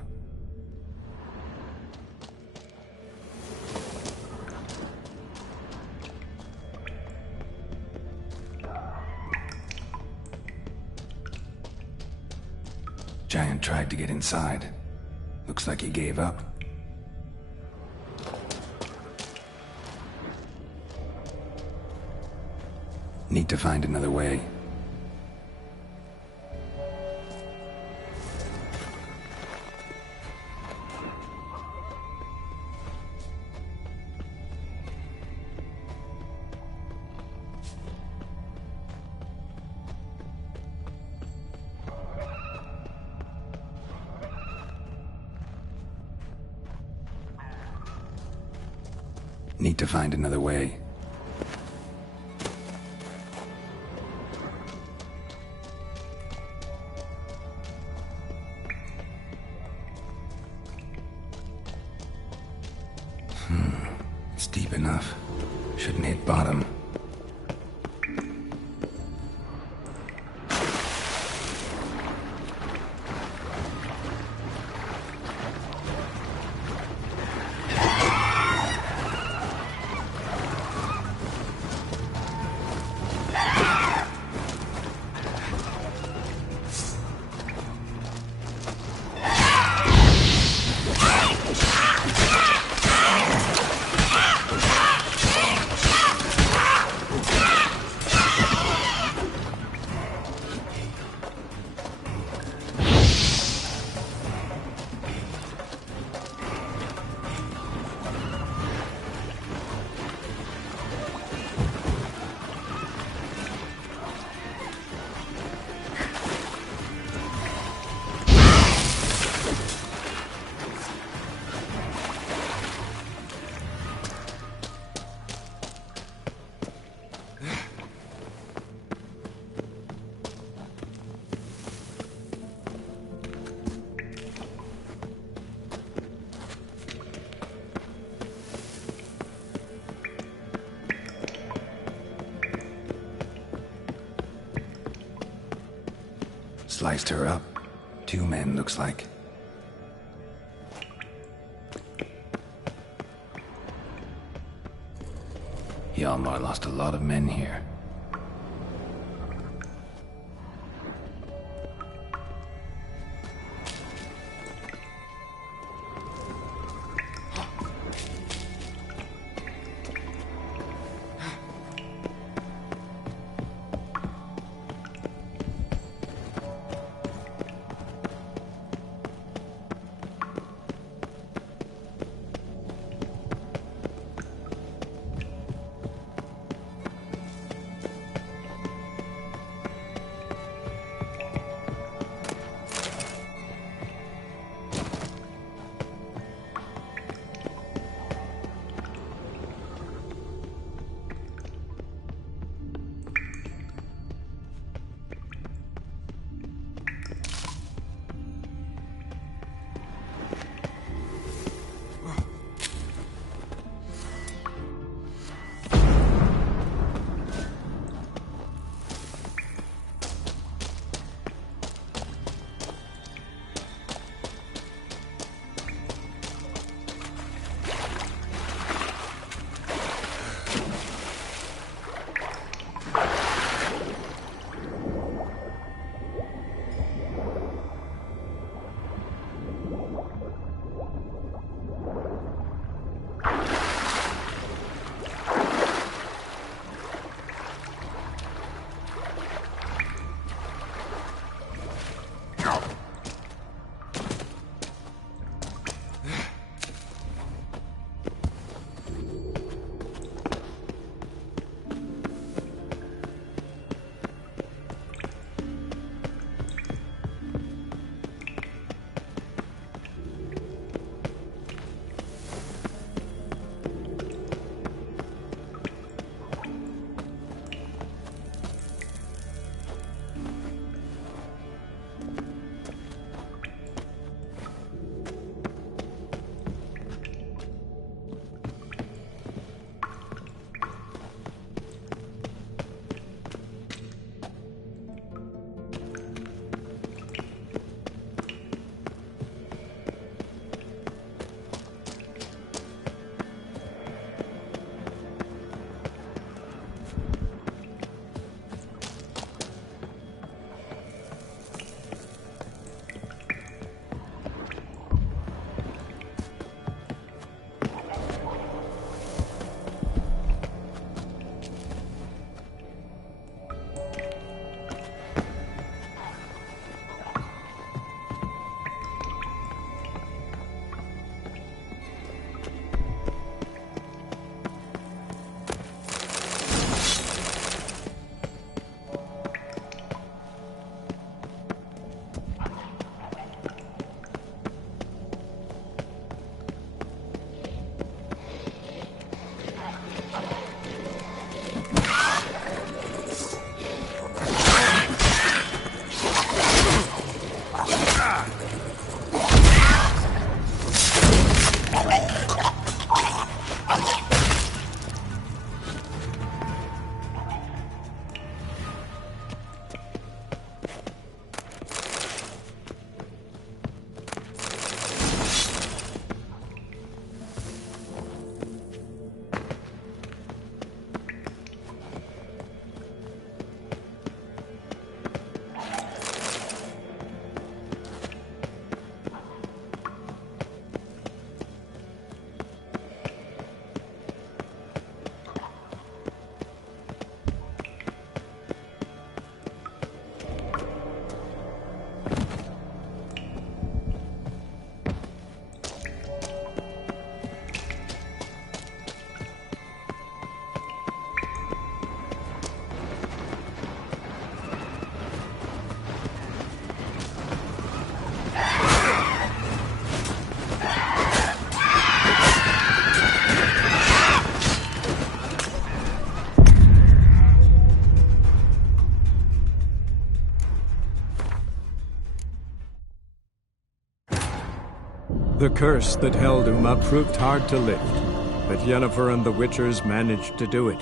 Giant tried to get inside. Looks like he gave up. Need to find another way. Need to find another way. It's deep enough. Shouldn't hit bottom. Sliced her up. 2 men, looks like. Hjalmar lost a lot of men here. The curse that held Uma proved hard to lift, but Yennefer and the Witchers managed to do it.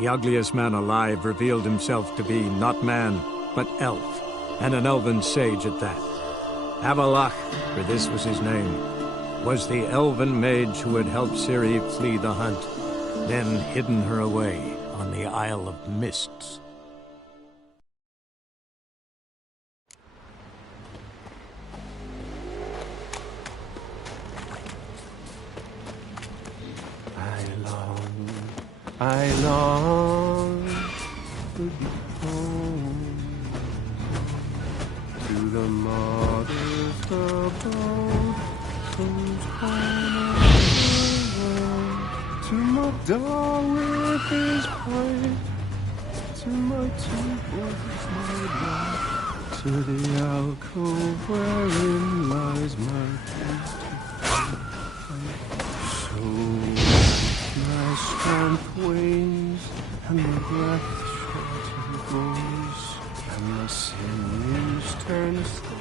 The ugliest man alive revealed himself to be not man, but elf, and an elven sage at that. Avalach, for this was his name, was the elven mage who had helped Ciri flee the hunt, then hidden her away on the Isle of Mists. I long to be home, to the mother's abode, whose home is the world, to my doll with his plate, to my temple with my life, to the alcove wherein lies my peace. So my strength wanes, and the breath short goes, and the sinews turn slow.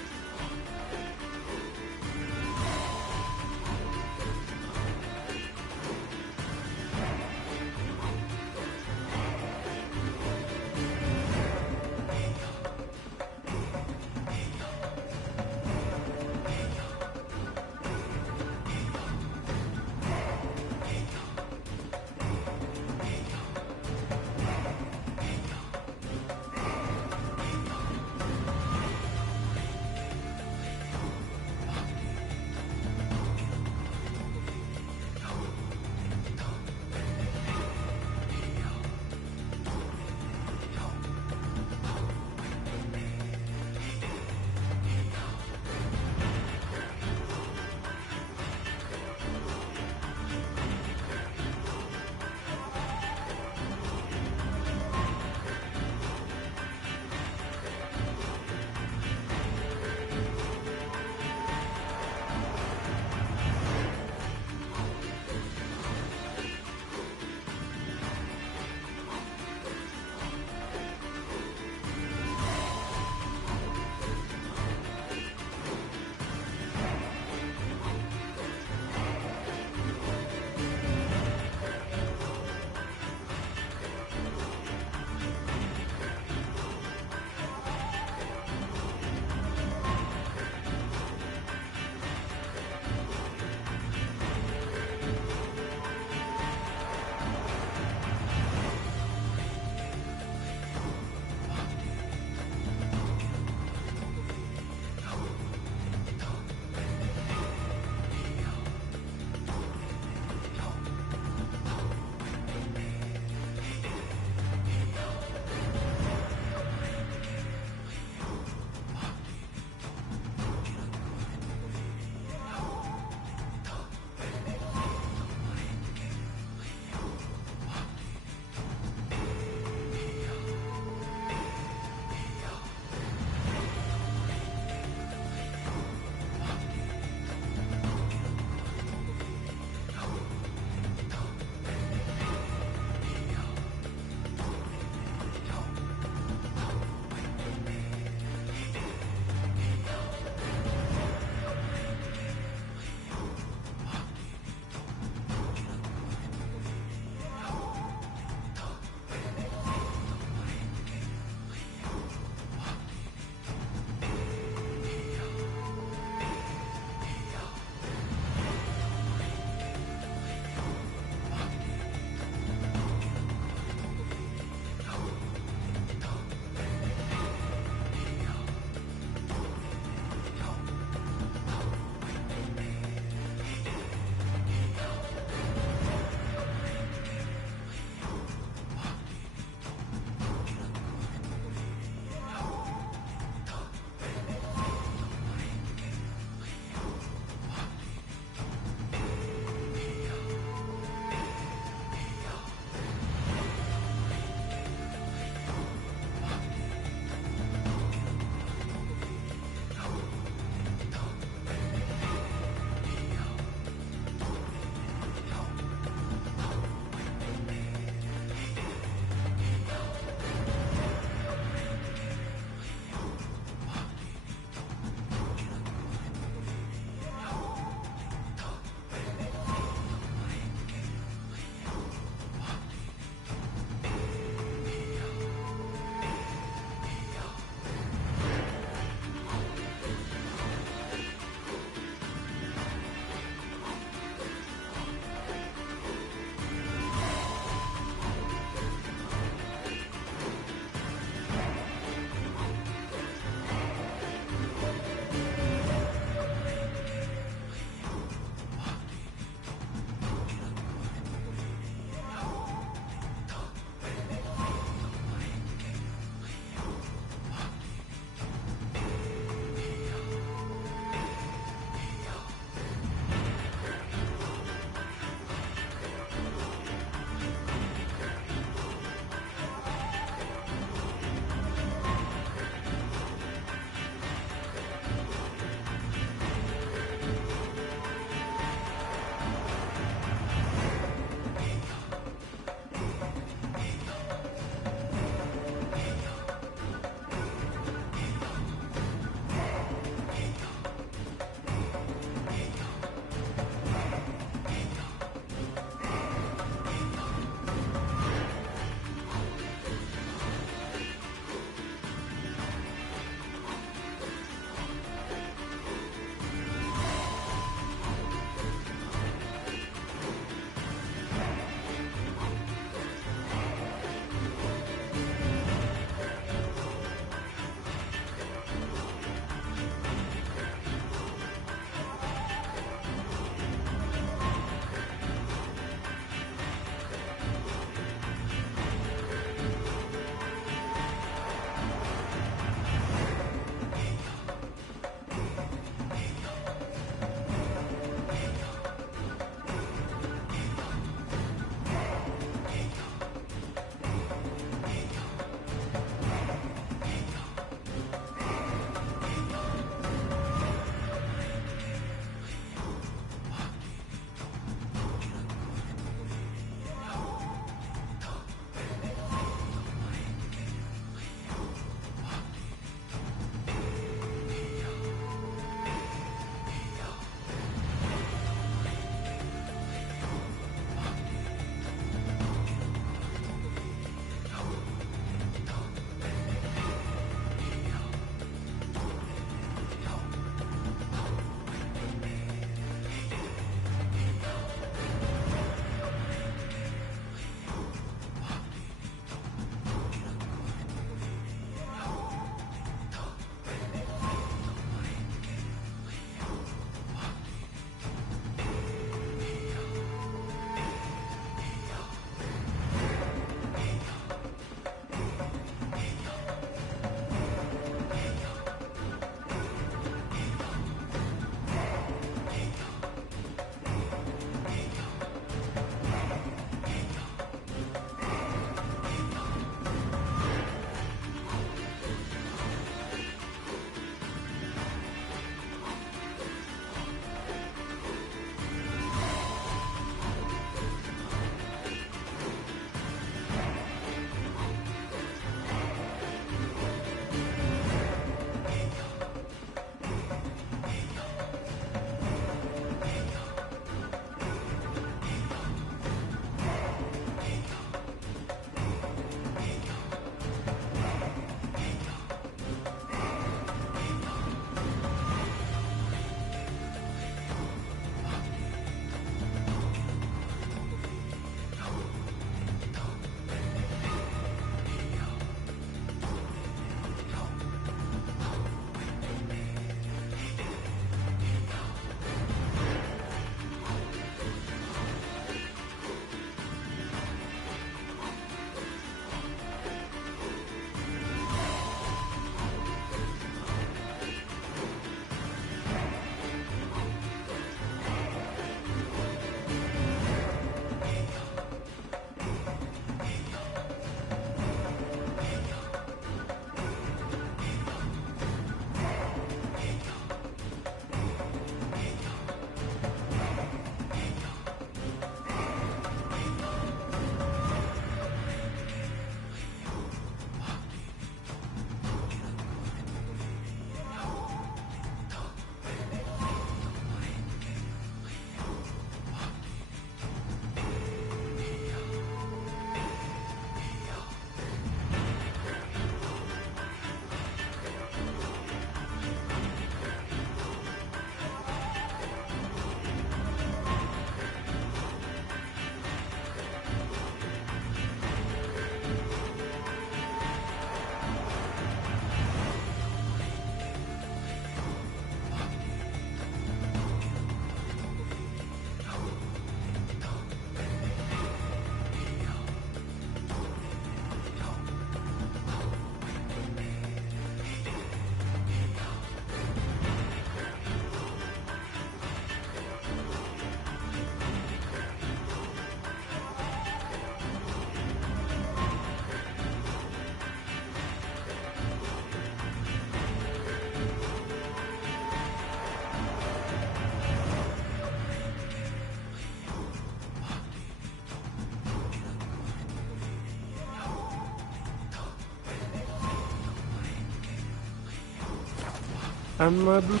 and my blood.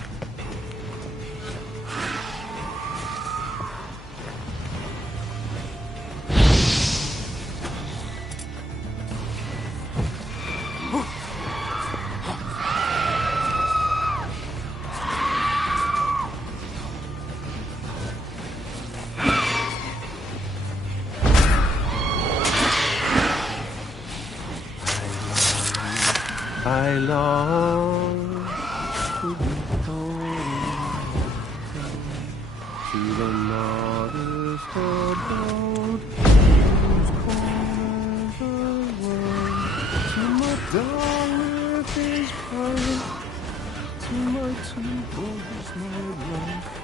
I long to be home, to the modest abode, whose corners are warm, to my doll with his pipe, to my two boys, my life.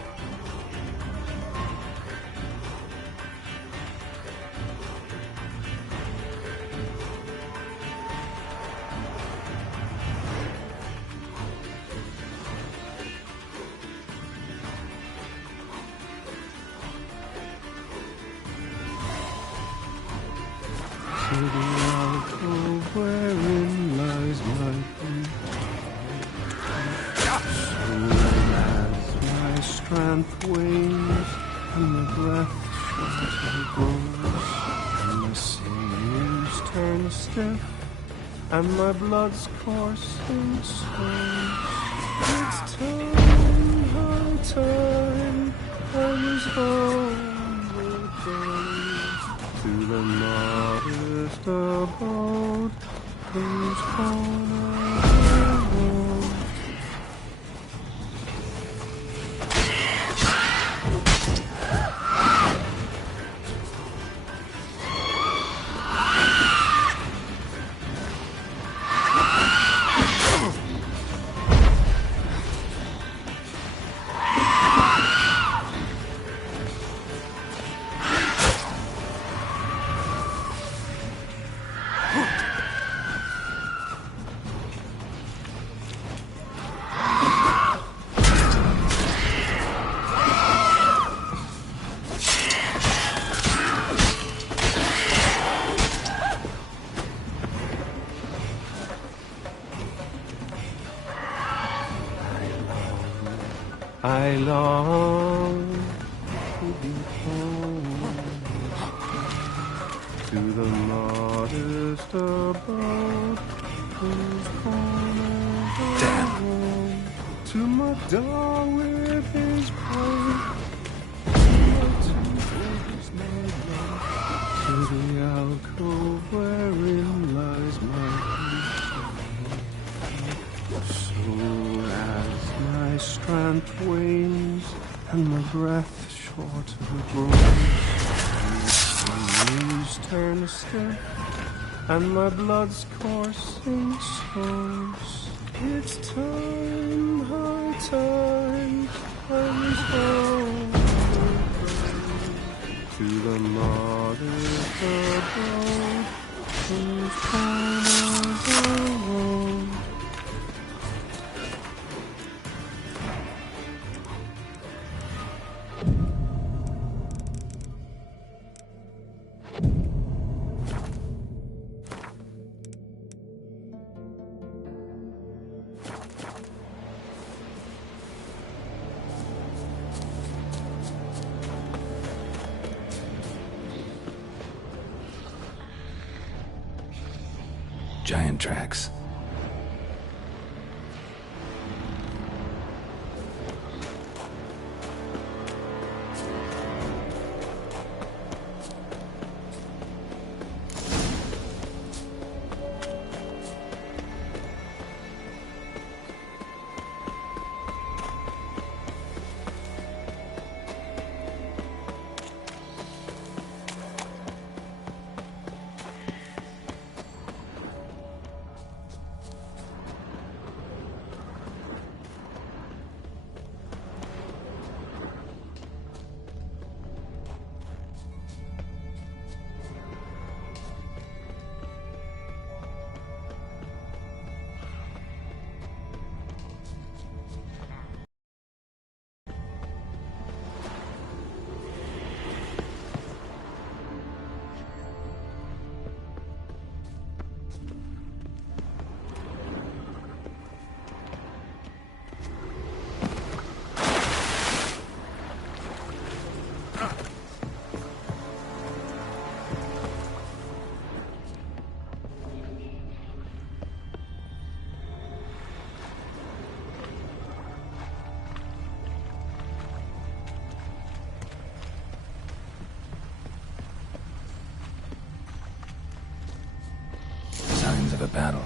To the alcove wherein lies my grief, so as my strength wanes and my breath shorter grows, and my sinews turn stiff and my blood's coursing slows. It's time, high time, I was overdone. To the modest abode, whose corners are warm. I long to be home, to the modest abode, whose corners are warm, to my doll with his pipe, to my two boys, my love, to the alcove wherein lies my grief. So as my strength wanes and my breath shorter grows, and my knees turn stiff and my blood's coursing slows. It's time, high time, I was home to the modest abode, whose corners are warm. Giant tracks. of a battle.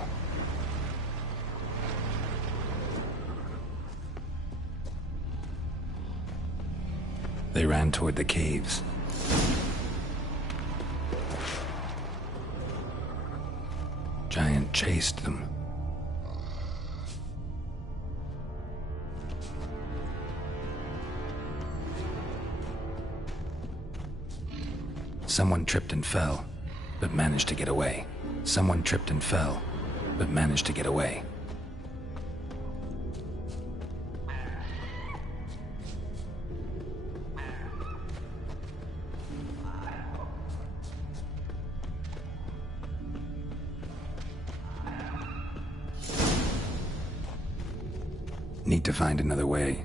They ran toward the caves. Giant chased them. Someone tripped and fell, but managed to get away. Someone tripped and fell, but managed to get away. Need to find another way.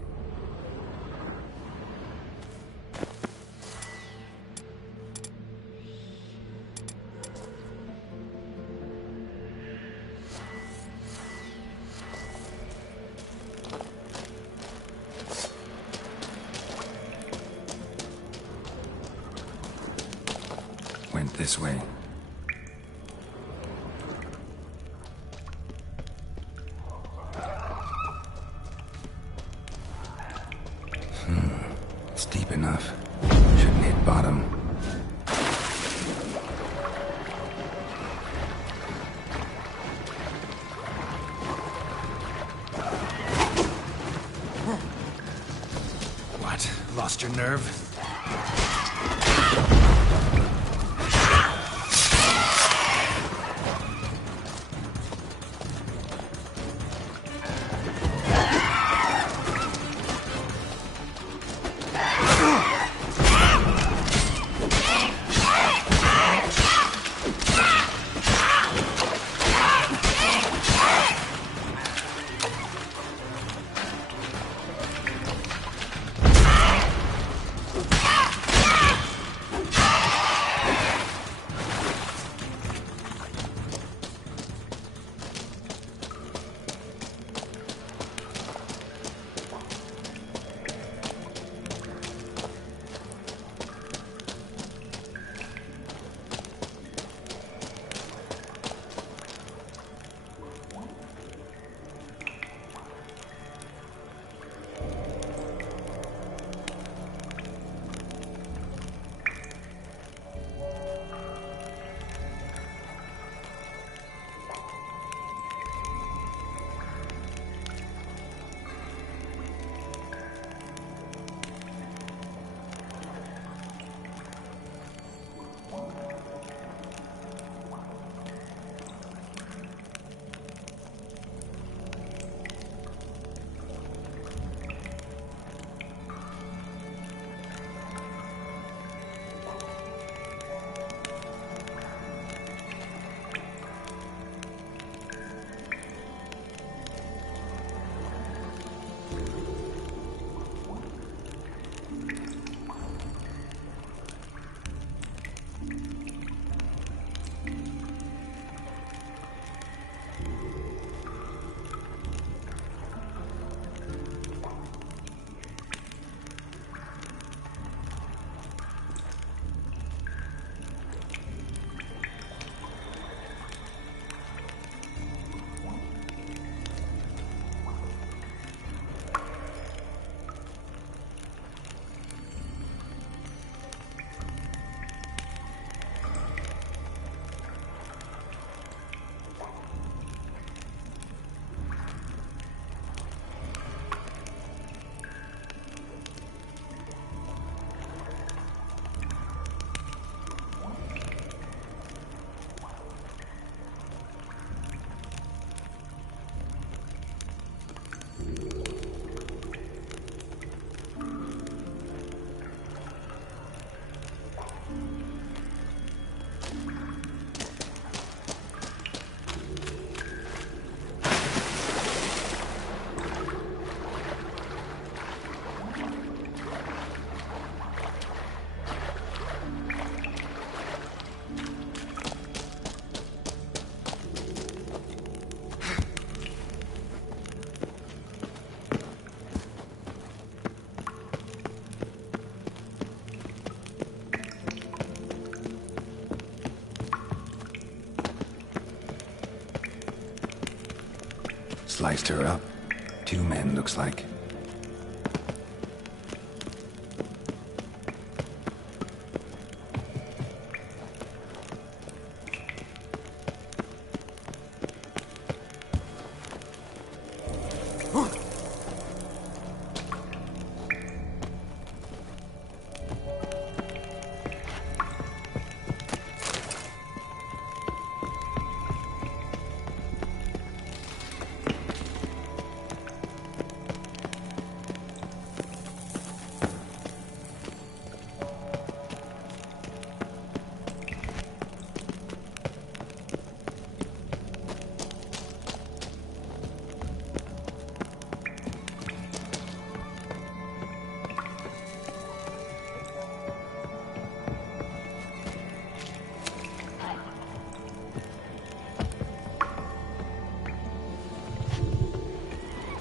Went this way. It's deep enough. Shouldn't hit bottom. What? Lost your nerve? sliced her up. 2 men, looks like.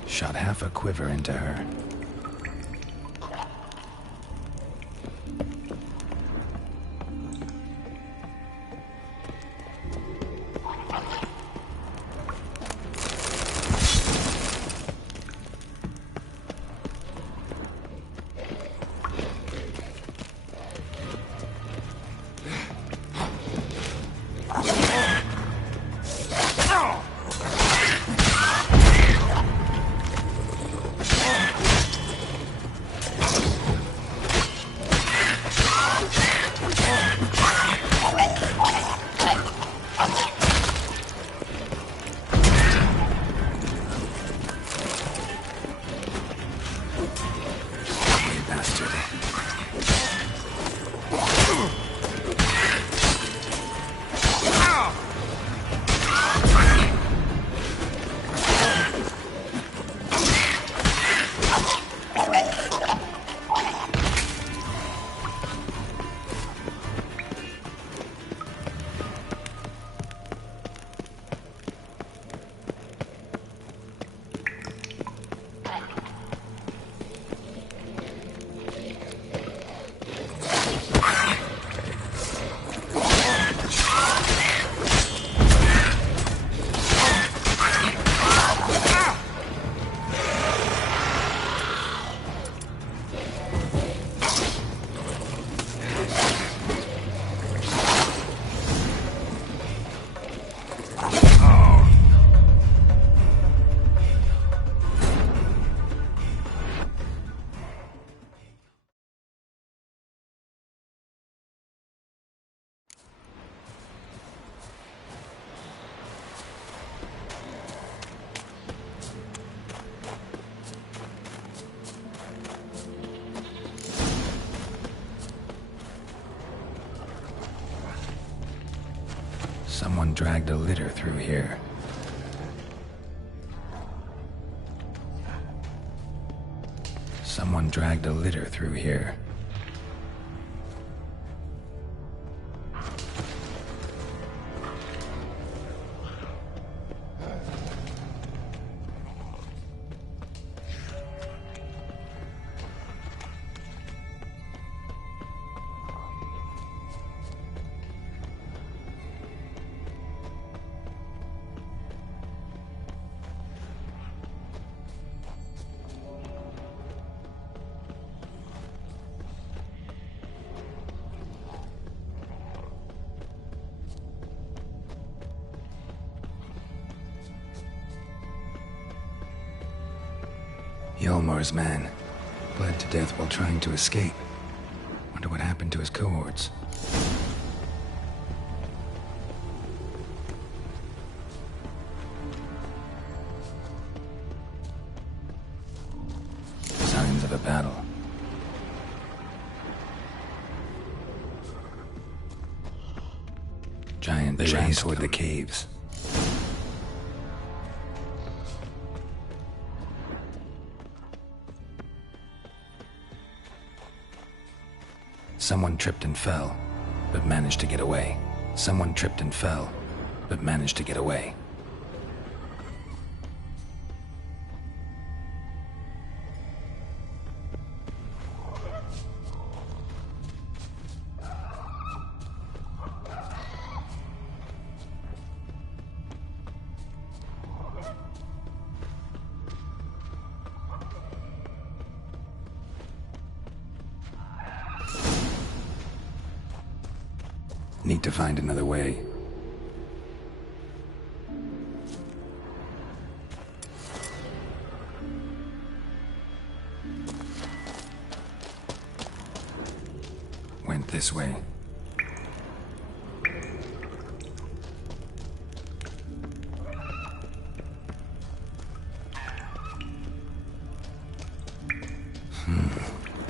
Shot half a quiver into her. Someone dragged a litter through here. Someone dragged a litter through here. Yolmar's man. Bled to death while trying to escape. Wonder what happened to his cohorts. Signs of a battle. Giant trees toward the caves. Someone tripped and fell, but managed to get away. Someone tripped and fell, but managed to get away. need to find another way. Went this way.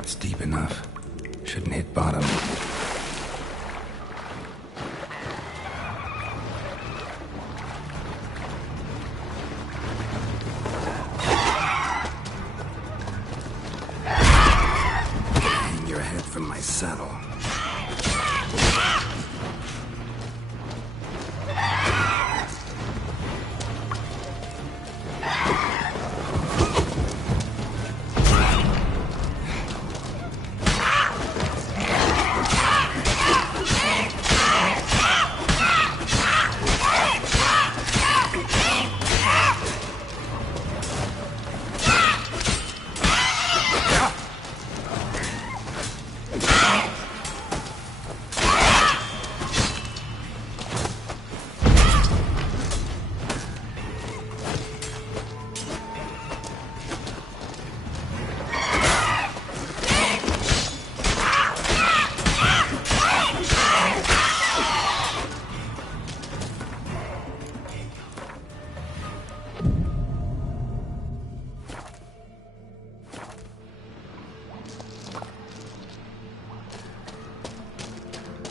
It's deep enough. Shouldn't hit bottom. Hang your head from my saddle.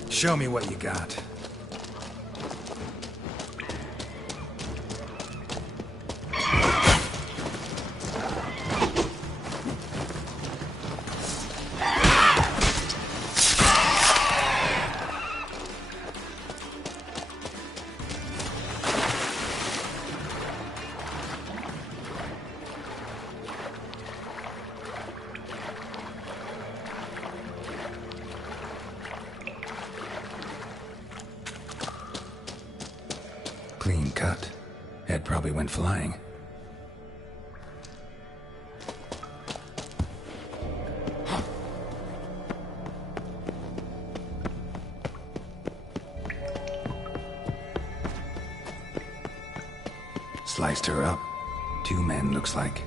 Show me what you got. Clean cut. Head probably went flying. Sliced her up. 2 men, looks like.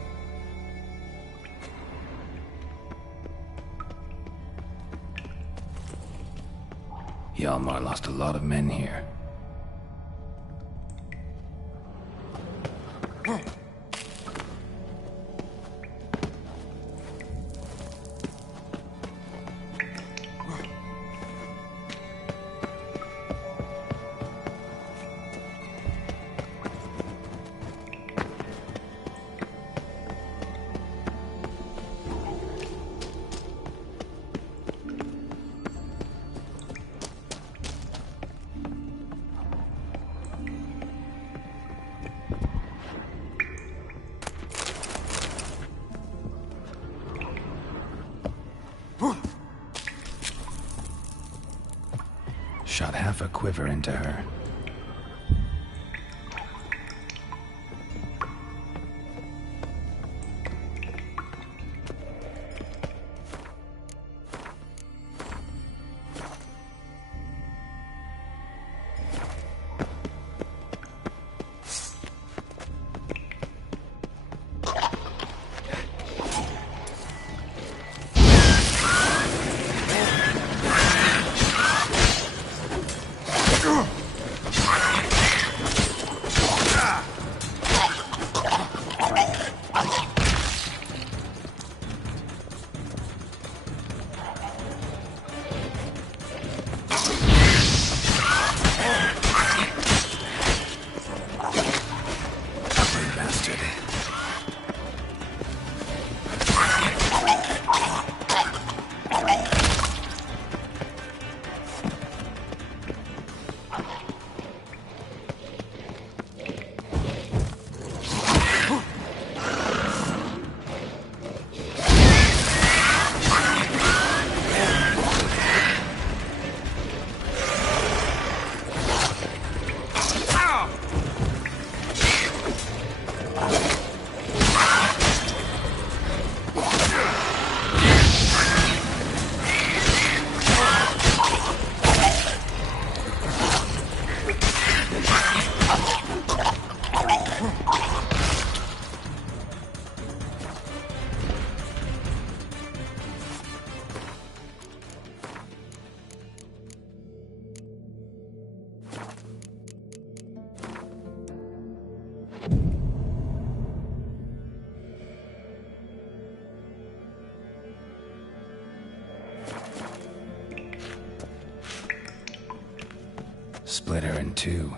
Hjalmar lost a lot of men here. Shot half a quiver into her. split her in two.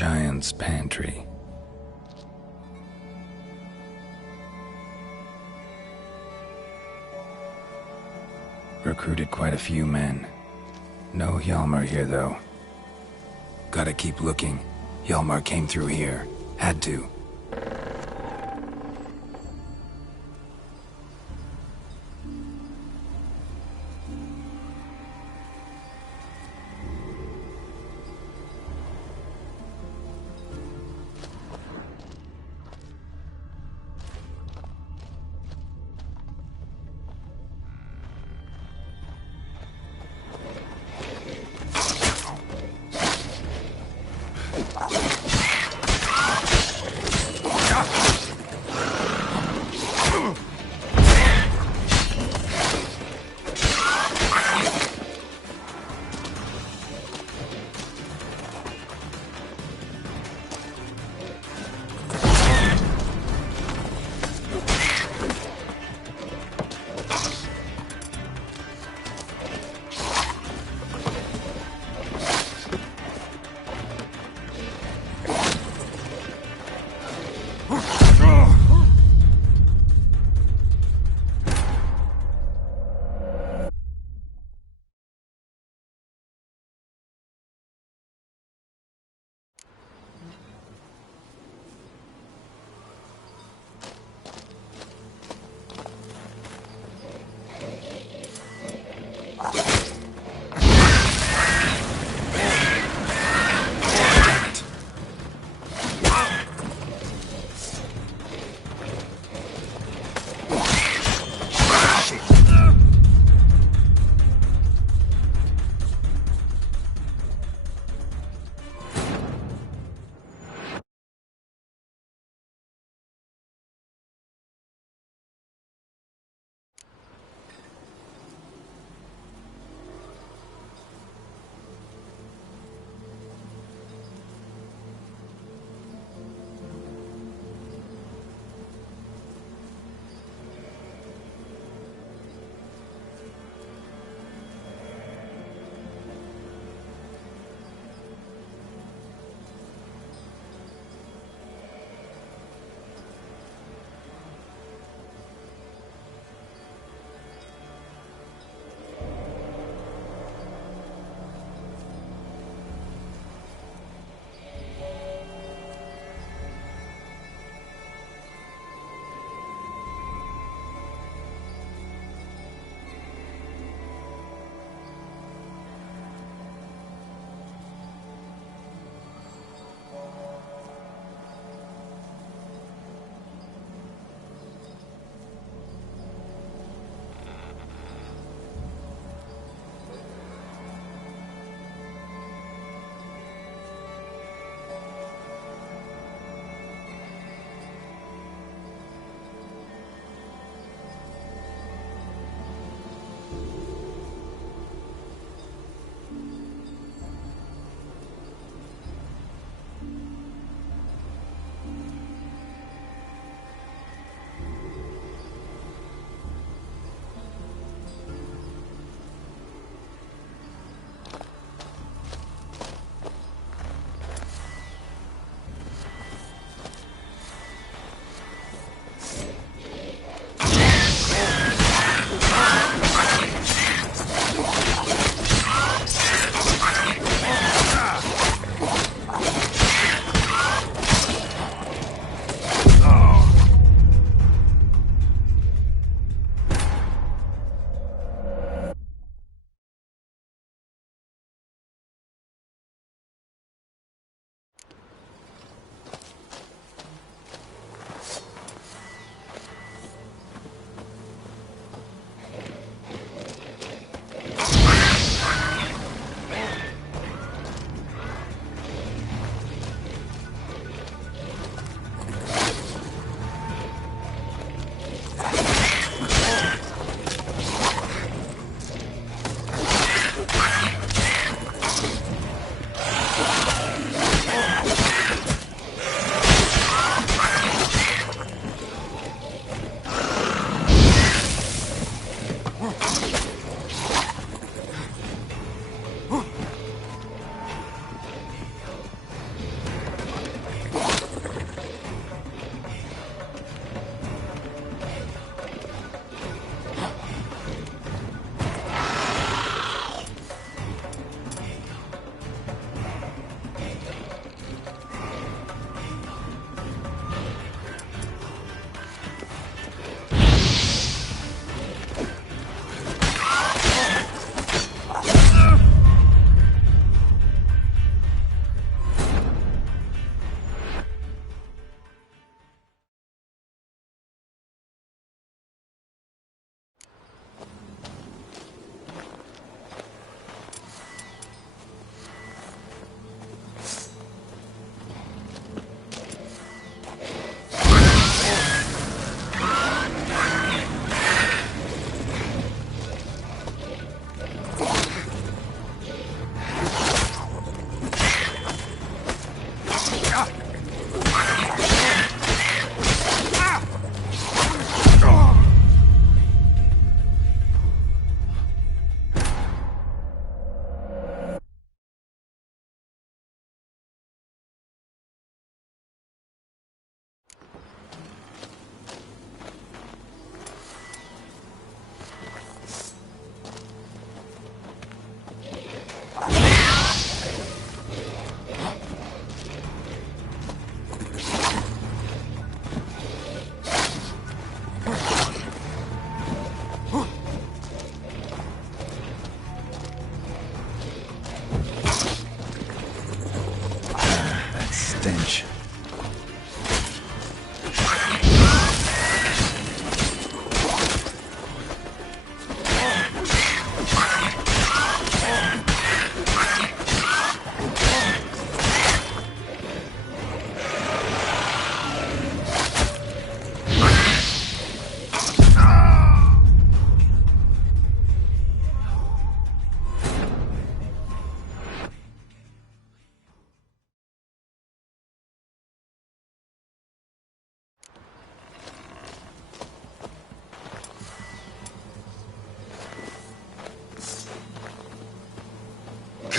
Giant's pantry. Recruited quite a few men. No Hjalmar here, though. Gotta keep looking. Hjalmar came through here. Had to.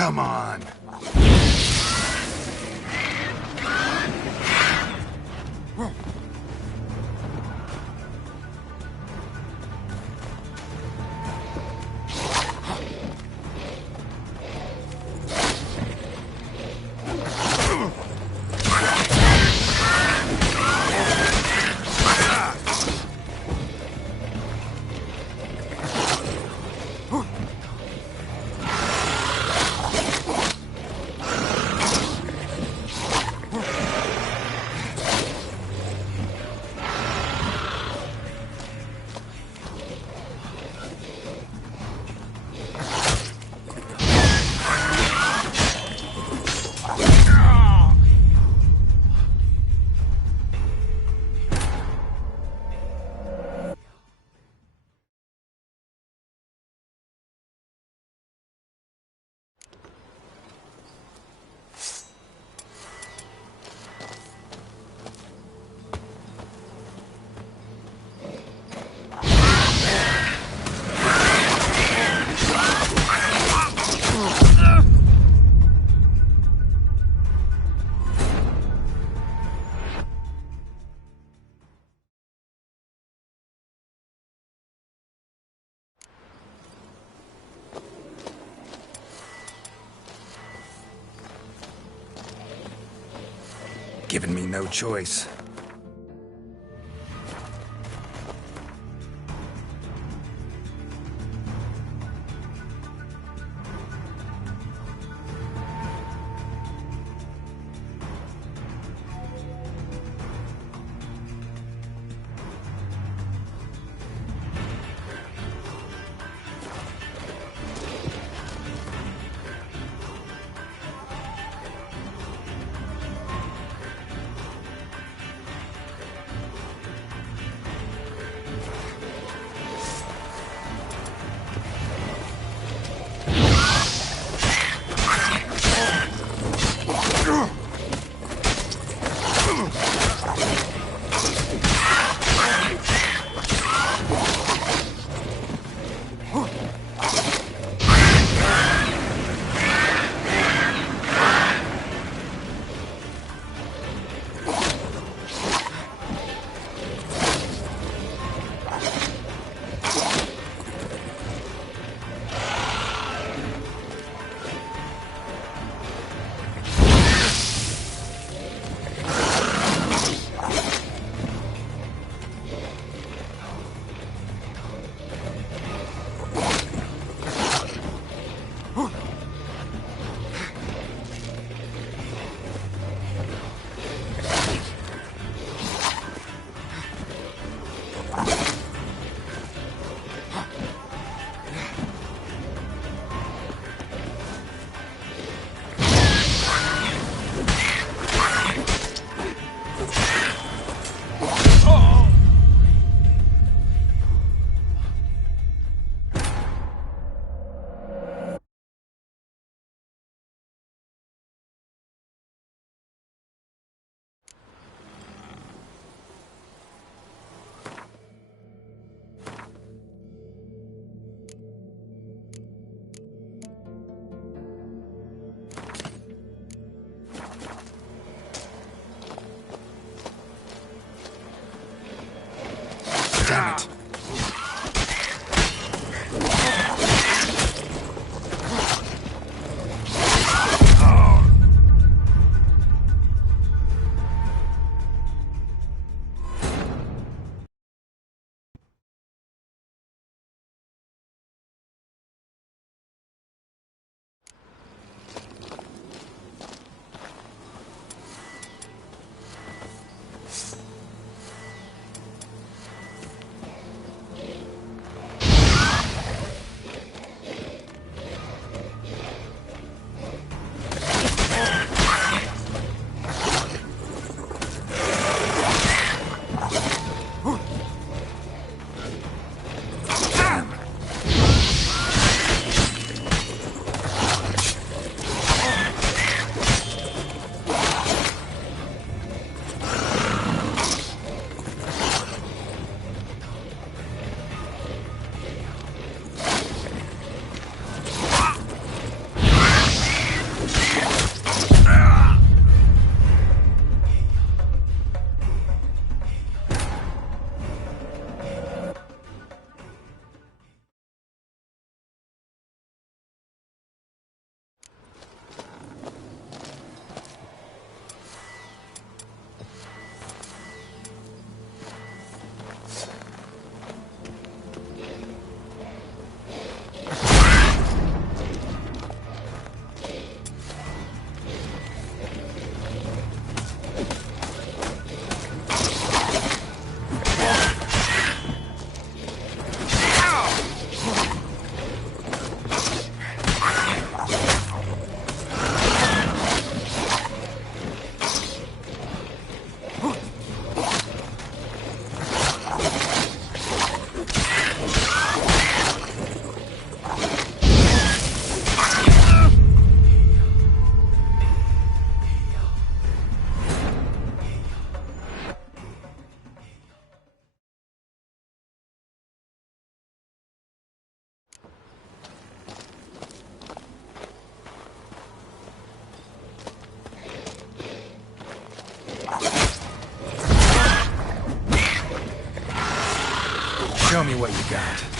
Come on. Given me no choice. got.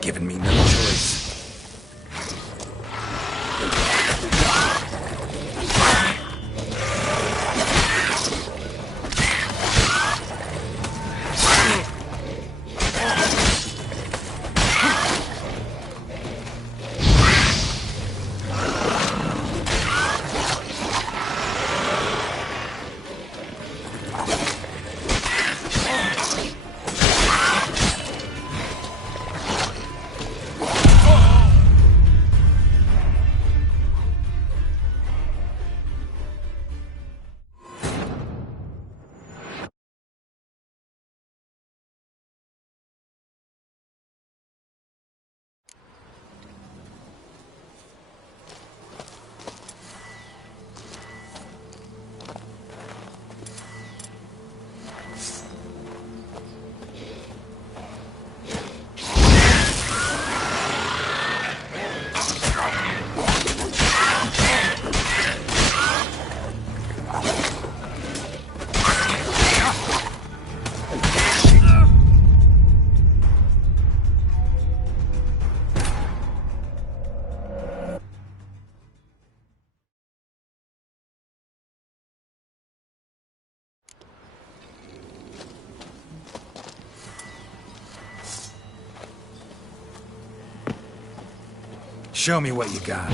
Given me no choice. Show me what you got.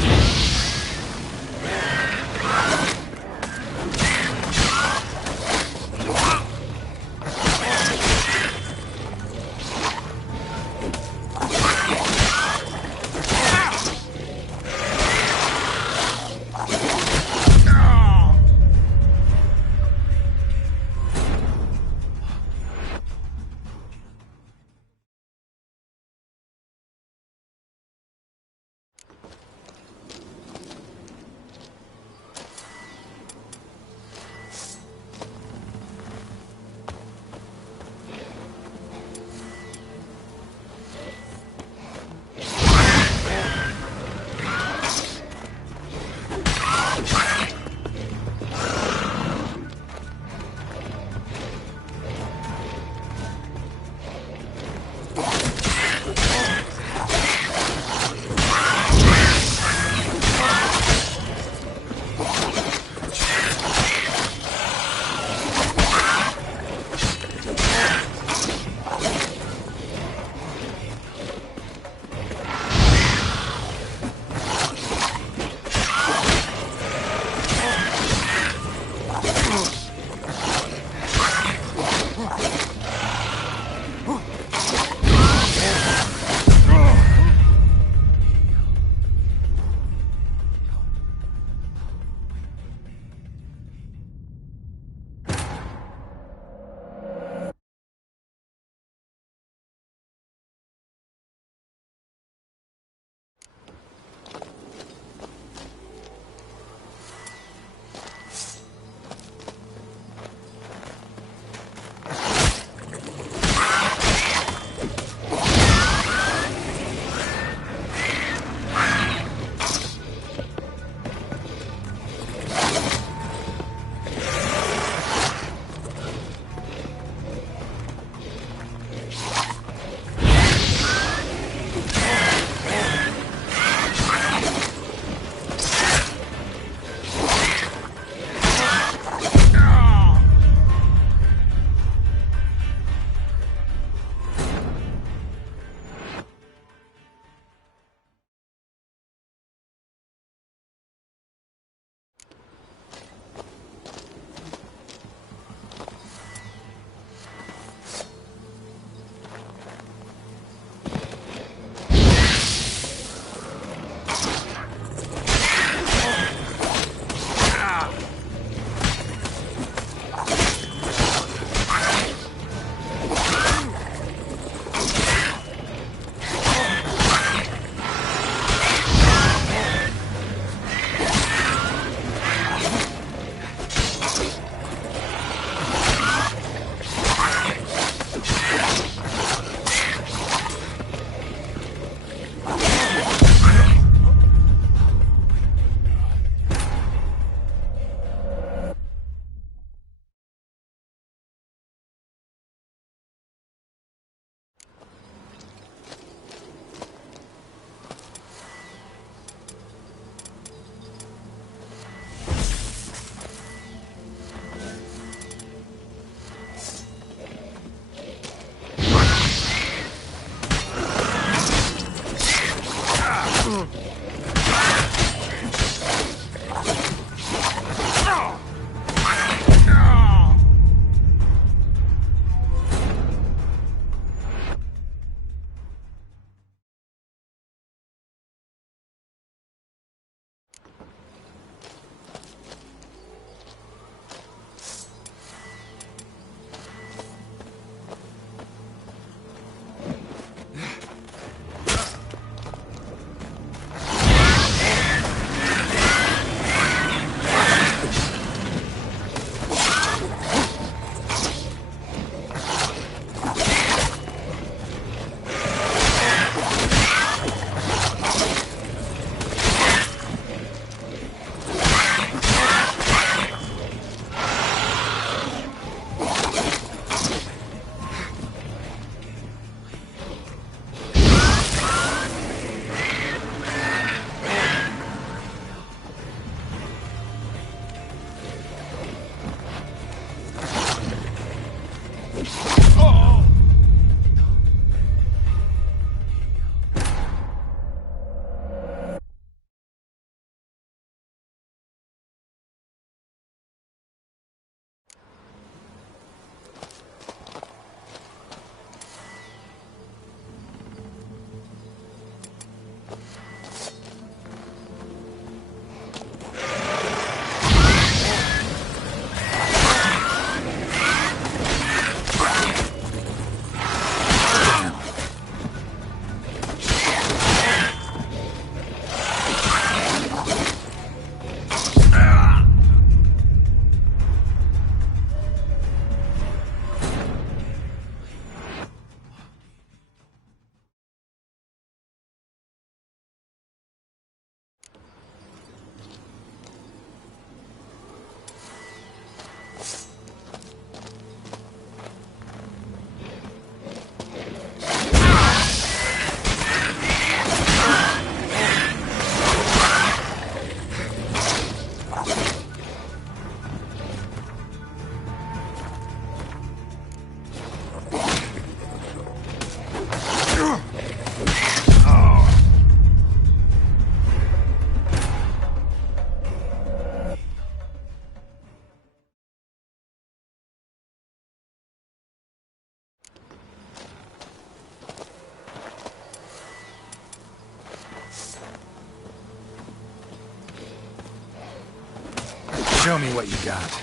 Show me what you got.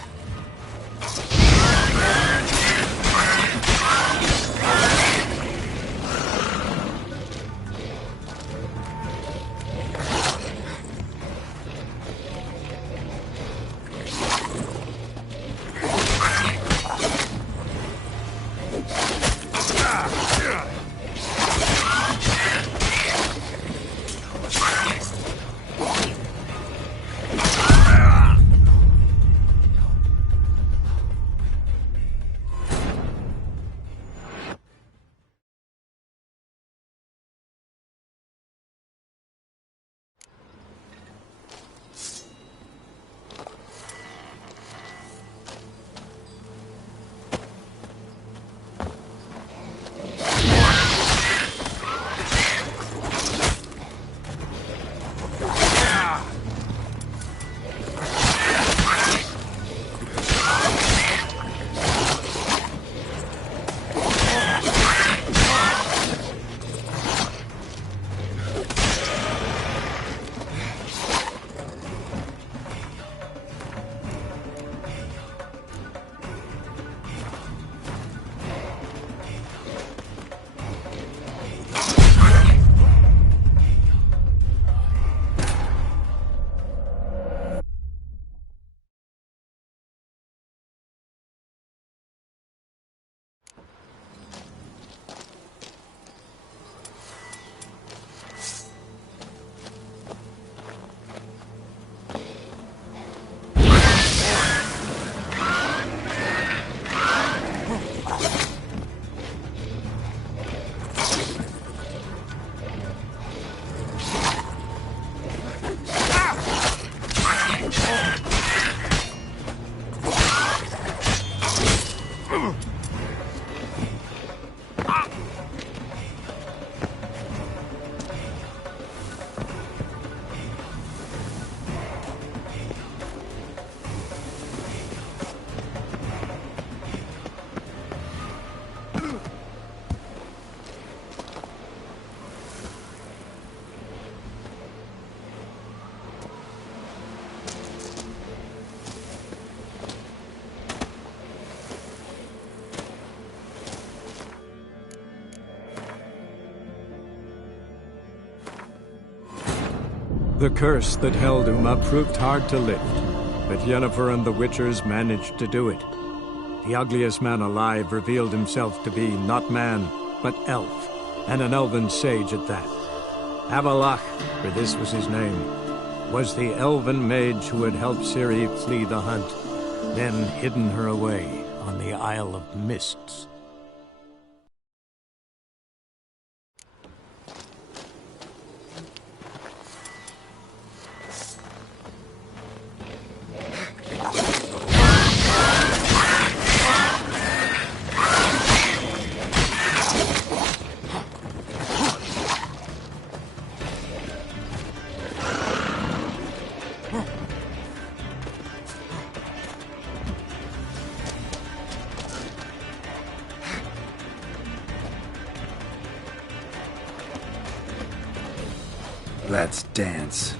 The curse that held Uma proved hard to lift, but Yennefer and the Witchers managed to do it. The ugliest man alive revealed himself to be not man, but elf, and an elven sage at that. Avalach, for this was his name, was the elven mage who had helped Ciri flee the hunt, then hidden her away on the Isle of Mists. Let's dance.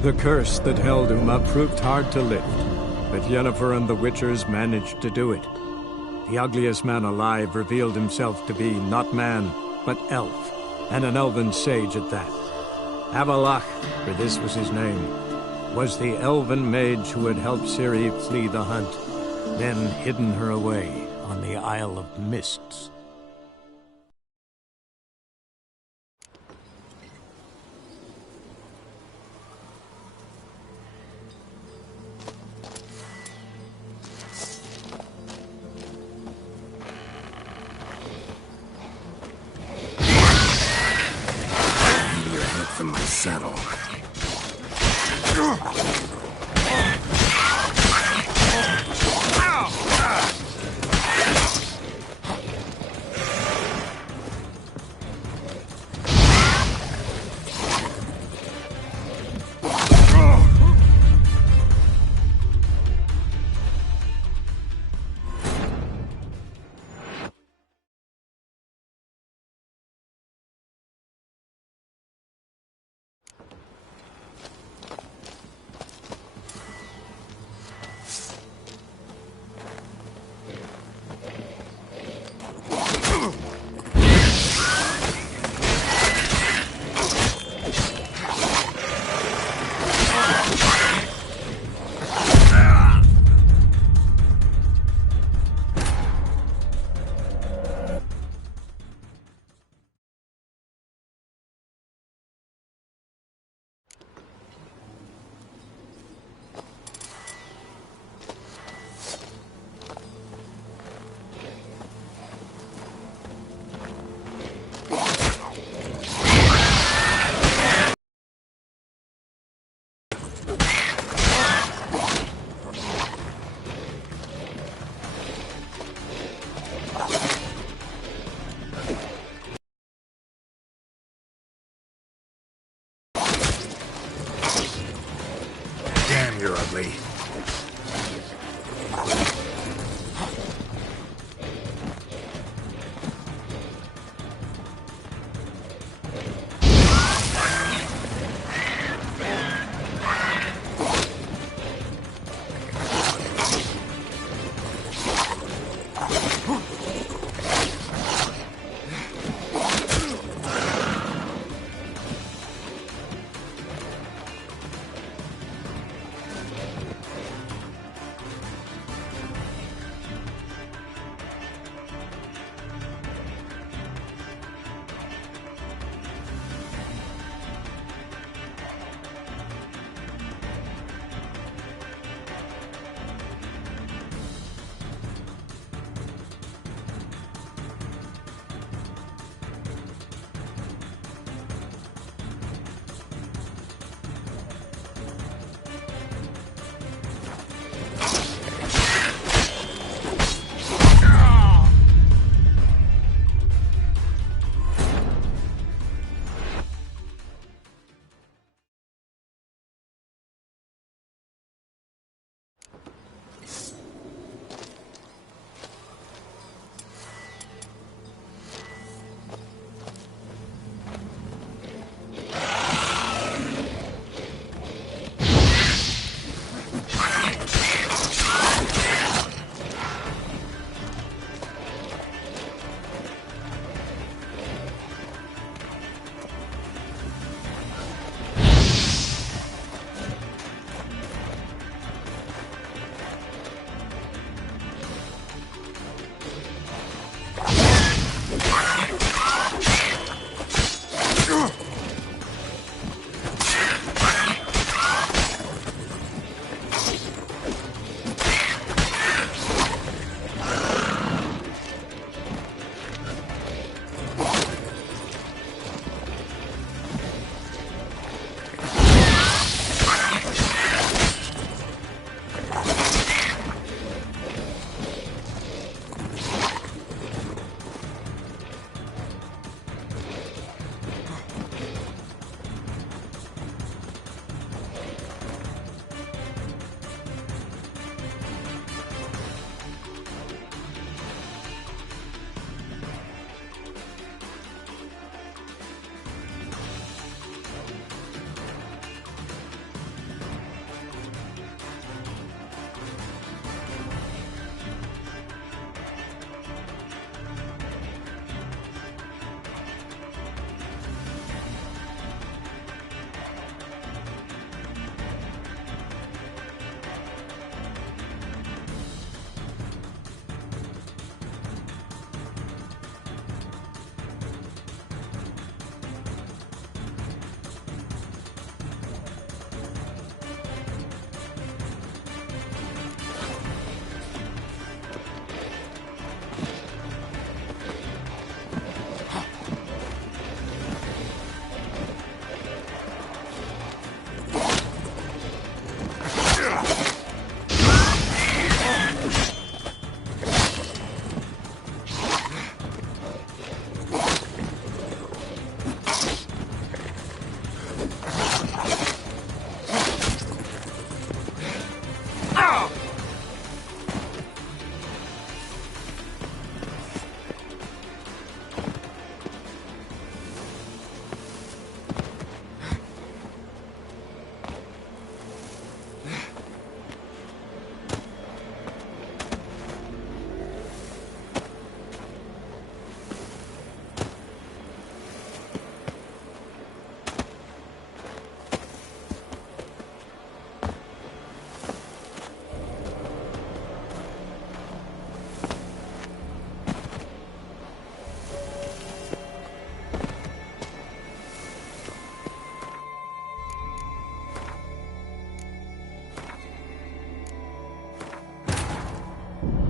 The curse that held Uma proved hard to lift, but Yennefer and the Witchers managed to do it. The ugliest man alive revealed himself to be not man, but elf, and an elven sage at that. Avalach, for this was his name, was the elven mage who had helped Ciri flee the hunt, then hidden her away on the Isle of Mists. From my saddle.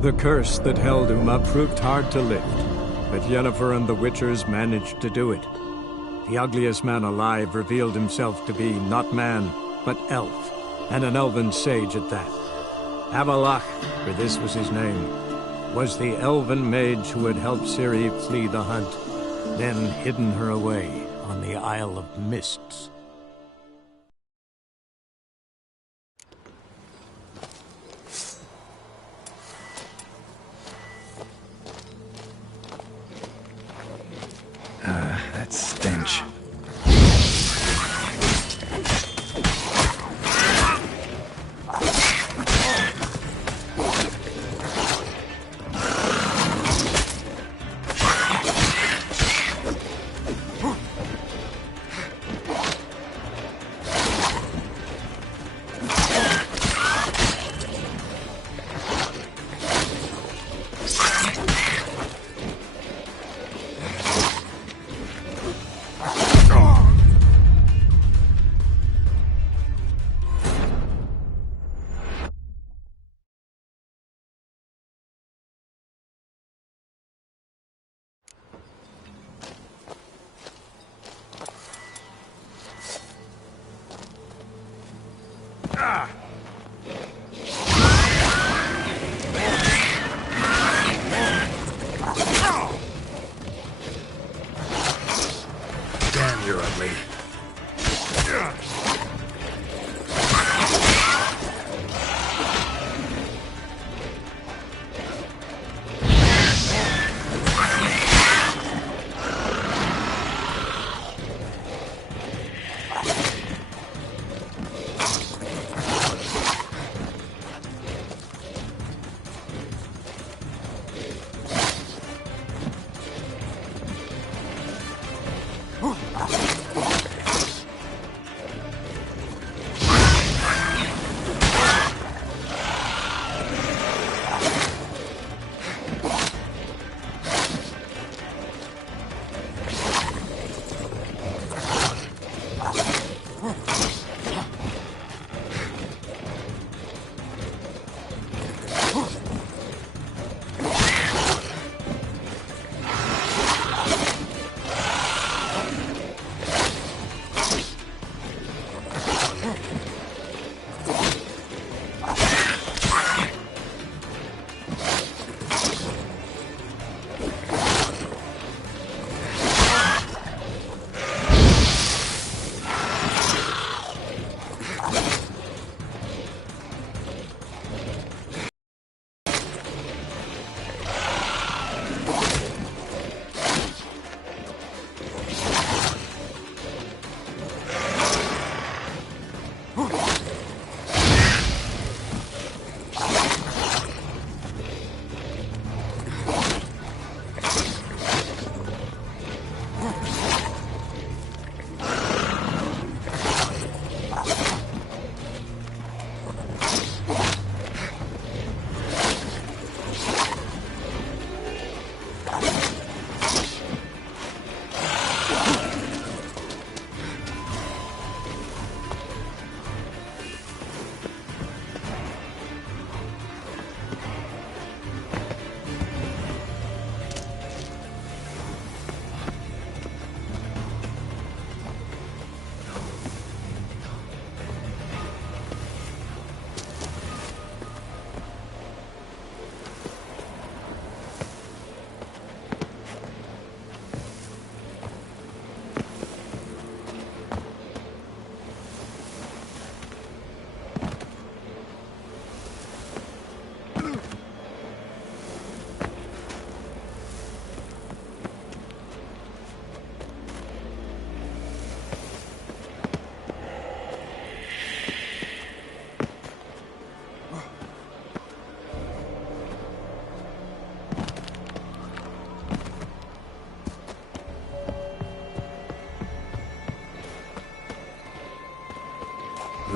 The curse that held Uma proved hard to lift, but Yennefer and the Witchers managed to do it. The ugliest man alive revealed himself to be not man, but elf, and an elven sage at that. Avalach, for this was his name, was the elven mage who had helped Ciri flee the hunt, then hidden her away on the Isle of Mists. That stench. You're ugly.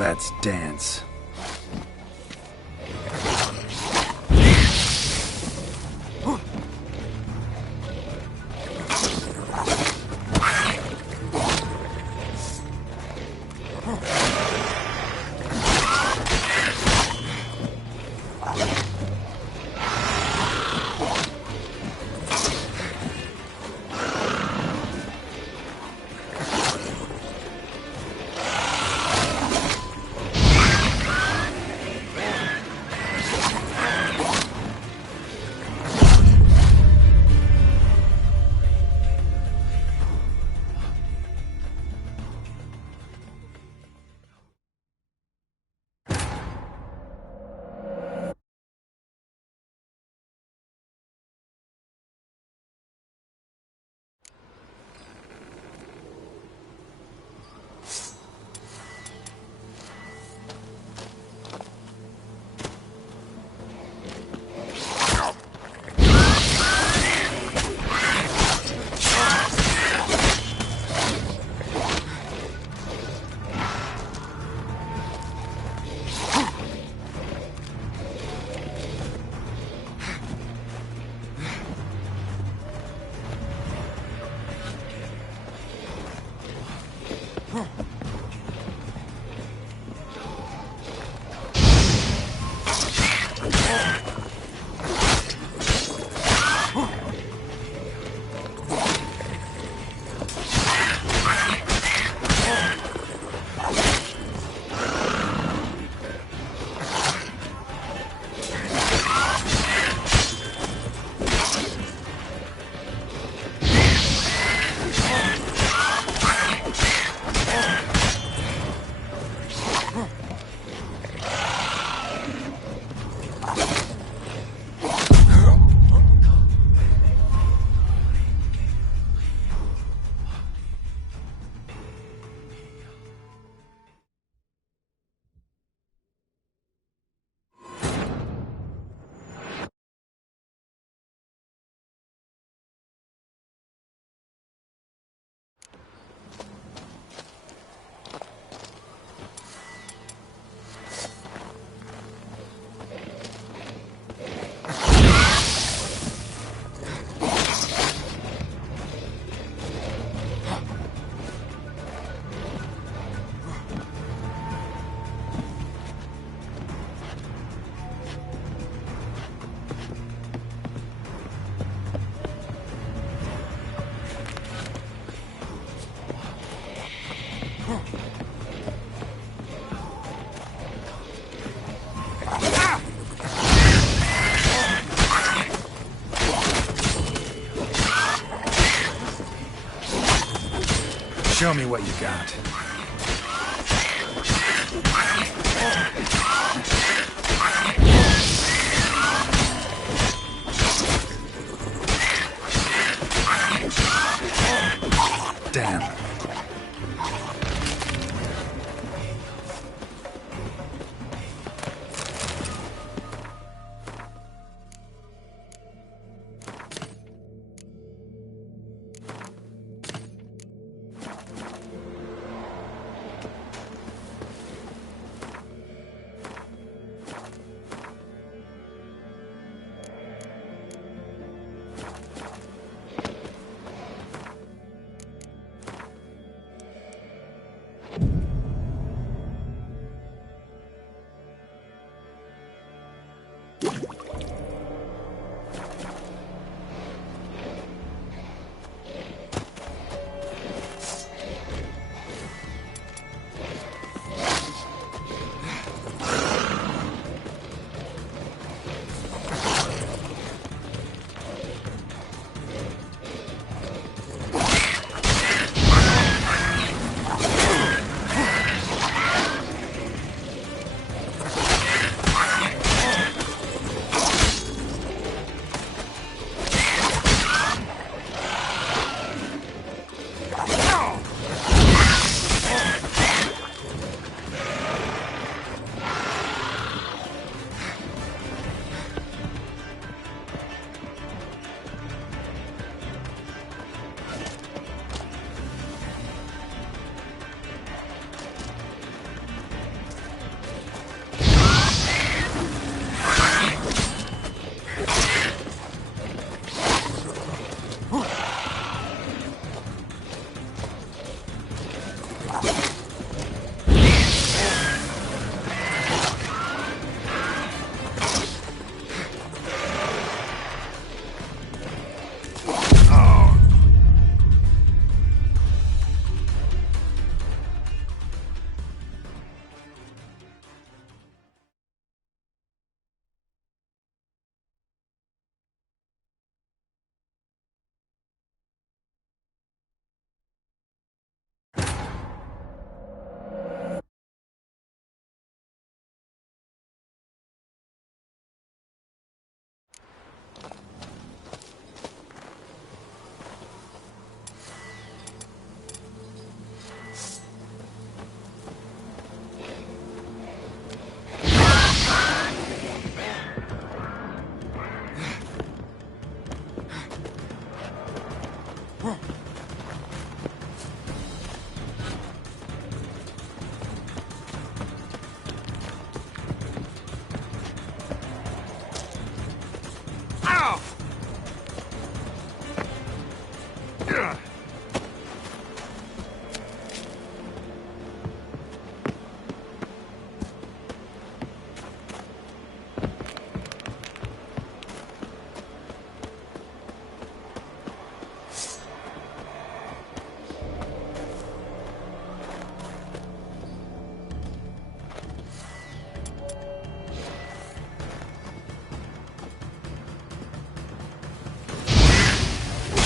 Let's dance. Show me what you got. Damn.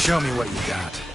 Show me what you got.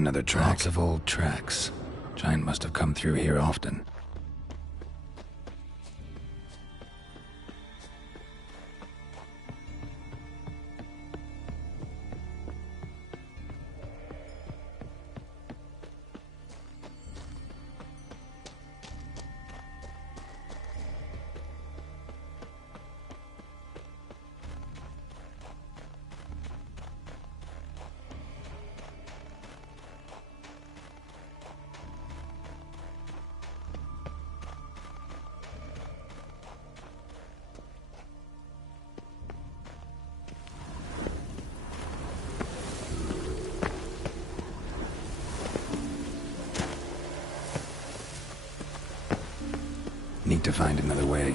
Another track. Lots of old tracks. Giant must have come through here often. Need to find another way.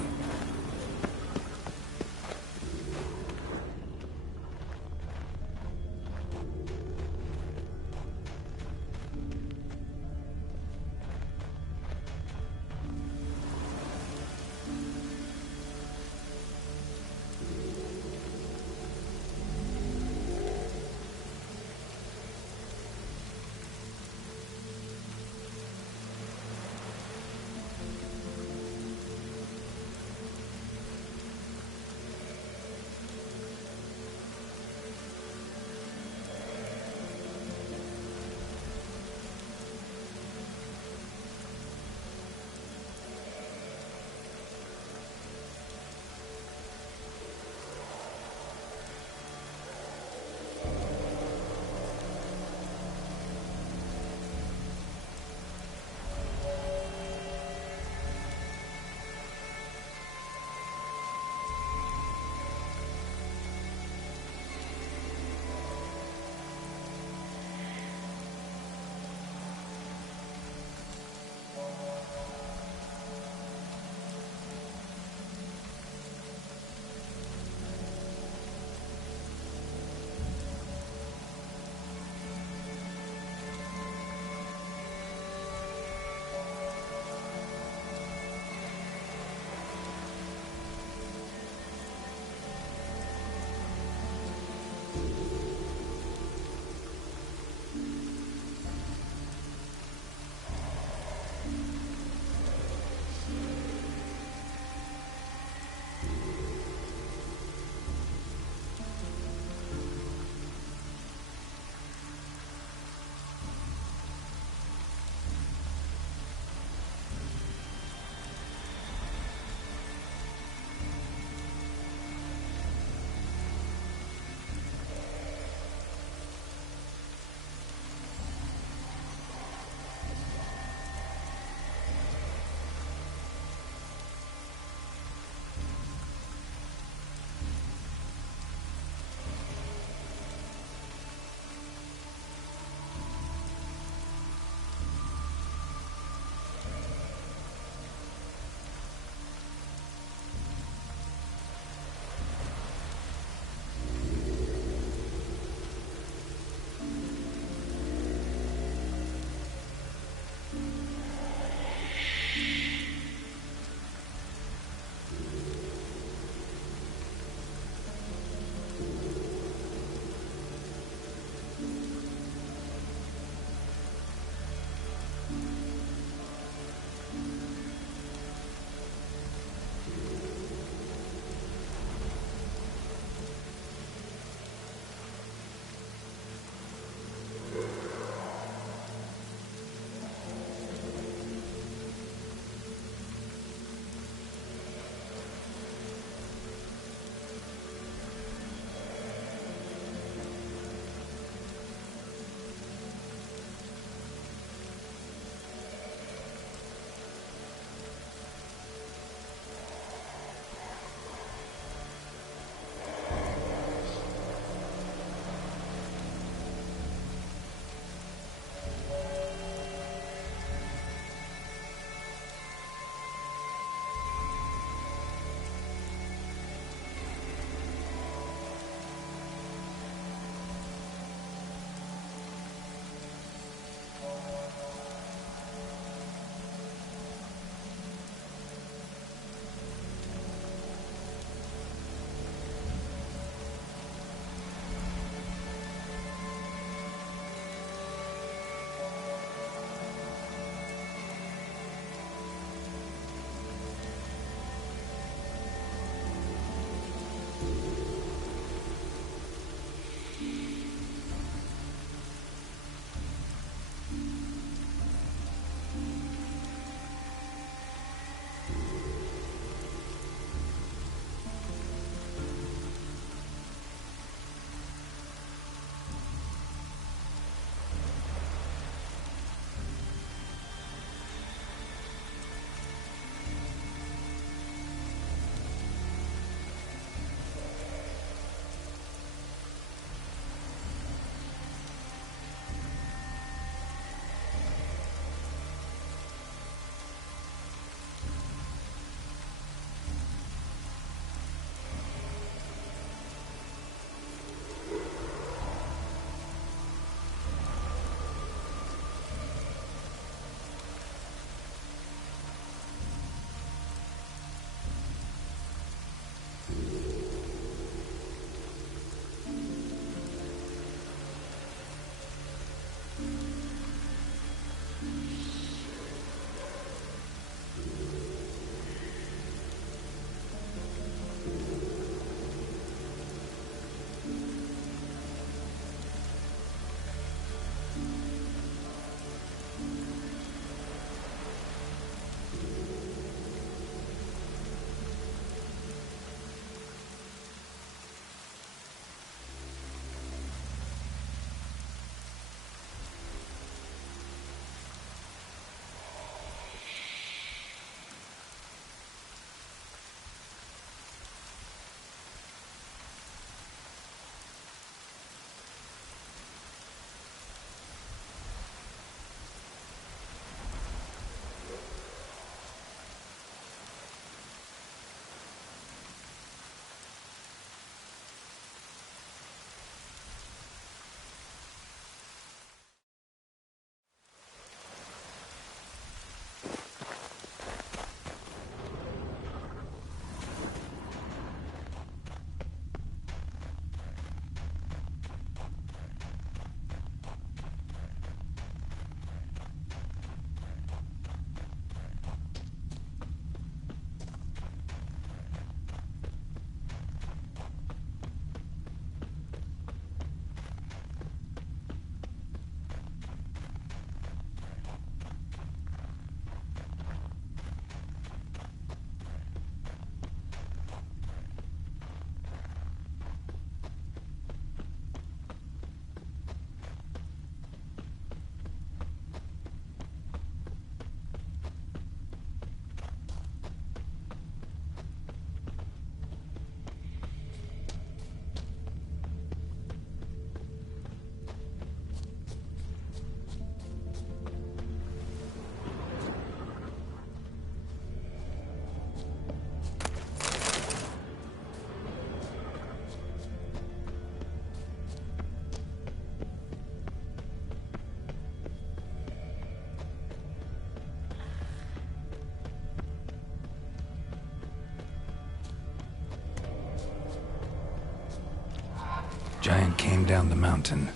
came down the mountain,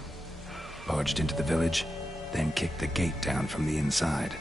barged into the village, then kicked the gate down from the inside.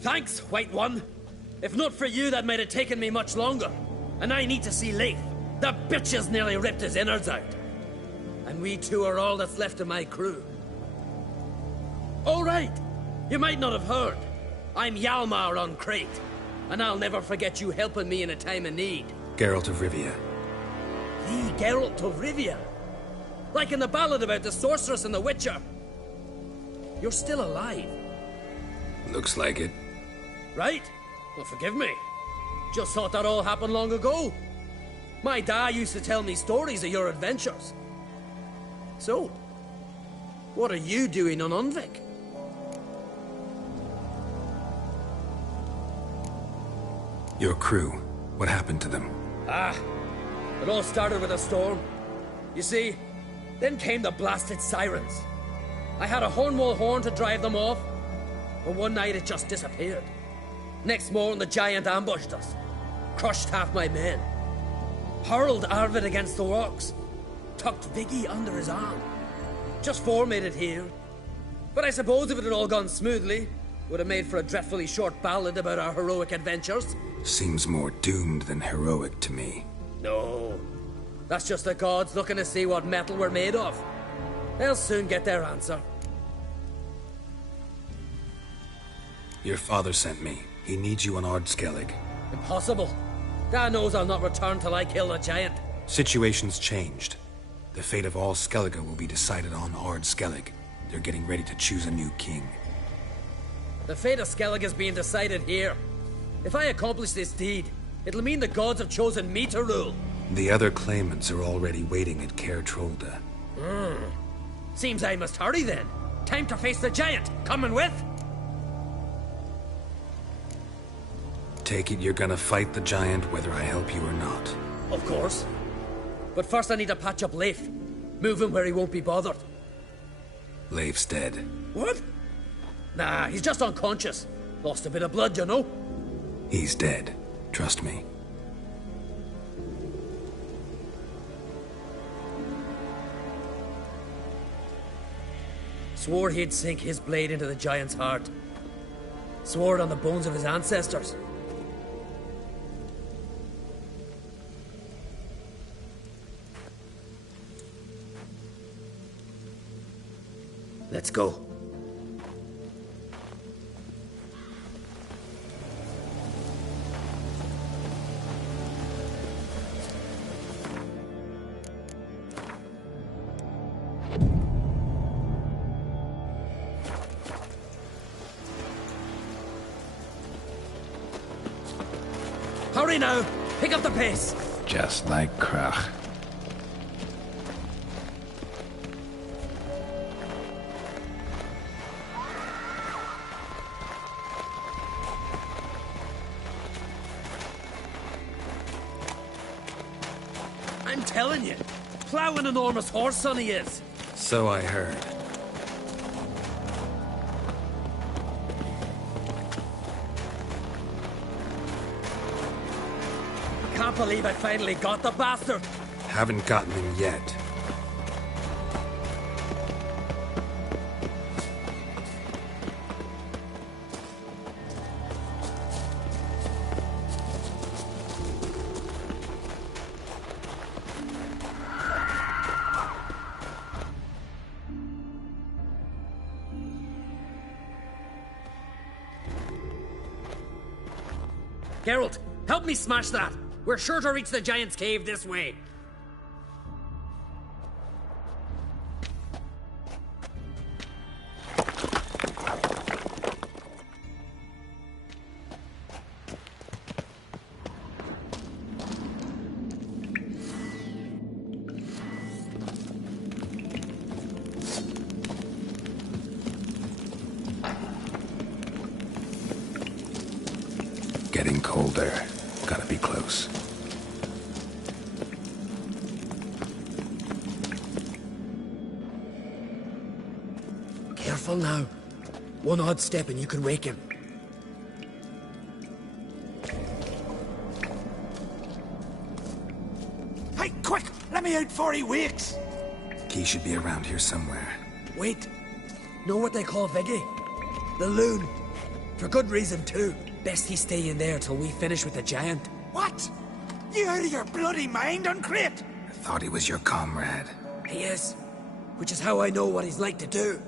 Thanks, White One. If not for you, that might have taken me much longer. And I need to see Leif. The bitch has nearly ripped his innards out. And we two are all that's left of my crew. All right. You might not have heard. I'm Hjalmar on Crete. And I'll never forget you helping me in a time of need. Geralt of Rivia. The Geralt of Rivia? Like in the ballad about the sorceress and the witcher. You're still alive. Looks like it. Right? Well, forgive me. Just thought that all happened long ago. My dad used to tell me stories of your adventures. So, what are you doing on Unvik? Your crew. What happened to them? It all started with a storm. You see, then came the blasted sirens. I had a Hornwall horn to drive them off, but one night it just disappeared. Next morning, the giant ambushed us, crushed half my men, hurled Arvid against the rocks, tucked Viggy under his arm. Just four made it here. But I suppose if it had all gone smoothly, would have made for a dreadfully short ballad about our heroic adventures. Seems more doomed than heroic to me. No, that's just the gods looking to see what metal we're made of. They'll soon get their answer. Your father sent me. He needs you on Ardskellig. Impossible. Dad knows I'll not return till I kill the giant. Situation's changed. The fate of all Skellige will be decided on Ardskellig. They're getting ready to choose a new king. The fate of Skellige is being decided here. If I accomplish this deed, it'll mean the gods have chosen me to rule. The other claimants are already waiting at Caer Trolda. Seems I must hurry then. Time to face the giant. Coming with? Take it you're gonna fight the giant whether I help you or not. Of course. But first I need to patch up Leif. Move him where he won't be bothered. Leif's dead. What? Nah, he's just unconscious. Lost a bit of blood, you know. He's dead. Trust me. Swore he'd sink his blade into the giant's heart. Swore it on the bones of his ancestors. Let's go. Hurry now! Pick up the pace! Just like Krach. I'm telling you, plow an enormous horse son he is. So I heard. Can't believe I finally got the bastard. Haven't gotten him yet. Geralt, help me smash that. We're sure to reach the giant's cave this way. Getting colder. Gotta be close. Careful now. One odd step and you can wake him. Hey, quick! Let me out before he wakes! Key should be around here somewhere. Wait. Know what they call Viggy? The loon. For good reason, too. Best he stay in there till we finish with the giant. What? You out of your bloody mind, Uncrate? I thought he was your comrade. He is. Which is how I know what he's like to do.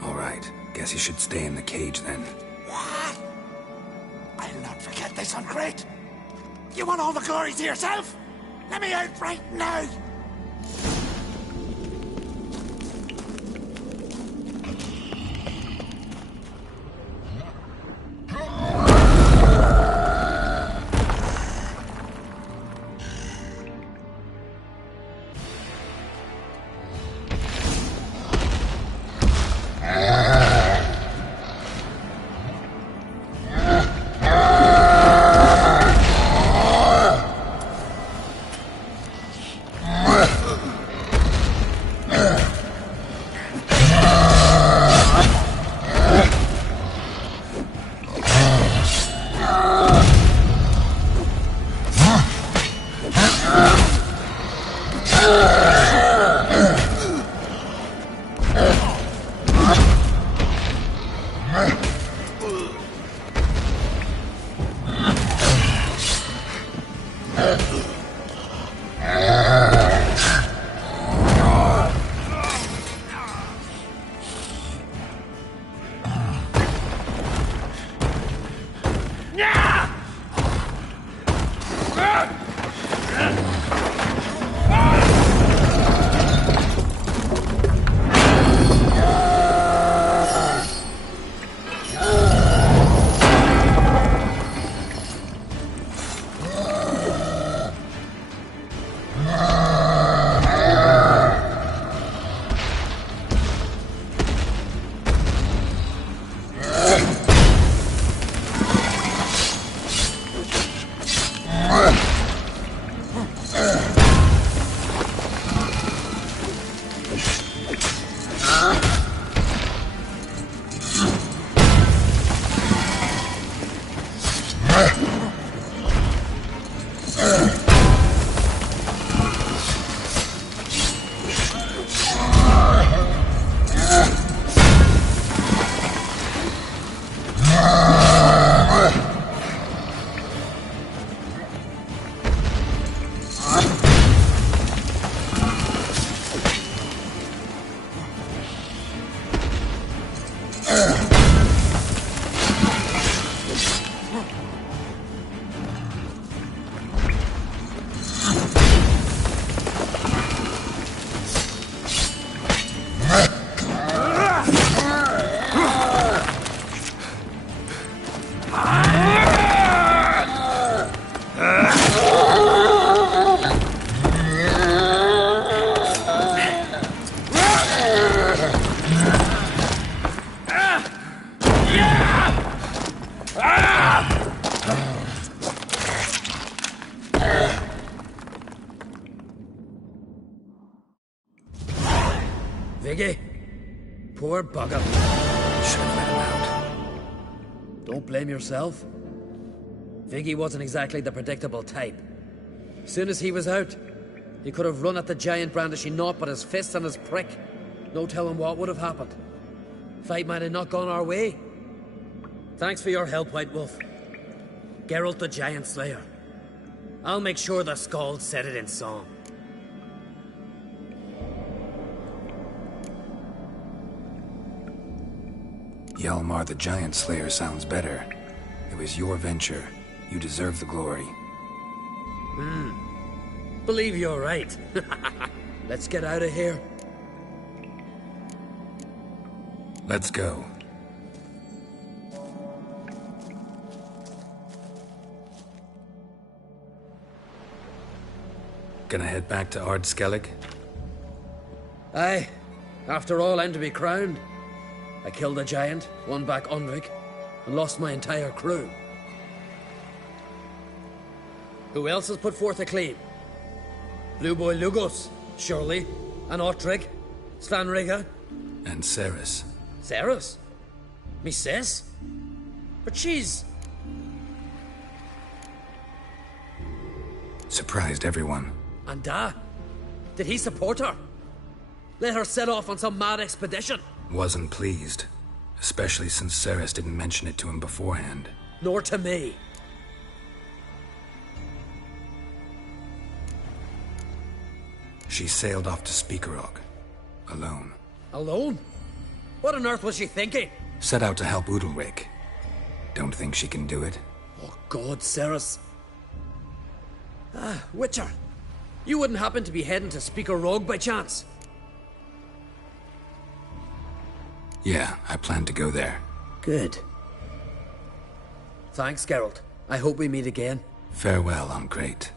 All right. Guess he should stay in the cage then. What? I'll not forget this, Uncrate. You want all the glory to yourself? Let me out right now! Viggy? Poor bugger. Should have let him out. Don't blame yourself. Viggy wasn't exactly the predictable type. Soon as he was out, he could have run at the giant brandishing naught but his fist and his prick. No telling what would have happened. Fight might have not gone our way. Thanks for your help, White Wolf. Geralt the Giant Slayer. I'll make sure the Skald said it in song. Hjalmar the Giant Slayer sounds better. It was your venture. You deserve the glory. Believe you're right. Let's get out of here. Let's go. Gonna head back to Ardskellig? Aye. After all, I'm to be crowned. I killed a giant, won back Undvik, and lost my entire crew. Who else has put forth a claim? Blue Boy Lugos, surely, and Ottrig, Svanrigga. And Ceres. Ceres? Me sis? But she's... Surprised everyone. And did he support her? Let her set off on some mad expedition? Wasn't pleased. Especially since Ceres didn't mention it to him beforehand. Nor to me. She sailed off to Speakerog. Alone. Alone? What on earth was she thinking? Set out to help Udalric. Don't think she can do it? Oh God, Ceres. Witcher. You wouldn't happen to be heading to Speaker Rogue by chance? Yeah, I plan to go there. Good. Thanks, Geralt. I hope we meet again. Farewell, I'm great.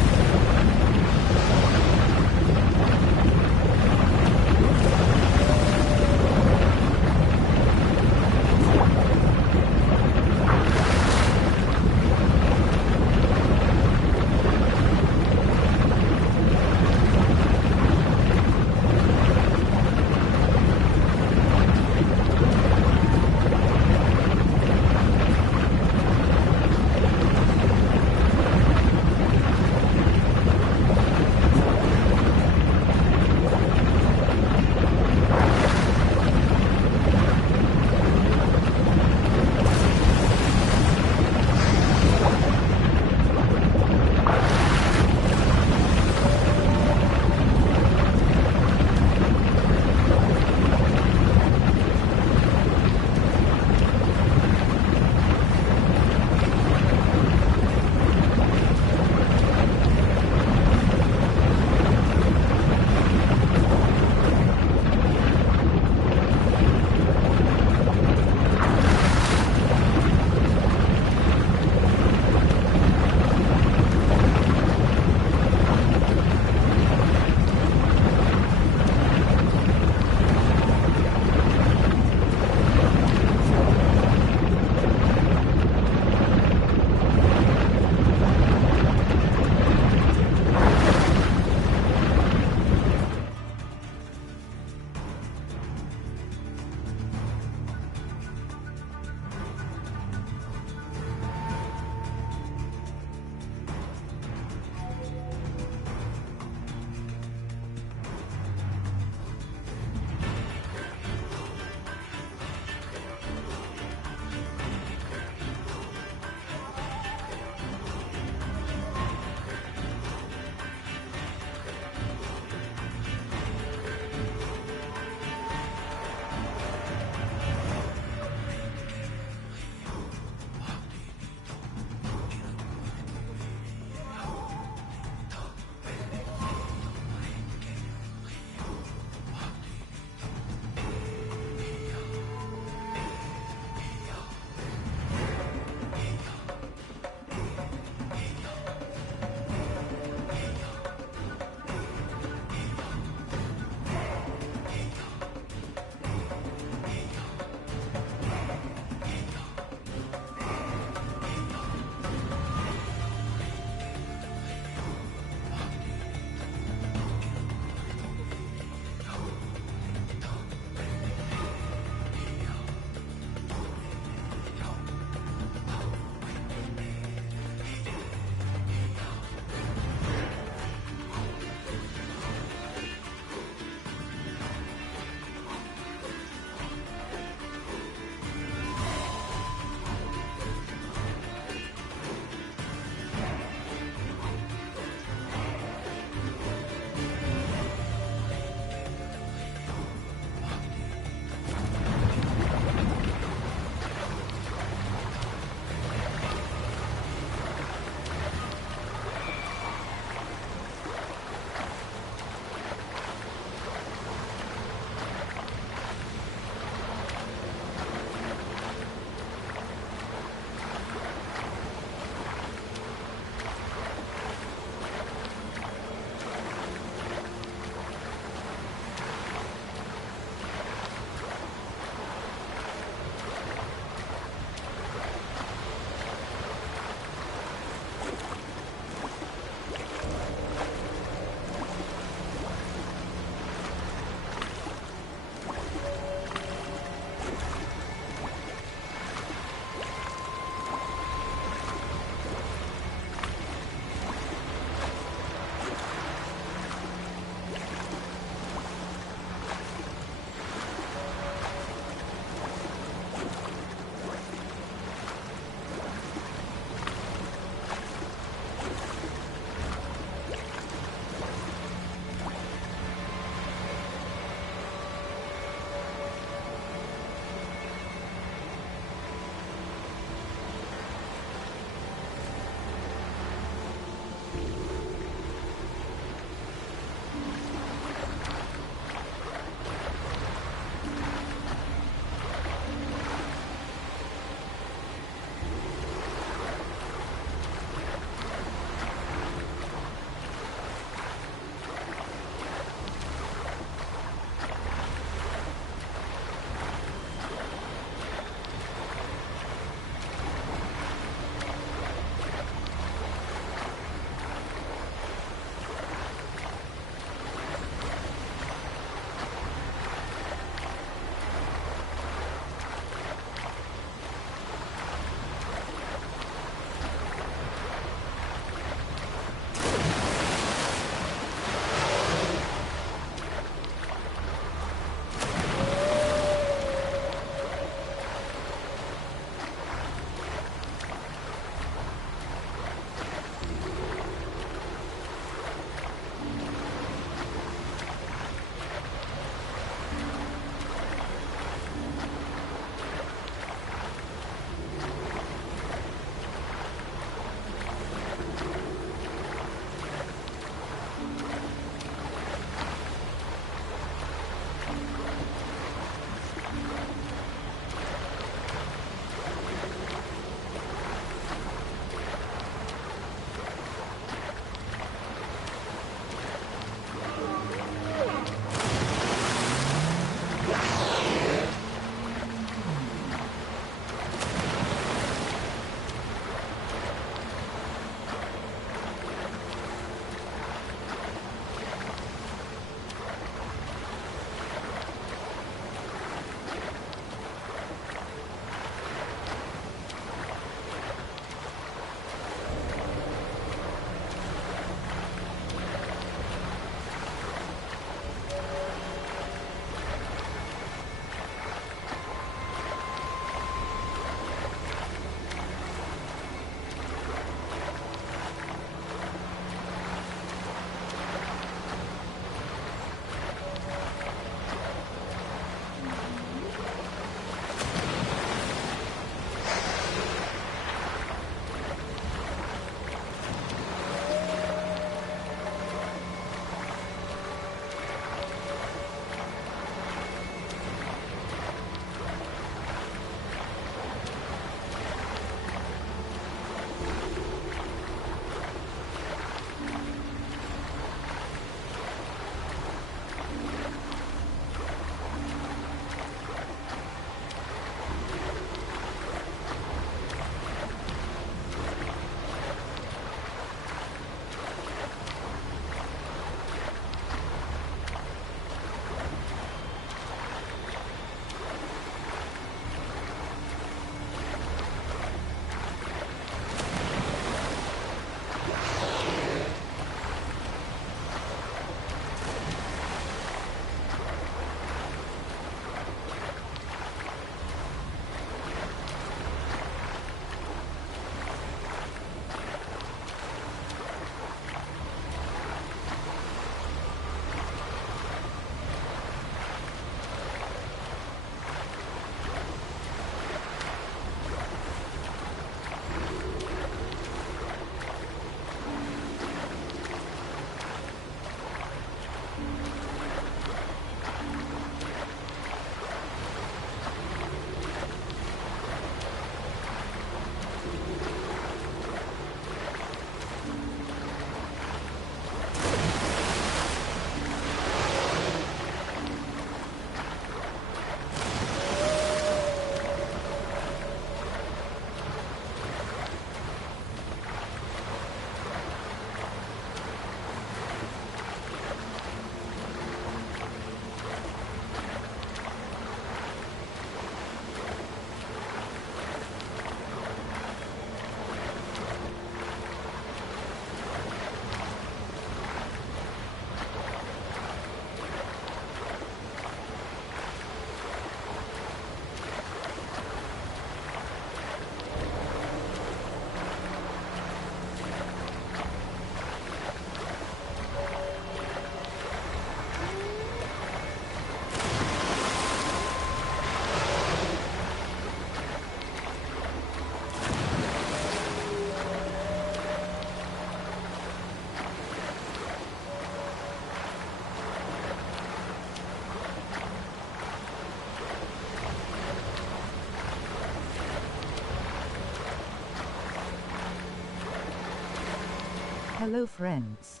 Hello friends.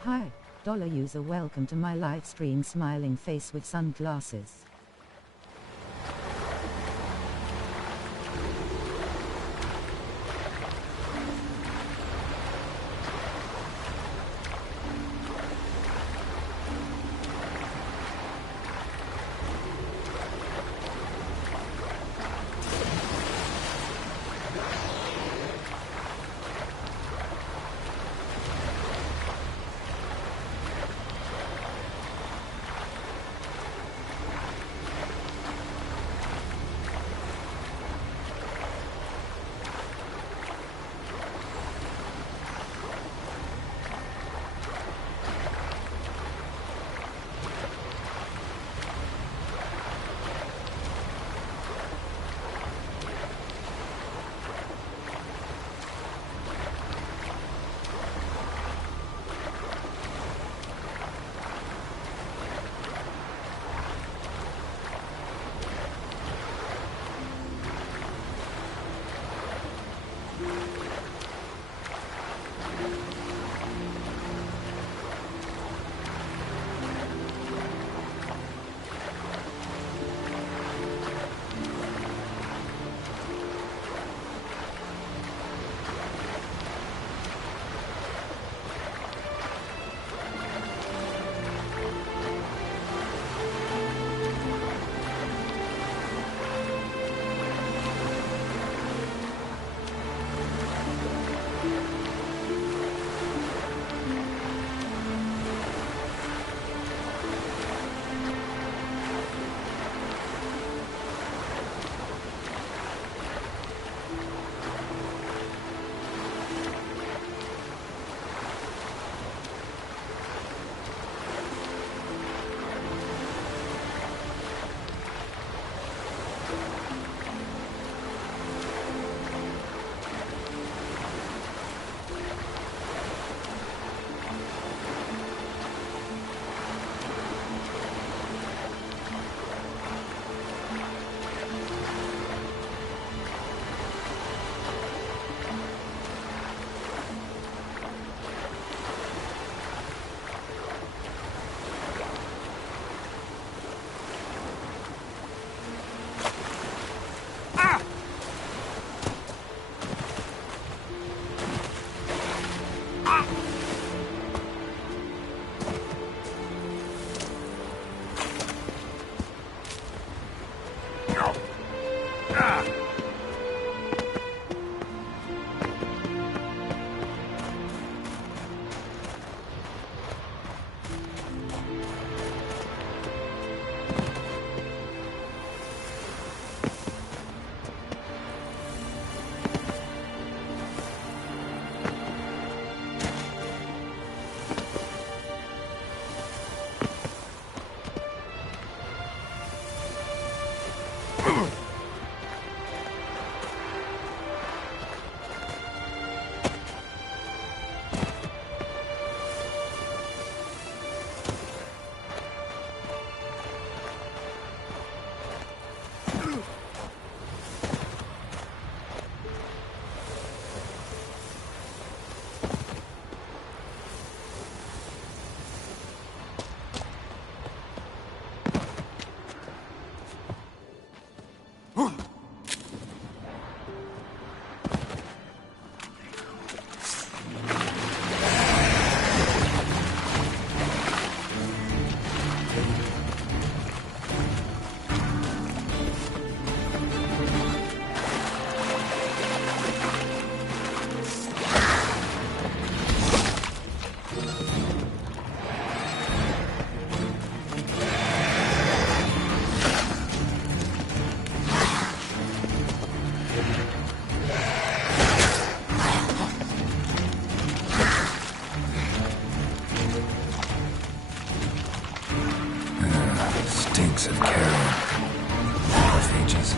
Hi, dollar user, welcome to my live stream, smiling face with sunglasses. Stinks of carrion. Autophages.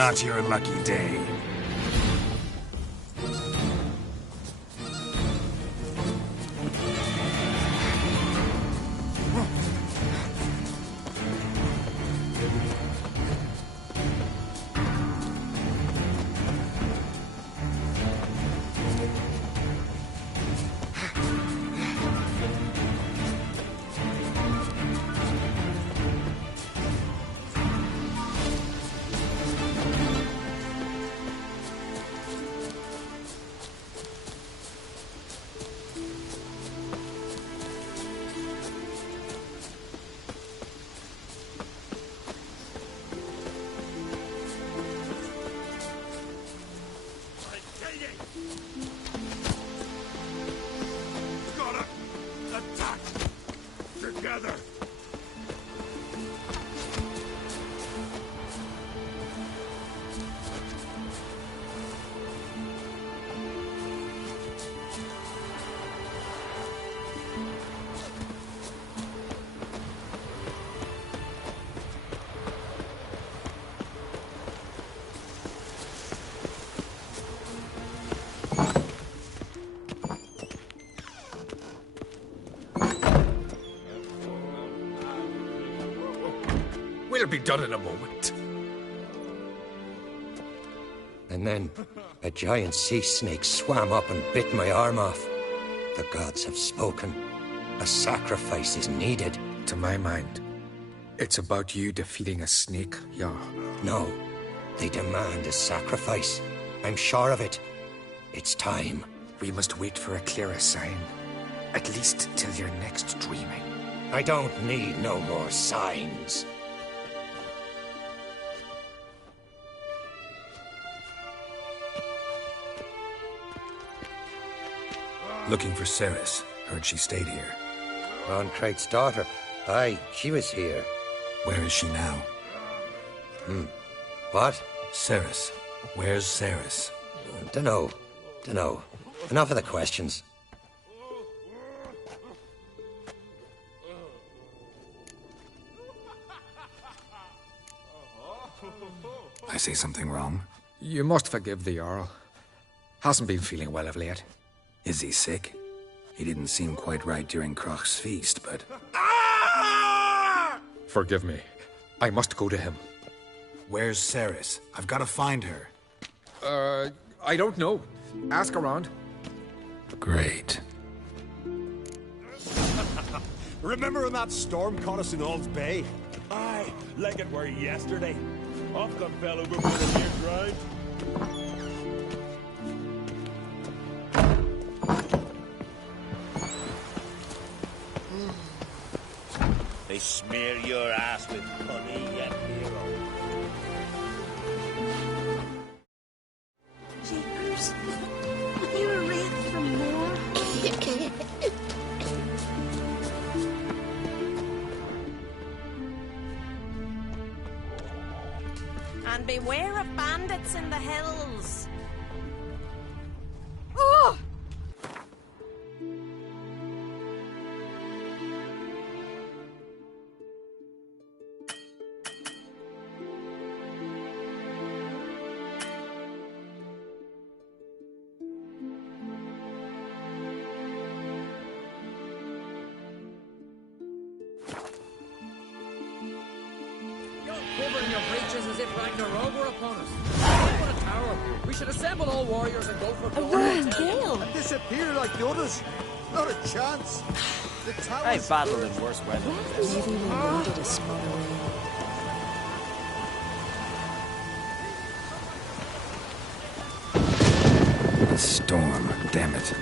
Not your lucky day. We'll be done in a moment. And then a giant sea snake swam up and bit my arm off. The gods have spoken. A sacrifice is needed. To my mind, it's about you defeating a snake, yeah. No, they demand a sacrifice. I'm sure of it. It's time. We must wait for a clearer sign. At least till your next dreaming. I don't need no more signs. Looking for Ceres. Heard she stayed here. Ron Crate's daughter. Aye, she was here. Where is she now? What? Ceres. Where's Ceres? Dunno. Enough of the questions. I say something wrong? You must forgive the Earl. Hasn't been feeling well of late. Is he sick? He didn't seem quite right during Crach's feast, but... Forgive me. I must go to him. Where's Ceres? I've got to find her. I don't know. Ask around. Great. Remember when that storm caught us in Ald's Bay? Aye, like it were yesterday. Ofcom fell overboard and near drowned. They smear your ass with honey, you hero. Jeepers. You were wraith from more. And beware of bandits in the hills. Oh! Covering your breaches as if Ragnarok were upon us. What a tower! We should assemble all warriors and go for A royal gale. And disappear like the others. Not a chance. The tower's I've battled in worse weather than this. Everyone needed a small away. A storm, damn it.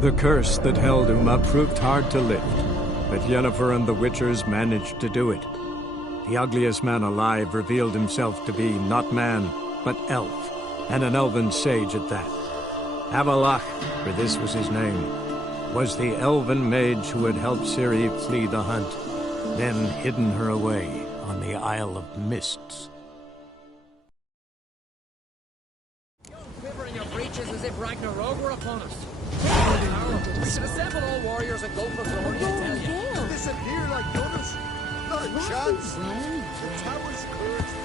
The curse that held Uma proved hard to lift, but Yennefer and the Witchers managed to do it. The ugliest man alive revealed himself to be not man, but elf, and an elven sage at that. Avalach, for this was his name, was the elven mage who had helped Ciri flee the hunt, then hidden her away on the Isle of Mists. Quivering your breeches as if Ragnarok were upon us. We should assemble all warriors and go for glory, I tell you. Disappear like gunners. Not a chance. The tower's cursed.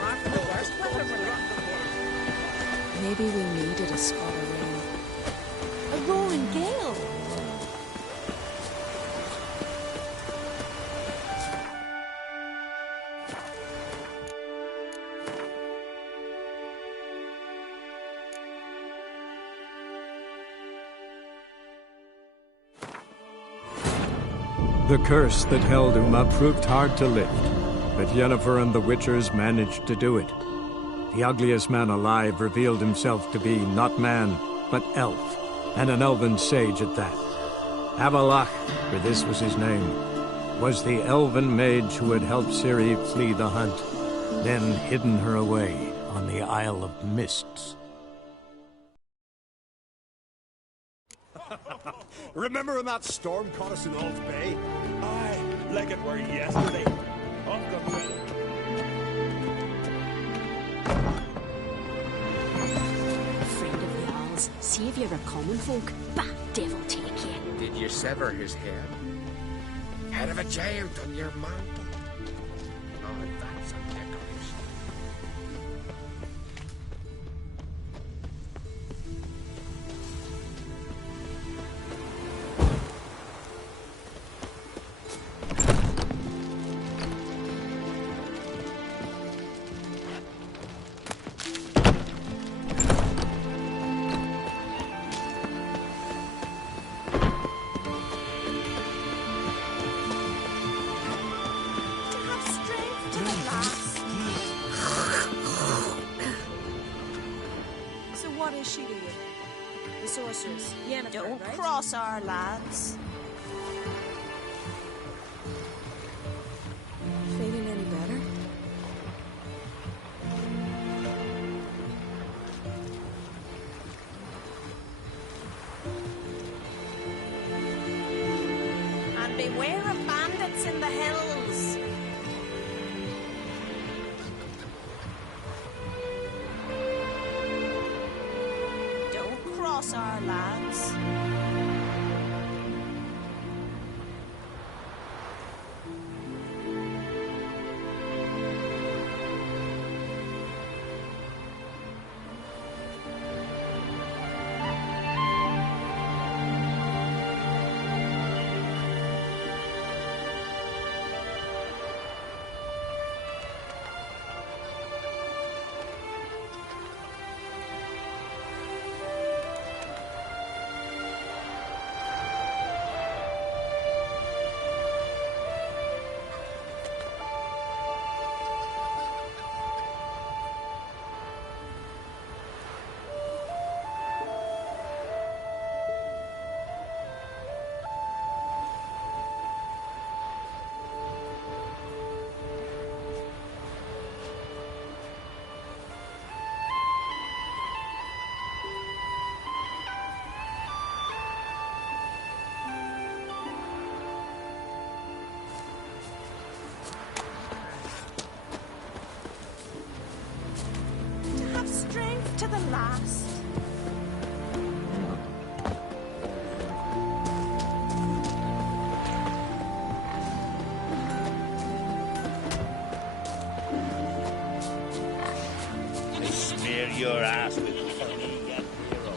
Back to the worst weather for Maybe we needed a spot of rain. A roaring gale. The curse that held Uma proved hard to lift, but Yennefer and the Witchers managed to do it. The ugliest man alive revealed himself to be not man, but elf, and an elven sage at that. Avalach, for this was his name, was the elven mage who had helped Ciri flee the hunt, then hidden her away on the Isle of Mists. Remember when that storm caught us in Old Bay? Aye, like it were yesterday. Off the mill. Friend of y'all's, see if you're a common folk. Bah, devil take you. Did you sever his head? Head of a giant on your mantle. Oh, that's a decoration. What is she to you? The sorceress. Yennefer, Don't right? cross our lads. Feeling any better? And beware of bandits in the hills. Don't cross our lads. Strength to the last. I smear your ass with honey and hero.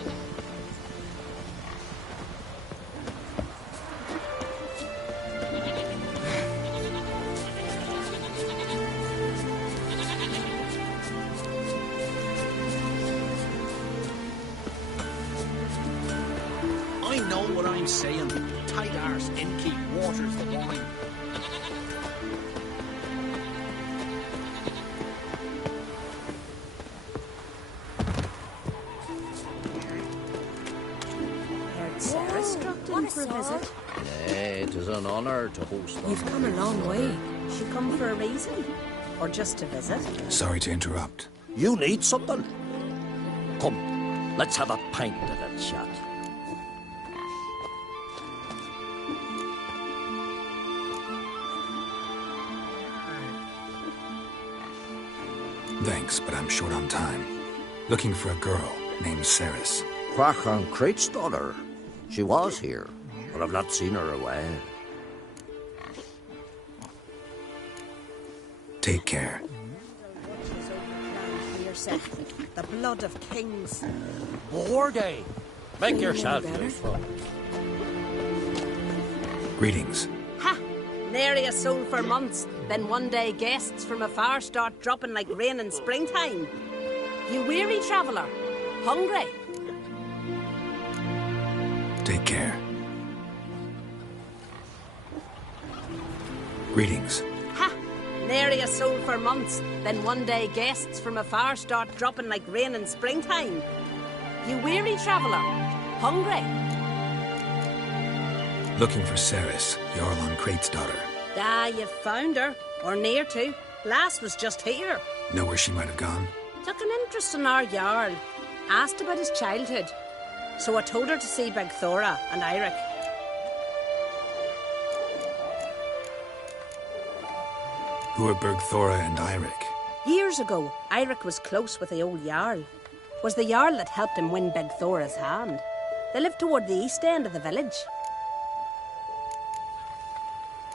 I know what I'm saying. Tight arse, innkeep, waters the wine. Heard Sarah's dropped in for a visit. Nay, it is an honour to host them. You've come a long way. She come for a reason? Or just to visit? Sorry to interrupt. You need something? Come, let's have a pint of that chat. Thanks, but I'm short on time. Looking for a girl named Ceres. Crack on Crate's daughter. She was here, but I've not seen her away. Take care. The blood of kings. War day. Make yourself better? useful. Greetings. Ha! Nary a soul for months. Then one day guests from afar start dropping like rain in springtime. You weary traveller? Hungry? Take care. Greetings. Ha! Nary a soul for months. Then one day guests from afar start dropping like rain in springtime. You weary traveller? Hungry? Looking for Ceres, Jarl on Crate's daughter. Ah, you've found her. Or near to. Lass was just here. Know where she might have gone? Took an interest in our Jarl. Asked about his childhood. So I told her to see Begthora and Eirik. Who are Bergthora and Eirik? Years ago, Eirik was close with the old Jarl. Was the Jarl that helped him win Begthora's hand. They lived toward the east end of the village.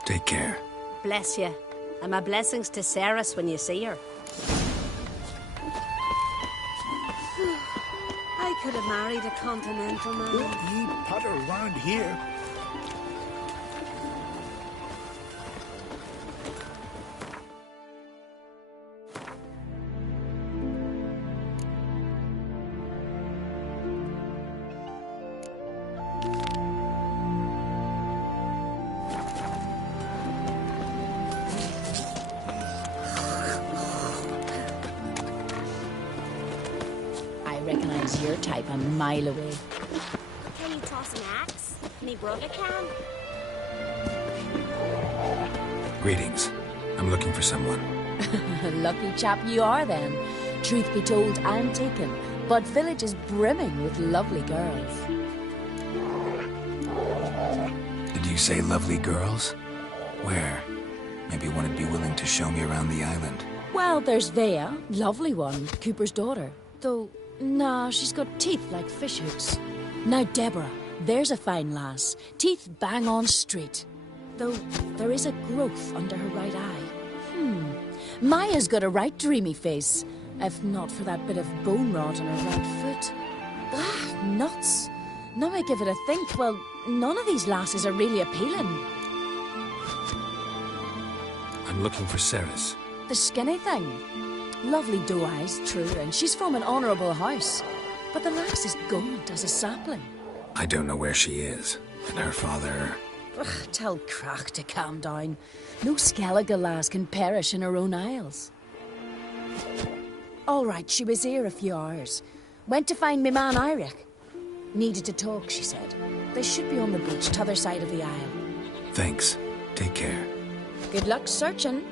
Take care. Bless you. And my blessings to Ceres when you see her. I could have married a continental man. Don't ye putter around here. Recognize your type a mile away. Can you toss an axe? Me brother can. Greetings. I'm looking for someone. Lucky chap you are then. Truth be told, I'm taken, but village is brimming with lovely girls. Did you say lovely girls? Where? Maybe one would be willing to show me around the island. Well, there's Vea, lovely one, Cooper's daughter. Though, nah, she's got teeth like fish hooks. Now Deborah, there's a fine lass. Teeth bang on straight. Though there is a growth under her right eye. Maya's got a right dreamy face, if not for that bit of bone rot on her right foot. Ah, nuts. Now I give it a think, well, none of these lasses are really appealing. I'm looking for Ceres. The skinny thing. Lovely doe eyes, true, and she's from an honourable house. But the lass is gaunt as a sapling. I don't know where she is. And her father... Ugh, tell Crach to calm down. No Skellige lass can perish in her own isles. All right, she was here a few hours. Went to find me man Eirik. Needed to talk, she said. They should be on the beach, t'other side of the isle. Thanks. Take care. Good luck searching.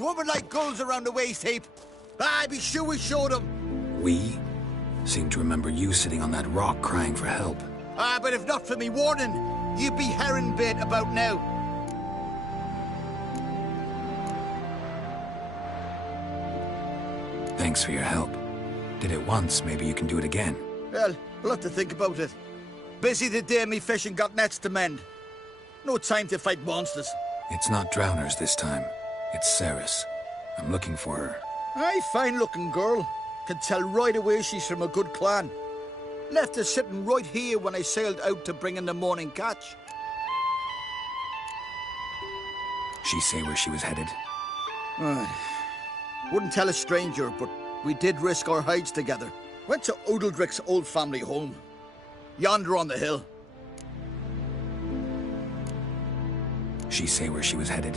swarming like gulls around the waste heap. Aye, be sure we showed them. We? Seem to remember you sitting on that rock crying for help. Ah, but if not for me warning, you'd be herring bait about now. Thanks for your help. Did it once, maybe you can do it again. Well, we'll have to think about it. Busy the day me fishing got nets to mend. No time to fight monsters. It's not drowners this time. It's Ceres. I'm looking for her. Aye, fine-looking girl. Can tell right away she's from a good clan. Left her sitting right here when I sailed out to bring in the morning catch. She say where she was headed? Wouldn't tell a stranger, but we did risk our hides together. Went to Odeldrick's old family home. Yonder on the hill. She say where she was headed?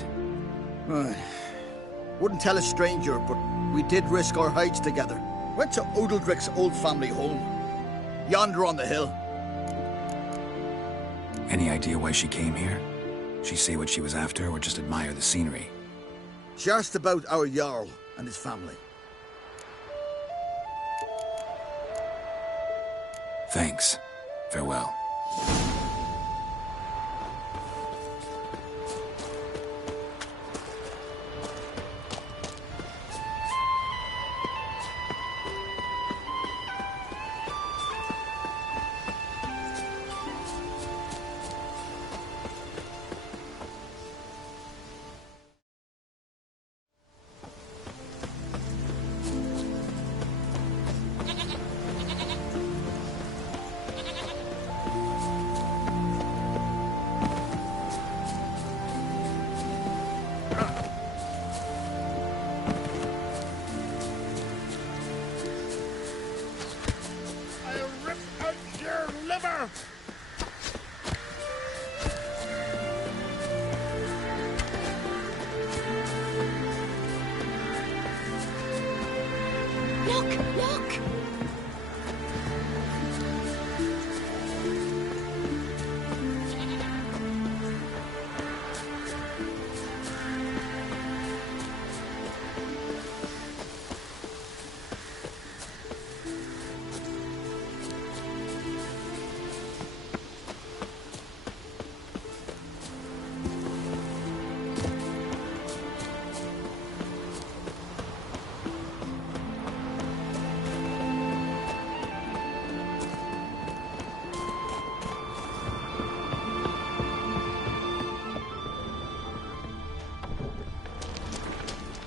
Wouldn't tell a stranger, but we did risk our hides together. Went to Odeldrick's old family home. Yonder on the hill. Any idea why she came here? She say what she was after, or just admire the scenery? She asked about our Jarl and his family. Thanks. Farewell.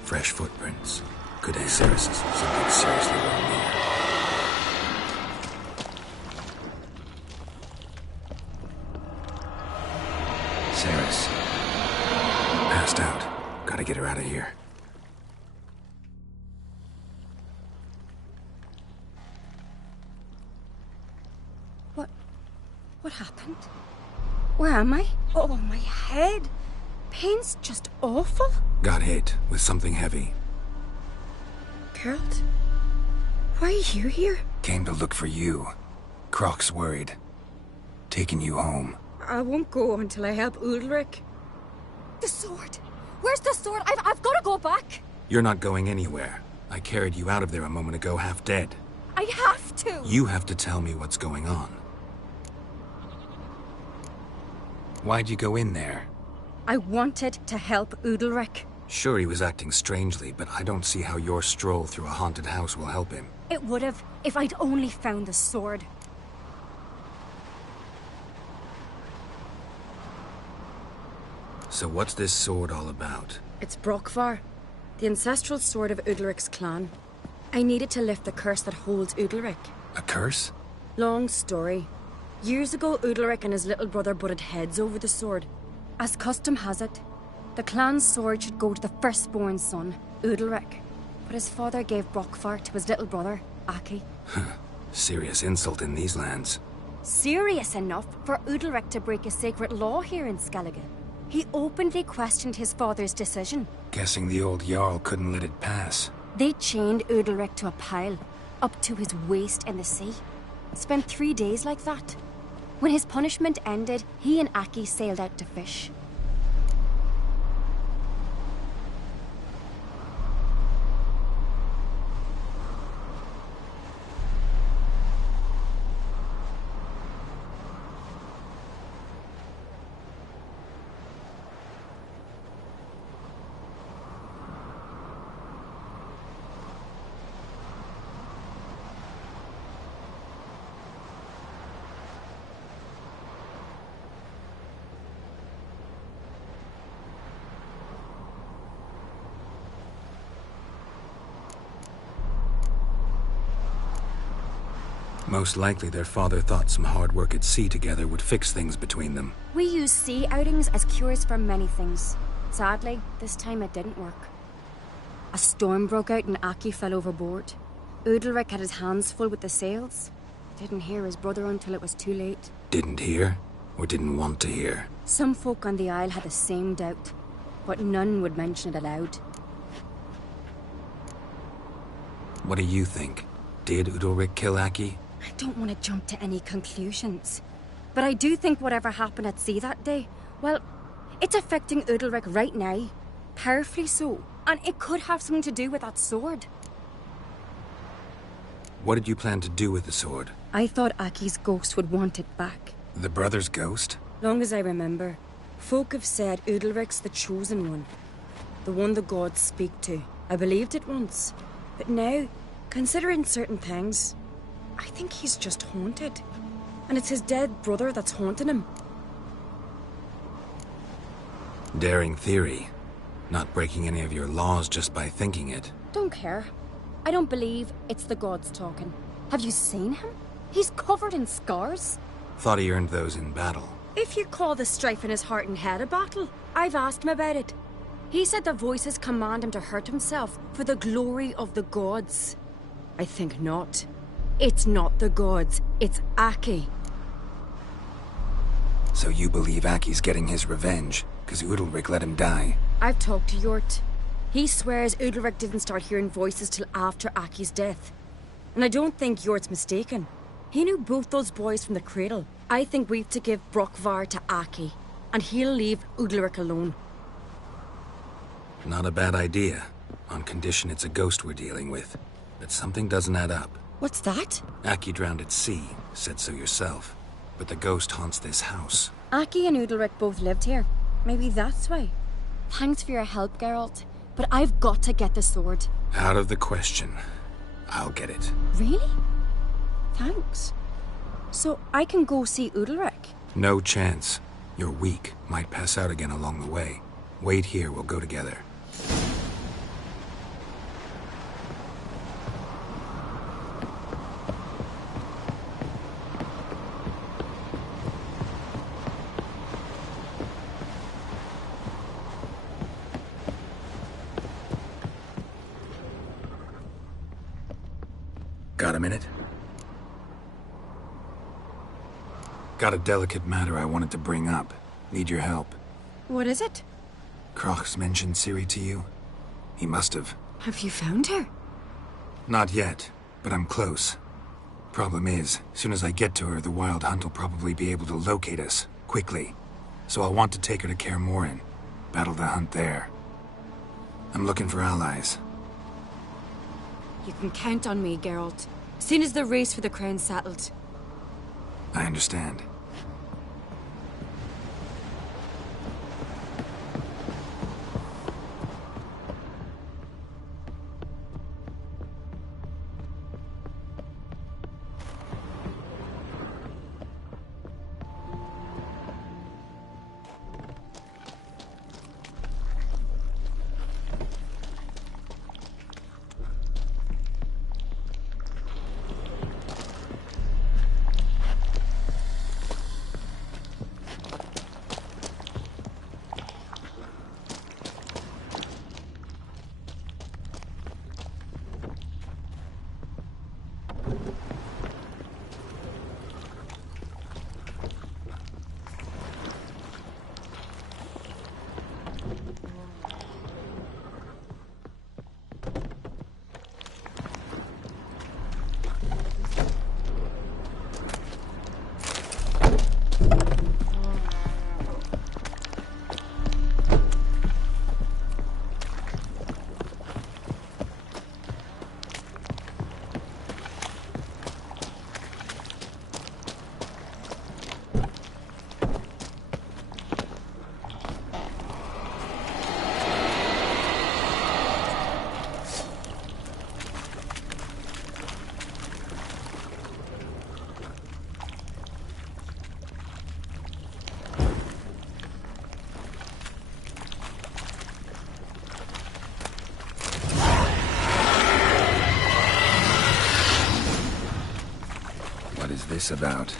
Fresh footprints. Good day, Ceres. Something seriously wrong here. Ceres. Passed out. Gotta get her out of here. What happened? Where am I? Oh, my head. Pain's just awful. Got hit with something heavy. Geralt? Why are you here? Came to look for you. Croc's worried. Taking you home. I won't go until I help Ulrich. The sword! Where's the sword? I've got to go back! You're not going anywhere. I carried you out of there a moment ago, half dead. I have to! You have to tell me what's going on. Why'd you go in there? I wanted to help Ulrich. Sure, he was acting strangely, but I don't see how your stroll through a haunted house will help him. It would have, if I'd only found the sword. So what's this sword all about? It's Brokvar, the ancestral sword of Udalric's clan. I needed to lift the curse that holds Udalric. A curse? Long story. Years ago, Udalric and his little brother butted heads over the sword. As custom has it, the clan's sword should go to the firstborn son, Udalric. But his father gave Brokvar to his little brother, Aki. Serious insult in these lands. Serious enough for Udalric to break a sacred law here in Skellige. He openly questioned his father's decision. Guessing the old Jarl couldn't let it pass. They chained Udalric to a pile, up to his waist in the sea. Spent 3 days like that. When his punishment ended, he and Aki sailed out to fish. Most likely their father thought some hard work at sea together would fix things between them. We use sea outings as cures for many things. Sadly, this time it didn't work. A storm broke out and Aki fell overboard. Udalric had his hands full with the sails. Didn't hear his brother until it was too late. Didn't hear? Or didn't want to hear? Some folk on the Isle had the same doubt, but none would mention it aloud. What do you think? Did Udalric kill Aki? I don't want to jump to any conclusions, but I do think whatever happened at sea that day, well, it's affecting Udalric right now. Powerfully so. And it could have something to do with that sword. What did you plan to do with the sword? I thought Aki's ghost would want it back. The brother's ghost? Long as I remember, folk have said Udalric's the chosen one. The one the gods speak to. I believed it once. But now, considering certain things, I think he's just haunted. And it's his dead brother that's haunting him. Daring theory. Not breaking any of your laws just by thinking it. Don't care. I don't believe it's the gods talking. Have you seen him? He's covered in scars. Thought he earned those in battle. If you call the strife in his heart and head a battle, I've asked him about it. He said the voices command him to hurt himself for the glory of the gods. I think not. It's not the gods, it's Aki. So you believe Aki's getting his revenge, because Udalric let him die? I've talked to Yort. He swears Udalric didn't start hearing voices till after Aki's death. And I don't think Yort's mistaken. He knew both those boys from the cradle. I think we've to give Brokvar to Aki, and he'll leave Udalric alone. Not a bad idea, on condition it's a ghost we're dealing with. But something doesn't add up. What's that? Aki drowned at sea, said so yourself. But the ghost haunts this house. Aki and Udalric both lived here. Maybe that's why. Thanks for your help, Geralt. But I've got to get the sword. Out of the question. I'll get it. Really? Thanks. So I can go see Udalric? No chance. You're weak. Might pass out again along the way. Wait here, we'll go together. Got a minute? Got a delicate matter I wanted to bring up. Need your help. What is it? Croc's mentioned Ciri to you? He must have. Have you found her? Not yet, but I'm close. Problem is, soon as I get to her, the Wild Hunt will probably be able to locate us, quickly. So I'll want to take her to Kaer Morhen. Battle the hunt there. I'm looking for allies. You can count on me, Geralt. Soon as the race for the crown's settled. I understand. What is this about?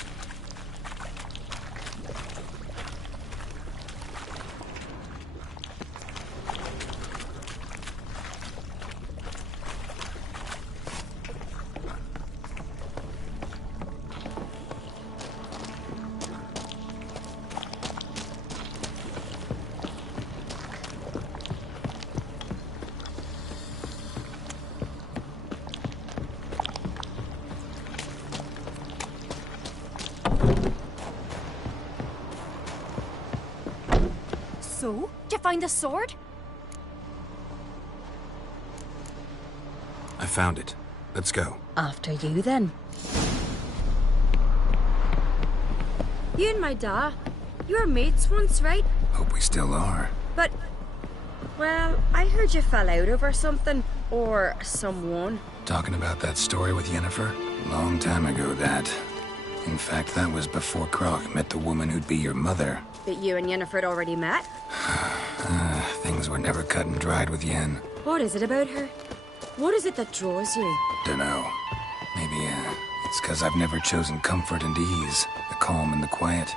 So, did you find the sword? I found it. Let's go. After you, then. You and my da, you were mates once, right? Hope we still are. But, well, I heard you fell out over something. Or someone. Talking about that story with Yennefer? Long time ago, that. In fact, that was before Croc met the woman who'd be your mother. That you and Yennefer had already met? Things were never cut and dried with Yen. What is it about her? What is it that draws you? Dunno. Maybe, it's 'cause I've never chosen comfort and ease, the calm and the quiet.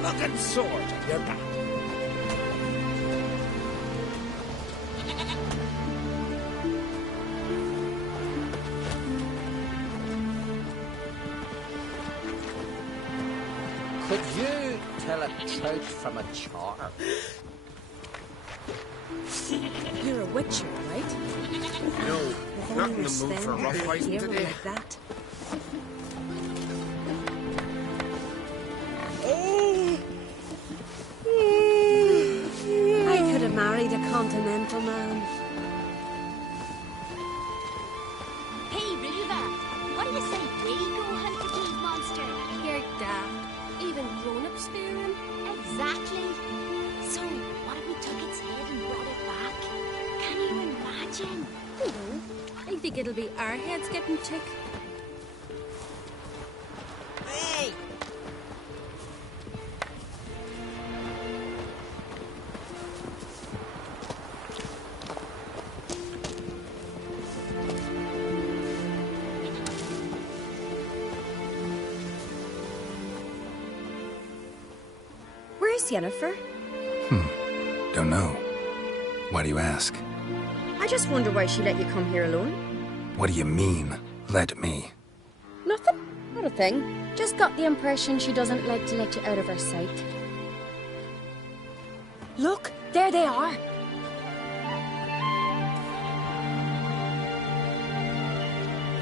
Looking sword at your back. Could you tell a trout from a char? You're a witcher, right? No, not in the mood for rough fighting today. Like that. I could have married a continental man. Hey, Riva, what do you say we go hunt the cave monster? You're daft. Even grown-ups fear him. Exactly. So, what if we took its head and brought it back? Can you imagine? No, I think it'll be our heads getting tick. Hey! Where's Yennefer? Don't know. Why do you ask? I just wonder why she let you come here alone. What do you mean, let me? Nothing. Not a thing. Just got the impression she doesn't like to let you out of her sight. Look, there they are.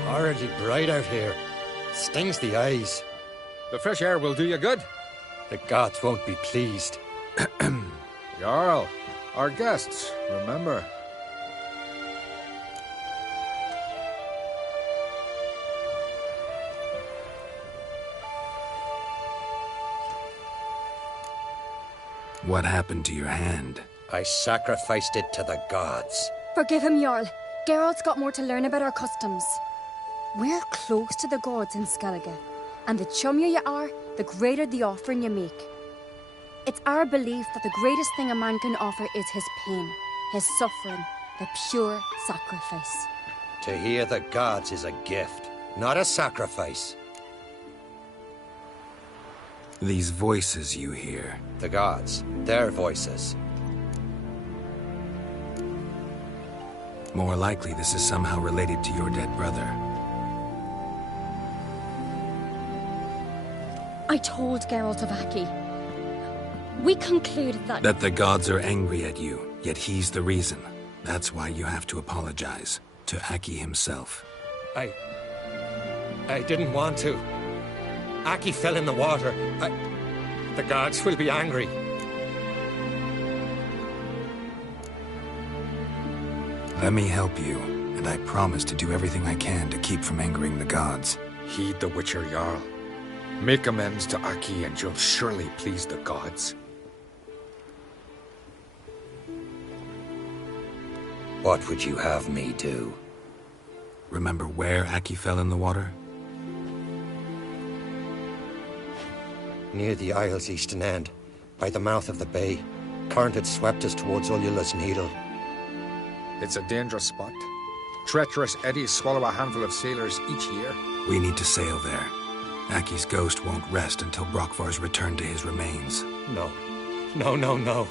Horribly bright out here. Stings the eyes. The fresh air will do you good. The gods won't be pleased. Jarl, our guests, remember. What happened to your hand? I sacrificed it to the gods. Forgive him, Jarl. Geralt's got more to learn about our customs. We're close to the gods in Skellige, and the chummier you are, the greater the offering you make. It's our belief that the greatest thing a man can offer is his pain, his suffering, the pure sacrifice. To hear the gods is a gift, not a sacrifice. These voices you hear. The gods, their voices. More likely this is somehow related to your dead brother. I told Geralt of Aki. We concluded that... That the gods are angry at you, yet he's the reason. That's why you have to apologize. To Aki himself. I didn't want to. Aki fell in the water. The gods will be angry. Let me help you, and I promise to do everything I can to keep from angering the gods. Heed the Witcher Jarl. Make amends to Aki and you'll surely please the gods. What would you have me do? Remember where Aki fell in the water? Near the Isle's eastern end, by the mouth of the bay. Current had swept us towards Ullula's Needle. It's a dangerous spot. Treacherous eddies swallow a handful of sailors each year. We need to sail there. Aki's ghost won't rest until Brokvar's returned to his remains. No. No.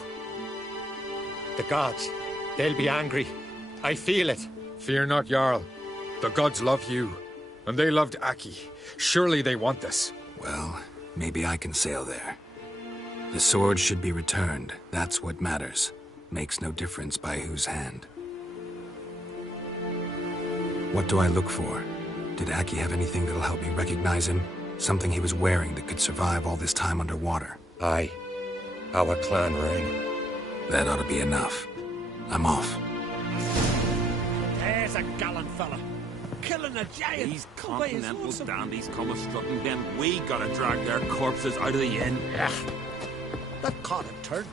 The gods, they'll be angry. I feel it. Fear not, Jarl. The gods love you, and they loved Aki. Surely they want this. Well, maybe I can sail there. The sword should be returned. That's what matters. Makes no difference by whose hand. What do I look for? Did Aki have anything that'll help me recognize him? Something he was wearing that could survive all this time underwater? Aye. Our clan ring. That ought to be enough. I'm off. There's a gallant fella. Killing a giant. These continental dandies come a strutting, then we gotta drag their corpses out of the inn. Yeah. That caught a turn.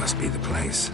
Must be the place.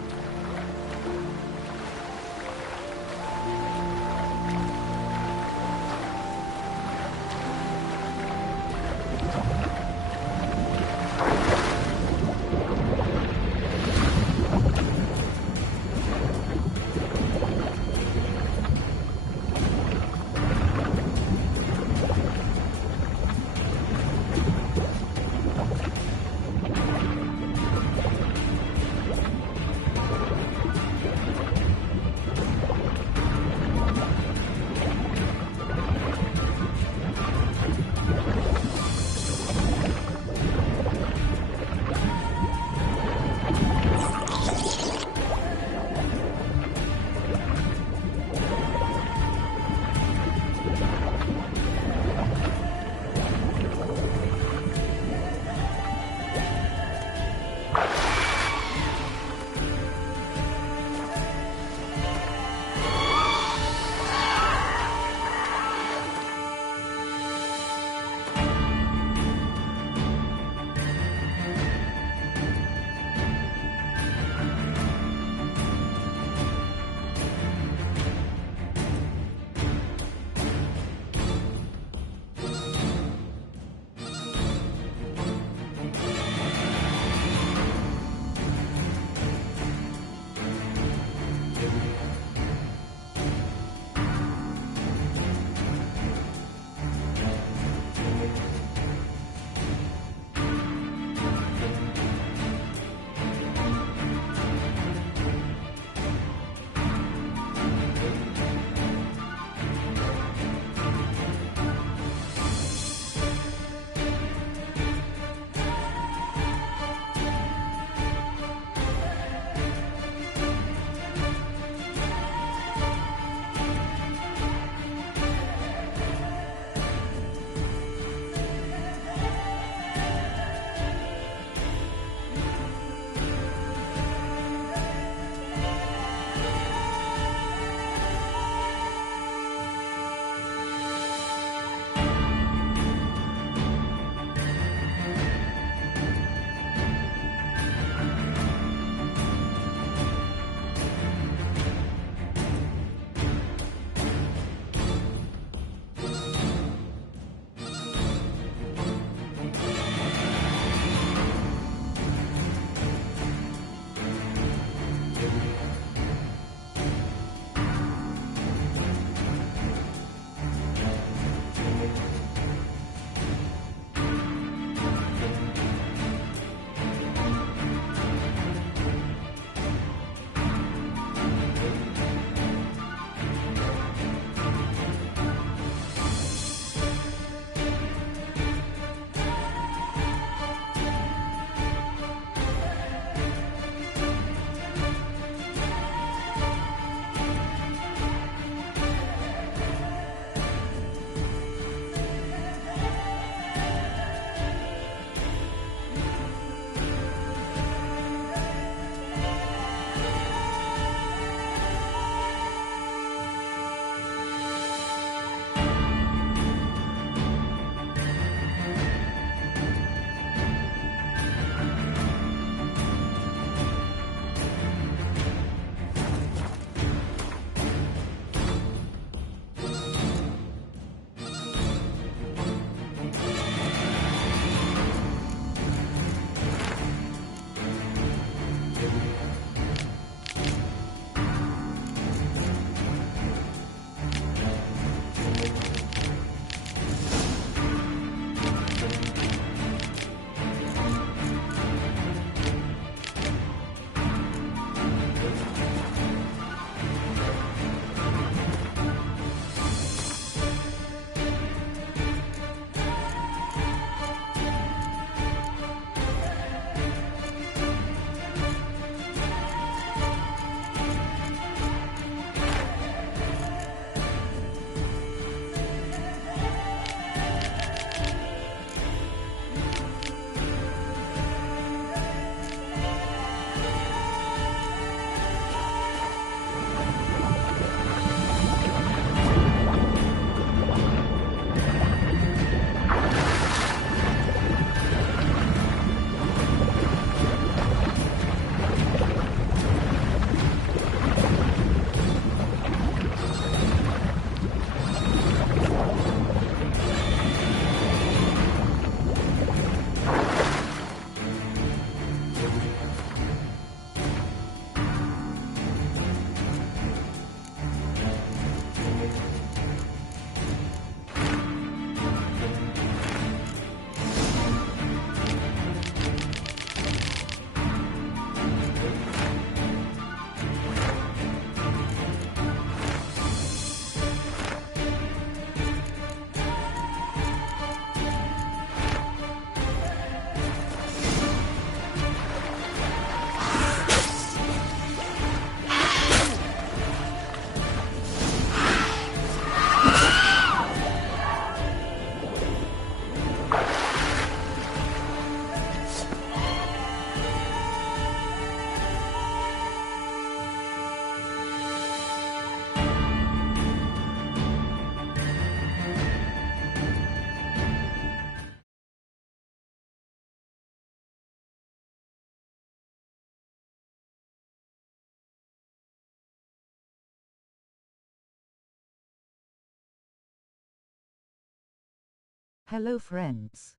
Hello friends.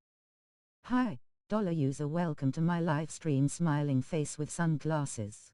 Hi, dollar user, welcome to my live stream smiling face with sunglasses.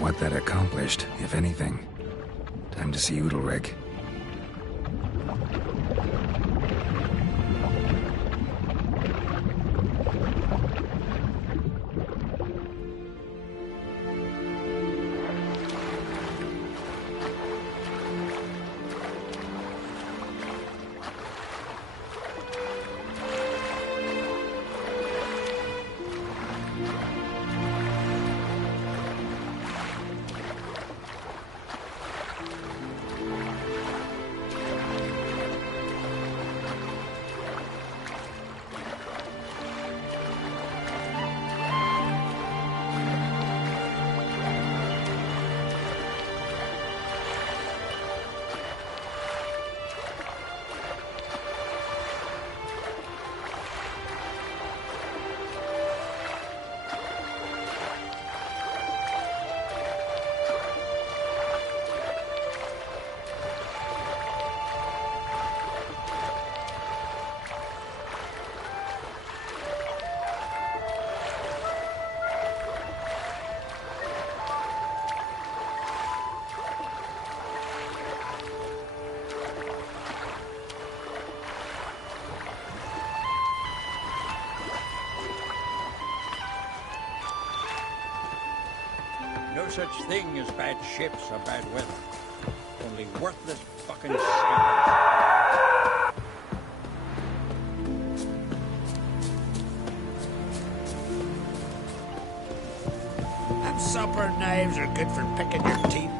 What that accomplished, if anything. Time to see Udalric. no such thing as bad ships or bad weather. Only worthless fucking scoundrels. Them supper knives are good for picking your teeth.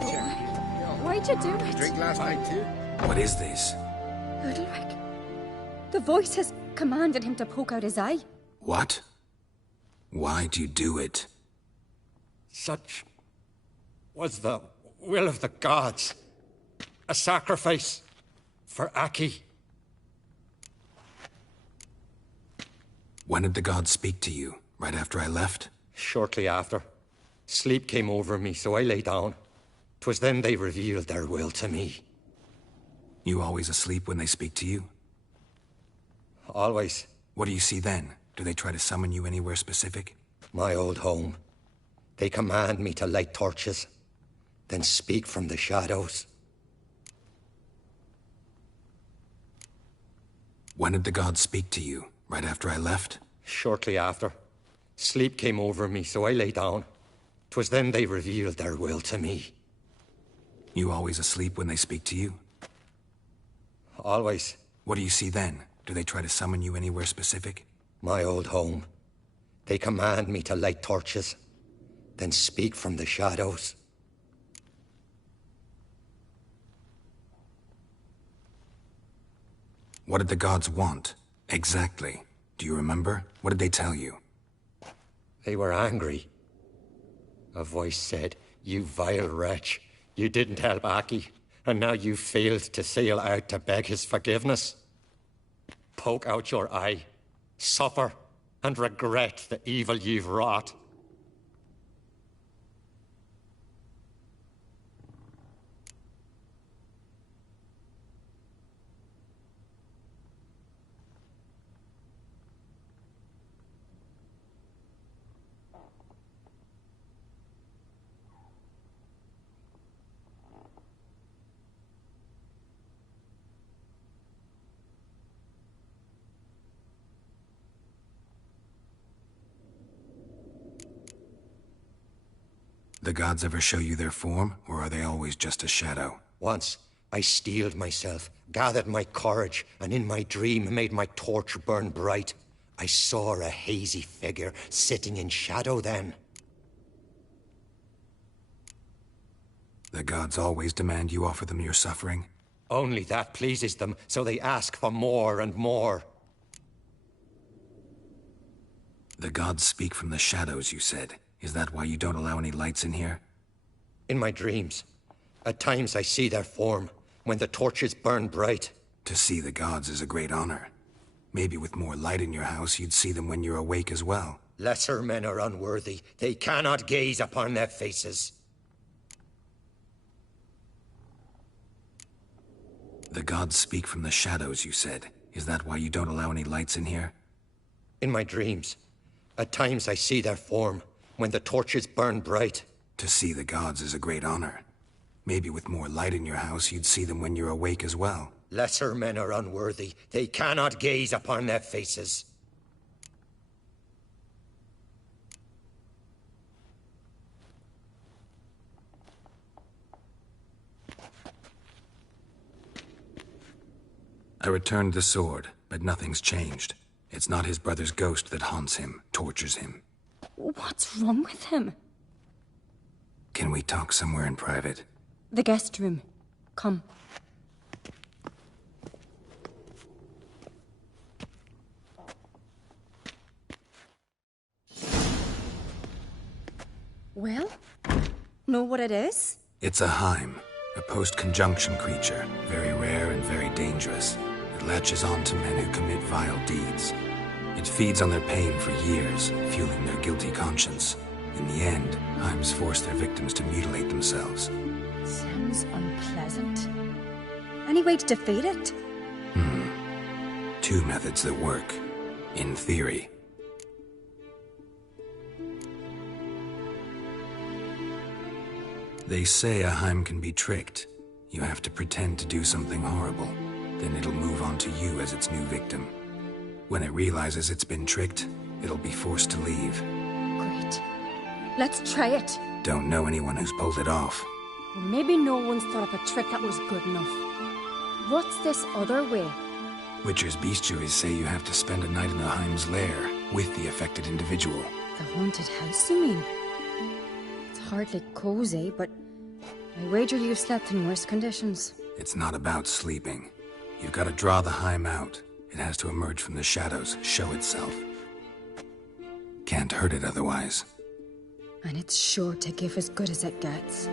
Why'd you do it? Drink last night too? What is this? Udalric. The voice has commanded him to poke out his eye. What? Why'd you do it? Such was the will of the gods. A sacrifice for Aki. When did the gods speak to you? Right after I left? Shortly after. Sleep came over me, so I lay down. 'Twas then they revealed their will to me. You always asleep when they speak to you? Always. What do you see then? Do they try to summon you anywhere specific? My old home. They command me to light torches, then speak from the shadows. When did the gods speak to you? Right after I left? Shortly after. Sleep came over me, so I lay down. 'Twas then they revealed their will to me. You always asleep when they speak to you? Always. What do you see then? Do they try to summon you anywhere specific? My old home. They command me to light torches, then speak from the shadows. What did the gods want? Exactly. Do you remember? What did they tell you? They were angry. A voice said, "You vile wretch. You didn't help Aki, and now you failed to sail out to beg his forgiveness. Poke out your eye, suffer, and regret the evil you've wrought." The gods ever show you their form, or are they always just a shadow? Once, I steeled myself, gathered my courage, and in my dream made my torch burn bright. I saw a hazy figure sitting in shadow then. The gods always demand you offer them your suffering? Only that pleases them, so they ask for more and more. The gods speak from the shadows, you said. Is that why you don't allow any lights in here? In my dreams. At times I see their form, when the torches burn bright. To see the gods is a great honor. Maybe with more light in your house, you'd see them when you're awake as well. Lesser men are unworthy. They cannot gaze upon their faces. The gods speak from the shadows, you said. Is that why you don't allow any lights in here? In my dreams. At times I see their form, when the torches burn bright. To see the gods is a great honor. Maybe with more light in your house, you'd see them when you're awake as well. Lesser men are unworthy. They cannot gaze upon their faces. I returned the sword, but nothing's changed. It's not his brother's ghost that haunts him, tortures him. What's wrong with him? Can we talk somewhere in private? The guest room. Come. Well, know what it is? It's a Heim, a post-conjunction creature, very rare and very dangerous. It latches on to men who commit vile deeds. It feeds on their pain for years, fueling their guilty conscience. In the end, Heims force their victims to mutilate themselves. Sounds unpleasant. Any way to defeat it? Two methods that work. In theory. They say a Heim can be tricked. You have to pretend to do something horrible. Then it'll move on to you as its new victim. When it realizes it's been tricked, it'll be forced to leave. Great. Let's try it. don't know anyone who's pulled it off. Well, maybe no one's thought of a trick that was good enough. What's this other way? Witcher's bestiaries say you have to spend a night in the Heim's lair with the affected individual. The haunted house, you mean? It's hardly cozy, but I wager you've slept in worse conditions. It's not about sleeping. You've got to draw the Heim out. It has to emerge from the shadows, show itself. Can't hurt it otherwise. And it's sure to give as good as it gets.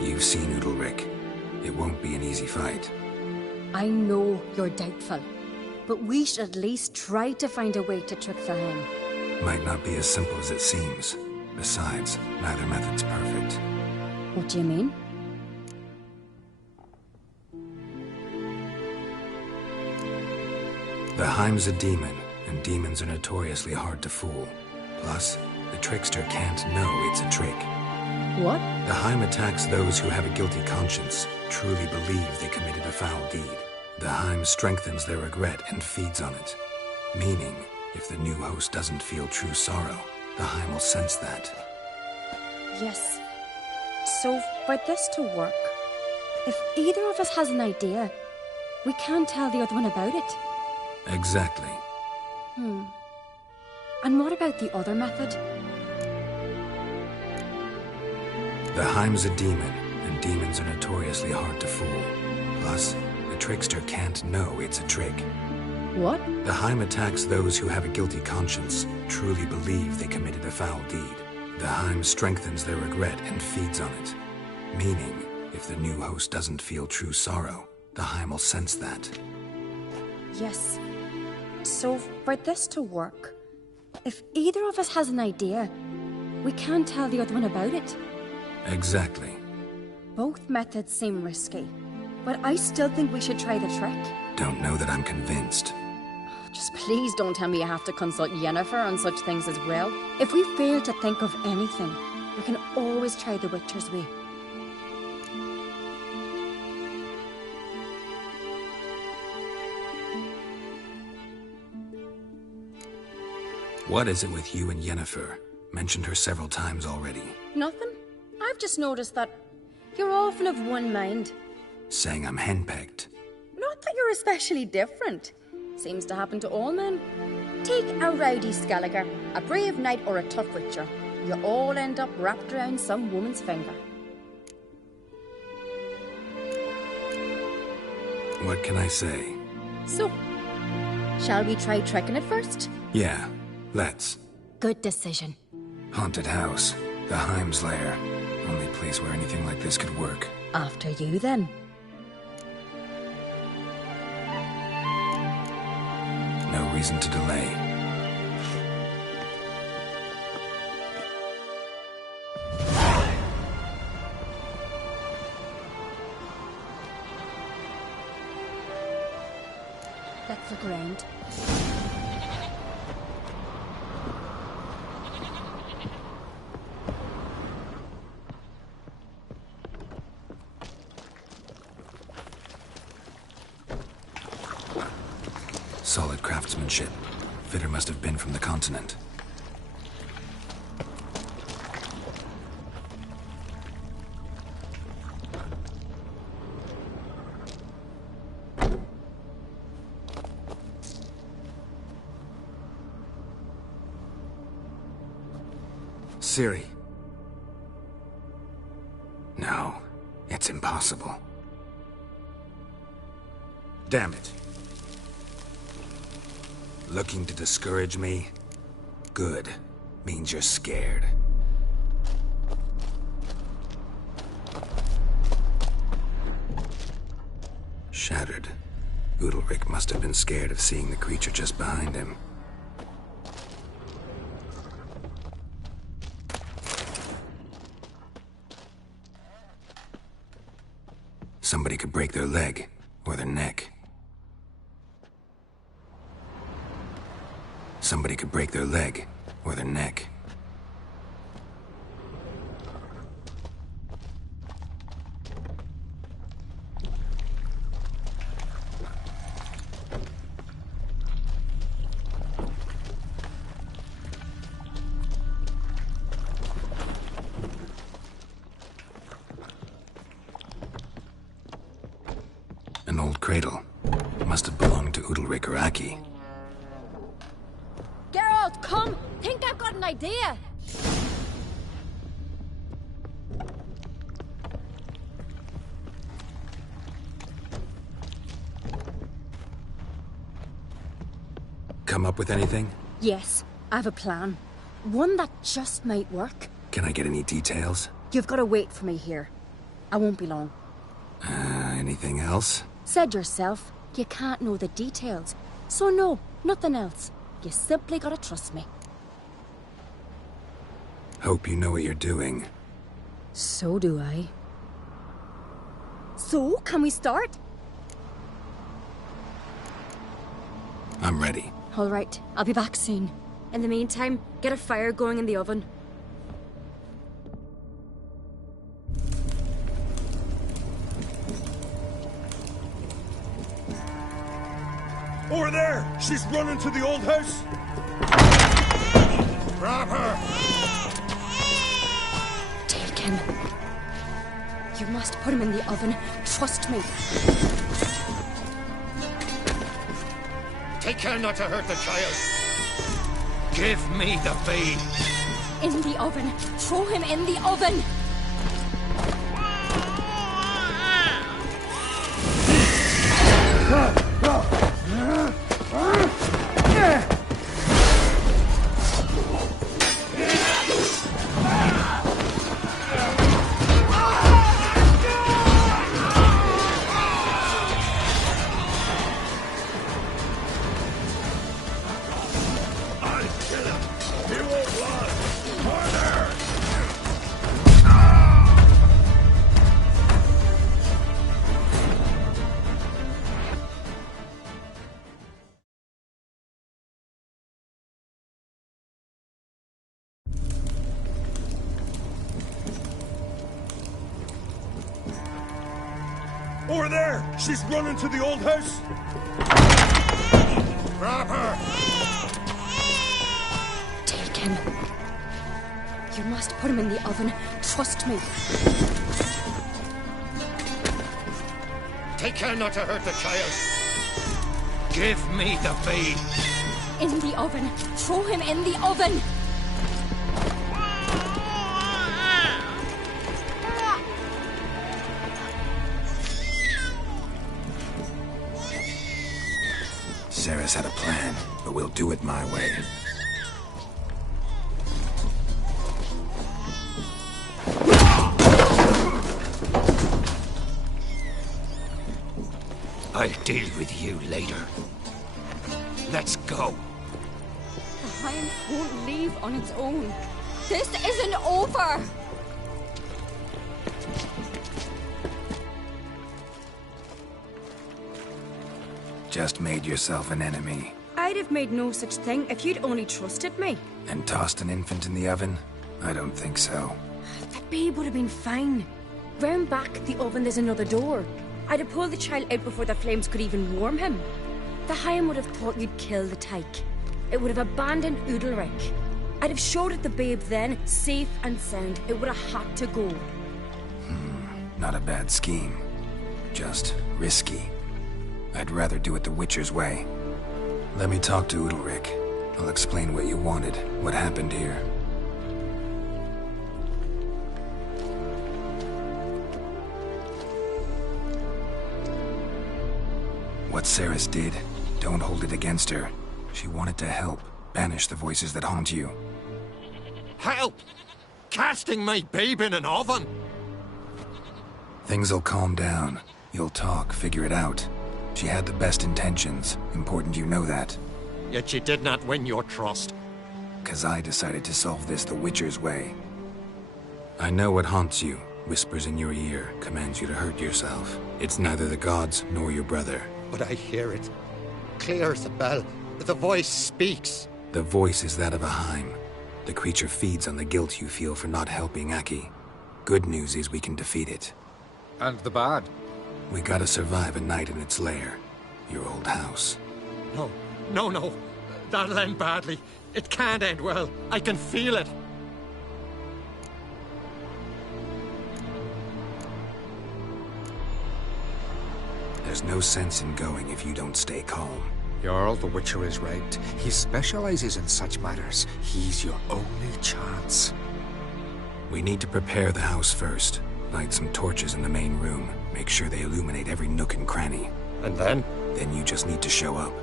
You've seen Udalric. It won't be an easy fight. I know you're doubtful, but we should at least try to find a way to trick the Heim. Might not be as simple as it seems. Besides, neither method's perfect. What do you mean? The Heim's a demon, and demons are notoriously hard to fool. Plus, the trickster can't know it's a trick. What? The Heim attacks those who have a guilty conscience, truly believe they committed a foul deed. The Heim strengthens their regret and feeds on it. Meaning, if the new host doesn't feel true sorrow, the Heim will sense that. Yes. So, for this to work, if either of us has an idea, we can't tell the other one about it. Exactly. And what about the other method? The Heim's a demon, and demons are notoriously hard to fool. Plus, the trickster can't know it's a trick. What? The Heim attacks those who have a guilty conscience, truly believe they committed a foul deed. The Heim strengthens their regret and feeds on it. Meaning, if the new host doesn't feel true sorrow, the Heim will sense that. Yes. So, for this to work, if either of us has an idea, we can't tell the other one about it. Exactly. Both methods seem risky, but I still think we should try the trick. Don't know that I'm convinced. Just please don't tell me you have to consult Yennefer on such things as well. If we fail to think of anything, we can always try the Witcher's way. What is it with you and Yennefer? Mentioned her several times already. Nothing. I've just noticed that you're often of one mind. Saying I'm henpecked. Not that you're especially different. Seems to happen to all men. Take a rowdy Skelliger, a brave knight or a tough witcher. You all end up wrapped around some woman's finger. What can I say? So, shall we try tricking it first? Yeah, let's. Good decision. Haunted house. The Heim's lair. Only place where anything like this could work. After you, then. No reason to delay. Let's look around. Solid craftsmanship. Fitter must have been from the continent. Ciri. No, it's impossible. Damn it. Looking to discourage me? Good. Means you're scared. Shattered. Udalric must have been scared of seeing the creature just behind him. Somebody could break their leg, or their neck. Somebody could break their leg, or their neck. cradle. Must have belonged to Udalric or Aki. Geralt, come! Think I've got an idea! Come up with anything? Yes, I have a plan. One that just might work. Can I get any details? You've got to wait for me here. I won't be long. Anything else? Said yourself, you can't know the details. So no, nothing else. You simply gotta trust me. Hope you know what you're doing. So do I. So, can we start? I'm ready. All right, I'll be back soon. In the meantime, get a fire going in the oven. Over there! She's running to the old house! Grab her! Take him. You must put him in the oven. Trust me. Take care not to hurt the child. Give me the babe. In the oven. Throw him in the oven. Over there! She's running to the old house! Grab her! Take him. You must put him in the oven. Trust me. Take care not to hurt the child. Give me the babe. In the oven. Throw him in the oven. Sarah's had a plan, but we'll do it my way. I'll deal with you later. Let's go. The Hind won't leave on its own. This isn't over. Just made yourself an enemy. I'd have made no such thing if you'd only trusted me. And tossed an infant in the oven? I don't think so. That babe would have been fine. Round back the oven there's another door. I'd have pulled the child out before the flames could even warm him. The Hind would have thought you'd kill the tyke. It would have abandoned Udalric. I'd have showed it the babe then, safe and sound. It would have had to go. Not a bad scheme. Just risky. I'd rather do it the Witcher's way. Let me talk to Udalric. I'll explain what you wanted, what happened here. What Ceres did, don't hold it against her. She wanted to help, banish the voices that haunt you. Help! Casting my babe in an oven! Things'll calm down. You'll talk, figure it out. She had the best intentions. Important you know that. Yet she did not win your trust. 'Cause I decided to solve this the Witcher's way. I know what haunts you, whispers in your ear, commands you to hurt yourself. It's neither the gods nor your brother. But I hear it. Clear as a bell. The voice speaks. The voice is that of a Heim. The creature feeds on the guilt you feel for not helping Aki. Good news is we can defeat it. And the bad? We gotta survive a night in its lair. Your old house. No. That'll end badly. It can't end well. I can feel it. There's no sense in going if you don't stay calm. Jarl, the Witcher is right. He specializes in such matters. He's your only chance. We need to prepare the house first. Light some torches in the main room. Make sure they illuminate every nook and cranny. And then? Then you just need to show up.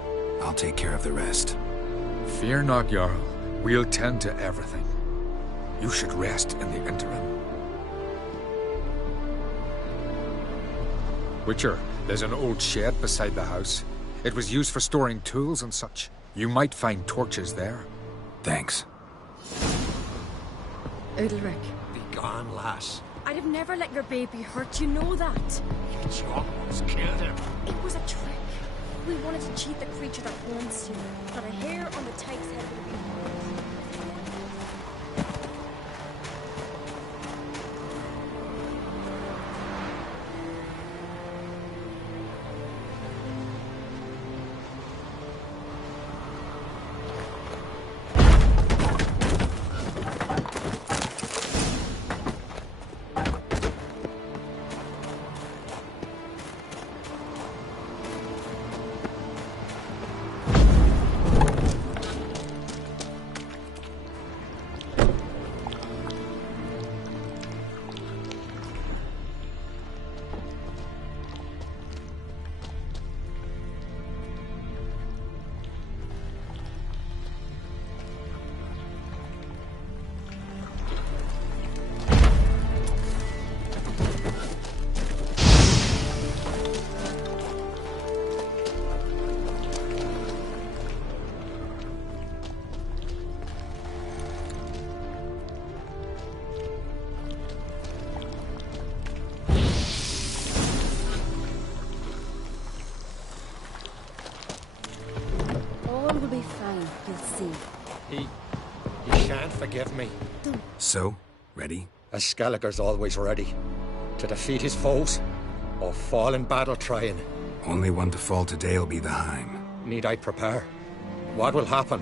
I'll take care of the rest. Fear not, Jarl. We'll tend to everything. You should rest in the interim. Witcher, there's an old shed beside the house. It was used for storing tools and such. You might find torches there. Thanks. Udalric. Be gone, lass. I'd have never let your baby hurt, you know that. You almost killed him. It was a trick. We wanted to cheat the creature that haunts you. Not a hair on the tyke's head would have been hurt. He shan't forgive me. So, ready? A Skelliger's always ready. To defeat his foes, or fall in battle trying. Only one to fall today will be the Heim. Need I prepare? What will happen?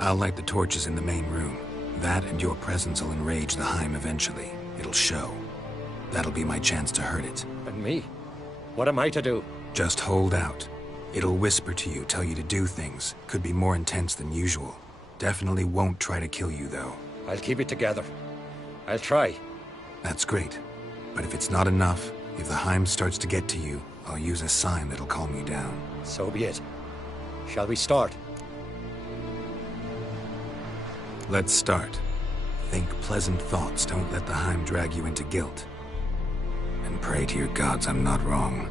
I'll light the torches in the main room. That and your presence will enrage the Heim eventually. It'll show. That'll be my chance to hurt it. And me? What am I to do? Just hold out. It'll whisper to you, tell you to do things. Could be more intense than usual. Definitely won't try to kill you, though. I'll keep it together. I'll try. That's great. But if it's not enough, if the Heim starts to get to you, I'll use a sign that'll calm you down. So be it. Shall we start? Let's start. Think pleasant thoughts, don't let the Heim drag you into guilt. And pray to your gods I'm not wrong.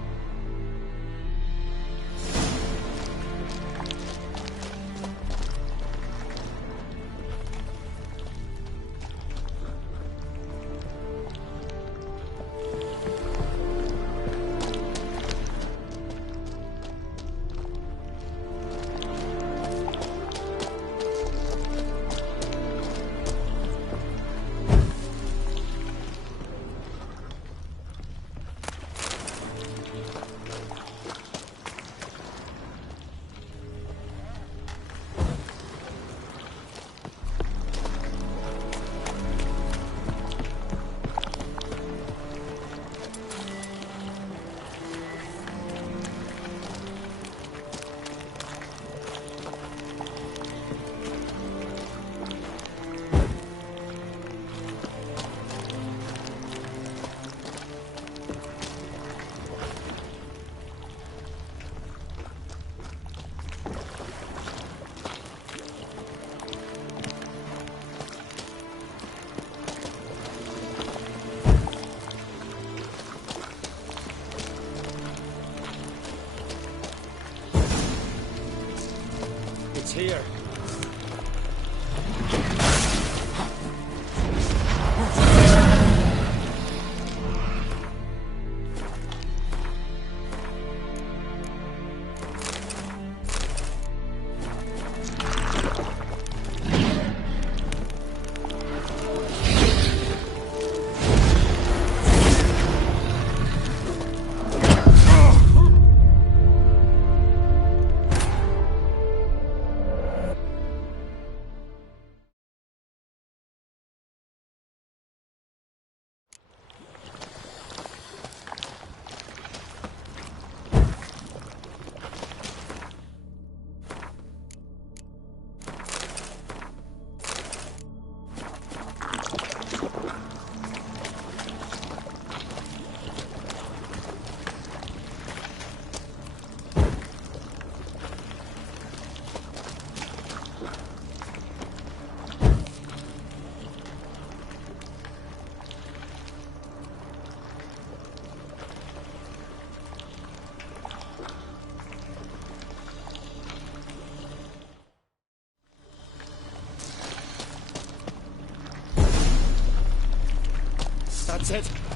That's it.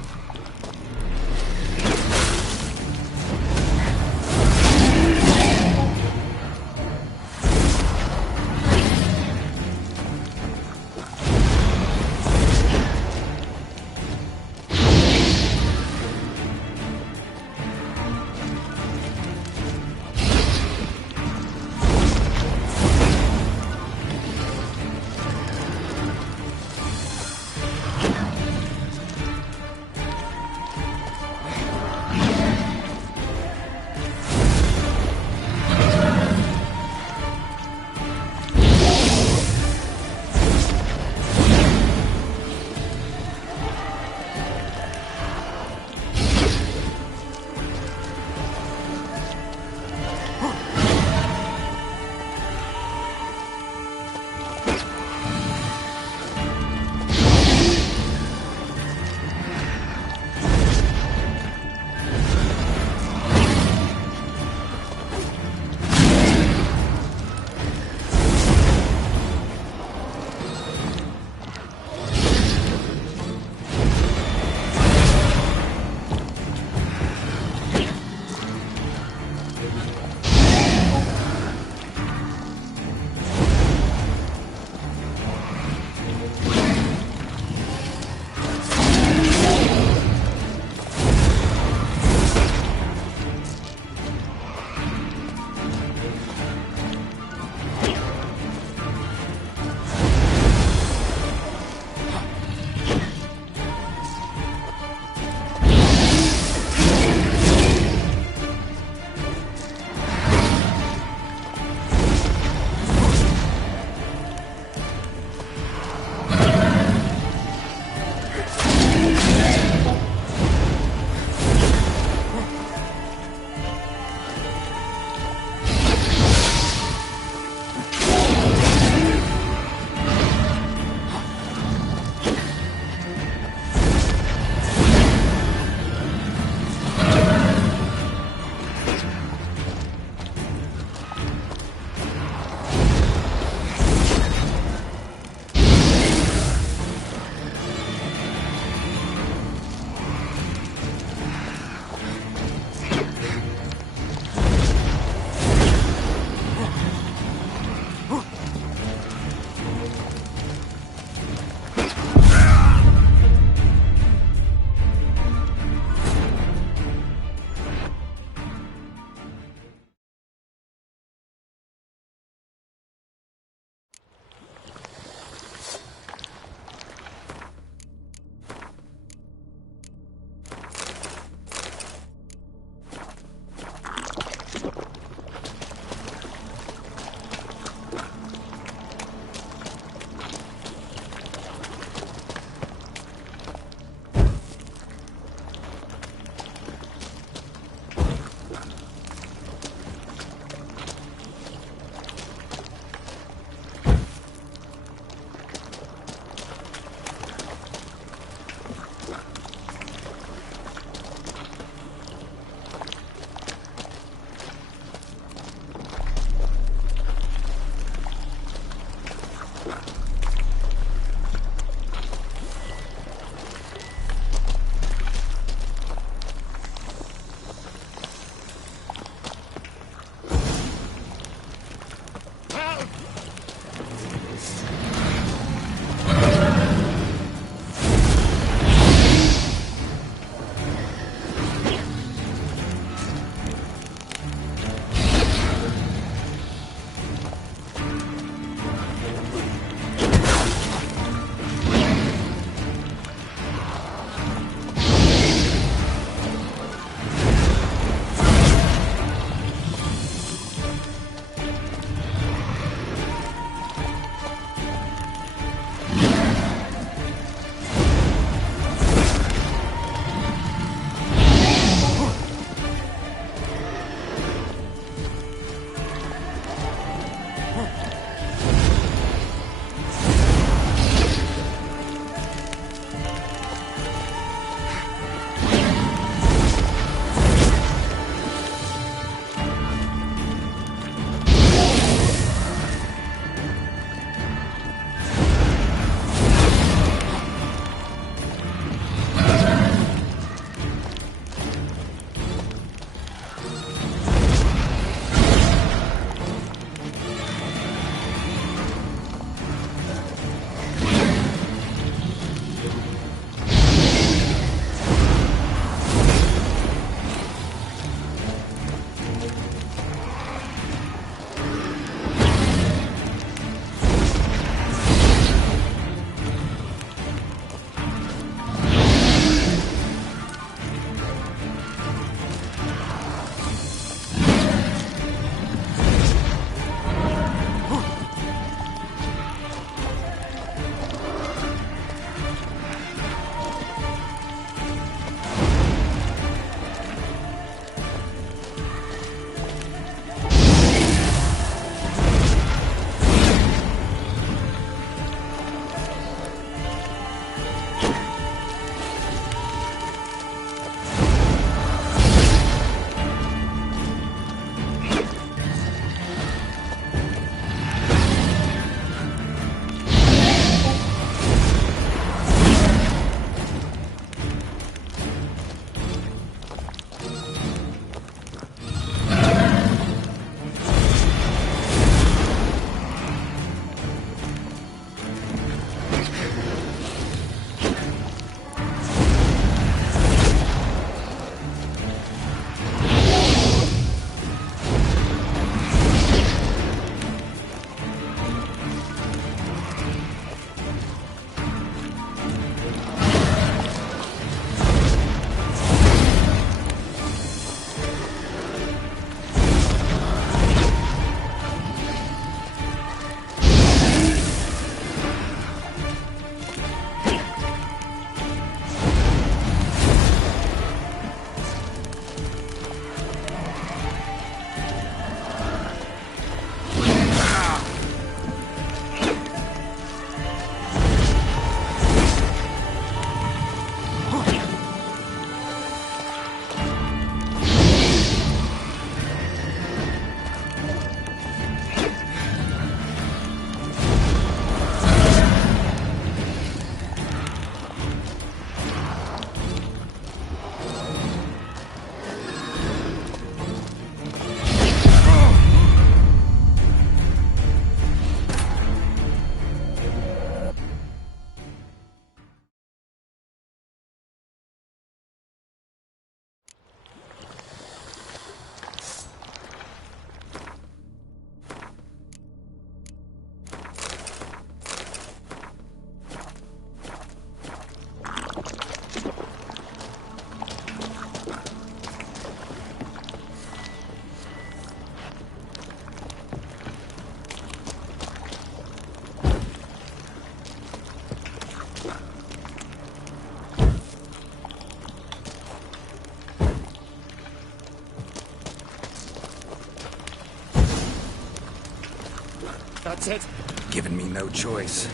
That's it. Given me no choice.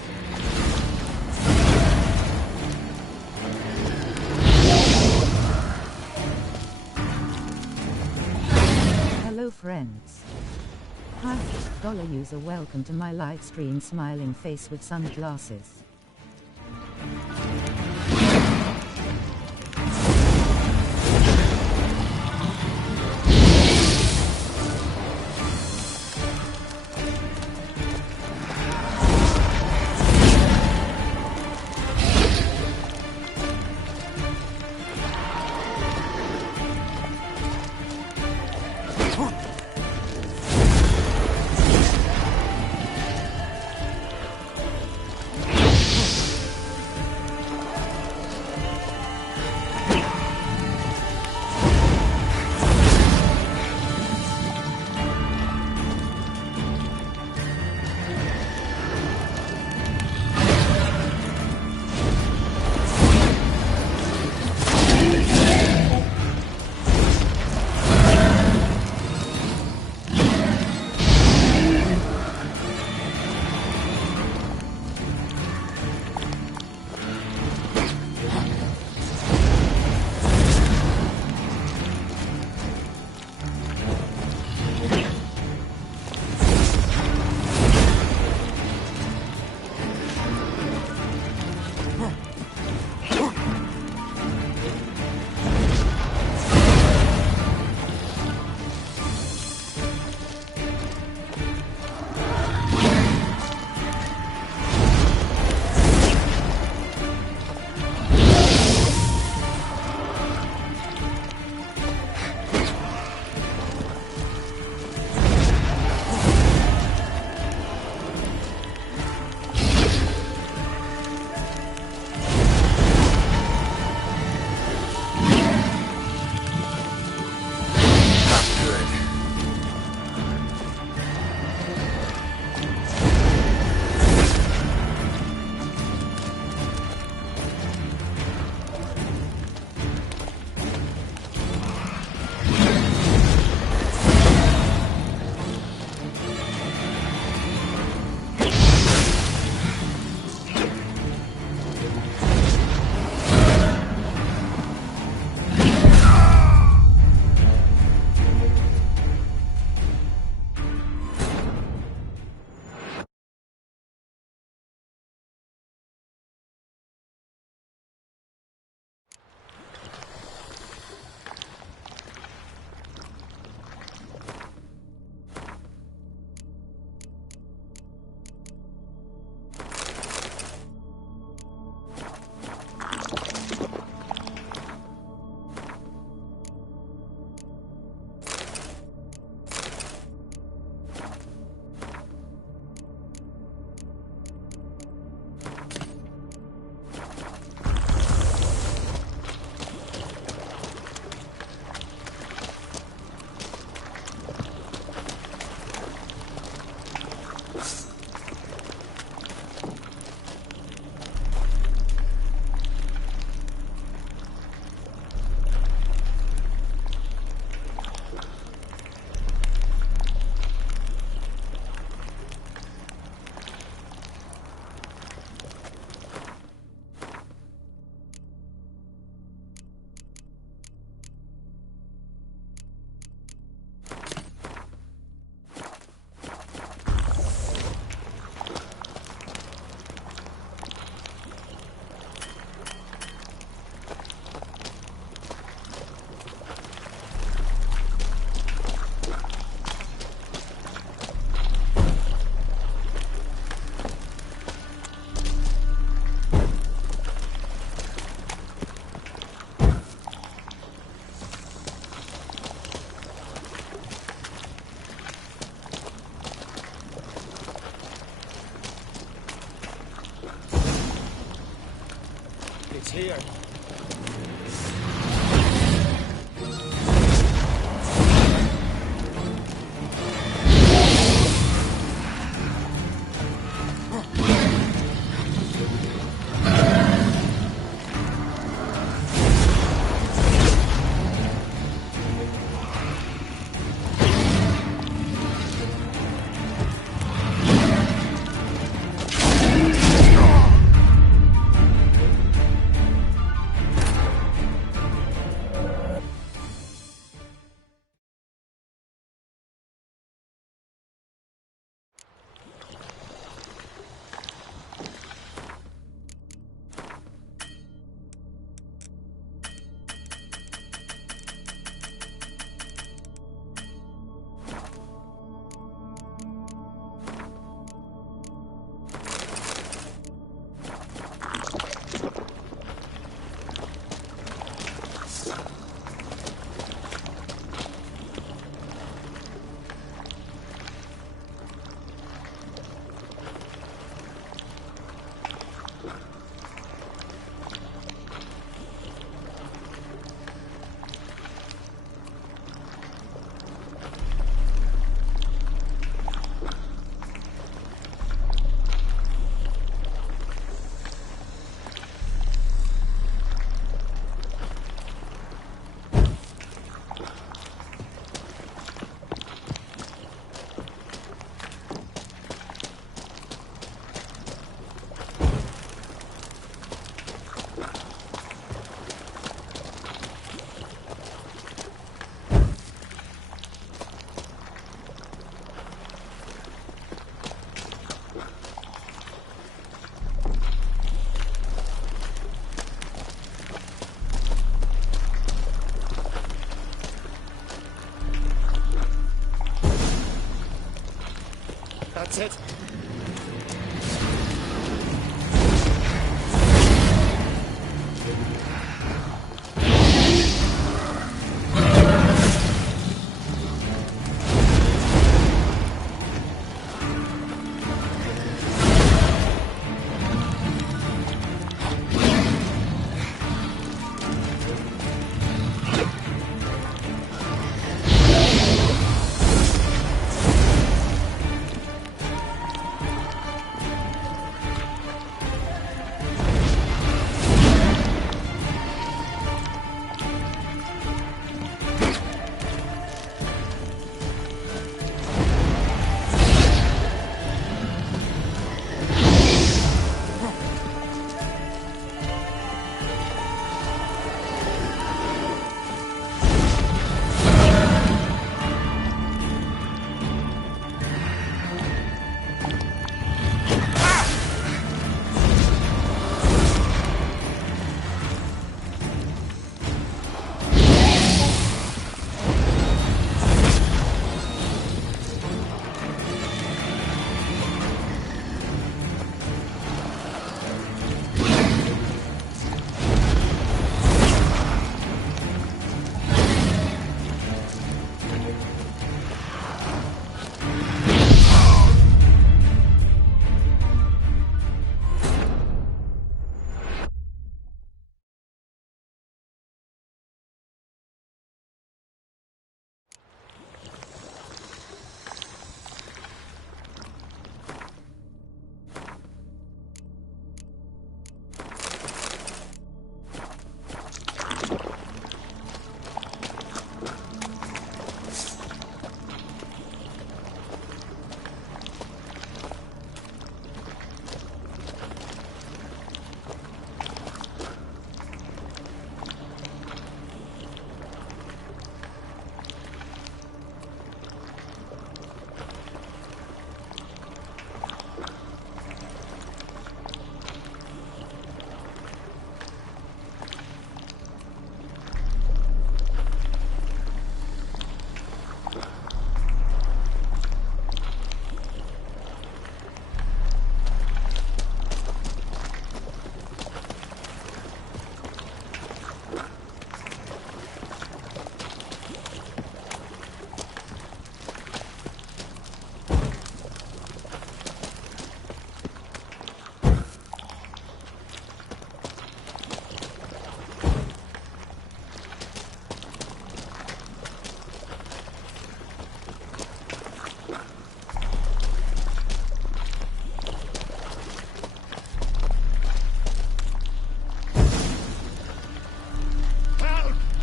Hello friends. Hi, dollar user, welcome to my live stream smiling face with sunglasses. It's here. That's it.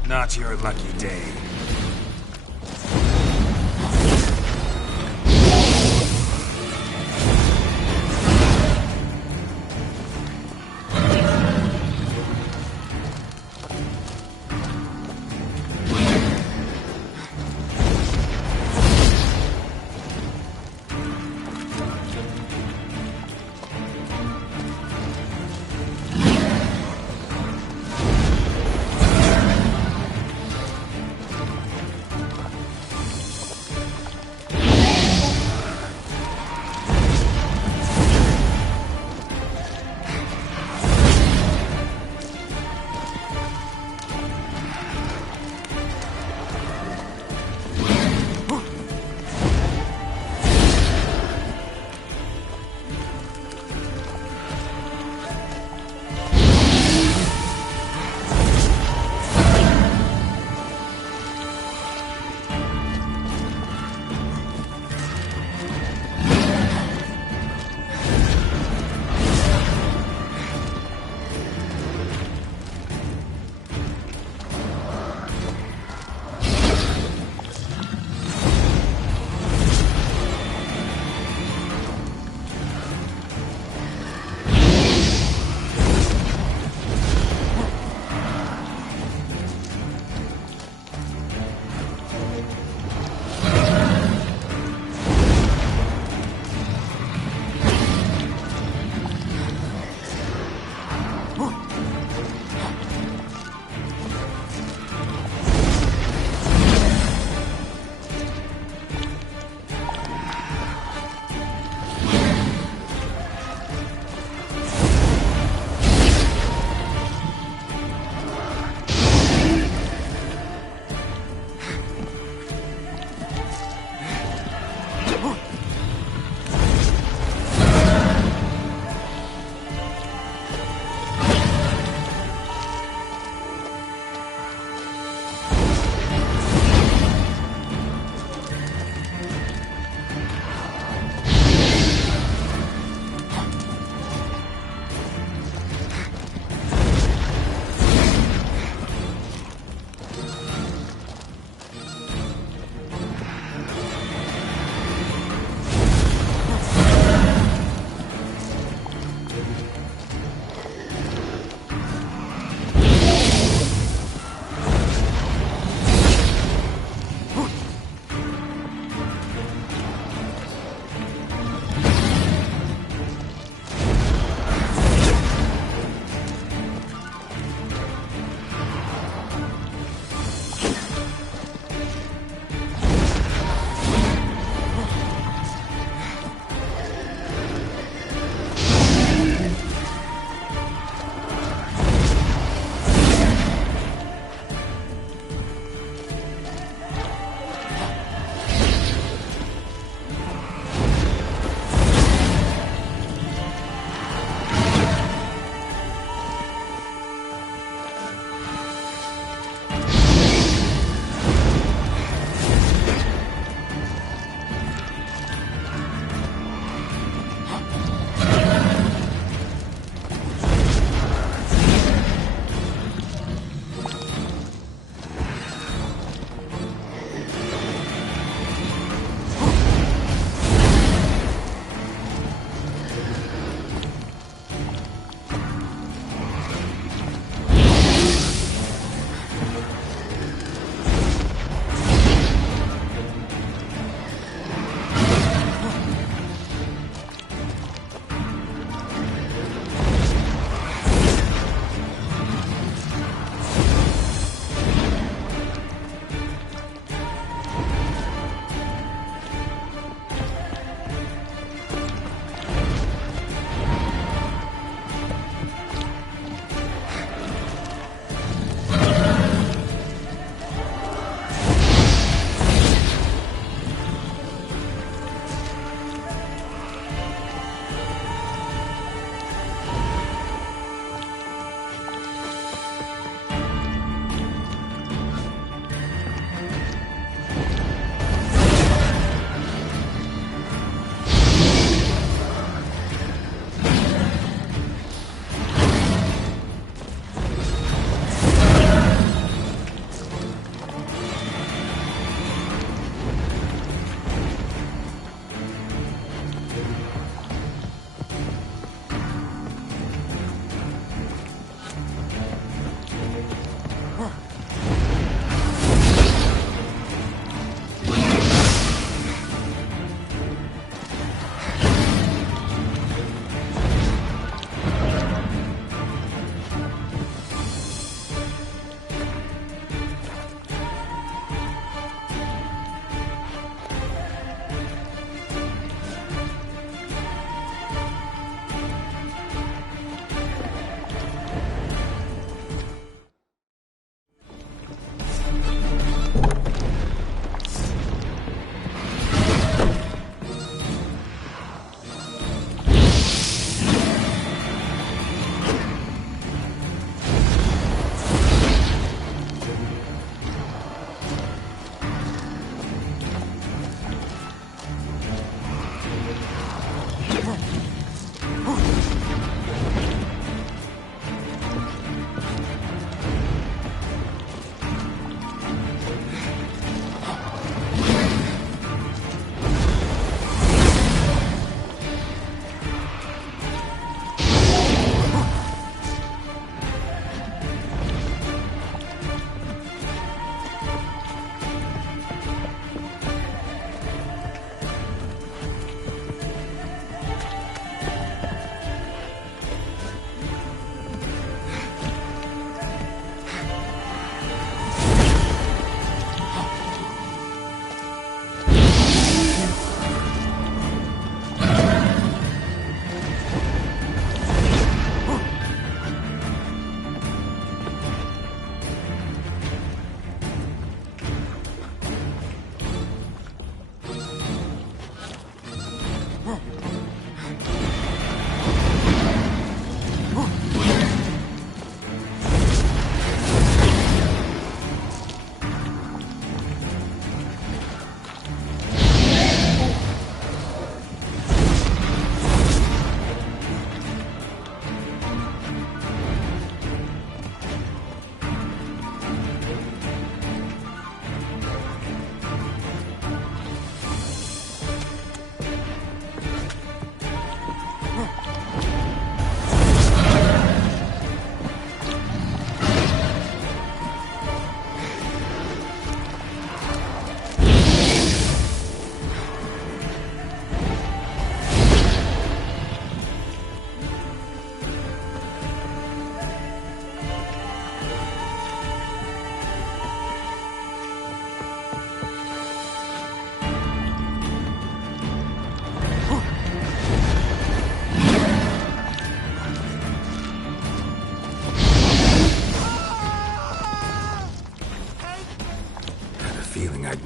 Not your lucky day.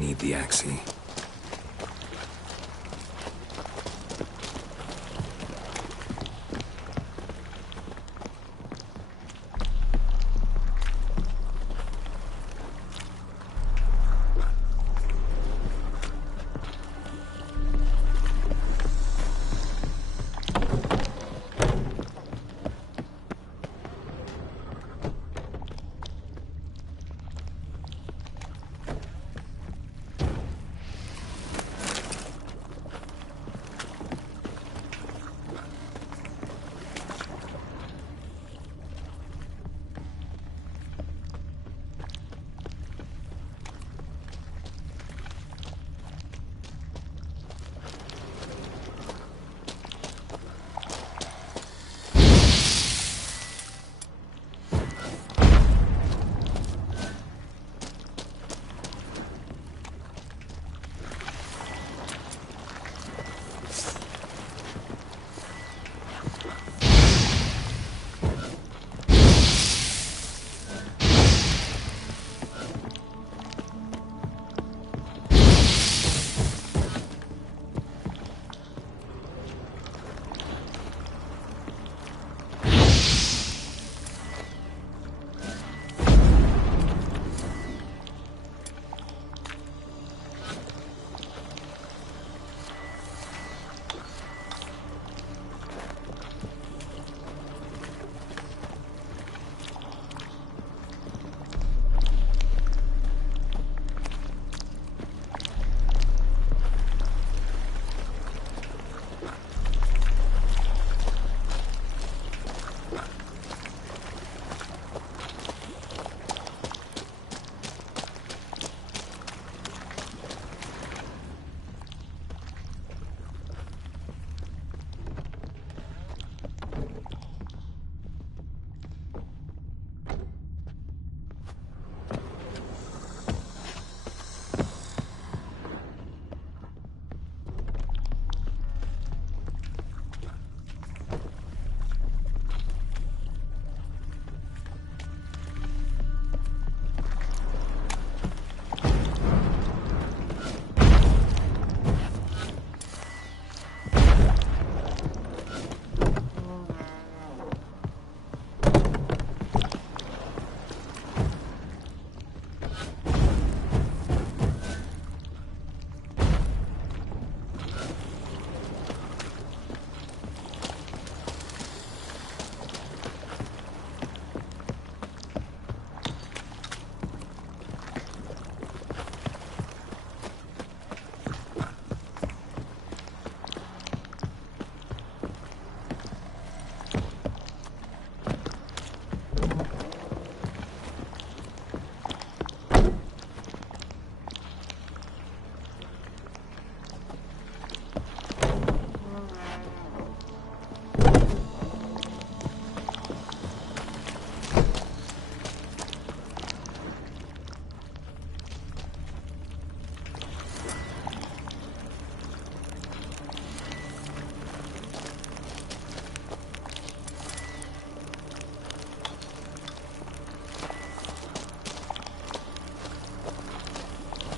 need the Axie.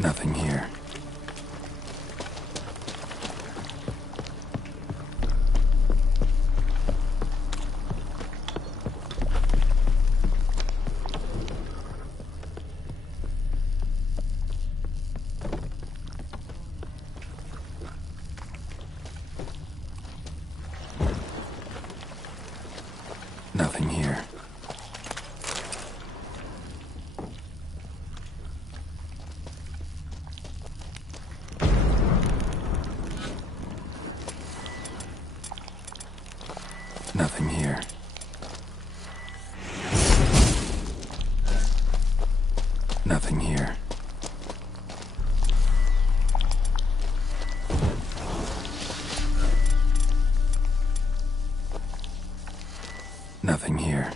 Nothing here. Nothing here. Nothing here. Nothing here. Nothing here.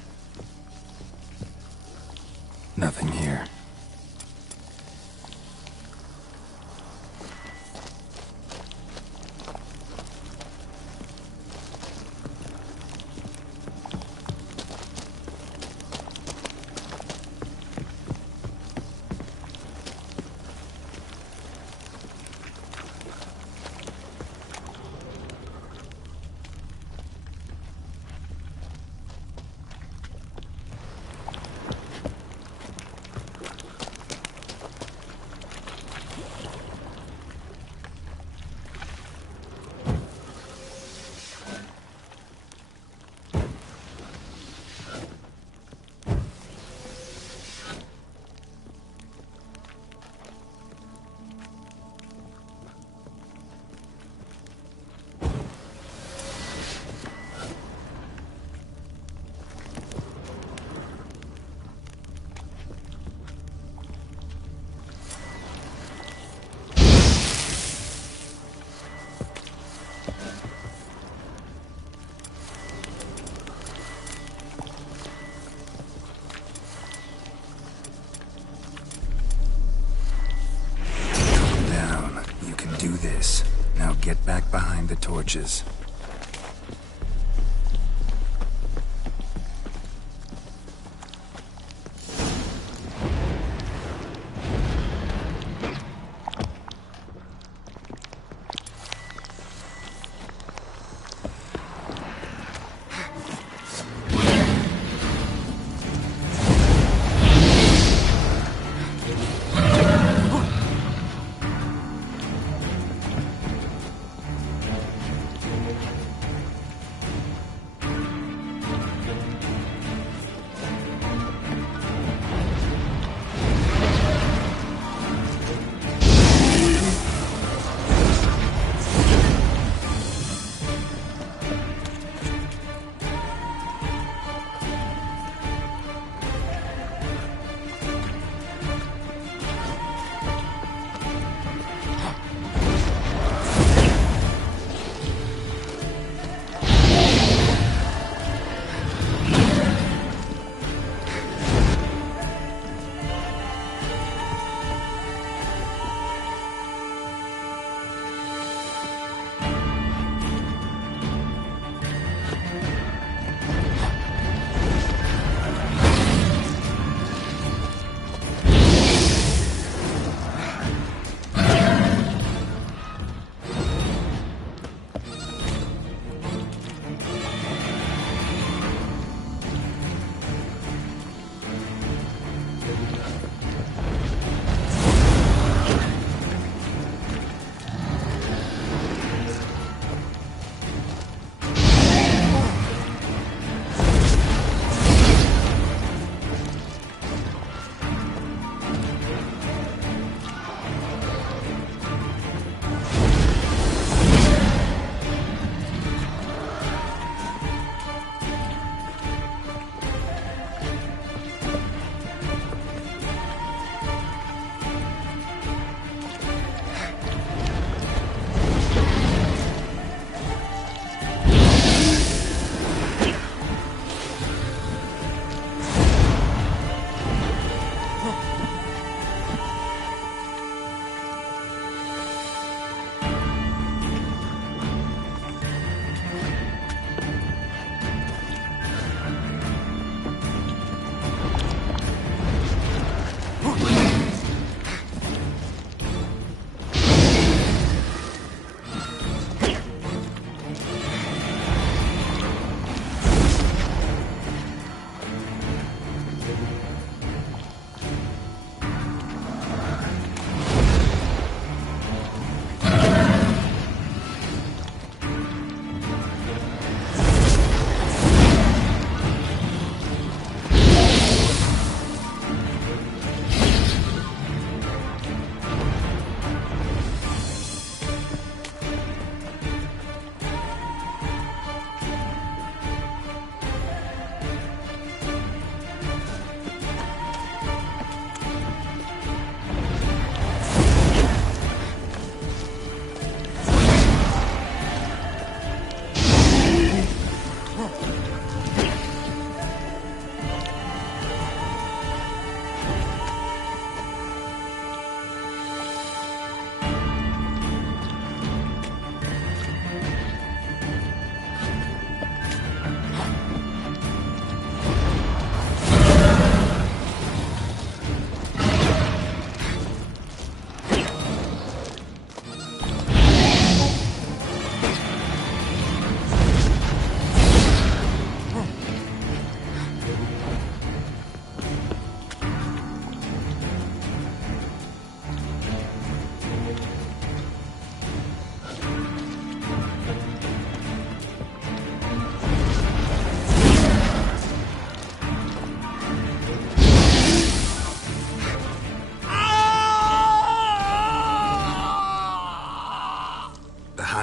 Nothing here. get back behind the torches.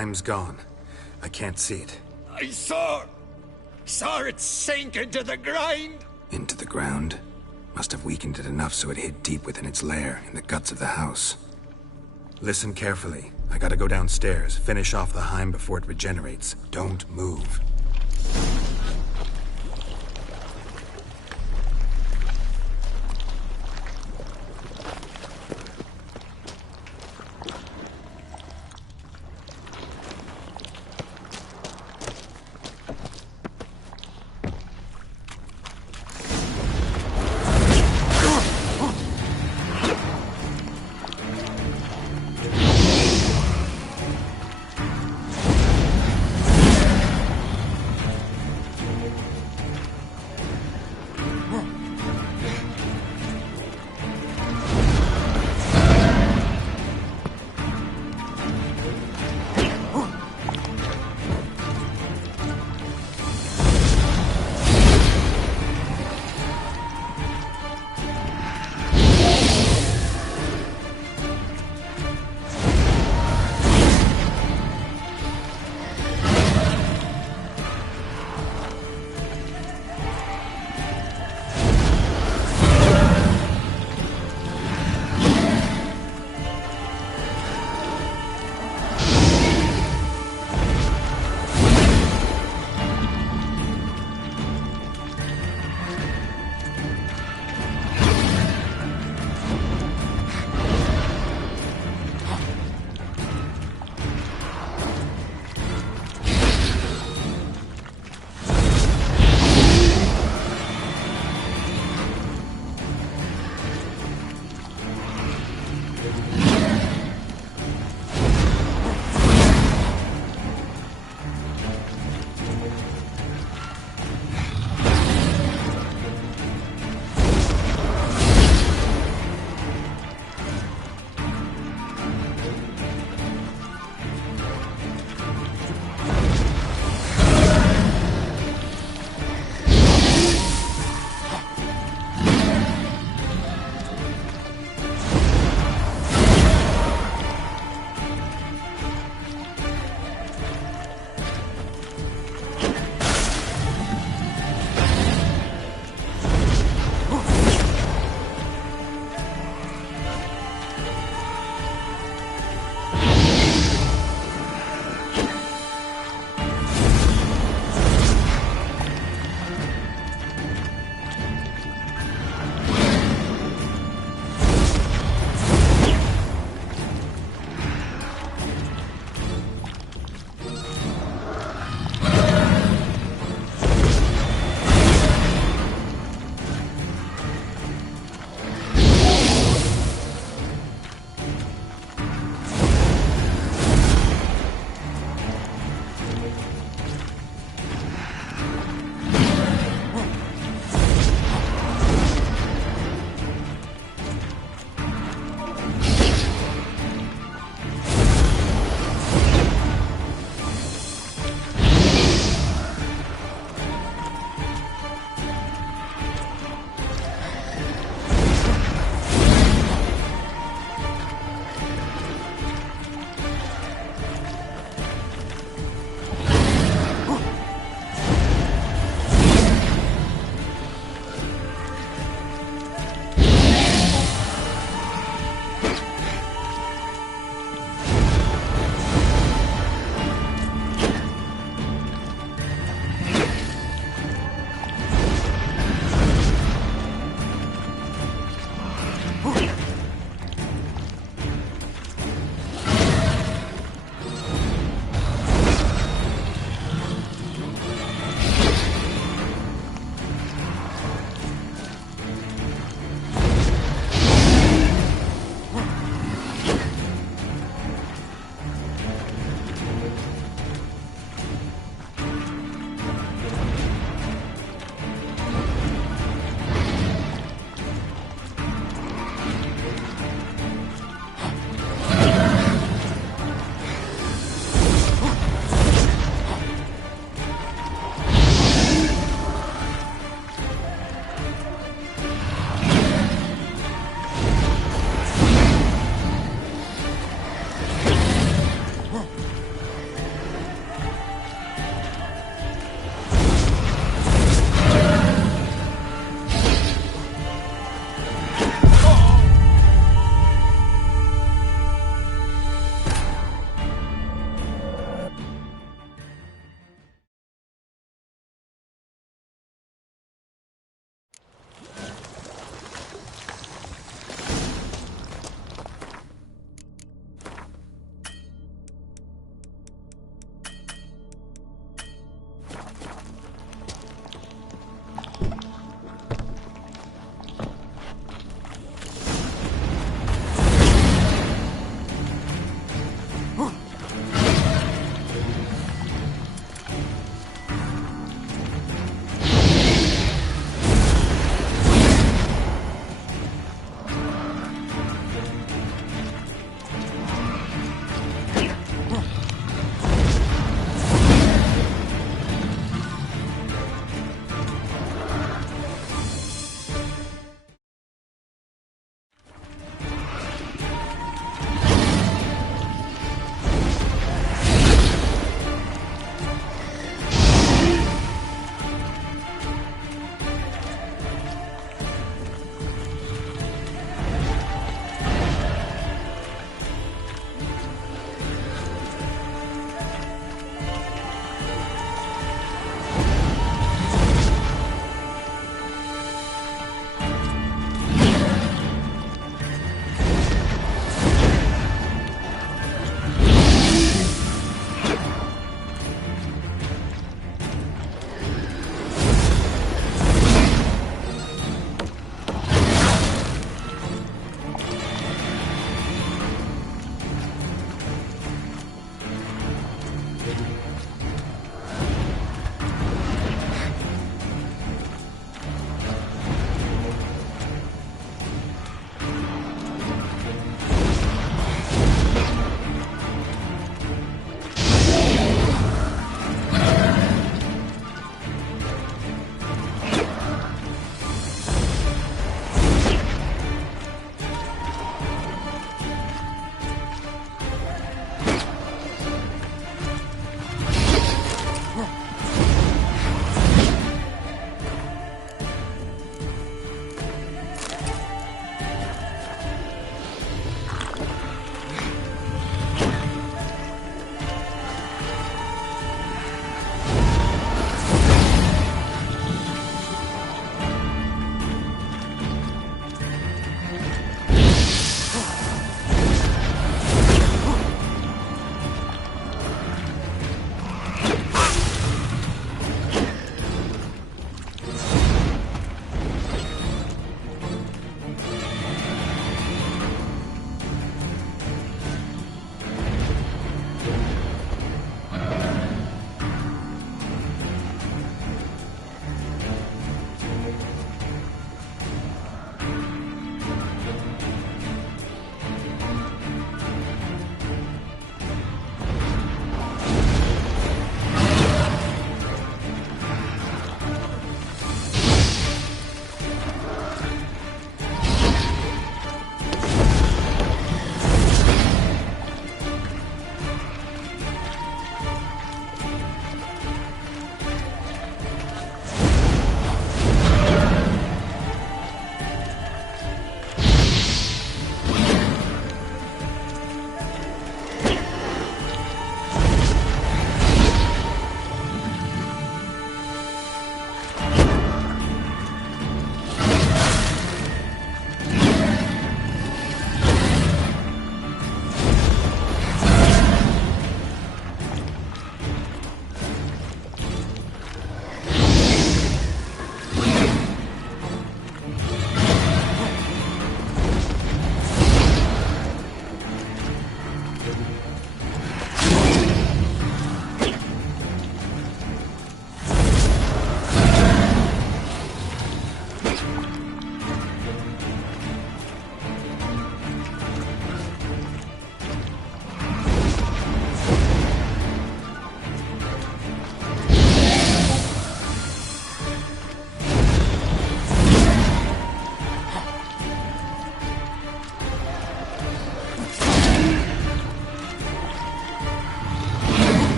Time's gone. I can't see it. I saw it sink into the ground. Into the ground? Must have weakened it enough so it hid deep within its lair, in the guts of the house. Listen carefully. I gotta go downstairs, finish off the Heim before it regenerates. Don't move.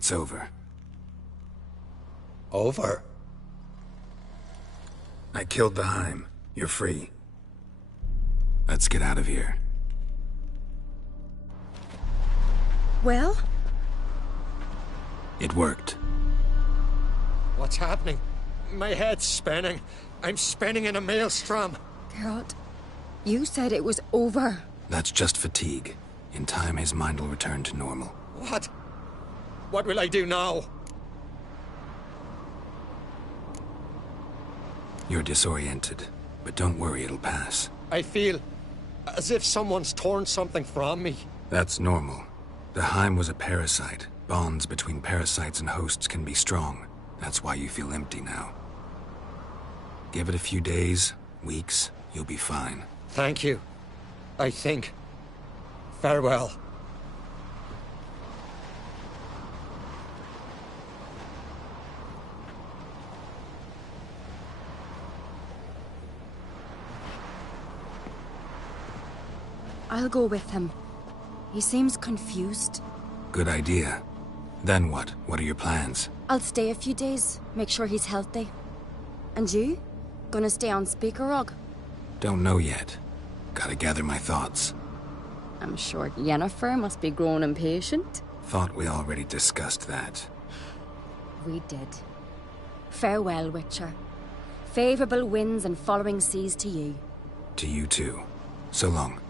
It's over. Over? I killed the Heim. You're free. Let's get out of here. Well? It worked. What's happening? My head's spinning. I'm spinning in a maelstrom. Geralt, you said it was over. That's just fatigue. In time, his mind will return to normal. What? What will I do now? You're disoriented, but don't worry, it'll pass. I feel as if someone's torn something from me. That's normal. The Heim was a parasite. Bonds between parasites and hosts can be strong. That's why you feel empty now. Give it a few days, weeks, you'll be fine. Thank you. I think. Farewell. I'll go with him. He seems confused. Good idea. Then what? What are your plans? I'll stay a few days, make sure he's healthy. And you? Gonna stay on Speaker Rog? Don't know yet. Gotta gather my thoughts. I'm sure Yennefer must be growing impatient. Thought we already discussed that. We did. Farewell, Witcher. Favourable winds and following seas to you. To you too. So long.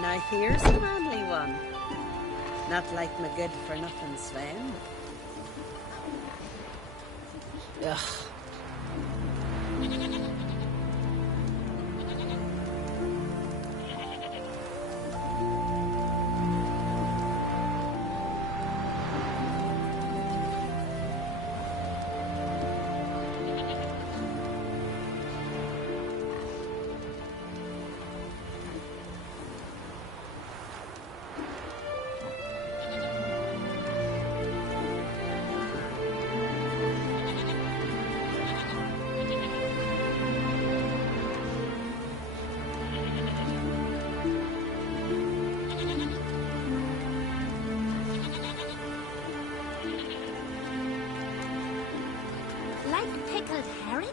Now here's a manly one. Not like my good-for-nothing Sven. Ugh. Like pickled herring?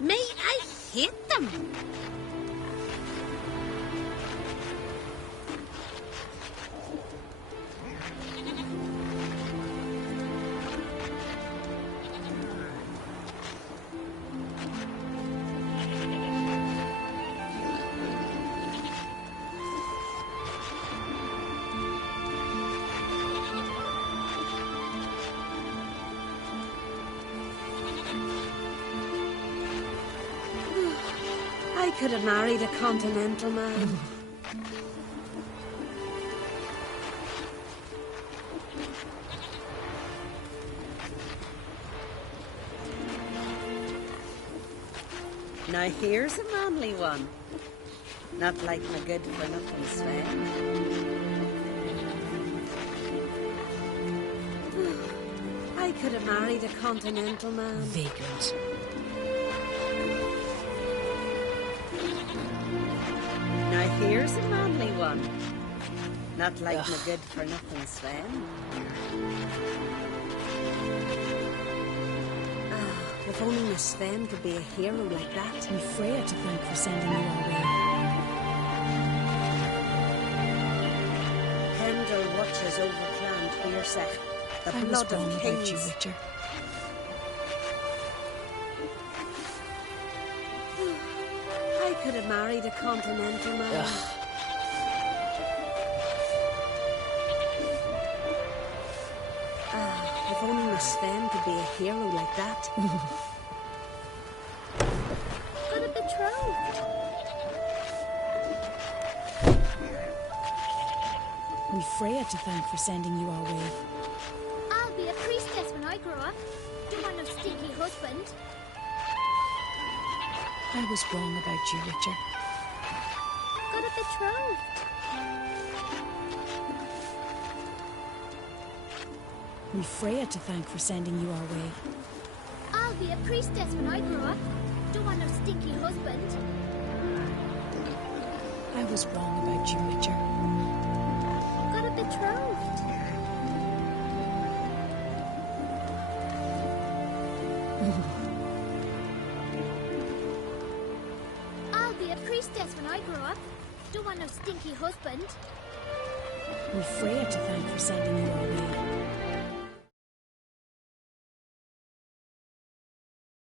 Me, I hate them. I could have married a continental man. Now here's a manly one. Not like my good-for-nothing Sven. I could have married a continental man. Vagrant. Now here's a manly one. Not like my good-for-nothing Sven. If only Miss Sven could be a hero like that. And Freya to thank for sending you our way. is overclaimed Beersech. The I was blood wrong of about kings. you, Richard. I could have married a continental man. If only Miss Sven could be a hero like that. Got a betrothed. We've Freya to thank for sending you our way. I'll be a priestess when I grow up. Don't want no stinky husband. I was wrong about you, Richard. Got a betrothed. We've Freya to thank for sending you our way. I'll be a priestess when I grow up. Don't want no stinky husband. I was wrong about you, Richard. Got a betrothed. I'll be a priestess when I grow up. Don't want no stinky husband. We've Freya to thank for sending you our way.